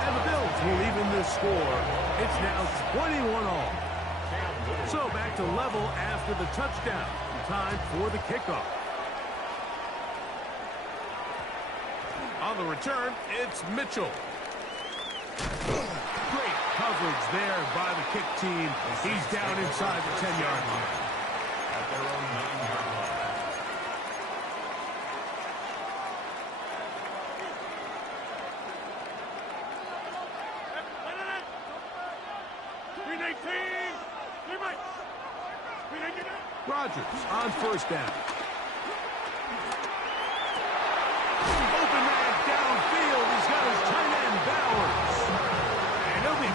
And the Bills will even this score. It's now 21 all. So back to level after the touchdown. Time for the kickoff. On the return, it's Mitchell. Great coverage there by the kick team. He's down inside the 10-yard line. At their own 9-yard line. Rodgers on first down.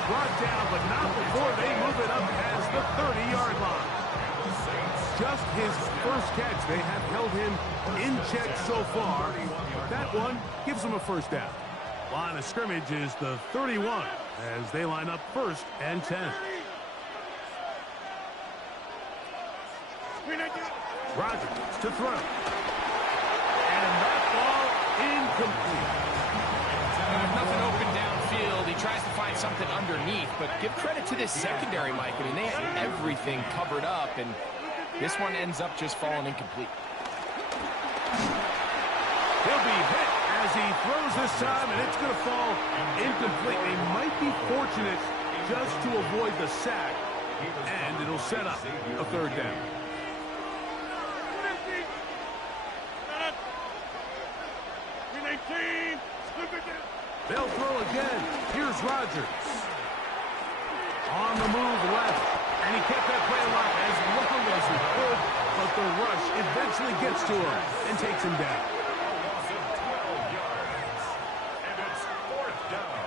Brought down, but not before they move it up past the 30-yard line. Just his first catch. They have held him in check so far. That one gives him a first down. Line of scrimmage is the 31 as they line up first and 10. Rodgers to throw. And that ball incomplete. With nothing open downfield, he tries to find something underneath, but give credit to this secondary, Mike. I mean, they have everything covered up, and this one ends up just falling incomplete. He'll be hit as he throws this time, and it's going to fall incomplete. They might be fortunate just to avoid the sack, and it'll set up a third down. They'll throw again. Here's Rodgers. On the move left. And he kept that play alive as long as he could. But the rush eventually gets to him and takes him down. Loss of 12 yards. And it's fourth down.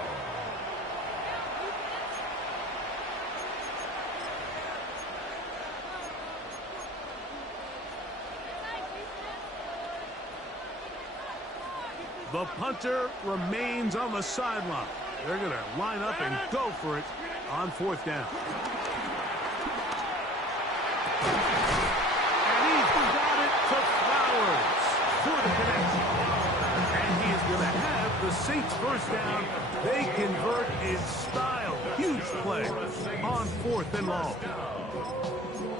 The punter remains on the sideline. They're going to line up and go for it on fourth down. And he's got it to Flowers for the connection. And he is going to have the Saints first down. They convert in style. Huge play on fourth and long.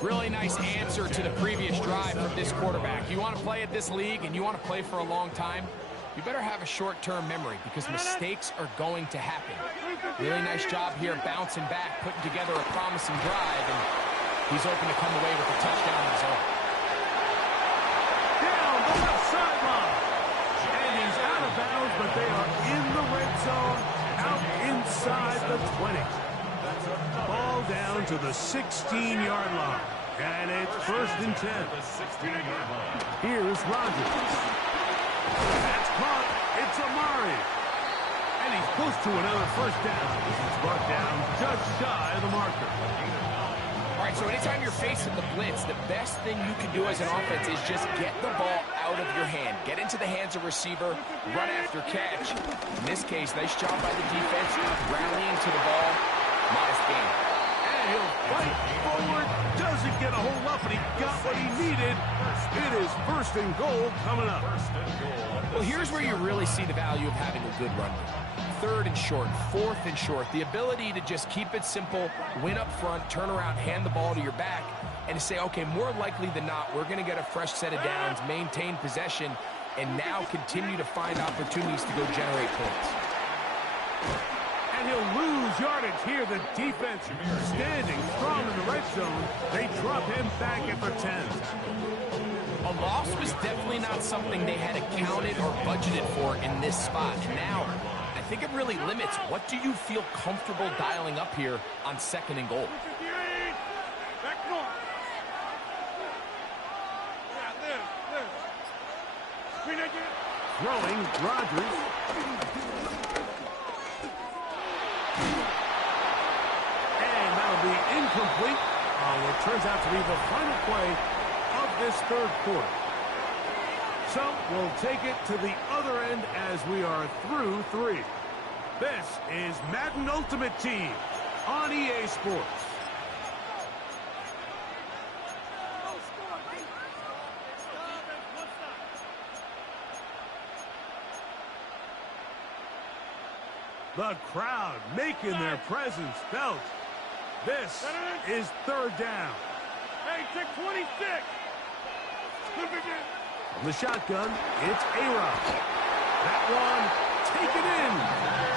Really nice answer to the previous drive from this quarterback. You want to play at this league and you want to play for a long time, you better have a short-term memory because mistakes are going to happen. Really nice job here bouncing back, putting together a promising drive, and he's open to come away with a touchdown of his own. Down the left sideline. And he's out of bounds, but they are in the red zone, out inside the 20. Ball down to the 16-yard line. And it's first and 10. Here's Rodgers. That's caught. It's Amari. And he's close to another first down. He's brought down just shy of the marker. All right, so anytime you're facing the blitz, the best thing you can do as an offense is just get the ball out of your hand. Get into the hands of receiver, run after catch. In this case, nice job by the defense, rallying to the ball, Nice game. And he'll fight forward. Doesn't get a whole lot, but he got what he needed. It is 1st and goal coming up. Well, here's where you really see the value of having a good run game. 3rd and short, 4th and short. The ability to just keep it simple, win up front, turn around, hand the ball to your back, and to say, okay, more likely than not, we're going to get a fresh set of downs, maintain possession, and now continue to find opportunities to go generate points. And he'll lose yardage here. The defense standing strong in the red zone. They drop him back at the 10. A loss was definitely not something they had accounted or budgeted for in this spot. And now, I think it really limits what do you feel comfortable dialing up here on 2nd and goal. Throwing, Rodgers. And that'll be incomplete. What turns out to be the final play of this 3rd quarter. So we'll take it to the other end as we are through 3. This is Madden Ultimate Team on EA Sports. The crowd making their presence felt. This is 3rd down. Hey, check 26. From the shotgun, it's A-Rod. That one taken in.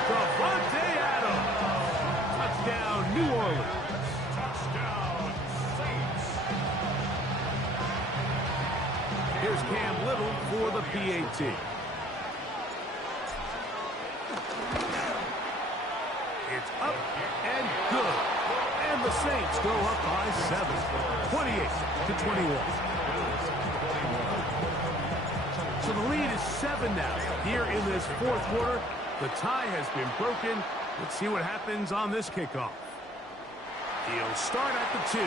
Davante Adams. Touchdown, New Orleans. Touchdown, Saints. Here's Cam Little for the PAT. It's up and good. And the Saints go up by 7. 28-21. So the lead is 7 now. Here in this 4th quarter, the tie has been broken. Let's see what happens on this kickoff. He'll start at the 2.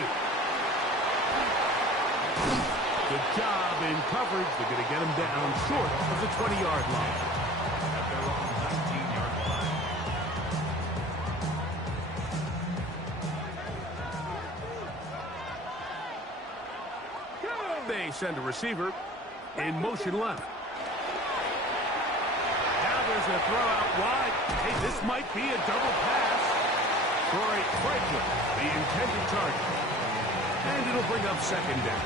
Good job in coverage. They're going to get him down short of the 20-yard line. At their own 19-yard line. They send a receiver in motion left. Now there's a throw out wide. Hey, this might be a double pass. Troy Franklin, the intended target. And it'll bring up 2nd down.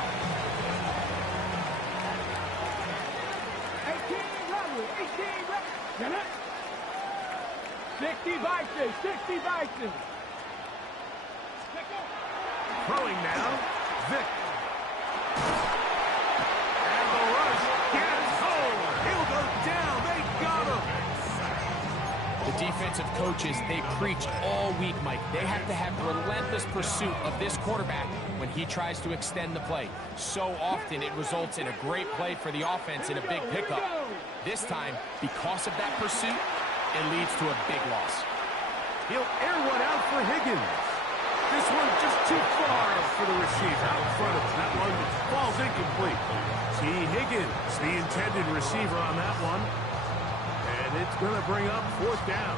60 Vikings, 60 Vikings. Throwing now, Vic. And the rush gets home. He'll go down. They got him. The defensive coaches, they preached all week, Mike. They have to have relentless pursuit of this quarterback when he tries to extend the play. So often it results in a great play for the offense and a big pickup. This time, because of that pursuit, it leads to a big loss. He'll air one out for Higgins. This one just too far for the receiver out in front of him. That one falls incomplete. T. Higgins, the intended receiver on that one. And it's going to bring up 4th down.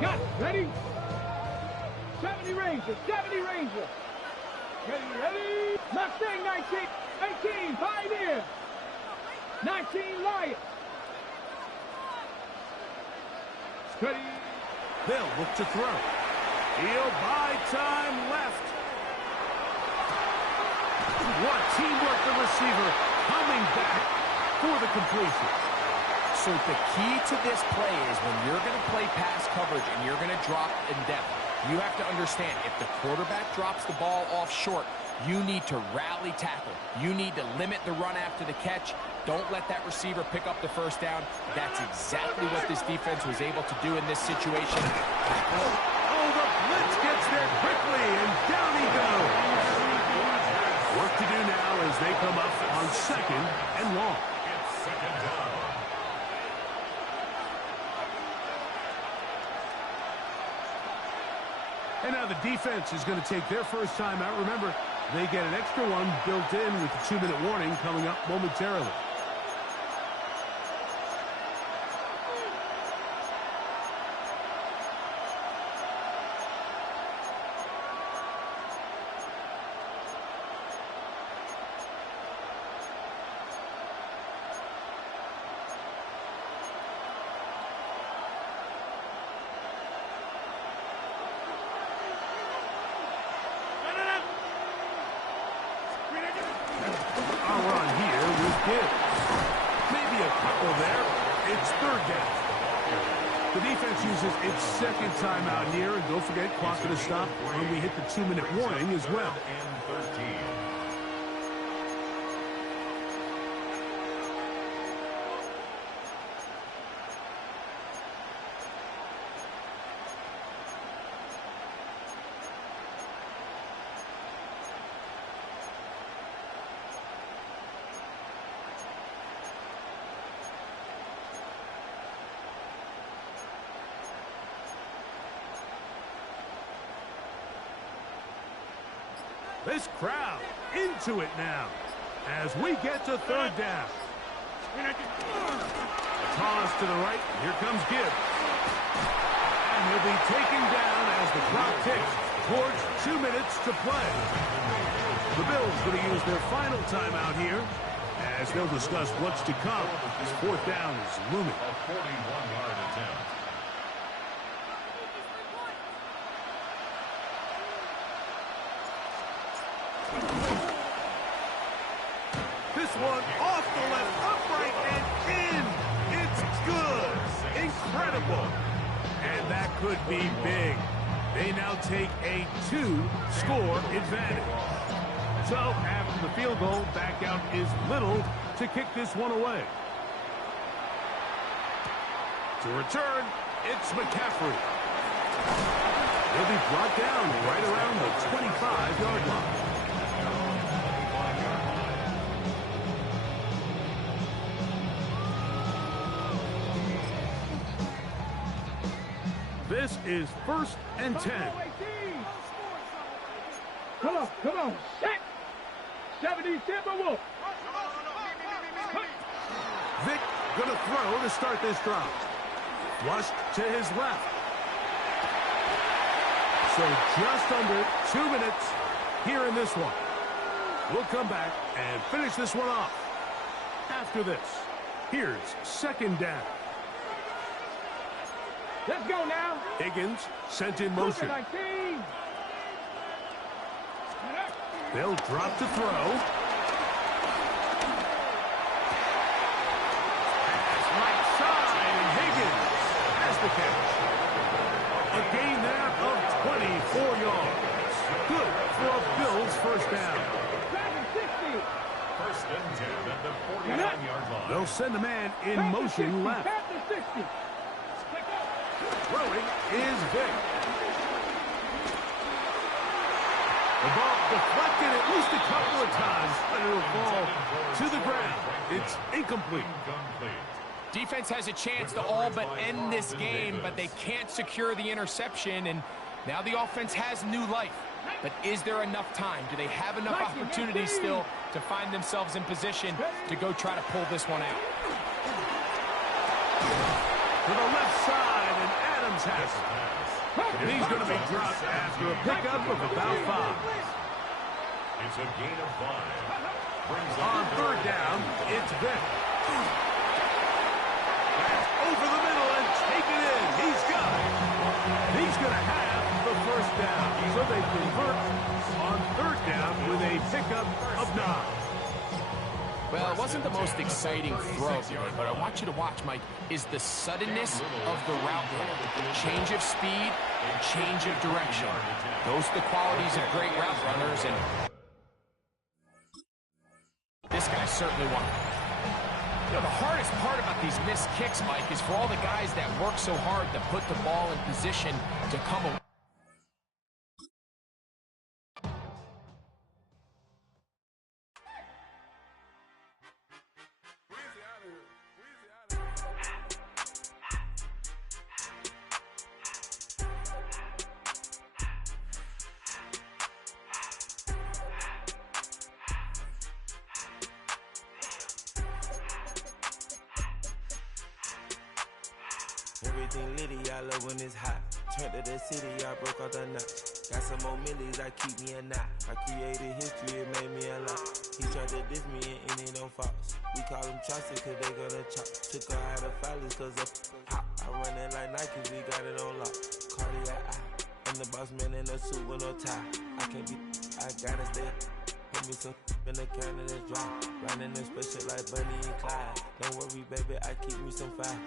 Got it. Ready? 70 Ranger. 70 Ranger. Ready? Mustang 19. 18. 5 in. 19 Lions. Steady. They'll look to throw. He'll buy time left. What teamwork, the receiver coming back for the completion. So the key to this play is when you're going to play pass coverage and you're going to drop in depth, you have to understand if the quarterback drops the ball off short, you need to rally tackle. You need to limit the run after the catch. Don't let that receiver pick up the 1st down. That's exactly what this defense was able to do in this situation. Oh, the blitz gets there quickly, and down he goes. Work to do now as they come up on 2nd and long. It's 2nd down. And now the defense is going to take their first time out. Remember, they get an extra one built in with the 2-minute warning coming up momentarily. gives. Maybe a couple there. It's third down. The defense uses its second timeout here, and don't forget, clock to stop when we hit the 2-minute warning as well. And 13. This crowd into it now as we get to third down. A toss to the right. Here comes Gibbs. And he'll be taken down as the clock ticks towards 2 minutes to play. The Bills going to use their final timeout here as they'll discuss what's to come as fourth down is looming. A 41-yard attempt. This one off the left, upright, and in. It's good. Incredible. And that could be big. They now take a 2-score advantage. So after the field goal, back out is Little to kick this one away. To return, it's McCaffrey. He'll be brought down right around the 25-yard line. This is 1st and 10. Come on. Set. 70 Timberwolves. Vic gonna throw to start this drive. Flush to his left. So just under 2 minutes here in this one. We'll come back and finish this one off. After this, here's second down. Let's go now. Higgins sent in motion. They'll drop to throw. Pass right side, and Higgins has the catch. A gain there of 24 yards. Good for a Bills first down. 1st and 10 at the 49-yard line. They'll send a man in motion left. Throwing is Vic. The ball deflected at least a couple of times, but it'll fall to the ground. It's incomplete. Defense has a chance to all but end this game, but they can't secure the interception, and now the offense has new life. But is there enough time? Do they have enough opportunities still to find themselves in position to go try to pull this one out? To the left side, and Adams has it. And he's going to be dropped after a pickup of about 5. It's a gain of 5. On third down, it's Vic. Pass over the middle and take it in. He's got it. He's going to have the first down. So they convert on third down with a pickup of 9. Well, it wasn't the most exciting throw, but I want you to watch, Mike, is the suddenness of the route runner. Change of speed, change of direction. Those are the qualities of great route runners, and this guy's certainly one. You know, the hardest part about these missed kicks, Mike, is for all the guys that work so hard to put the ball in position to come away. Everything litty, I love when it's hot. Turned to the city, I broke out the notch. Got some more millies, I keep me a knot. I created history, it made me a lot. He tried to diss me and it don't false. We call them Chaucer cause they gonna chop. Took her out of filers cause of hot. I run it like Nike, we got it on lock. Cardiac eye. I'm the boss man in a suit with no tie. I can't be, I gotta stay. Put me some in the can of that dry. Riding in special like Bunny and Clyde. Don't worry, baby, I keep me some fire.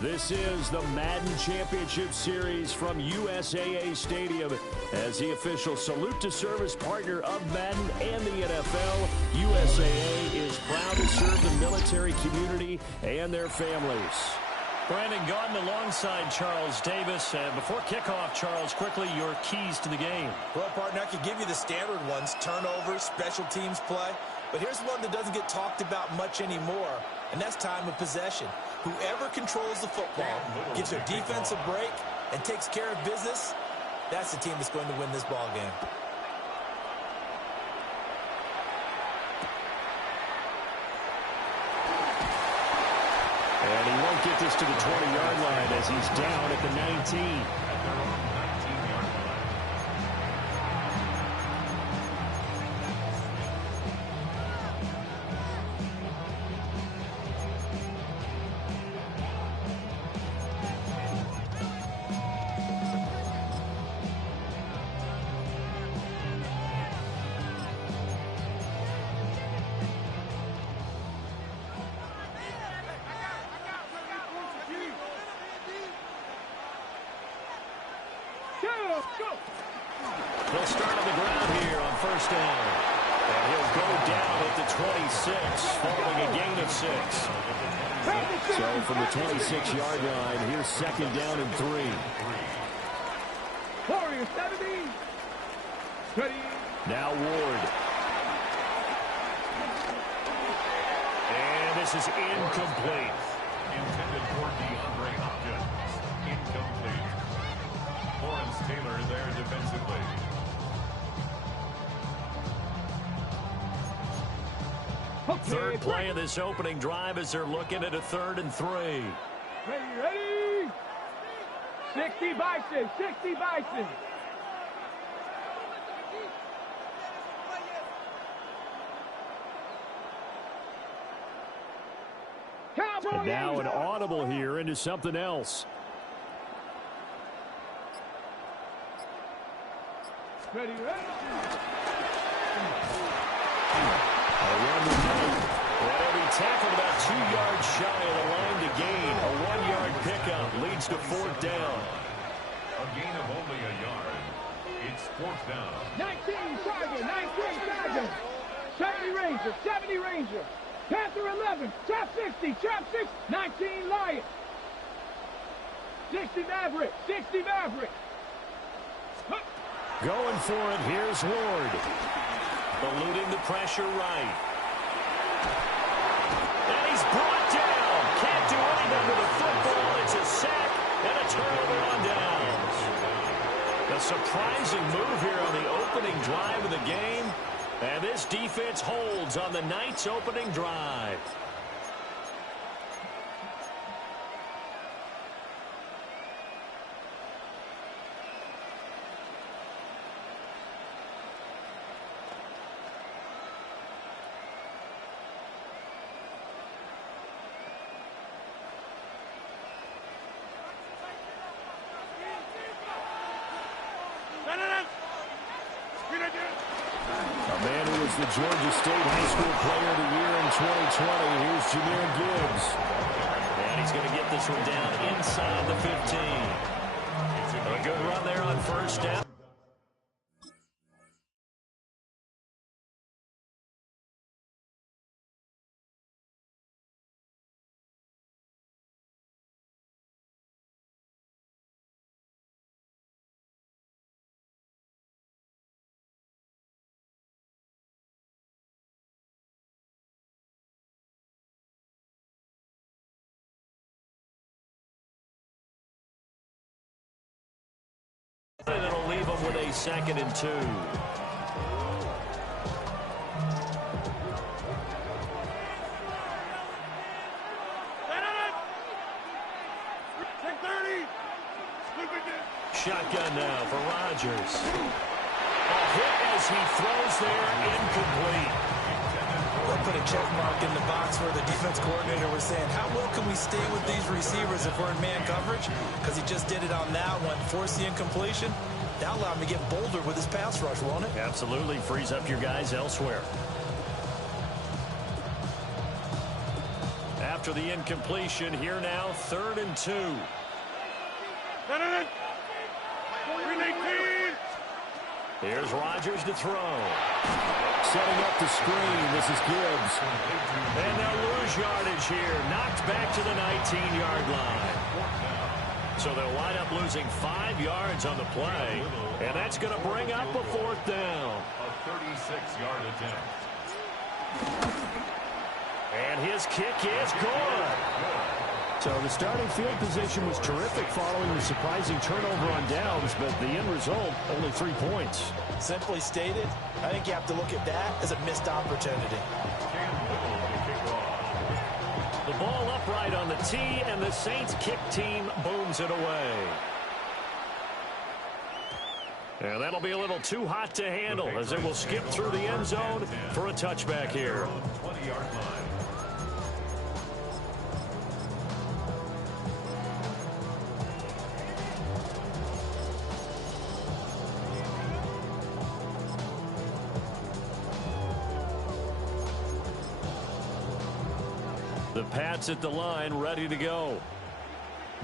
This is the Madden Championship Series from USAA Stadium. As the official salute to service partner of Madden and the NFL, USAA is proud to serve the military community and their families. Brandon Gaudin alongside Charles Davis. And before kickoff, Charles, quickly your keys to the game. Well, partner, I could give you the standard ones, turnovers, special teams play. But here's one that doesn't get talked about much anymore, and that's time of possession. Whoever controls the football, gives their defense a break, and takes care of business, that's the team that's going to win this ball game. And he won't get this to the 20-yard line as he's down at the 19. He'll start on the ground here on first down. And he'll go down at the 26, following a gain of 6. So from the 26-yard line, here's second down and 3. Warriors 70. Ready. Now Ward. And this is incomplete. Intended for DeAndre Hopkins. Incomplete. Lawrence Taylor there defensively. Third play of this opening drive as they're looking at a 3rd and 3. Ready? 60 Bison, 60 Bison. And now an audible here into something else. Ready? And he tackled about 2 yards shy of the line to gain. A 1-yard pickup leads to 4th down. A gain of only a yard. It's 4th down. 19 Tiger, 19 Tiger. 70 Ranger, 70 Ranger. Panther 11, trap 60, trap 6, 19 Lion. 60 Maverick, 60 Maverick. Going for it, here's Ward. Eluding the pressure right. And he's brought down. Can't do anything with the football. It's a sack and a turnover on downs. A surprising move here on the opening drive of the game. And this defense holds on the Knights' opening drive. The Georgia State High School Player of the Year in 2020. Here's Jahmyr Gibbs. And he's going to get this one down inside the 15. A good run there on first down. And it'll leave them with a 2nd and 2. Shotgun now for Rodgers. A hit as he throws there, incomplete. We'll put a check mark in the box where the defense coordinator was saying, how well can we stay with these receivers if we're in man coverage? Because he just did it on that one. Force the incompletion. That'll allow him to get bolder with his pass rush, won't it? Absolutely. Frees up your guys elsewhere. After the incompletion, here now, 3rd and 2. Here's Rodgers to throw. Setting up the screen. This is Gibbs. And they'll lose yardage here. Knocked back to the 19-yard line. So they'll wind up losing 5 yards on the play. And that's going to bring up a 4th down. A 36-yard attempt. And his kick is good. So the starting field position was terrific following the surprising turnover on downs, but the end result, only 3 points. Simply stated, I think you have to look at that as a missed opportunity. The ball upright on the tee, and the Saints kick team booms it away. And that'll be a little too hot to handle as it will skip through the end zone for a touchback here. 20-yard line. The Pats at the line, ready to go.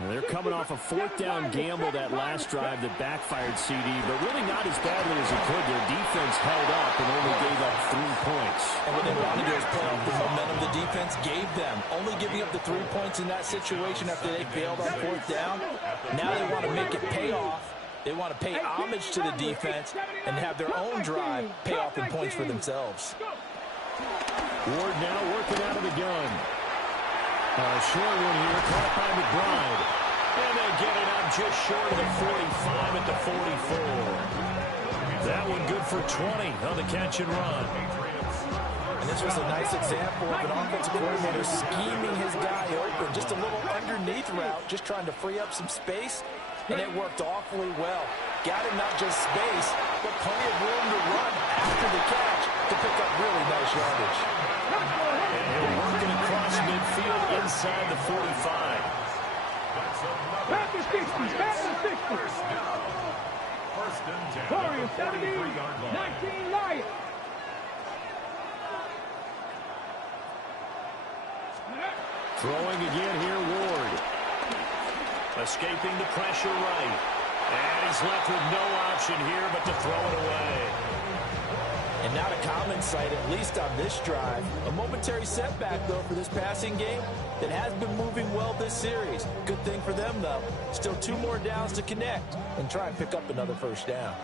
And they're coming off a 4th down gamble that last drive that backfired CD, but really not as badly as it could. Their defense held up and only gave up 3 points. And what they want to do is play off the momentum the defense gave them. Only giving up the 3 points in that situation after they failed on 4th down. Now they want to make it pay off. They want to pay homage to the defense and have their own drive pay off in points for themselves. Ward now working out of the gun. Short one here, caught by McBride. And they get it out just short of the 45 at the 44. That one good for 20 on the catch and run. And this was a nice example of an offensive coordinator scheming his guy open. Just a little underneath route, just trying to free up some space. And it worked awfully well. Got him not just space, but plenty of room to run after the catch to pick up really nice yardage. And he'll work it across midfield inside the 45. Back to 60, back to 60. First and 10. Warriors 70, 19 Lions. Throwing again here, Ward. Escaping the pressure right. And he's left with no option here but to throw it away. And not a common sight, at least on this drive. A momentary setback, though, for this passing game that has been moving well this series. Good thing for them, though. Still 2 more downs to connect and try and pick up another 1st down.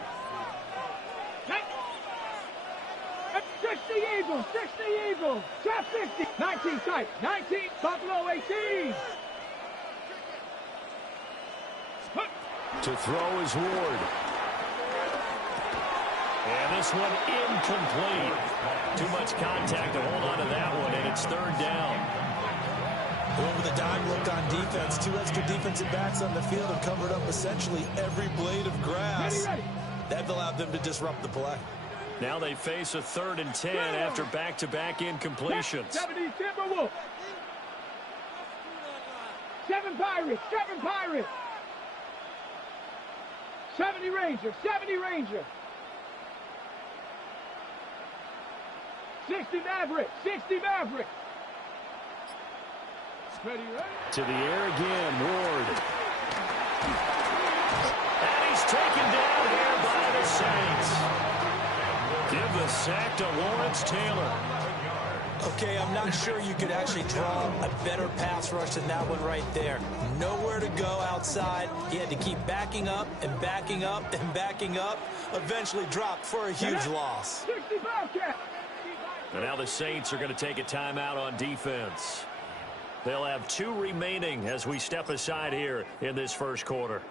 60 Eagles, 60 Eagles. Trap 60, 19 tight, 19, Buffalo 18. To throw is Ward. And this one incomplete. Too much contact to hold on to that one, and it's 3rd down. Going with a dime look on defense. 2 extra defensive backs on the field have covered up essentially every blade of grass. That allowed them to disrupt the play. Now they face a 3rd and 10 after back-to-back incompletions. 70 Timberwolves. 7 Pirates, 7 Pirates. 70 Rangers, 70 Rangers. 60 Mavericks, 60 Mavericks. To the air again, Ward. And he's taken down here by the Saints. Give the sack to Lawrence Taylor. Okay, I'm not sure you could actually draw a better pass rush than that one right there. Nowhere to go outside. He had to keep backing up and backing up and backing up. Eventually dropped for a huge loss. And now the Saints are going to take a timeout on defense. They'll have 2 remaining as we step aside here in this 1st quarter.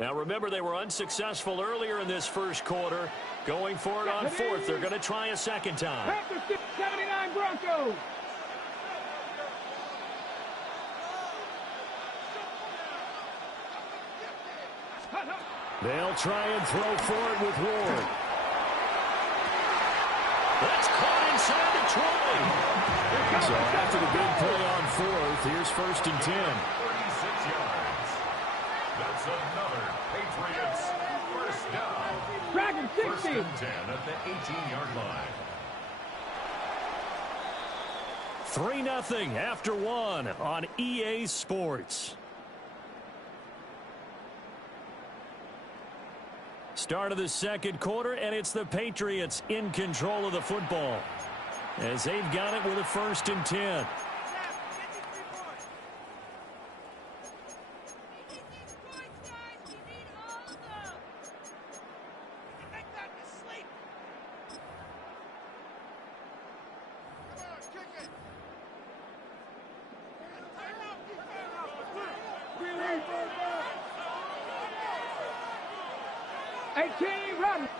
Now remember, they were unsuccessful earlier in this 1st quarter. Going for it on fourth. They're going to try a second time. Panthers 79 Broncos. They'll try and throw for it with Ward. That's caught inside the 20. So after the big play on fourth, here's 1st and 10. 36 yards. That's another Patriots first down. Dragon 60. 1st and 10 at the 18-yard line. 3-0 after one on EA Sports. Start of the second quarter, and it's the Patriots in control of the football as they've got it with a 1st and 10.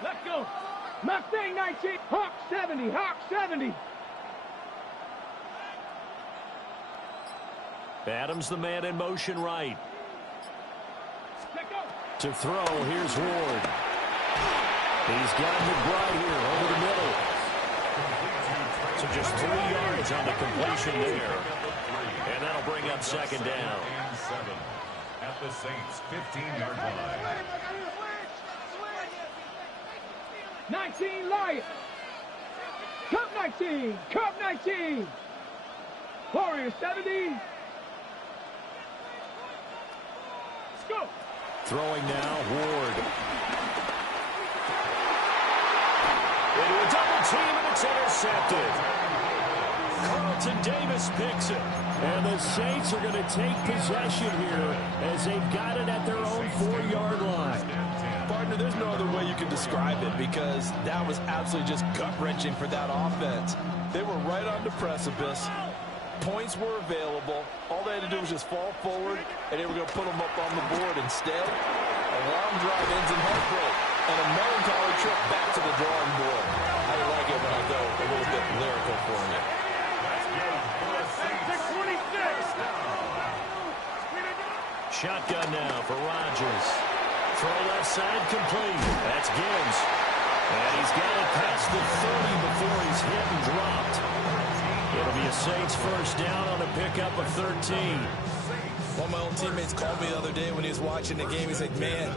Let's go. Mustang 19. Hawk 70. Hawk 70. Adams the man in motion right. To throw, here's Ward. He's got McBride here over the middle. So just 3 yards on the completion there. And that'll bring up second down. And 7 at the Saints' 15-yard line. 19 Lions. Cup 19. Cup 19. Warriors 70. Let's go. Throwing now, Ward. Into a double team, and it's intercepted. Carlton Davis picks it. And the Saints are going to take possession here as they've got it at their own 4-yard line. Partner, there's no other way you can describe it because that was absolutely just gut-wrenching for that offense. They were right on the precipice. Points were available. All they had to do was just fall forward, and they were going to put them up on the board. Instead, a long drive ends in heartbreak and a melancholy trip back to the drawing board. I like it when I go a little bit lyrical for you. Shotgun now for Rodgers. Throw left side complete. That's Gibbs. And he's got it past the 30 before he's hit and dropped. It'll be a Saints first down on a pickup of 13. One of my old teammates called me the other day when he was watching the game. He's like, man,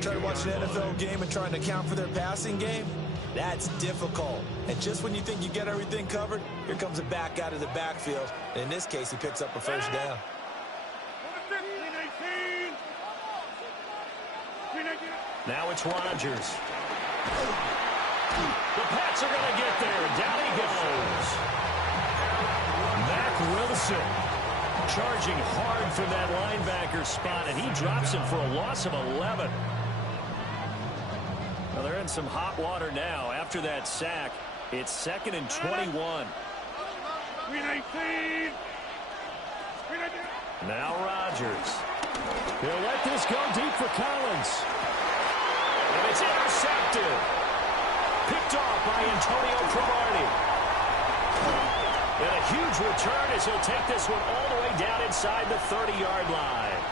trying to watch an NFL game and trying to account for their passing game? That's difficult. And just when you think you get everything covered, here comes a back out of the backfield. And in this case, he picks up a first down. Now it's Rodgers. The Pats are going to get there. Down he goes. Mack Wilson charging hard for that linebacker spot, and he drops him for a loss of 11. Well, they're in some hot water now. After that sack, it's 2nd and 21. Now Rodgers. He'll let this go deep for Collins. And it's intercepted. Picked off by Antonio Cromartie. And a huge return as he'll take this one all the way down inside the 30-yard line.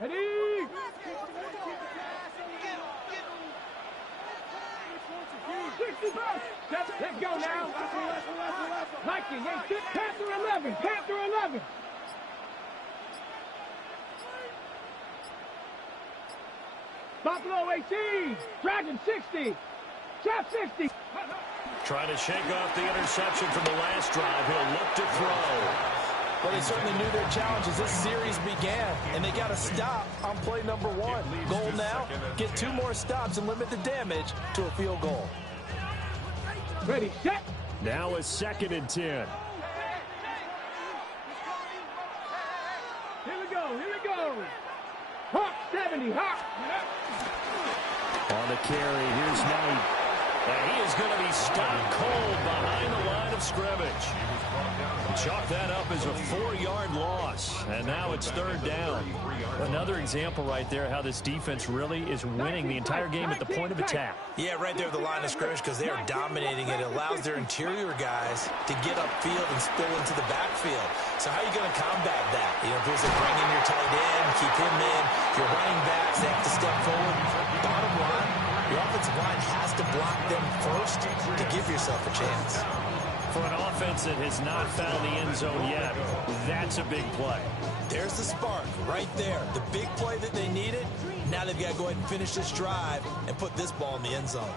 Ready? Let's go now. Mikey, Panther 11. Panther 11. Buffalo 18. Dragon 60. Chap 60. Trying to shake off the interception from the last drive. He'll look to throw. Well, they certainly knew their challenge as this series began, and they got to stop on play number 1. Goal now, get 2 more stops and limit the damage to a field goal. Ready, set. Now it's 2nd and 10. Here we go, here we go. Hawk 70, Hawk. On the carry, here's Knight. And he is going to be stopped cold behind the line of scrimmage. Chalk that up as a 4-yard loss. And now it's 3rd down. Another example right there how this defense really is winning the entire game at the point of attack. Yeah, right there at the line of scrimmage because they are dominating it. It allows their interior guys to get upfield and spill into the backfield. So how are you going to combat that? You know, if you bring in your tight end, keep him in, your running backs, they have to step forward. Bottom line, your offensive line has to block them first to give yourself a chance. For an offense that has not found the end zone yet, that's a big play. There's the spark right there. The big play that they needed. Now they've got to go ahead and finish this drive and put this ball in the end zone.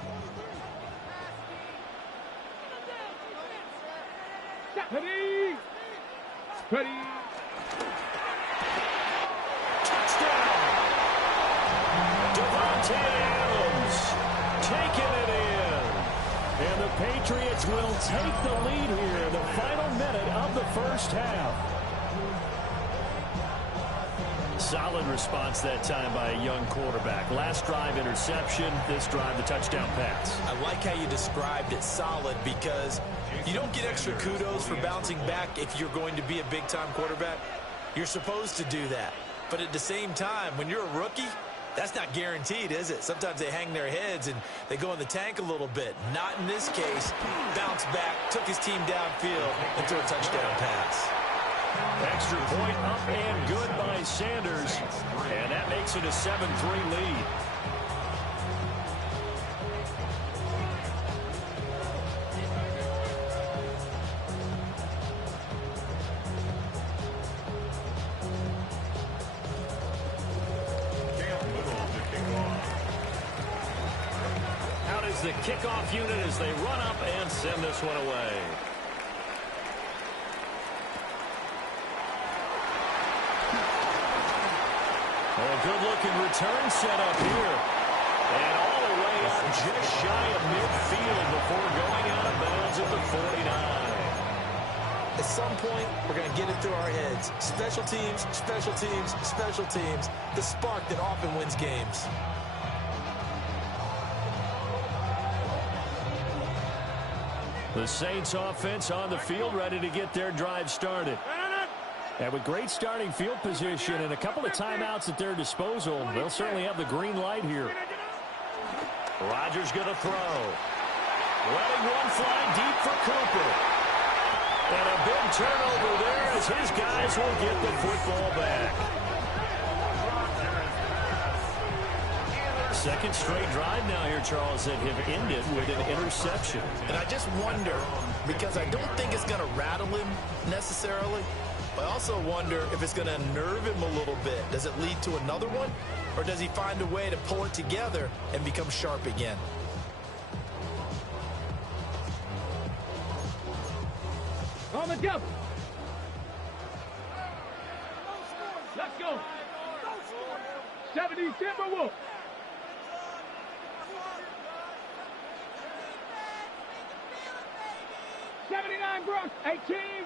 Ready. Ready. Touchdown! Devontae Adams taking it in. And the Patriots will take the lead here in the final minute of the first half. Solid response that time by a young quarterback. Last drive, interception. This drive, the touchdown pass. I like how you described it, solid, because you don't get extra kudos for bouncing back if you're going to be a big-time quarterback. You're supposed to do that. But at the same time, when you're a rookie, that's not guaranteed, is it? Sometimes they hang their heads and they go in the tank a little bit. Not in this case. Bounce back, took his team downfield, and threw a touchdown pass. Extra point up and good by Sanders. And that makes it a 7-3 lead. Out is the kickoff unit as they run up and send this one away. A good-looking return set up here. And all the way up just shy of midfield before going out of bounds at the 49. At some point, we're going to get it through our heads. Special teams, special teams, special teams. The spark that often wins games. The Saints offense on the field, ready to get their drive started. And with great starting field position and a couple of timeouts at their disposal, they'll certainly have the green light here. Rodgers going to throw. Letting one fly deep for Cooper. And a big turnover there as his guys will get the football back. Second straight drive now here, Charles, that have ended with an interception. And I just wonder, because I don't think it's going to rattle him necessarily, I also wonder if it's going to unnerve him a little bit. Does it lead to another one? Or does he find a way to pull it together and become sharp again? On the jump. Let's go. 70 Timberwolves. 79 Bronx, 18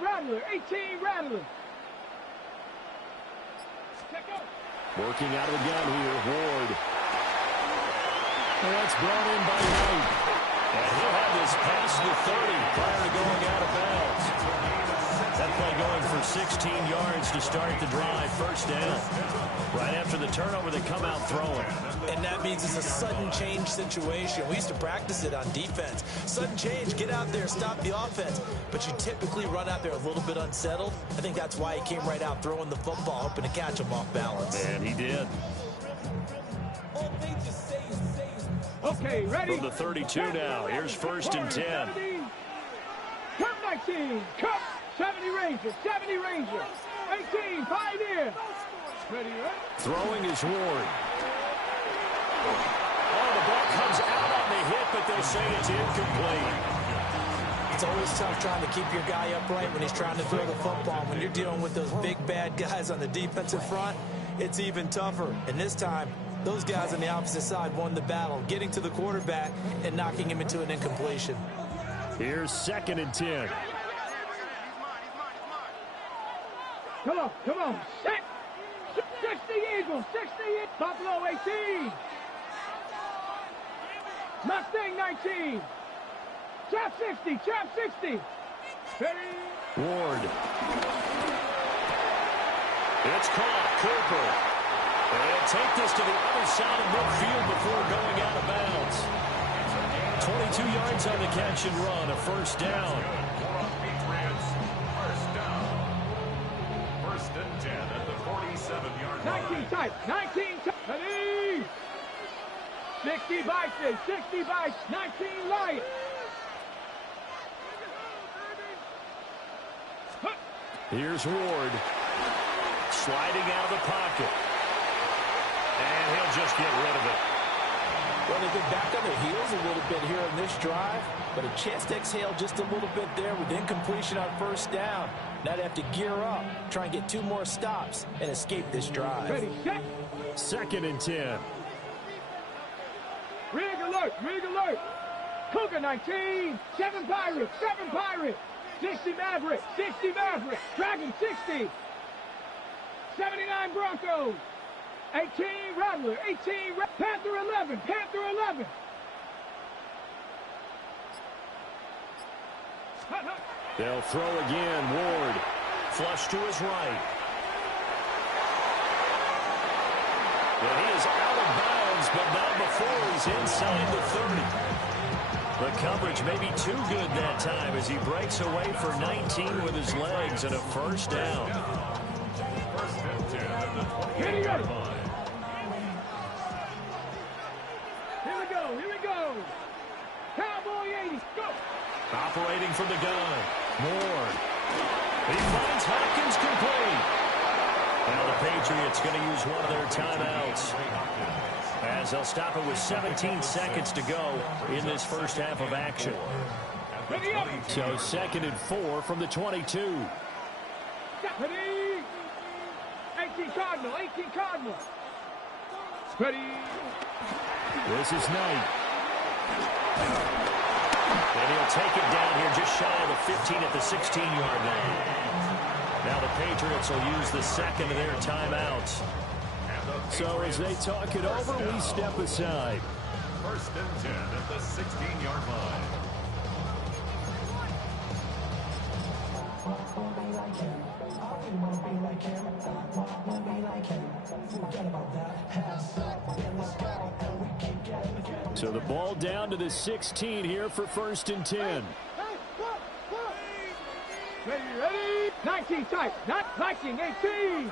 Rattler, 18 Rattler. Working out of the gun here, Ward. And that's brought in by Knight. And he'll have this past the 30 prior to going out of bounds. That play going for 16 yards to start the drive, first down. Right after the turnover, they come out throwing. And that means it's a sudden change situation. We used to practice it on defense. Sudden change, get out there, stop the offense. But you typically run out there a little bit unsettled. I think that's why he came right out throwing the football, hoping to catch him off balance. And he did. Okay, ready? From the 32 now, here's first and 10. Cup 19, Cup 70 Ranger, 70 Ranger, 18, Pioneer. Ready, right? Throwing is Ward. Oh, the ball comes out on the hit, but they say it's incomplete. It's always tough trying to keep your guy upright when he's trying to throw the football. When you're dealing with those big, bad guys on the defensive front, it's even tougher. And this time, those guys on the opposite side won the battle, getting to the quarterback and knocking him into an incompletion. Here's 2nd and 10. Come on, come on. 60 Eagles, 60 Buffalo 18. Mustang 19. Chop 60, chop 60. Ready? Ward. It's caught. Cooper. They'll take this to the other side of midfield before going out of bounds. 22 yards on the catch and run, a first down. First and 10 at the 47-yard line. 19 tight, 19 tight. Ready? 60 Bison, 60 Bison, 19 Lions. Here's Ward. Sliding out of the pocket. And he'll just get rid of it. Well, they've been back on their heels a little bit here in this drive, but a chance to exhale just a little bit there with incompletion on first down. Now they have to gear up, try and get 2 more stops, and escape this drive. Ready, set. 2nd and 10. Rig alert, rig alert. Cougar 19, 7 Pirates, 7 Pirates. 60 Maverick, 60 Maverick. Dragon 60. 79 Broncos. 18 Rattler, 18 Panther 11, Panther 11. They'll throw again. Ward. Flush to his right. And he is out of bounds, but not before he's inside the 30. The coverage may be too good that time as he breaks away for 19 with his legs and a first down. First and 10 at the 28-yard line. Here we go. Cowboy 80, go. Operating from the gun. Moore. He finds Hopkins complete. Now the Patriots going to use one of their timeouts, as they'll stop it with 17 seconds to go in this first half of action. So 2nd and 4 from the 22. Ready? 18 Cardinal, 18 Cardinal. Ready? This is Knight. And he'll take it down here just shy of the 15 at the 16-yard line. Now the Patriots will use the second of their timeouts. So as they talk it over, we step aside. First and 10 at the 16-yard line. So the ball down to the 16 here for 1st and 10. Ready? 19 tight, not 19, 18.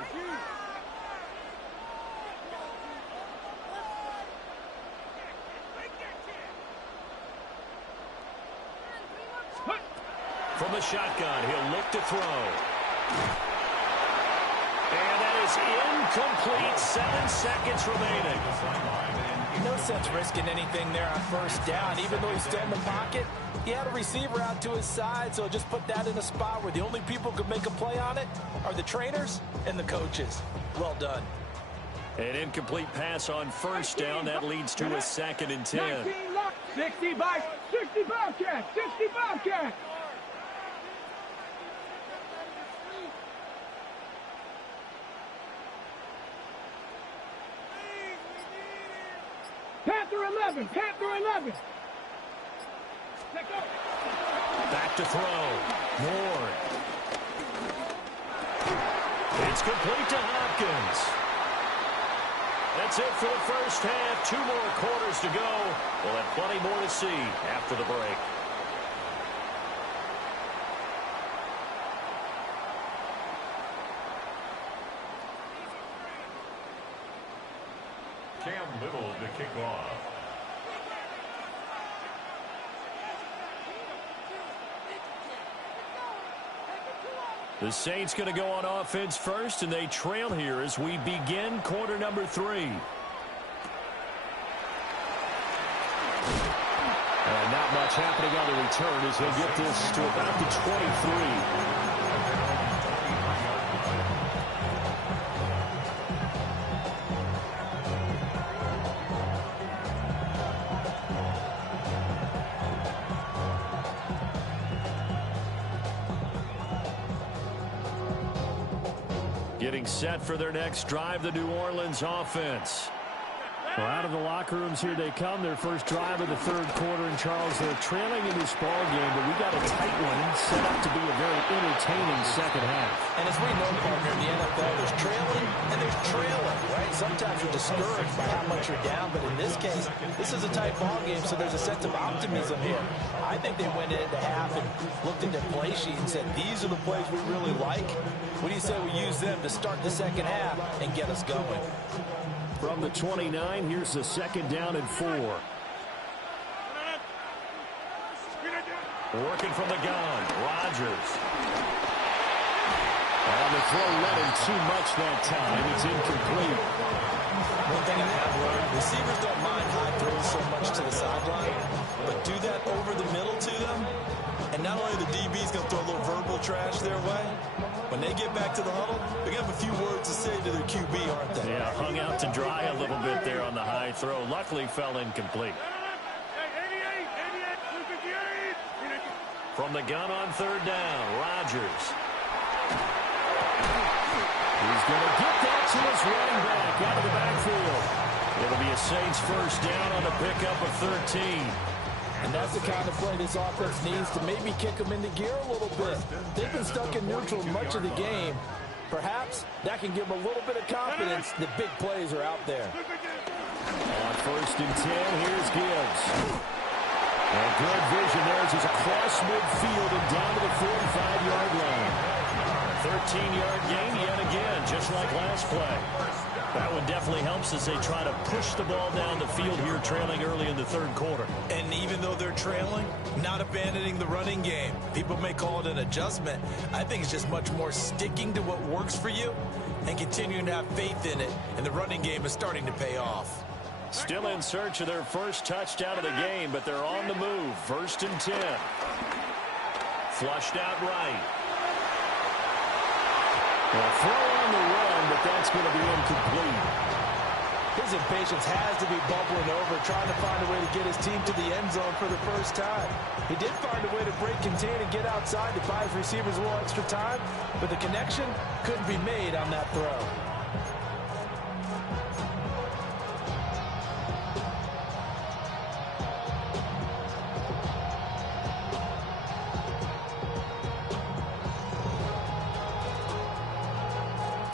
From the shotgun, he'll look to throw. And that is incomplete. 7 seconds remaining. No sense risking anything there on first down. Even though he's still in the pocket, he had a receiver out to his side, so just put that in a spot where the only people who could make a play on it are the trainers and the coaches. Well done. An incomplete pass on first down. That leads to a 2nd and 10. 60 Bobcat, 60 Bobcat. Panther 11, Panther 11. Back to throw. Moore. It's complete to Hopkins. That's it for the first half. 2 more quarters to go. We'll have plenty more to see after the break. Cam Little to kick off. The Saints going to go on offense first, and they trail here as we begin quarter number 3. And not much happening on the return as he'll get this to about the 23. Getting set for their next drive, the New Orleans offense. Well, out of the locker rooms here they come. Their first drive of the third quarter. And, Charles, they're trailing in this ball game, but we got a tight one set up to be a very entertaining second half. And as we know, partner, in the NFL, there's trailing and there's trailing, right? Sometimes you're discouraged by how much you're down, but in this case, this is a tight ball game, so there's a sense of optimism here. I think they went into half and looked at their play sheet and said, these are the plays we really like. What do you say we use them to start the second half and get us going? From the 29, here's the second down and 4. Working from the gun, Rodgers. On the throw, running too much that time. It's incomplete. One thing I've learned, receivers don't mind high throws so much to the sideline, but do that over the middle to them, and not only the DB's going to throw a little verbal trash their way, when they get back to the huddle, they're going to have a few words to say to their QB, aren't they? Yeah, hung out to dry a little bit there on the high throw. Luckily, fell incomplete. From the gun on third down, Rodgers. He's going to get that to his running back out of the backfield. It'll be a Saints first down on the pickup of 13. And that's the kind of play this offense needs to maybe kick them into gear a little bit. They've been stuck in neutral much of the game. Perhaps that can give them a little bit of confidence that big plays are out there. On first and 10, here's Gibbs. And good vision there as he's across midfield and down to the 45-yard line. 13-yard gain yet again, just like last play. That one definitely helps as they try to push the ball down the field here, trailing early in the third quarter. And even though they're trailing, not abandoning the running game. People may call it an adjustment. I think it's just much more sticking to what works for you and continuing to have faith in it. And the running game is starting to pay off. Still in search of their first touchdown of the game, but they're on the move. First and 10. Flushed out right. Well, throw on the run, but that's going to be incomplete. His impatience has to be bubbling over, trying to find a way to get his team to the end zone for the first time. He did find a way to break contain and get outside to buy his receivers a little extra time, but the connection couldn't be made on that throw.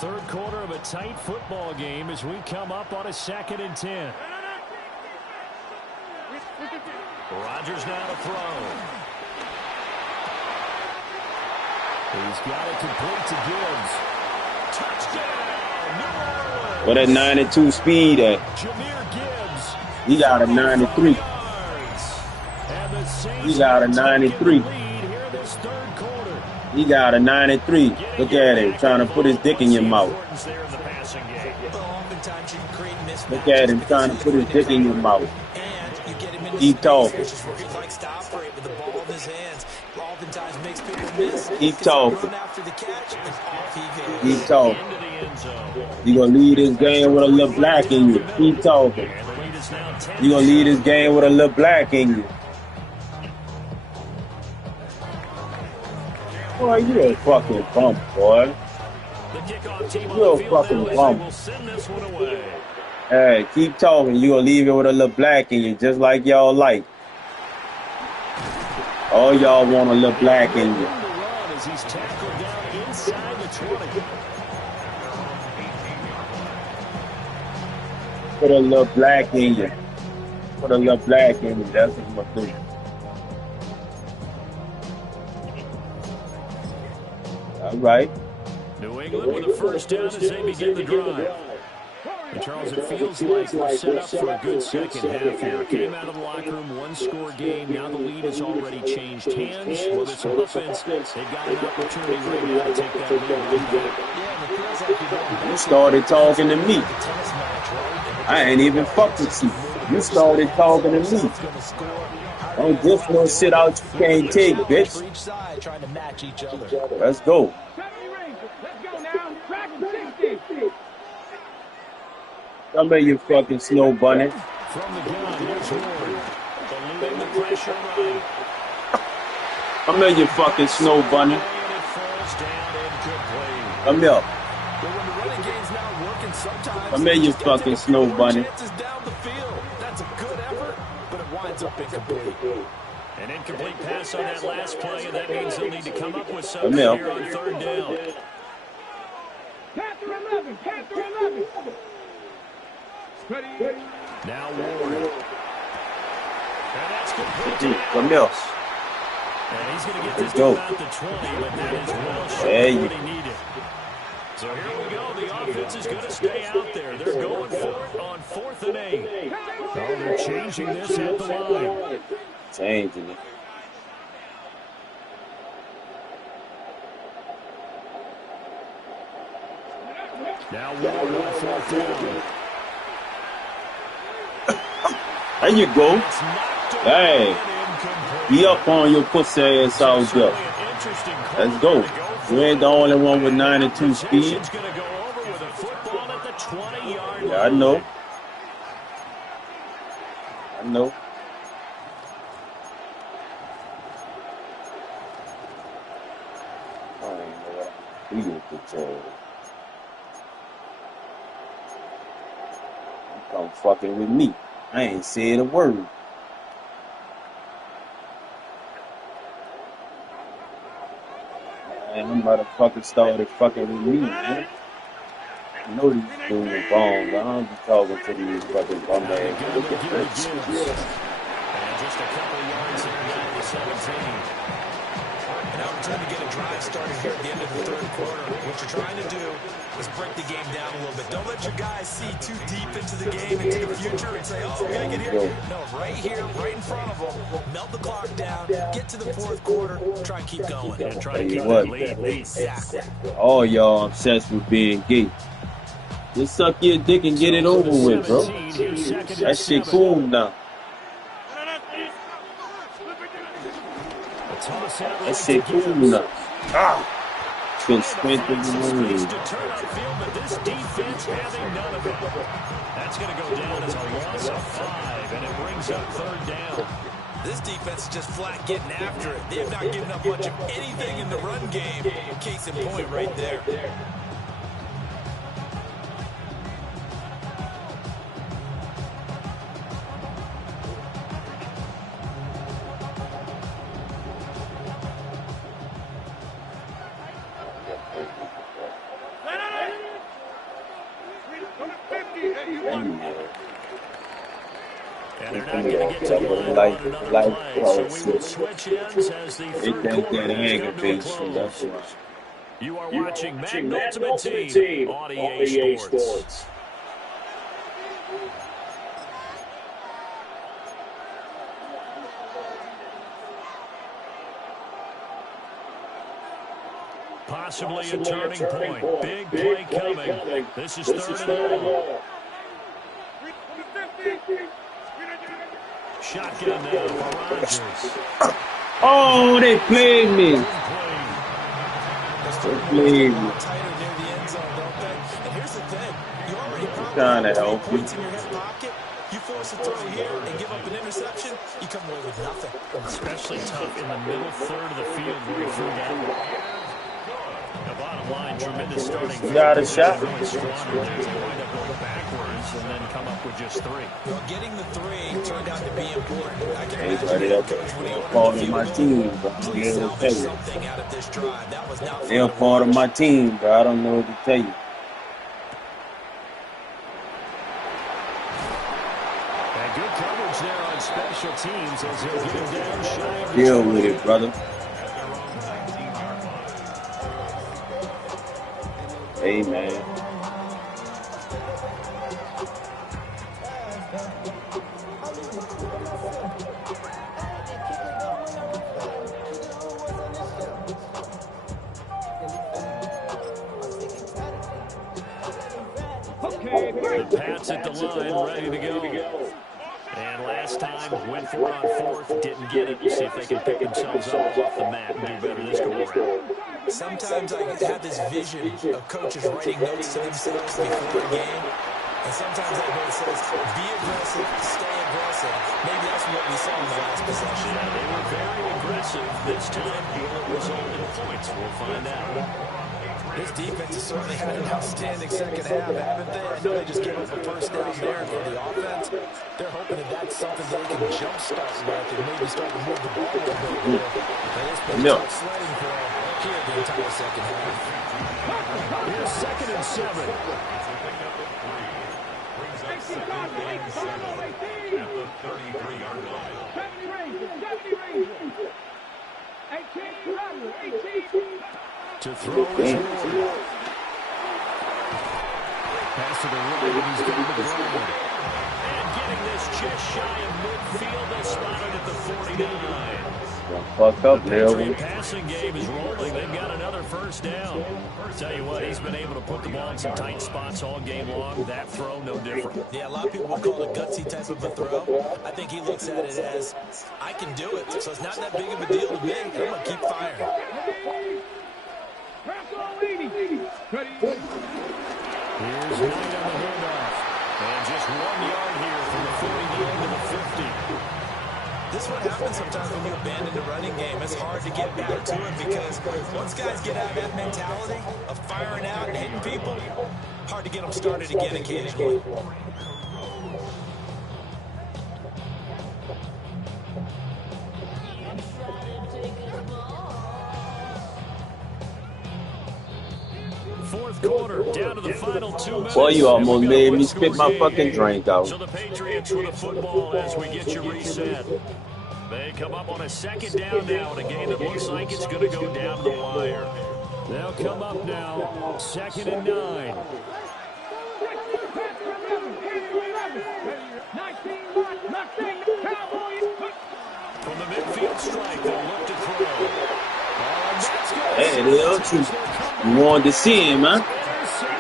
Third quarter of a tight football game as we come up on a 2nd and 10. Rodgers now to throw. He's got it complete to Gibbs. Touchdown, New Orleans. What at 92 speed at? Jahmyr Gibbs. He got a 93. He got a 93. He got a 93. Look at him, trying to put his dick in your mouth. Look at him, trying to put his dick in your mouth. Keep talking. Keep talking. Keep talking. You gonna lead this game with a little black in you. Keep talking. You gonna lead this game with a little black in you. Boy, you a fucking bump, boy. You a fucking bump. Hey, keep talking. You gonna leave it with a little black in you, just like y'all like. All y'all want a little black in you. Put a little black in you. Put a little black in you. That's what I'm gonna do. All right. New England with a first down as they begin the drive. And Charles, it feels like we're set up for a good second half here. Came out of the locker room, one-score game. Now the lead has already changed hands. Well, this offense, they've got an opportunity right now to take that lead. You started talking to me. I ain't even fucked with you. You started talking to me. Don't dish no shit out you can't take, bitch. For each side, trying to match each other. Let's go. 70 rings. Let's go now. Dragon 60. Come here, you fucking snow bunny. From the gun, here's Ward. Eluding the pressure right. Come here, you fucking snow bunny. And it falls down incomplete. Come here. But when the running game's not working, sometimes Come here, you fucking snow bunny. chances down the field. That's a good effort, but it winds up incomplete. An incomplete pass on that last play, and that means they'll need to come up with something Come here on third down. Panther 11. Panther 11. Ready. Now Ward. And that's complete. Come here. And he's going to get this Go. to about the 20, but that is well short There of you what he needed. So here we go. The offense is going to stay out there. They're going for it on 4th and 8. Oh, they're changing this at the line. Changing it. Now Ward on 4th down. There you go. Hey. Be up on your pussy ass out there. Let's go. You ain't the only one with 92 speed. Yeah, I know. I know. I don't even know what I'm doing with the You come fucking with me. I ain't said a word. Man, them motherfuckers started fucking with me, man. I know these dudes are bombs. I don't be talking to these fucking bum ass. And just a couple of yards there down to 17. An opportunity to get a drive started here at the end of the third quarter. What you're trying to do is break the game down a little bit. Don't let your guys see too deep into the game, into the future, and say, oh, we got to get here. No, right here, right in front of them. Melt the clock down, get to the fourth quarter, try and keep going. And try to Tell you keep what, that lead. Exactly. all y'all obsessed with being gay. Just suck your dick and get it over with, bro. That shit cool now. That shit cool now. Ah! Been sprinting the moon. This defense having none of it. That's going to go down as a loss of 5, and it brings up third down. This defense is just flat getting after it. They have not given up much of anything in the run game. Case in point right there. And they're not going to get to the line on another play, so we will switch ends as the third quarter is come to a close. You are watching Madden Ultimate Team on EA Sports. Possibly a turning point. Big play coming. This is third and long. Shotgun now for Rodgers. Oh, they played me. They played me. Trying to help you. You force a throw here and give up an interception, you come away with nothing. Especially tough in the middle third of the field where you forget. The bottom line, tremendous starting. You got a shot. Really strong there. They wind up going backwards and then come up with just 3. Well, getting the 3 turned out to be important. I can Everybody they're part of my team, but I'm here to tell you. They're part of my team, but I don't know what to tell you. And good coverage there on special teams as they'll get him down shy of Deal with it, brother. Hey, man. The Pats at the line, ready to go. And last last time. Went for it on fourth, didn't get it. We'll see if they can pick themselves up off the mat and do better this go-around. Sometimes I have this vision of coaches writing notes to themselves before a game. And sometimes that note says, be aggressive, stay aggressive. Maybe that's what we saw in the last possession. Yeah, they were very aggressive this time. Will it result in points? We'll find out. This defense has certainly had an outstanding second half, haven't they? I know they just gave up a first down there, and for the offense, they're hoping that that's something they can jumpstart with and maybe start to move the ball a little bit more. But it's been tough sledding for them here the entire second half. Here's 2nd and 7. To throw his pass to the right, and he's down the ground. And getting this just shy of midfield, they spotted at the 49. Fuck up, the Patriot passing game is rolling. They've got another first down. Tell you what, he's been able to put the ball in some tight spots all game long. That throw, no different. Yeah, a lot of people would call it a gutsy type of a throw. I think he looks at it as, I can do it, so it's not that big of a deal to me. I'm going to keep firing. Here's Knight on the handoff. And just 1 yard here from the 49 to the 50. This is what happens sometimes when you abandon the running game. It's hard to get back to it because once guys get out of that mentality of firing out and hitting people, hard to get them started again occasionally. Fourth quarter, down to the final 2 minutes. Boy, you almost made me spit my fucking drink out. So the Patriots with the football as we get you reset. They come up on a 2nd down now in a game that looks like it's going to go down to the wire. They'll come up now, 2nd and 9. From the midfield strike, they'll look to throw. Hey, you wanted to see him, huh?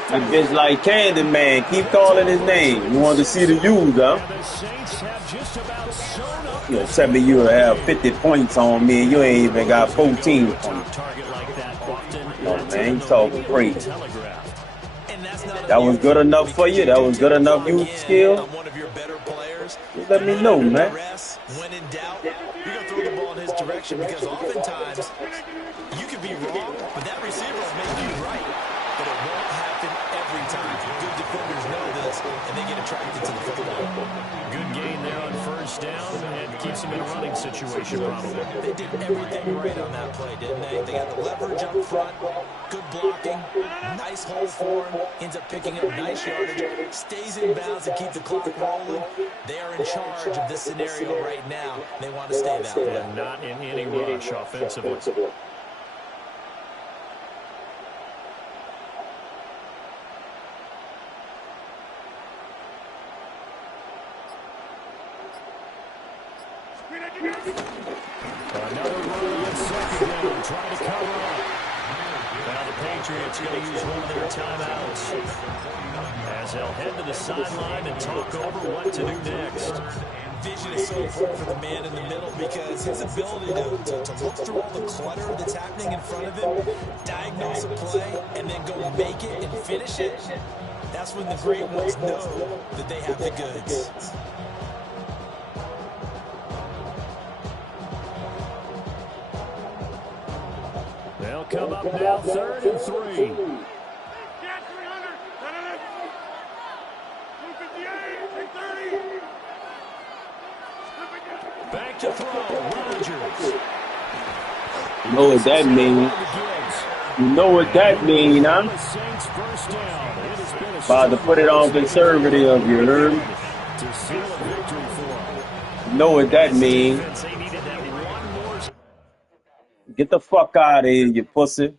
That bitch like Candyman. Keep calling his name. You wanted to see the use, huh? You know, tell me you'll have 50 points on me and you ain't even got 14 points. No, man, you talking crazy. That was good enough for you? That was good enough youth skill? Just let me know, man. When in doubt, you're going to throw the ball in his direction because oftentimes you could be wrong, but that receiver will make you right. But it won't happen every time. Good defenders know this, and they get attracted to the football. Good gain there on first down, and keeps them in a running situation probably. They did everything right on that play, didn't they? They got the leverage up front, good blocking, nice hole for him, ends up picking up nice yardage, stays in bounds to keep the clock rolling. They are in charge of this scenario right now. They want to stay that way. And not in any rush offensively. Another run against 2nd down, trying to cover up. Now the Patriots going to use one of their timeouts as they'll head to the sideline and talk over what to do next. Vision is so important for the man in the middle because his ability to look through all the clutter that's happening in front of him, diagnose a play, and then go make it and finish it, that's when the great ones know that they have the goods. They'll come up now, 3rd and 3. Back to throw, Rodgers. You know what that means? You know what that means, huh? About to put it on conservative, you heard? You know what that means? Get the fuck out of here, you pussy.